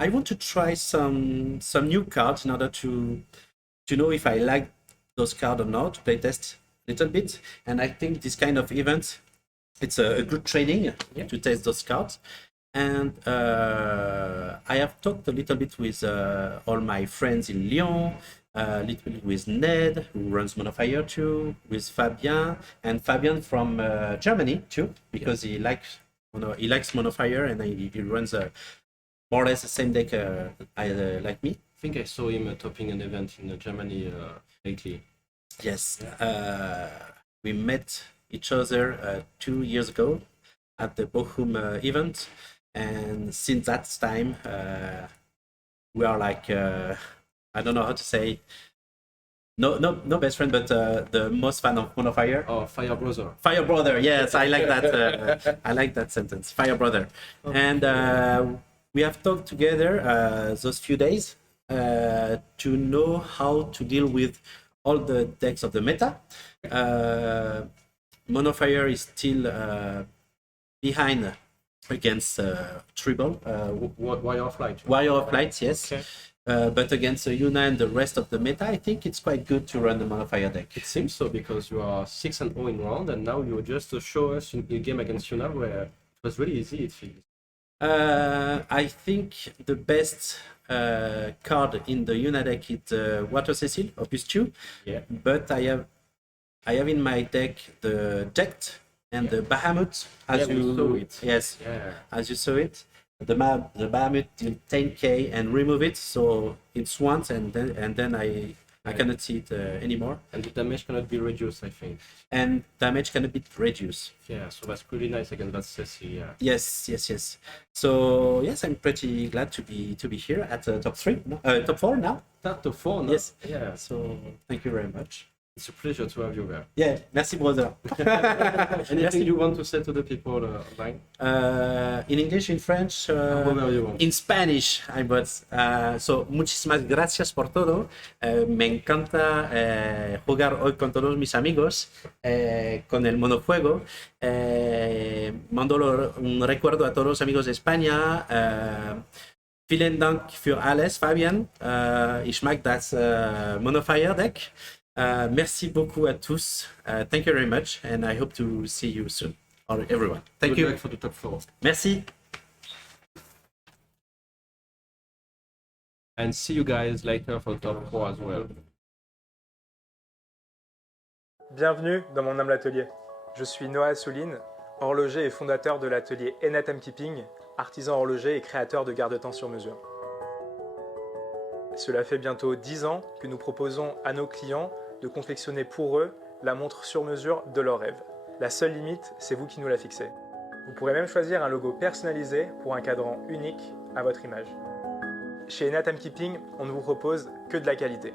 I want to try some new cards in order to know if I like those cards or not, to play test a little bit. And I think this kind of event, it's a good training to test those cards. And I have talked a little bit with all my friends in Lyon, a little bit with Ned, who runs Monofire too, with Fabien, and Fabien from Germany too, because he likes Monofire and he runs more or less the same deck like me. I think I saw him topping an event in Germany lately. Yes, we met each other 2 years ago at the Bochum event, and since that time we are like I don't know how to say, no best friend, but the most fan of Monofire. Oh, Fire Brother. Fire brother, yes, I like that. I like that sentence, Fire brother. And we have talked together those few days to know how to deal with all the decks of the meta. Monofire is still behind against Tribal. Wire of Light. Wire of Light, yes. Okay. But against Yuna and the rest of the meta, I think it's quite good to run the Monofire deck. It seems so because you are 6-0 in round, and now you just show us in a game against Yuna where it was really easy. It feels. I think the best card in the Yuna deck is Water Cecil, Opus 2. Yeah. But I have in my deck the Ject and the Bahamut, as Yeah, we you saw it. Yes, Yeah. as you saw it. The Bahamut deal 10k and remove it, so it's once, and then I cannot see it anymore. And the damage cannot be reduced, I think. And damage cannot be reduced. Yeah, so that's pretty nice against that Ceci. Yeah. Yes. So yes, I'm pretty glad to be here at top 3, top 4 now. Start to 4 now. Yes. Yeah. So thank you very much. It's a pleasure to have you there. Yeah, merci brother. Anything you want to say to the people online? In English, in French, Whatever you want. in Spanish, so muchísimas gracias por todo. Me encanta jugar hoy con todos mis amigos con el monofuego. Mando un recuerdo a todos los amigos de España. Vielen Dank für alles, Fabian. Ich mag das Monofire Deck. Merci beaucoup à tous. Thank you very much, and I hope to see you soon, or everyone. Thank Good you. luck for the top 4. Merci. And see you guys later for top 4 as well. Bienvenue dans mon humble atelier. Je suis Noah Souline, horloger et fondateur de l'atelier Timekeeping, artisan horloger et créateur de garde-temps sur mesure. Cela fait bientôt 10 ans que nous proposons à nos clients de confectionner pour eux la montre sur mesure de leur rêve. La seule limite, c'est vous qui nous la fixez. Vous pourrez même choisir un logo personnalisé pour un cadran unique à votre image. Chez Timekeeping, on ne vous propose que de la qualité.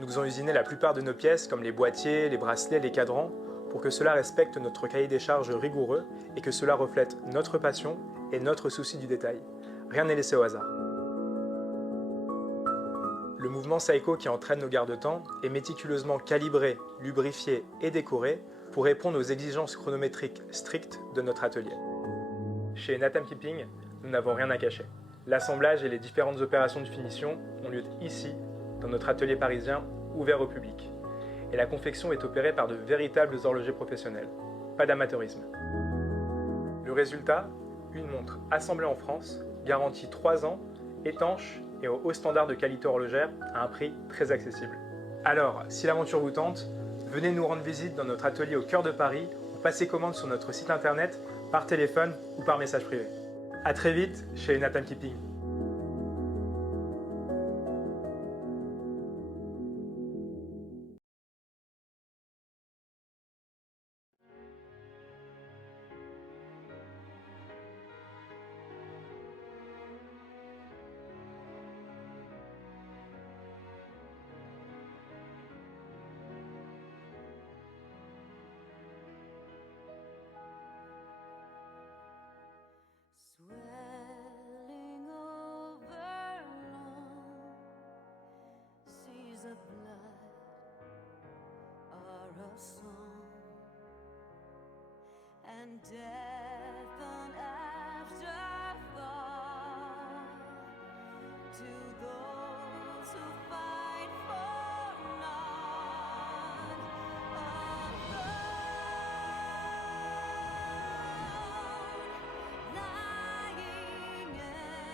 Nous faisons usiner la plupart de nos pièces, comme les boîtiers, les bracelets, les cadrans, pour que cela respecte notre cahier des charges rigoureux et que cela reflète notre passion et notre souci du détail. Rien n'est laissé au hasard. Le mouvement Seiko qui entraîne nos garde-temps est méticuleusement calibré, lubrifié et décoré pour répondre aux exigences chronométriques strictes de notre atelier. Chez Timekeeping, nous n'avons rien à cacher. L'assemblage et les différentes opérations de finition ont lieu ici, dans notre atelier parisien ouvert au public. Et la confection est opérée par de véritables horlogers professionnels. Pas d'amateurisme. Le résultat, une montre assemblée en France, garantie 3 ans, étanche et au haut standard de qualité horlogère à un prix très accessible. Alors, si l'aventure vous tente, venez nous rendre visite dans notre atelier au cœur de Paris ou passez commande sur notre site internet, par téléphone ou par message privé. A très vite chez Timekeeping. Swelling over long seas of blood are a song, and death an afterthought to those who fight for naught. Lying empty,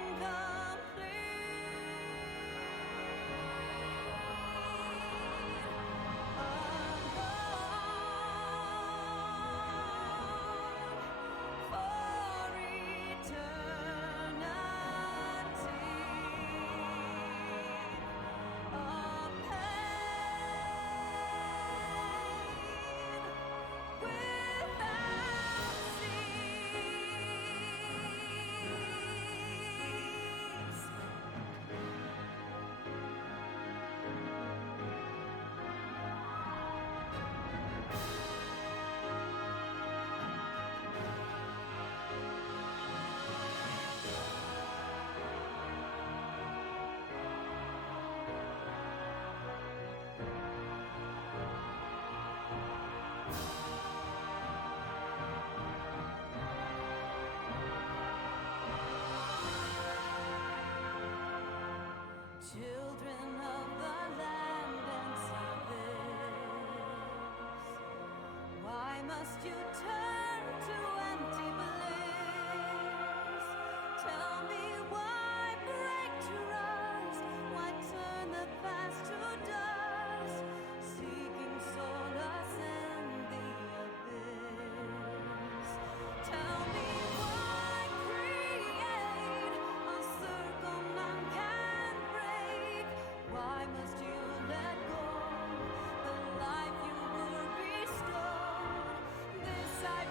in must you turn to empty bliss? Tell me why break trust? Why turn the past to dust? Seeking solace in the abyss. Tell me why create a circle none can break? Why must you let go the life you were bestowed? This I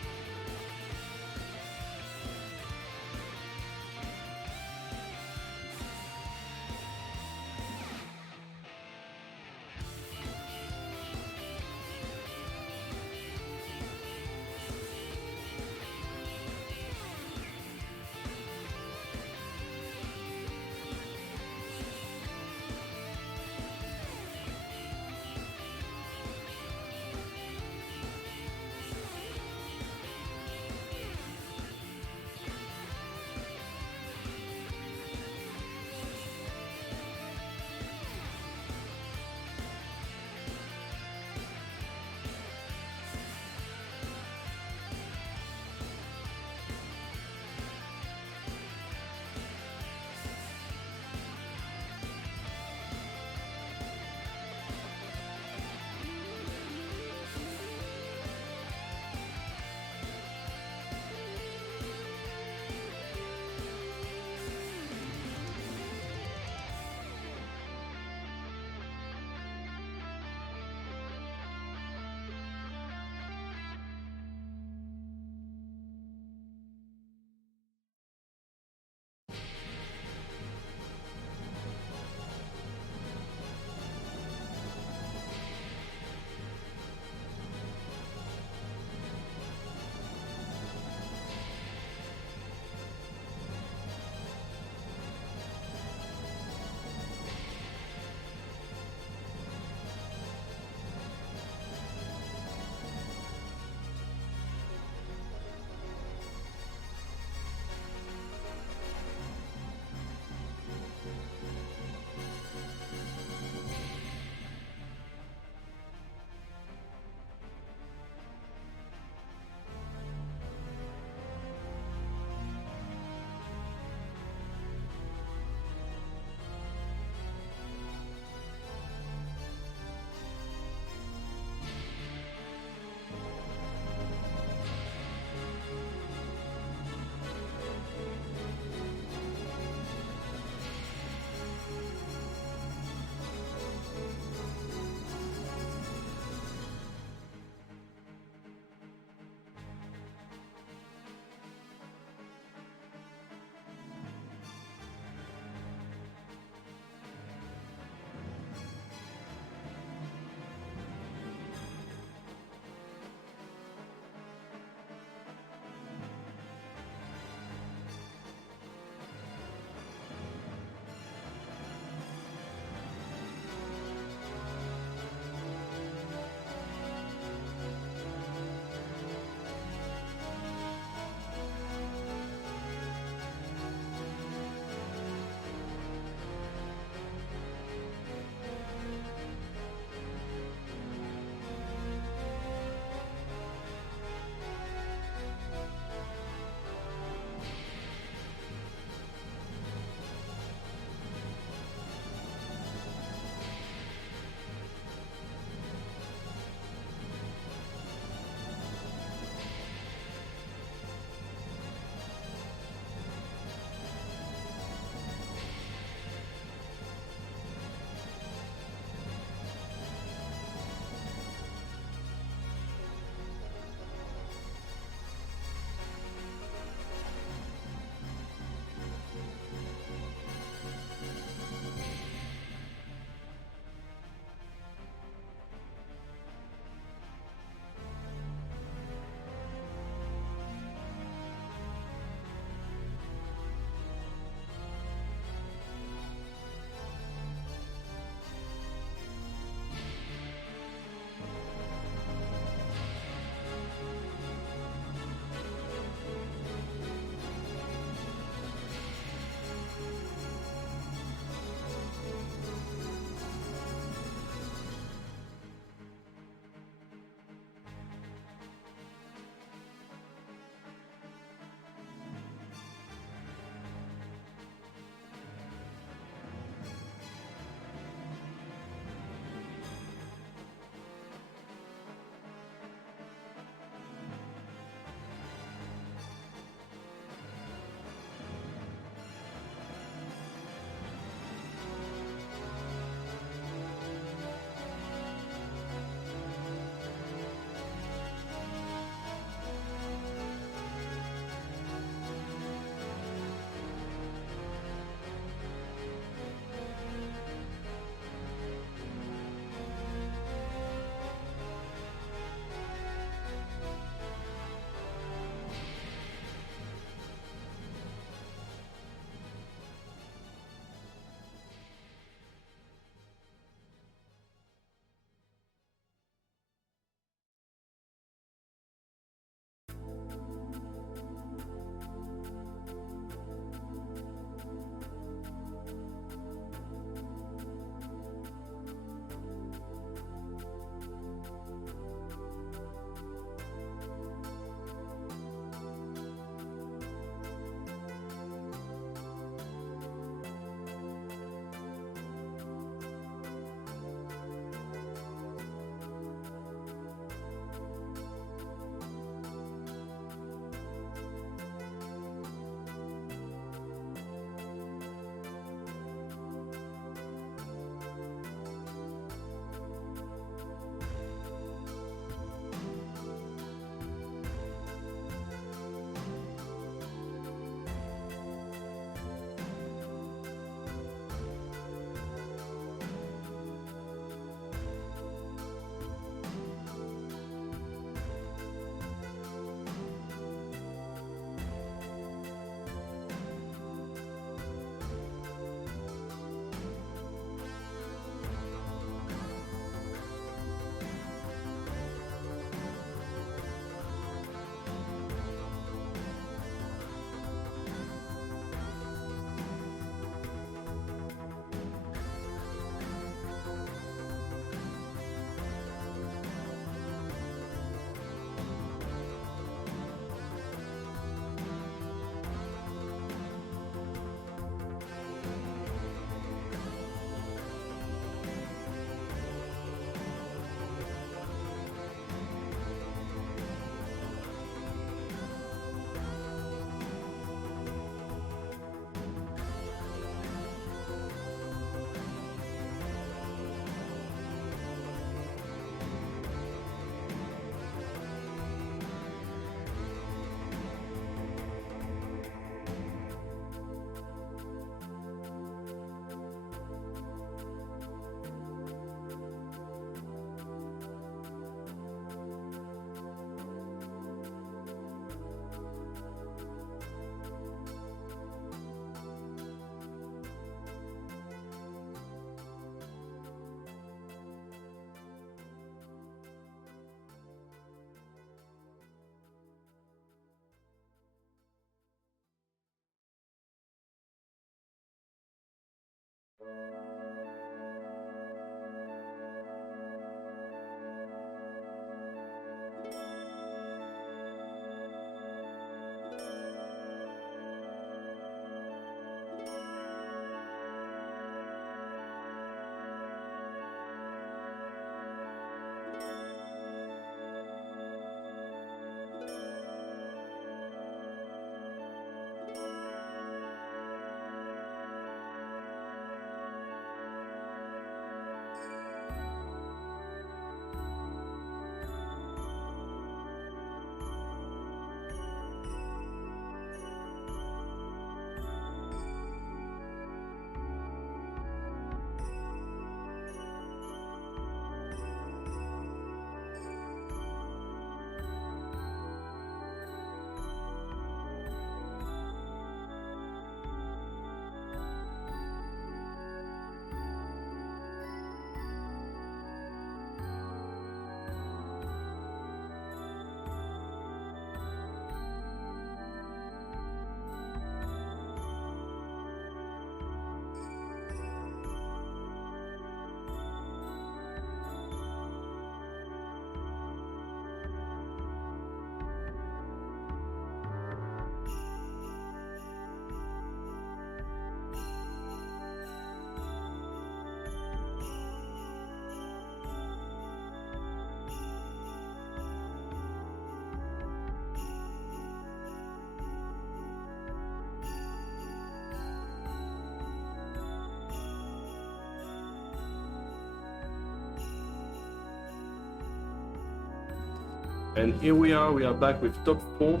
And here we are back with top 4.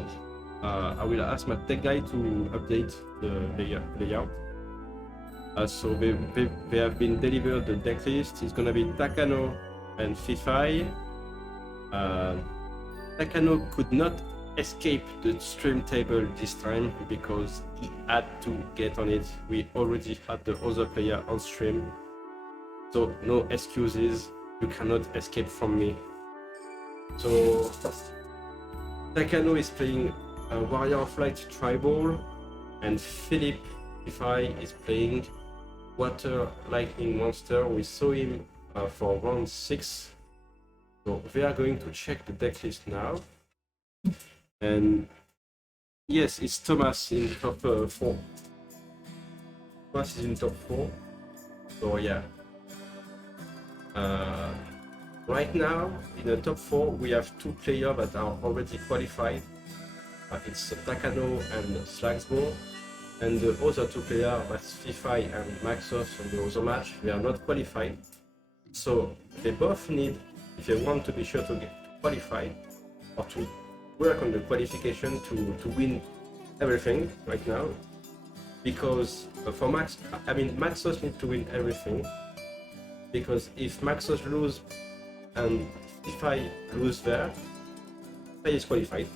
I will ask my tech guy to update the layout. So they have been delivered the deck list. It's gonna be Takano and Fifai. Takano could not escape the stream table this time because he had to get on it. We already had the other player on stream. So no excuses, you cannot escape from me. So Takano is playing Warrior of Light Tribal, and Philip Fifai is playing Water Lightning Monster. We saw him for round 6. So we are going to check the deck list now. And yes, it's Thomas in top 4. Thomas is in top 4. So yeah. Right now, in the top 4, we have 2 players that are already qualified. It's Takano and Slagsbo. And the other 2 players, that's Fifai and Maxos from the other match, they are not qualified. So they both need, if they want to be sure to get qualified, or to work on the qualification to win everything right now. Because for Maxos needs to win everything. Because if Maxos lose and if I lose there, I is qualified.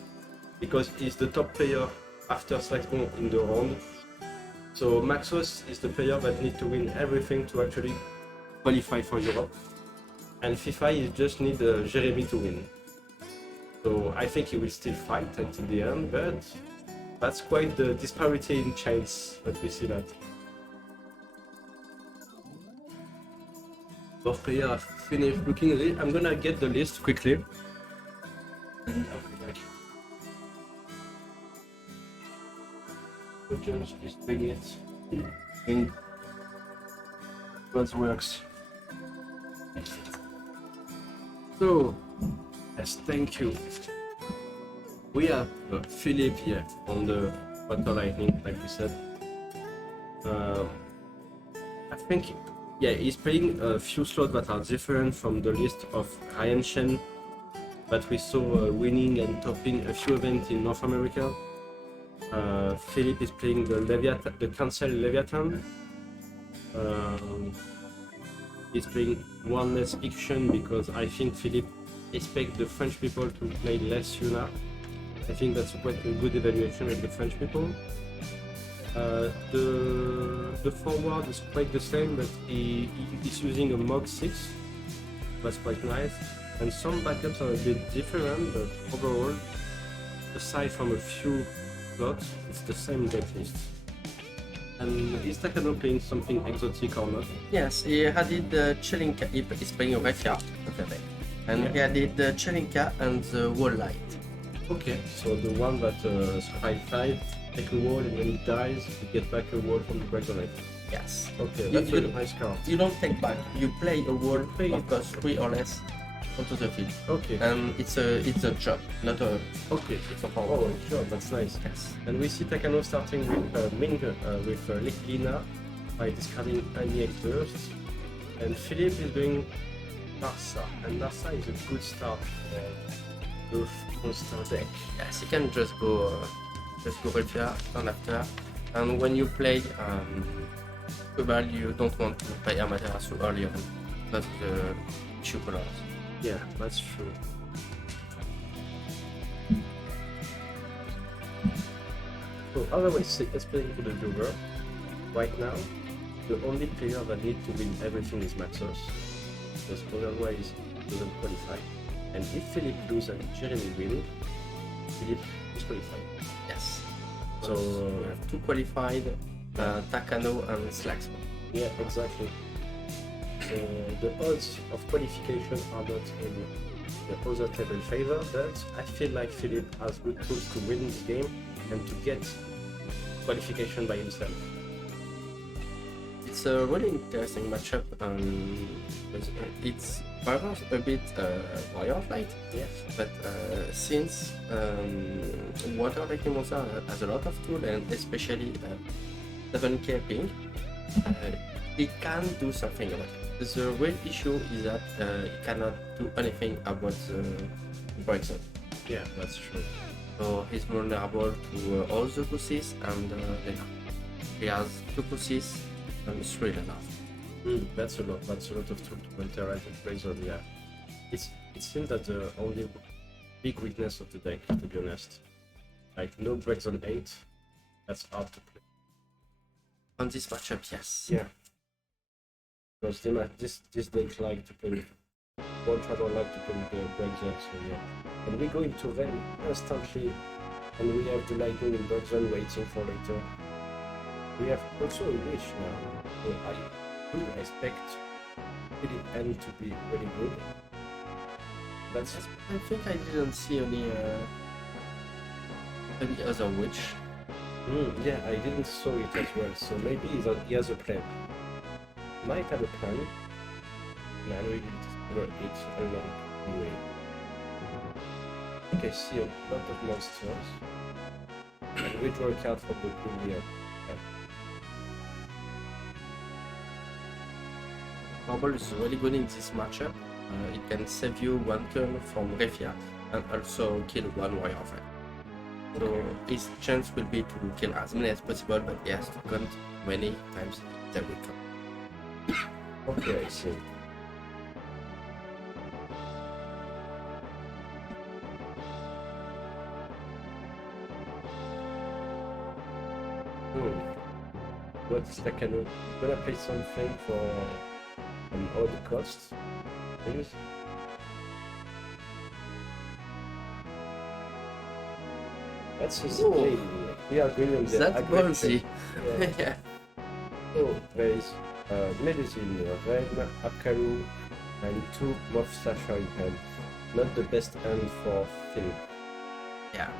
Because he's the top player after Slagsbo in the round. So Maxos is the player that needs to win everything to actually qualify for Europe. And Fifai just need Jeremy to win. So I think he will still fight until the end, but that's quite the disparity in chance that we see that. Both players have finished looking at it. I'm gonna get the list quickly. And I'll be back. So just bring it in what works. So, yes, thank you. We have Philip here on the Water Lightning, like we said. I think, yeah, he's playing a few slots that are different from the list of Ryan Shen that we saw winning and topping a few events in North America. Philip is playing the Cancel Leviathan. He's playing one less fiction because I think Philip expects the French people to play less Yuna. I think that's quite a good evaluation of the French people. The forward is quite the same, but he's using a Mog 6. That's quite nice. And some backups are a bit different, but overall, aside from a few slots, it's the same deck list. And is Takano playing something exotic or not? Yes, he added the Chelinka. He's playing a Refia, okay. And he added the Chelinka and the Wall Light. Okay, so the one that strike 5, take a wall, and when it dies, you get back a wall from the break. Yes. Okay, that's a nice card. You don't take back. You play a wall that costs 3 or less onto the field. Okay. And it's a job, not a. Okay. It's a power. Oh, sure, that's nice. Yes. And we see Takano starting with Ming with Lina by discarding Annie first. And Philip is doing Narsa. And Narsa is a good start for the monster deck. Yes, you can just go Refia, turn after. And when you play Cobalt, you don't want to play Amaterasu earlier. That's the issue colors. Yeah, that's true. So otherwise, let's play into the viewer. Right now, the only player that needs to win everything is Maxos, because otherwise he doesn't qualify. And if Philip loses and Jeremy wins, Philip is qualified. Yes. So we have 2 qualified, Takano and Slagsbo. yeah, exactly. So the odds of qualification are not in the other table favor, but I feel like Philip has good tools to win this game and to get qualification by himself. It's a really interesting matchup. It's perhaps a bit Warrior of Light, Yes. but since Water Lightning Monster has a lot of tools, and especially 7k ping, it can do something about it. The real issue is that it cannot do anything about the breakdown. Yeah, that's true. So he's vulnerable to all the pussies and Lena. He has 2 pussies and 3 Lena. That's a lot. That's a lot of tool to interact with Brazen. Yeah, it seems that the only big weakness of the deck, to be honest, like no breaks on 8. That's hard to play. On this matchup, yes. Yeah. Because this deck like to play with one tribal like to play with the Brazen, so yeah. And we go into them instantly, and we have the lightning in Brazen waiting for later. We have also a wish now. So I do expect Philip N to be really good. That's I think I didn't see any other witch. yeah, I didn't saw it as well, so maybe he has a plan. Might have a plan. Now we will discover it along the way. I think I see a lot of monsters. And we draw a card from the pool here. Marble is really good in this matchup. It can save you 1 turn from Refia and also kill 1 warrior of it. So his chance will be to kill as many as possible, but he has to count many times that will come. Okay, I see. What's like I'm gonna play something for all the costs, please. That's a play. We are going on the That's aggressive. ballsy. Yeah. Yeah. So there is medicine, Ren, Akaru, and 2 Moth Slasher in hand. Not the best hand for Philip. Yeah.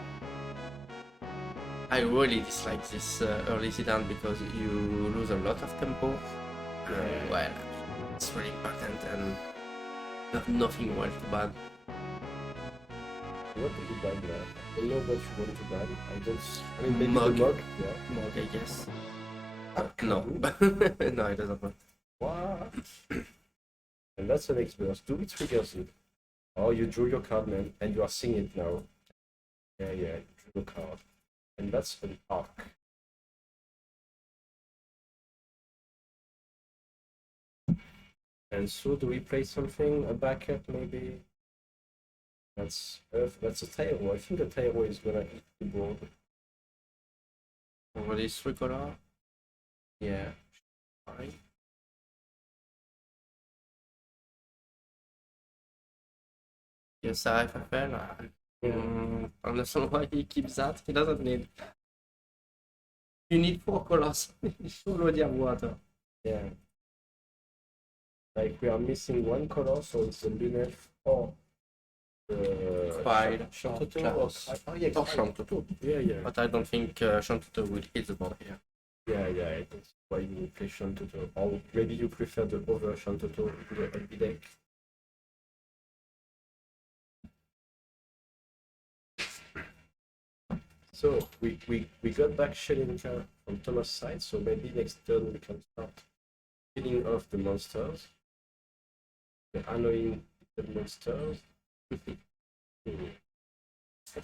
I really dislike this early sedan because you lose a lot of tempo. Well, it's really important and you have nothing well to ban. What do you ban now? I don't know what you want to ban. I don't. I mean, maybe Mug. the mug. Yeah. Mog, I guess. No. No, it doesn't work. What? And that's the next verse. Do it triggers it. Oh, you drew your card, man, and you are seeing it now. Yeah, you drew a card. And that's an arc. And so do we play something, a backup maybe? That's Earth, that's a Tyro. I think the Tyro is gonna eat the board. Already 3 color. Yeah. Fine. Yes, FFL. I understand why he keeps that. He doesn't need. You need 4 colors. It's already have water. Yeah. Like we are missing 1 color, so it's a Lunef or File. Shantoto or Or Shantoto. Yeah, yeah. But I don't think Shantoto will hit the board here. Yeah, that's why you play Shantoto. Or maybe you prefer the other Shantoto in the LB deck. So we got back Shelinka from Thomas' side, so maybe next turn we can start killing off the monsters. The annoying little monsters. What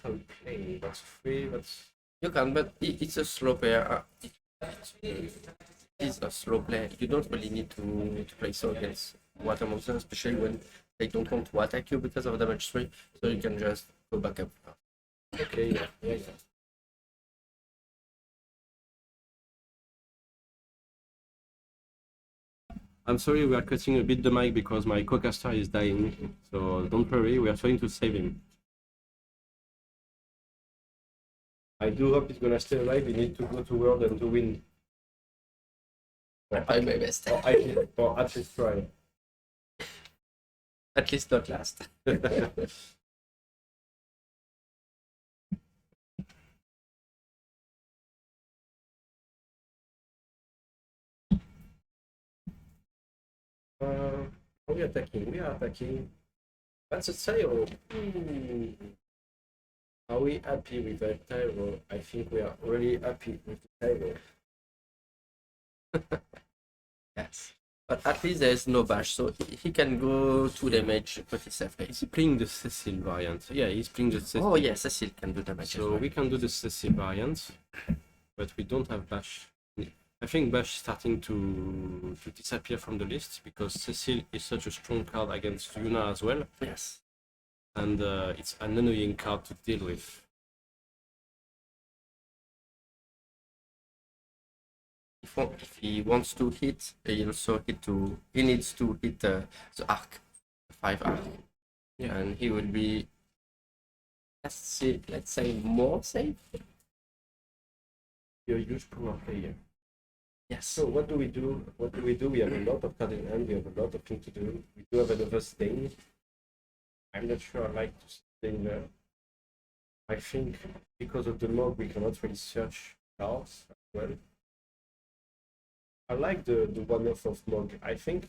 are we playing? That's 3, that's You can, but it's a slow player. It's a slow play. You don't really need to play so against water monsters, especially when they don't want to attack you because of damage 3, so you can just go back up. okay, yeah. I'm sorry, we are cutting a bit the mic because my co-caster is dying. So don't worry, we are trying to save him. I do hope he's gonna stay alive. We need to go to World and to win. I try my best. Or at least try. At least not last. Are we attacking? We are attacking. That's a Tyro. Are we happy with that Tyro? I think we are really happy with the Tyro. Yes. But at least there's no bash, so he can go 2 damage pretty safely. Is he playing the Cecil variant? Yeah, he's playing the Cecil. Oh yeah, Cecil can do damage. So we can do the Cecil variant, but we don't have bash. I think bash is starting to disappear from the list because Cecil is such a strong card against Yuna as well, Yes. and it's an annoying card to deal with. If he wants to hit, he needs to hit the arc, 5 arc. Yeah. And he will be, let's say more safe. You're a huge power player. Yes. So what do we do? What do we do? We have a lot of cards in hand. We have a lot of things to do. We do have another stain. I'm not sure I like to stay there. I think because of the log, we cannot really search cards as well. I like the one-off of log. I think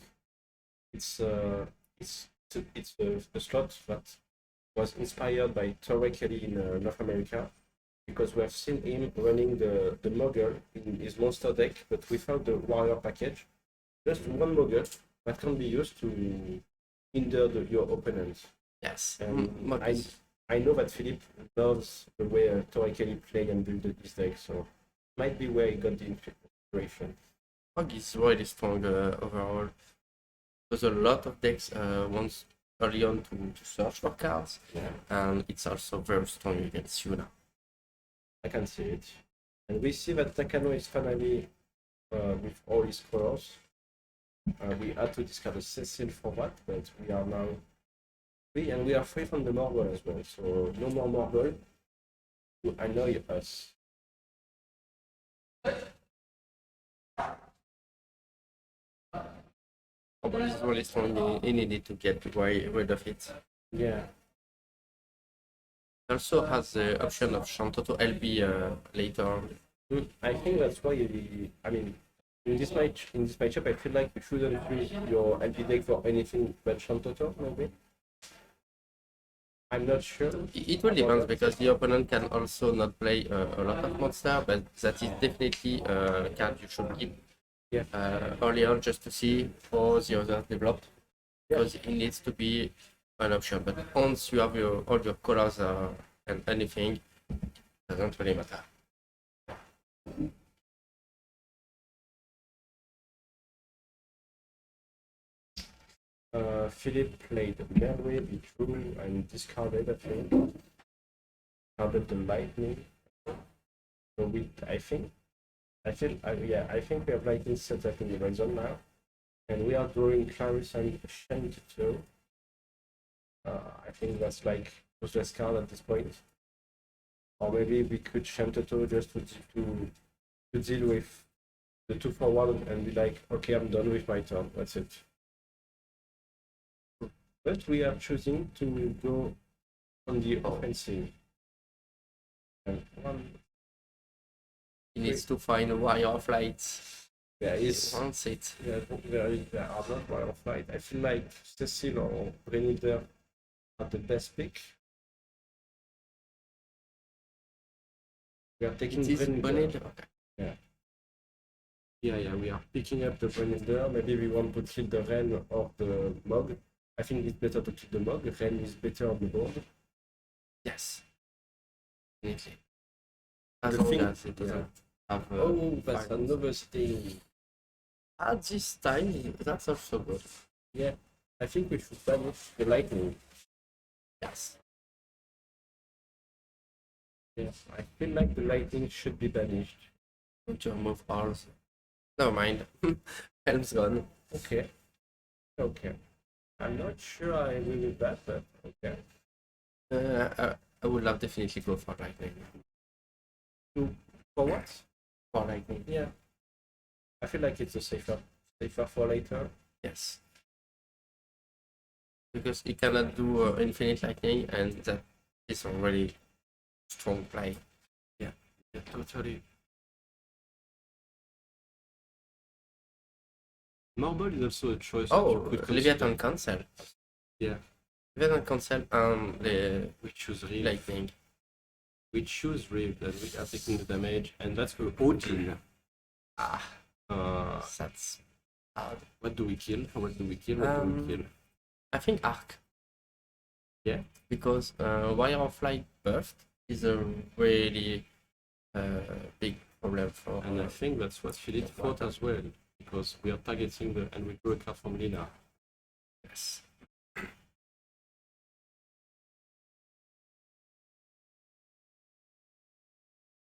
it's a slot that was inspired by Torre Kelly in North America, because we have seen him running the Mogul in his monster deck, but without the warrior package. Just one Mogul that can be used to hinder your opponent. Yes. And I know that Philip loves the way Torre Kelly played and built his deck, so might be where he got the inspiration. Fog is really strong overall. There's a lot of decks wants early on to search for cards, and it's also very strong against Yuna. I can see it. And we see that Takano is finally with all his colors. We had to discard a Cecil for that, but we are now free, and we are free from the Morgul as well. So no more Morgul to annoy us. But it's really strong. He needed to get rid of it. Yeah. He also has the option of Shantoto LB later. I think that's why I mean, in this matchup, I feel like you shouldn't use your LP deck for anything but Shantoto, maybe. I'm not sure. It will depend because the opponent can also not play a lot of monster, but that is definitely a card you should keep early on just to see how the others develop, because it needs to be an option. But once you have all your colors and anything, it doesn't really matter. Philip played Merway, he drew and discarded, I think. Discarded the lightning. So I think we have lightning set up in the red zone now. And we are drawing Clarice and Shantoto. I think that's like useless card at this point. Or maybe we could Shantoto just to deal with the 2 forward and be like, okay, I'm done with my turn, that's it. But we are choosing to go on the offensive. And He needs to find a Warrior of Light. there is He wants it. there are not Warrior of Light. I feel like Cecil or Brenider are the best pick. We are taking It is Brenider. Brenider. Okay. Yeah, we are picking up the Brenider. Maybe we want to kill the Ren or the Mog. I think it's better to kill the Mog. Ren is better on the board. Yes. Definitely. The As long thing- as it doesn't have Oh, that's violence. another thing. At this time, that's also good. Yeah, I think we should banish the lightning. Yes. Yeah, I feel like the lightning should be banished. Going to remove all. Never mind. Helm's gone. Okay. I'm not sure I agree with that, but okay. I would have definitely go for lightning. For what? For lightning. Yeah. I feel like it's a safer for later. Yes. Because he cannot do infinite lightning, and that is a really strong play. Yeah, totally. Marble is also a choice. that Oh, you could consider. Leviathan cancel. Yeah. Leviathan cancel and the We choose Reeve. lightning. We choose Reeve, and we are taking the damage, and that's for Odin. Ah, Uh, that's What do we kill? What do we kill? What do we kill? I think arc. Yeah. Because wire of light burst is a really big problem for. And I think that's what Philippe thought as well, because we are targeting the and we drew a card from Lina. Yes.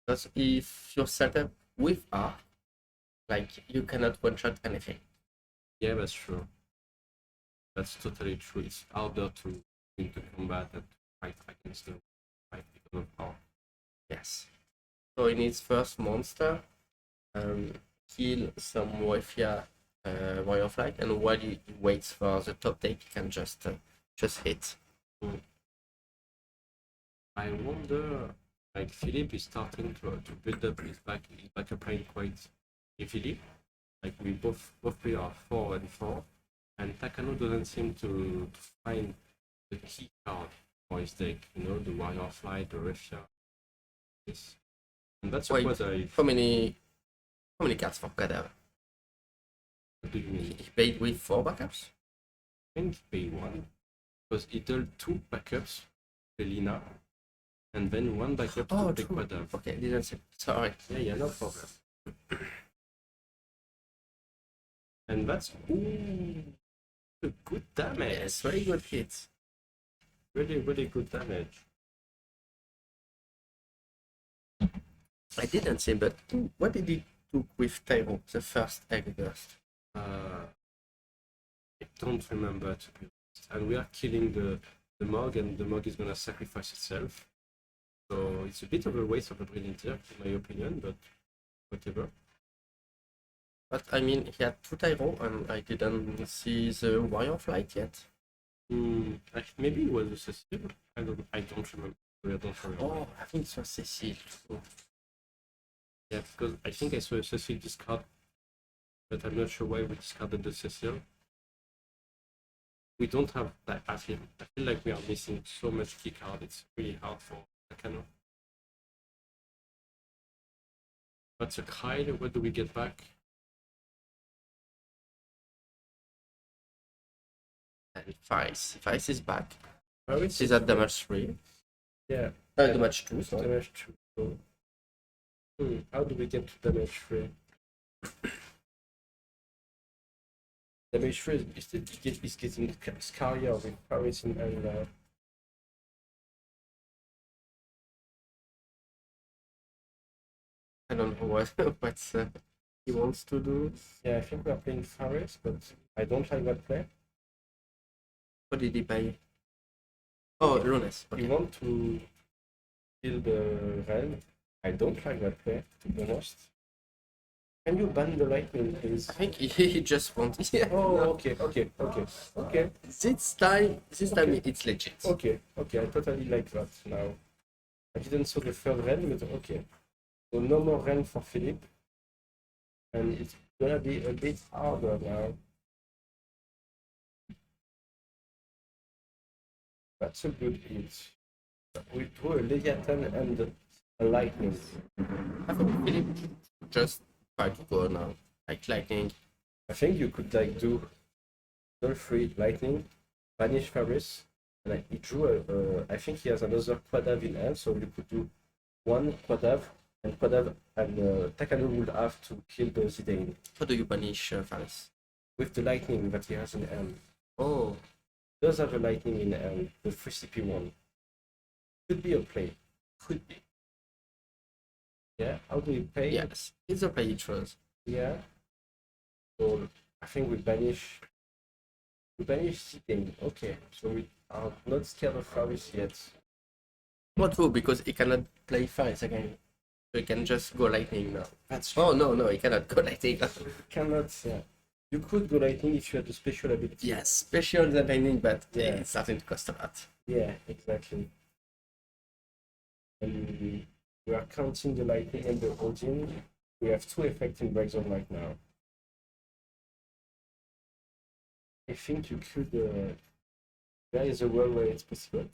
Because if you're set up with arc, like you cannot one shot anything. Yeah, that's true. That's totally true. It's harder to win the combat and to fight against the fight because of power. Yes. So in his first monster, kill some Wafia Warrior of Light, and while he waits for the top deck, he can just hit. I wonder, like Philippe is starting to build up his backup line quite heavily. Like we both play our 4 and 4, and Takano doesn't seem to find the key card for his deck. You know, the Warrior of Light, the Russia. Yes. And that's Wait, what I. how many cards for Cadaver? What do you mean? He paid with 4 backups? I think he paid 1 because he told 2 backups, Felina, and then 1 backup to the Quadav. Okay, didn't say. Sorry. Yeah, no problem. And that's a good damage. Yes, very good hit. Really, really good damage. I didn't see, but what did he do with Tyro, the first egg burst? I don't remember, to be honest. And we are killing the Mog, and the Mog is gonna sacrifice itself. So it's a bit of a waste of a Brilliant Earth, in my opinion, but whatever. But I mean, he had 2 Tyro, and I didn't see the Warrior of Light yet. Maybe it was a Cecile. I don't remember. I don't remember. Oh, I think it was Cecile too. Yeah, because I think I saw a Cecile discard, but I'm not sure why we discarded the Cecile. We don't have that. I feel like we are missing so much key card. It's really hard for Takano. What's a Kyle? What do we get back? And Vice is back. Vice She's at damage 3. Yeah. Damage 2, sorry. Damage 2. So, how do we get to damage 3? Damage 3 is getting scarier with Paris and I don't know what he wants to do. yeah, I think we are playing Faris, but I don't like that play. What did he pay? Oh, Lunes. You want to kill the Ren? I don't like that play, to be honest. Can you ban the lightning, please? I think he just wants. Yeah. Oh, No. okay. This time it's legit. Okay, I totally like that now. I didn't saw the third Ren, but okay. So no more Ren for Philippe. And it's gonna be a bit harder now. That's a good hit. We drew a Leviathan and a Lightning. I think Philip just try to go now. Like lightning. I think you could like do all 3 Lightning, banish Faris, and like, he drew I think he has another Quadav in hand, so you could do 1 Quadav, and Takano would have to kill the Zidane How do you banish Faris? with the Lightning that he has in hand. Oh, He does have a Lightning in hand, the 3 CP one. Could be a play. Could be. Yeah, how do we play? yes. It's a play it was. Yeah. So I think we banish Zidane. Okay, so we are not scared of Faris yet. Not true, because he cannot play Faris again. So he can just go lightning now. That's Oh, no, he cannot go lightning. cannot. Yeah. You could go Lightning if you had the special ability. Yes, special the lightning, but Yeah. it's starting to cost a lot. Yeah, exactly. And we are counting the Lightning and the Odin. We have 2 effects in Break Zone right now. I think you could. There is a world where it's possible.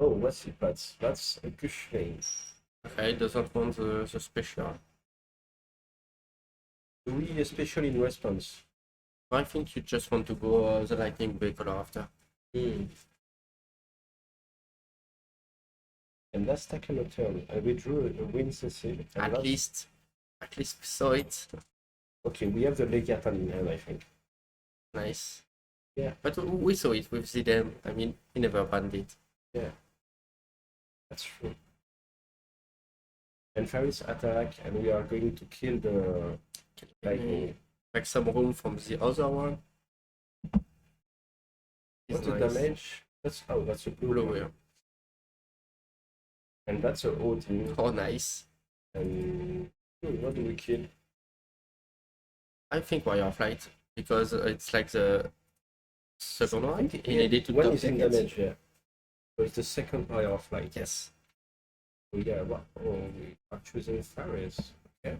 Oh, what's it? That's a Gush lane. Okay, doesn't want the special. Do we especially in response? I think you just want to go the lightning bay color after. And that's taken a turn. I withdrew a win CC. At least we saw it. Okay, we have the Leviathan in hand, I think. Nice. Yeah. But we saw it with Zidane. I mean, he never banned it. Yeah. That's true. And Faris attack, and we are going to kill the lightning. Make some room from the other one. What's It's the nice. damage? That's a blue. Blue, yeah. And that's a Odin. Oh, nice. And what do we kill? I think Warrior of Light, because it's like the second one. He Yeah, needed to one top is in deck it. damage, yeah. So it's the second power of light. Yes. So yeah, what? Oh, we are choosing Faris. Okay.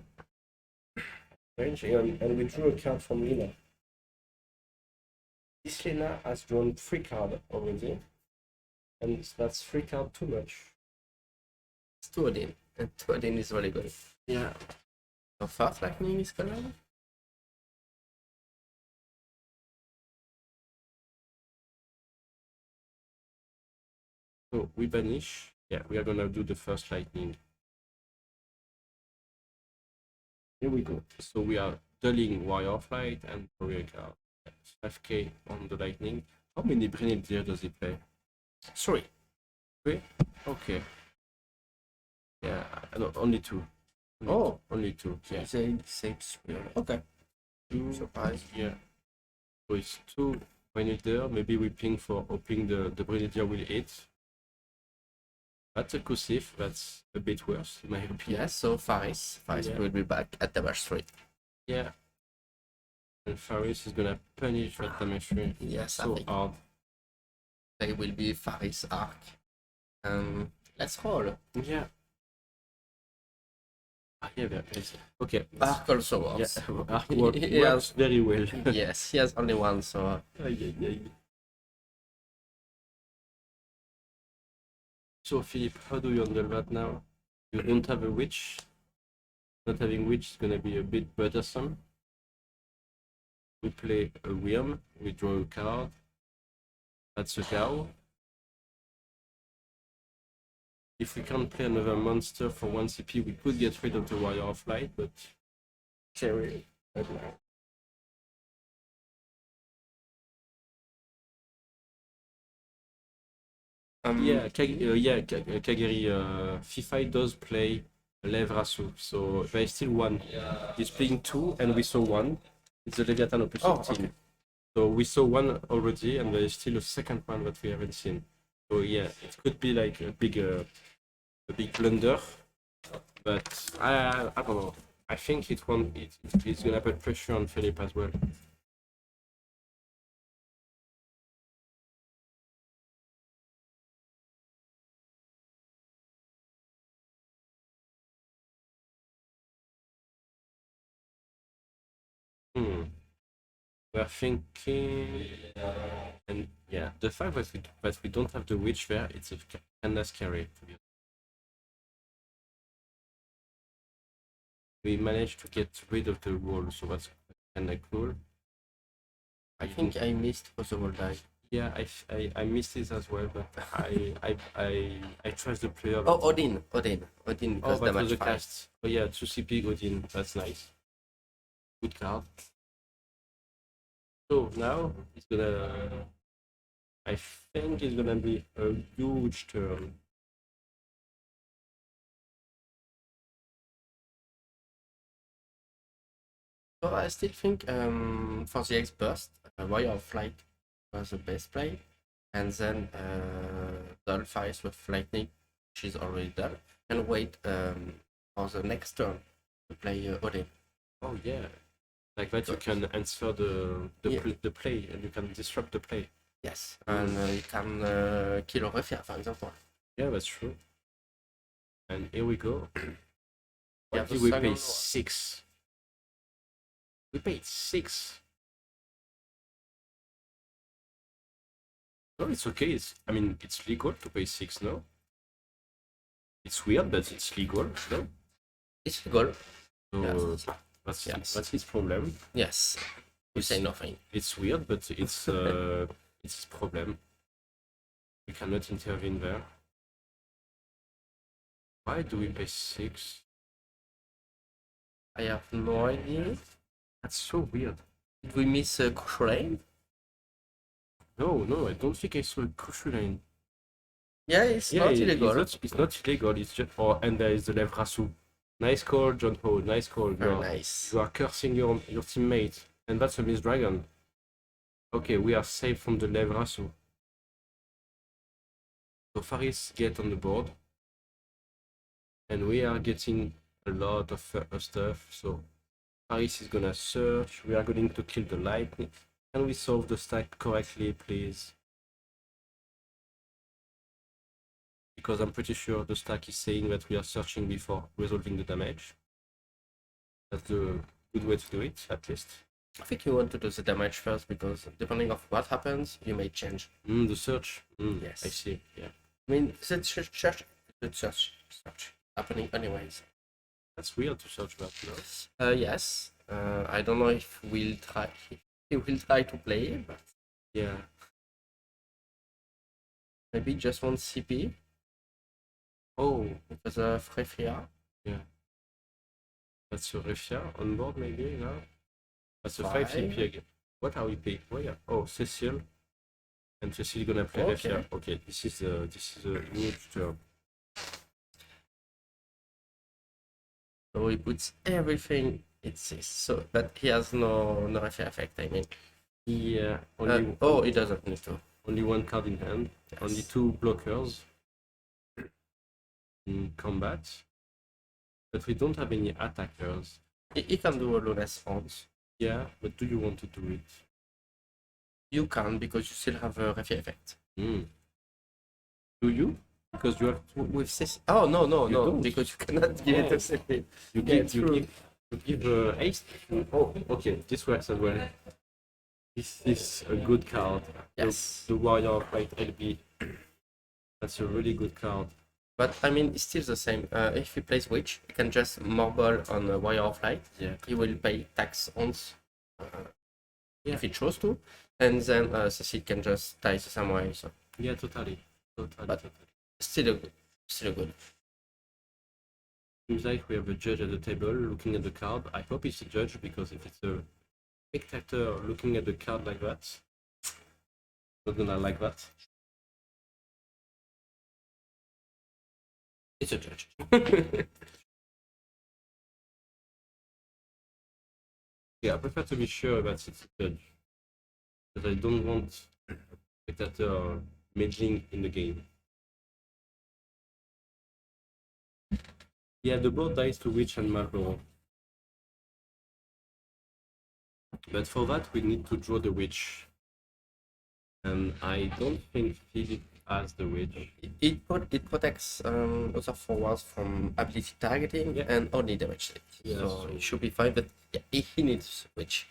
Strange, and we drew a card from Lina. This Lina has drawn 3 cards already, and that's 3 cards too much. It's 2 Odin, and 2 Odin is really good. Yeah. So first lightning is coming. So we banish. Yeah, we are gonna do the first lightning. Here we go. So we are dulling Warrior of Light and Warrior card. 5k on the lightning. How many Brigadier does he play? 3. 3? Okay. Yeah, no, only 2. Only 2. Yeah. They say 3. Okay. 2. Surprise. Yeah. So it's 2 Brigadier. Maybe we ping for hoping the Brigadier will hit. That's a Kusif. That's a bit worse in my opinion. Yeah, so Faris Yeah. will be back at damage 3. Yeah. And Faris is gonna punish that damage 3 Yes, I so think hard. they will be Faris arc. Let's roll. Yeah. Yeah, yes. Okay. Arc also Yeah, works. works very well. Yes, he has only one, so So Philip, how do you handle that now? You don't have a witch. Not having witch is gonna be a bit bothersome. We play a worm, we draw a card. That's a cow. If we can't play another monster for 1 CP, we could get rid of the Warrior of Light, but carry. Kageri Fifi does play Levrasu, so there is still 1. He's playing 2, and we saw 1. It's the Leviathan Opus 15. okay. So we saw 1 already, and there is still a second one that we haven't seen. So yeah, it could be like a big blunder, but I don't know. I think it's gonna put pressure on Philip as well. We're thinking, and yeah, the fact that we don't have the witch there, it's a kinda scary to be honest. We managed to get rid of the wall, so that's kinda cool. I think I missed possible die. Yeah, I missed it as well, but I trust the player. Oh, Odin, because Oh, that was damage the 5. cast. Oh yeah, 2 CP Odin. That's nice. Good card. So now it's gonna. I think it's gonna be a huge turn. So I still think for the X burst, Warrior of Light was the best play, and then dull Faris with lightning, which is already done, and wait for the next turn to play Odin. Oh yeah, like that you can answer the play and you can disrupt the play. Yes, and you can kill Refia, for example. Yeah, that's true. And here we go. Yeah, What the did we second pay? one. 6. We paid 6. No, it's okay. I mean, it's legal to pay 6, no? It's weird, but it's legal. No? It's legal. So Yes. that's his problem. Yes. We say nothing. It's weird, but it's it's his problem. We cannot intervene there. Why do we pay 6? I have no idea. That's so weird. Did we miss a crucial lane? No, I don't think I saw a crucial lane. Yeah, it's not illegal. It's not illegal. It's just and there is the left rasu. Nice call, John Ho. Nice call. Very nice. You are cursing your teammate, and that's a Miss Dragon. Okay, we are safe from the left rasu. So Faris get on the board, and we are getting a lot of stuff. So Faris is gonna search. We are going to kill the lightning. Can we solve the stack correctly, please? Because I'm pretty sure the stack is saying that we are searching before resolving the damage. That's the good way to do it, at least. I think you want to do the damage first because depending on what happens, you may change. The search. Yes. I see. Yeah. I mean, the search happening anyways. That's weird to search that, no? Yes. I don't know if he will try to play it, but Yeah. maybe just one CP Oh, with a Frefia. that's a Refia on board, maybe now. That's a 5 Five. CP again. What are we paying? Oh, yeah. Oh, Cecile. And Cecile gonna play Okay. Refia. Okay, this is a huge turn. So he puts everything it says. So, but he has no Refia effect. I mean, Yeah. he doesn't need to. Only one card in hand. Yes. Only 2 blockers in combat. But we don't have any attackers. He can do a Lunas Front. Yeah, but do you want to do it? You can because you still have a Refia effect. Do you? Because you have With this. Oh, no, You don't. because you cannot give it to CP. you Yeah, give true. you give ace. Oh, okay, this works as well. This is a good card. Yes. The warrior of light LB. That's a really good card. But I mean, it's still the same. If he plays Witch, he can just marble on a Warrior of Light. Yeah. He will pay tax once Yeah. if he chose to. And then Cecil can just die the same way. So Yeah, totally. But- still a good. Seems like we have a judge at the table looking at the card. I hope it's a judge because if it's a spectator looking at the card like that, not gonna like that. It's a judge. Yeah, I prefer to be sure that it's a judge. Because I don't want spectator meddling in the game. Yeah, the board dies to Witch and Marlborough. But for that, we need to draw the Witch. And I don't think Philip has the Witch. It protects other forwards from ability targeting Yeah. and only damage take. Yeah, so so- it should be fine. But yeah, he needs Witch.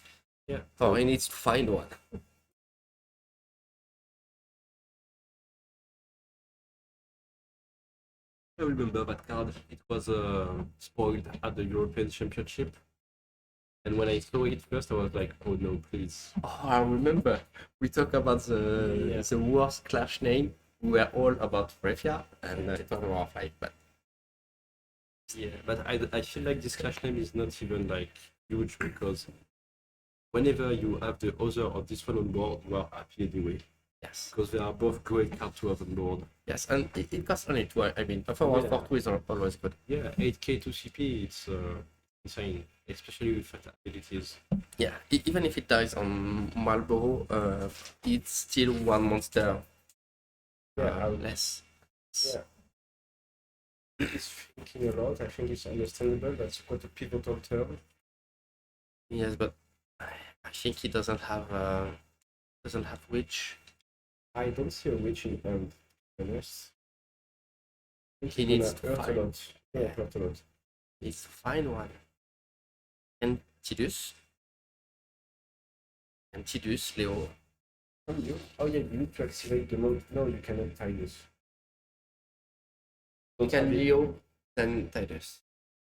Yeah. Or he needs to find one. I remember that card. It was spoiled at the European Championship. And when I saw it first, I was like, oh no, please. Oh, I remember. We talked about the worst clash name. We were all about Refia and it was War of Light, but Yeah, but I feel like this clash name is not even like huge because whenever you have the other or this one on board, you are happy anyway. yes. Because they are both great cards to have on board. Yes, and it costs only 2. I mean, a forward Yeah. for 2 is always good. Yeah, 8k to CP, it's insane, especially with fat abilities. Yeah, even if it dies on Marlborough, it's still one monster less. Yeah. He's thinking a lot. I think it's understandable. That's quite a pivotal turn. Yes, but I think he doesn't have Witch. I don't see a witch in hand, to be honest. I think He he's needs gonna to hurt a find- lot. Yeah, Yeah. hurt a lot. He needs to find one. And Tidus. And Tidus, Leo. Oh yeah, you need to activate the mode. No, you cannot tie this. You can Leo, then Titus.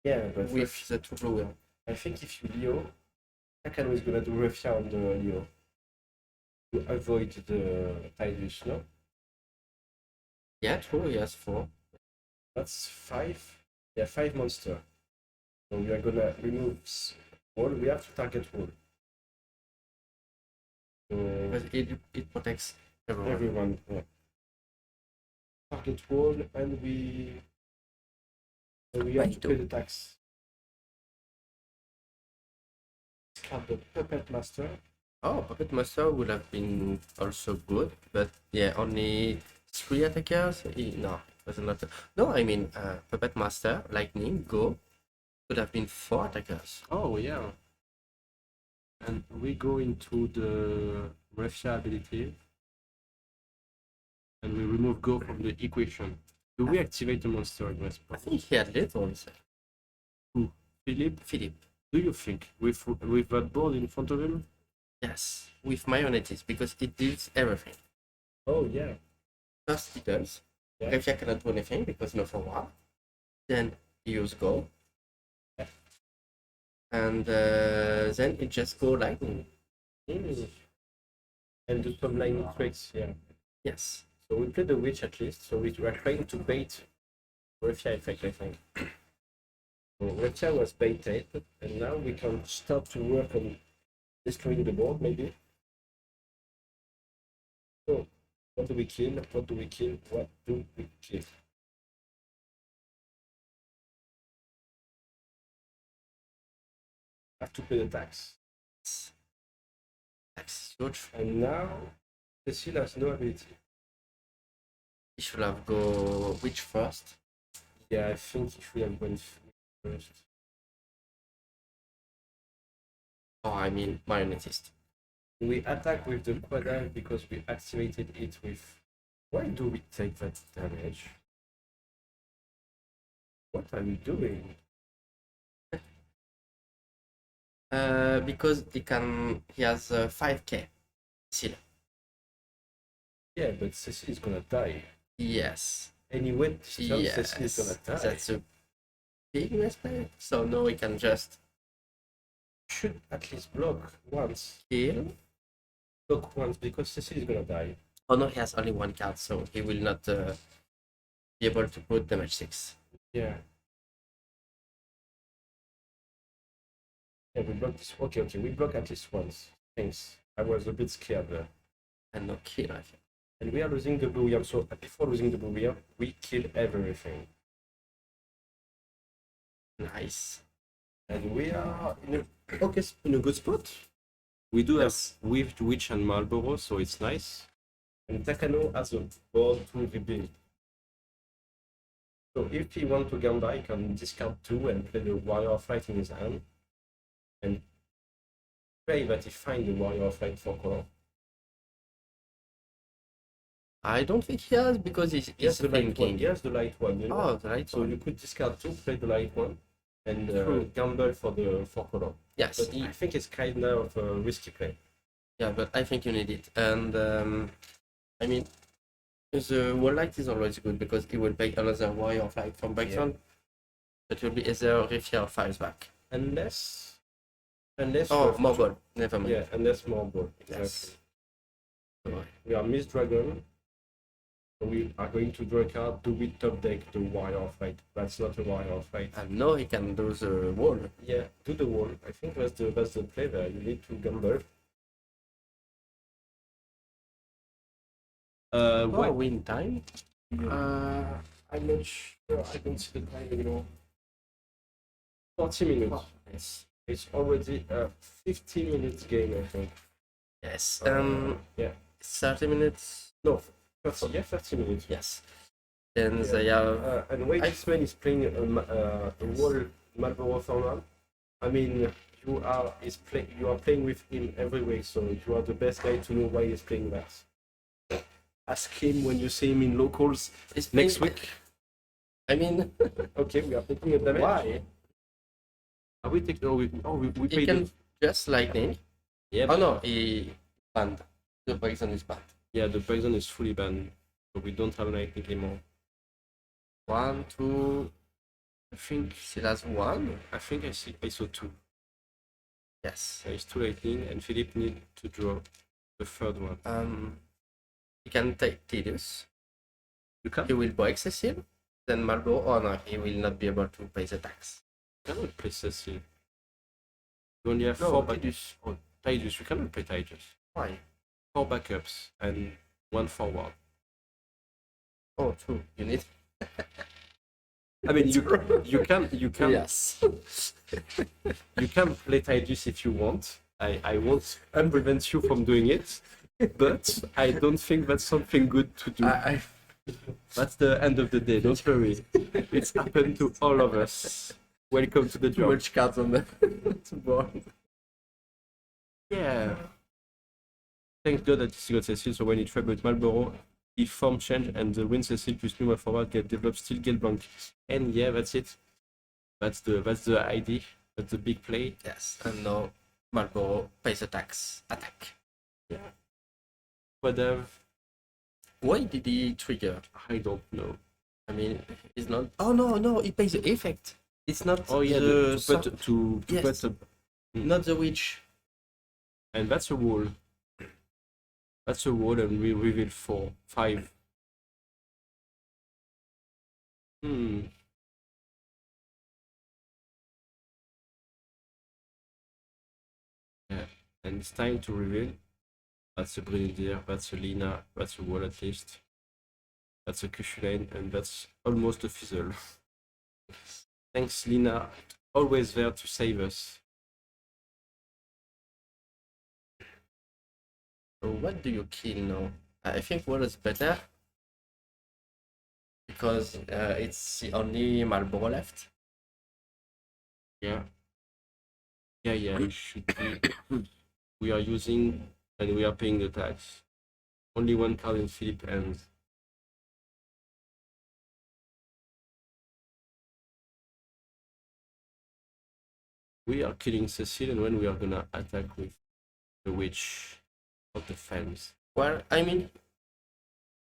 Yeah, but With the two blue wheel. I think if you Leo, Takano is gonna do Refia on the Leo to avoid the Tidus, no? Yeah, true, he has 4. That's 5. Yeah, 5 monster. So we are gonna remove wall. We have to target wall. So But it protects everyone. everyone, yeah. Target wall, and we have to pay the tax. Discard the puppet master. Oh, Puppet Master would have been also good, but yeah, only 3 attackers? No, it was not. No, I mean, Puppet Master, Lightning, Go, could have been 4 attackers. Oh yeah. And we go into the Refia ability, and we remove Go from the equation. Do we activate the monster in I response? think he had little himself. Who? Philip? Philip. Do you think with that board in front of him? Yes, with marionettes, because it deals everything. Oh yeah. First it does. Yeah. Refia cannot do anything because no forward. Then he use Go. Yeah. And then it just go lightning. And do some lightning tricks, yeah. Yes. So we play the witch at least. So we are trying to bait Refia effect, I think. So Refia was baited, and now we can start to work on destroying the board, maybe. So, what do we kill? What do we kill? What do we kill? Have to pay the tax. That's huge. And now, Cecile has no ability. He should have go witch first. Yeah, I think he should have went first. Oh, I mean marionettist. We attack with the quadrille because we activated it with. Why do we take that damage? What are we doing? Because he has 5k still. Yeah, but Cecile is gonna die. Yes. Anyway, Cecile is Yes. gonna die. That's a big mistake. So now we can just Should at least block once. kill. Block once because Cecile is gonna die. Oh no, he has only 1 card, so he will not be able to put damage 6. Yeah. Yeah, we block this. Okay, okay, we block at least once. Thanks. I was a bit scared there. And no kill, I think. And we are losing the blue yam. So before losing the blue yam, we kill everything. Nice. And we are in a good spot. We do have Whipped Witch and Marlboro, so it's nice. And Takano has a board to rebuild. So if he wants to gamba, he can discard 2 and play the Warrior of Light in his hand. And pray that he finds the Warrior of Light for color. I don't think he has because he's The light one. thinking. He has the light one. You know? Oh, the right So one. you could discard 2, play the light one, and True. gamble for the 4 color. Yes. But I think it's kind of a risky play. Yeah, but I think you need it. And I mean, the wall light is always good because it will pay another warrior of light from background. It will be either Refia or Fires back. Unless Oh, more ball. Never mind. Yeah, unless more ball. Exactly. Yes. Sorry. We are Miss Dragon. So we are going to draw a card. Do we top deck the Warrior of Light? That's not a Warrior of Light. And now he can do the wall. Yeah, do the wall. I think that's the play there. You need to gamble. Oh, win time. I'm not sure. I don't see the time anymore. 40 minutes. Yes. It's already a 15 minutes game, I think. Yes. Yeah. 30 minutes. No, 30. Yeah, 30 minutes. Yes. Then Yeah. they have. And Wade X-Men is playing a wall Marlboro format. I mean, you are playing with him every week, so you are the best guy to know why he's playing that. Ask him when you see him in locals It's next playing- week. I mean, Okay, we are taking a damage. why? Are we taking? We He paid. can just lightning. Yeah, Oh no, he banned. The poison is banned. yeah, the poison is fully banned, so we don't have lightning anymore. 1, 2. I think he has 1. I think I saw 2. Yes. There is 2 lightning, and Philip need to draw the third one. He can take Tidus. You can? He will break Cecil. Then Marlborough. Oh no, he will not be able to pay the tax. You cannot play Cecil. You only have No, 4 Tidus. Oh, Tidus. You cannot play Tidus. Why? 4 backups and 1 forward. Oh, true. You need. I mean, you can Yes. you can play Tidus if you want. I won't prevent you from doing it, but I don't think that's something good to do. That's the end of the day. Don't worry. It's happened to all of us. Welcome to the Too job. much cards on the board. Yeah. Thank God that he got Cecil, so when he tried with Marlborough, he form change and the win Cecil plus new forward get developed still get blank. And yeah, that's it. That's the idea. That's the big play. Yes. And now Marlborough pays a tax. Attack. Yeah. What Why did he trigger? I don't know. I mean, it's not. Oh no, he pays the effect. It's not. Oh yeah, to Yes. put the Not the witch. and that's a wall. That's a wall, and we reveal 4, 5. Yeah, and it's time to reveal. That's a Grenadier, that's a Lina, that's a wall at least. That's a Cuchulain, and that's almost a Fizzle. Thanks, Lina. Always there to save us. So what do you kill now? I think what is better because it's the only Marlborough left. Yeah. Yeah, it should be. We are using and we are paying the tax. Only one card in Philip hands. We are killing Cecil, and when we are gonna attack with the witch of the fence. Well, I mean,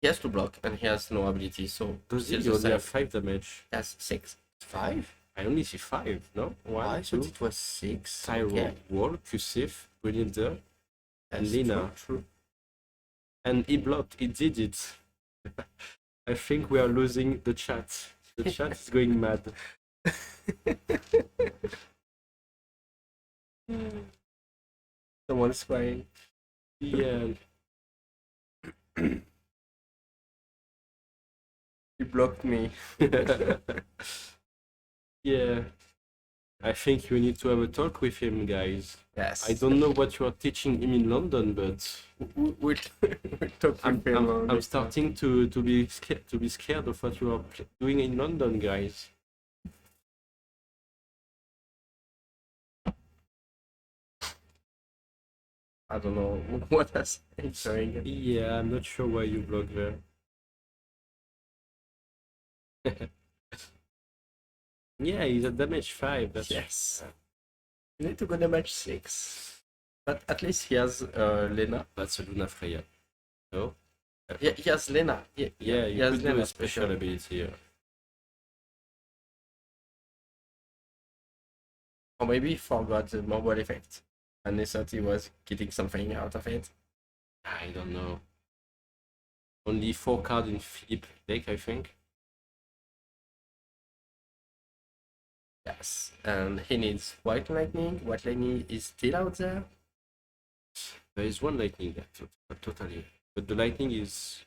he has to block and he has no ability, so Does still he the only same. have 5 damage? That's 6. 5? I only see 5, no? I 1, 2, thought it was 6. Tyro, Okay. Wall, Cusif, Grenadier, and That's Lina. true. And he blocked, he did it. I think we are losing the chat. The chat is going mad. Someone's crying. Yeah. He blocked me. Yeah. I think you need to have a talk with him, guys. Yes. I don't know what you are teaching him in London, but We'll talk I'm, with him. I'm starting to be scared of what you are doing in London, guys. I don't know what that's saying. Yeah, I'm not sure why you block there. Yeah, he's at damage 5. That's Yes. You need to go to match 6. But at least he has Lena. That's a Luna Freya. No? Yeah, he has Lena. Yeah, he you has could do Lena a special ability here. Or maybe he forgot the mobile effect. And he thought he was getting something out of it. I don't know. Only 4 cards in Philip deck, I think. Yes. And he needs White Lightning. White Lightning is still out there. There is one lightning there, totally. But the lightning is...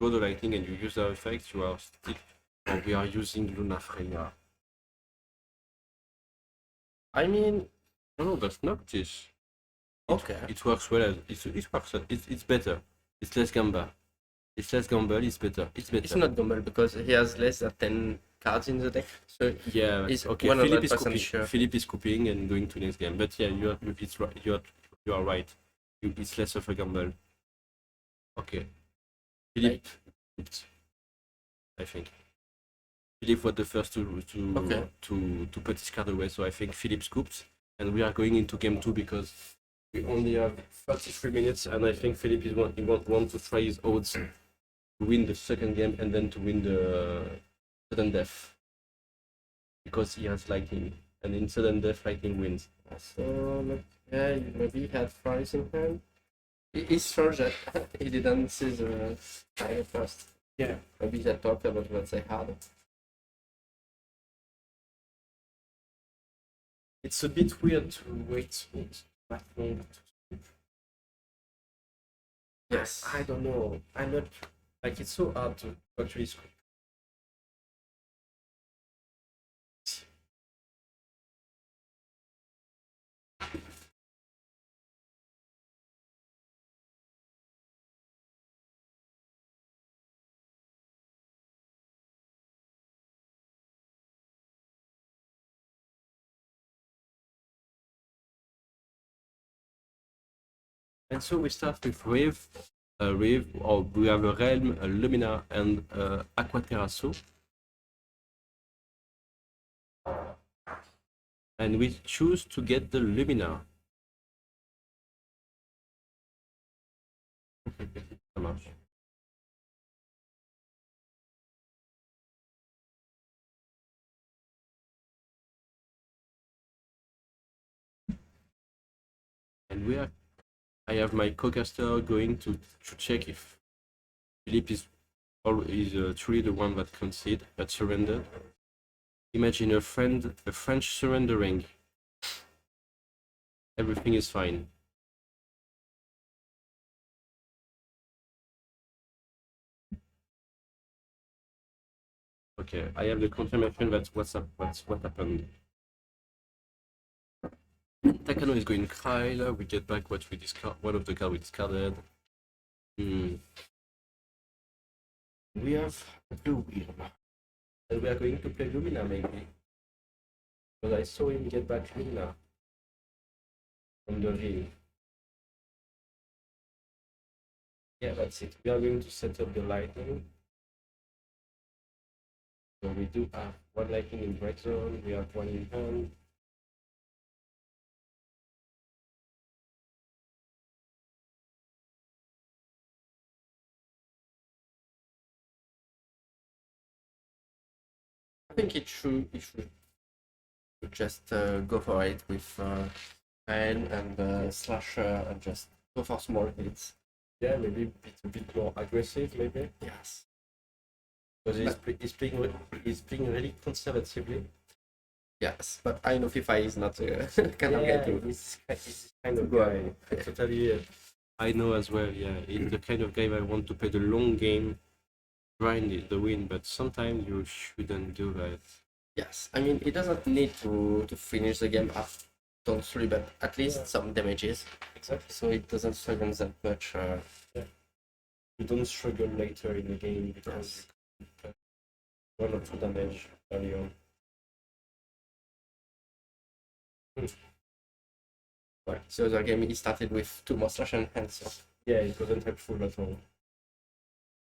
Go the lightning and you use the effect, you are still... Or we are using Luna Freya. I mean, No, that's not this. okay. It works well. It works. It's better. It's less gamble. It's less gamble. It's better. It's better. It's not Gumball because he has less than 10 cards in the deck. So Yeah. It's Okay. Philip is 100% copying. sure. Philip is copying and going to next game. But yeah, it's right. You are right. It's less of a gamble. Okay. Philip. I think. Philip was the first Okay. to put his card away. So I think Philip scooped, and we are going into game 2 because we only have 33 minutes, and I think Philip he want to try his odds to win the second game and then to win sudden death. Because he has lightning. And in sudden death, lightning wins. So yeah, maybe he had fries in hand. It's sure that he didn't see the fire first. Yeah. Maybe they talked about what they had. It's a bit weird to wait that long to sleep. Yes. I don't know. I'm not like it's so hard to actually sleep. And so we start with Rave, or we have a Realm, a Lumina, and Aquaterrasso. And we choose to get the Lumina. Ça marche. And I have my co-caster going to check if Philippe is truly the one that surrendered. Imagine a French surrendering. Everything is fine. Okay, I have the confirmation that's what happened. Takano is going Kyle. We get back what we discard. One of the cards we discarded. We have Blue Wheel. And we are going to play Lumina maybe. Because I saw him get back Lumina from the ring. Yeah, that's it. We are going to set up the lightning. So we do have one lightning in break zone. We have one in hand. I think it should just go for it with N and Slasher and just go for small hits. Yeah, maybe a bit more aggressive, maybe. Yes. Because he's playing really conservatively. Yes, but I know FIFA is not kind of guy to. He's kind of guy. Totally. I know as well. Yeah, he's the kind of guy I want to play the long game, grind the win. But sometimes you shouldn't do that. Yes, I mean it doesn't need to finish the game after turn 3, but at least some damages. Exactly. So it doesn't struggle that much. You don't struggle later in the game because you can 1 or 2 damage early on. Right. So the game he started with 2 more slash and hands. So. Yeah, it wasn't helpful at all.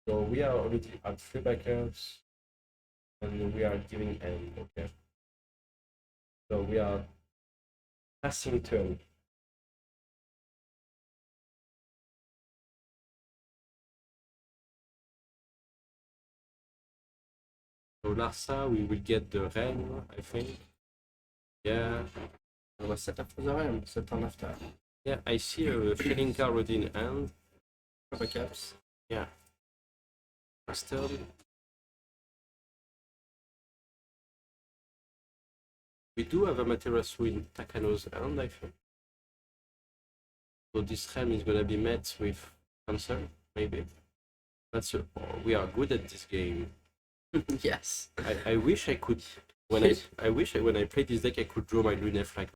So we are already at 3 backers, and we are giving end. Okay. So we are passing turn. So Larsa, we will get the Realm, I think. Yeah. I was set up for the realm, the turn after. Yeah, I see a feeling card already in hand. Cover caps. Yeah. First turn. We do have a Materasu in Takano's hand, I think. So this Realm is gonna be met with cancel, maybe. We are good at this game. Yes. I wish I could when I play this deck I could draw my Lunef like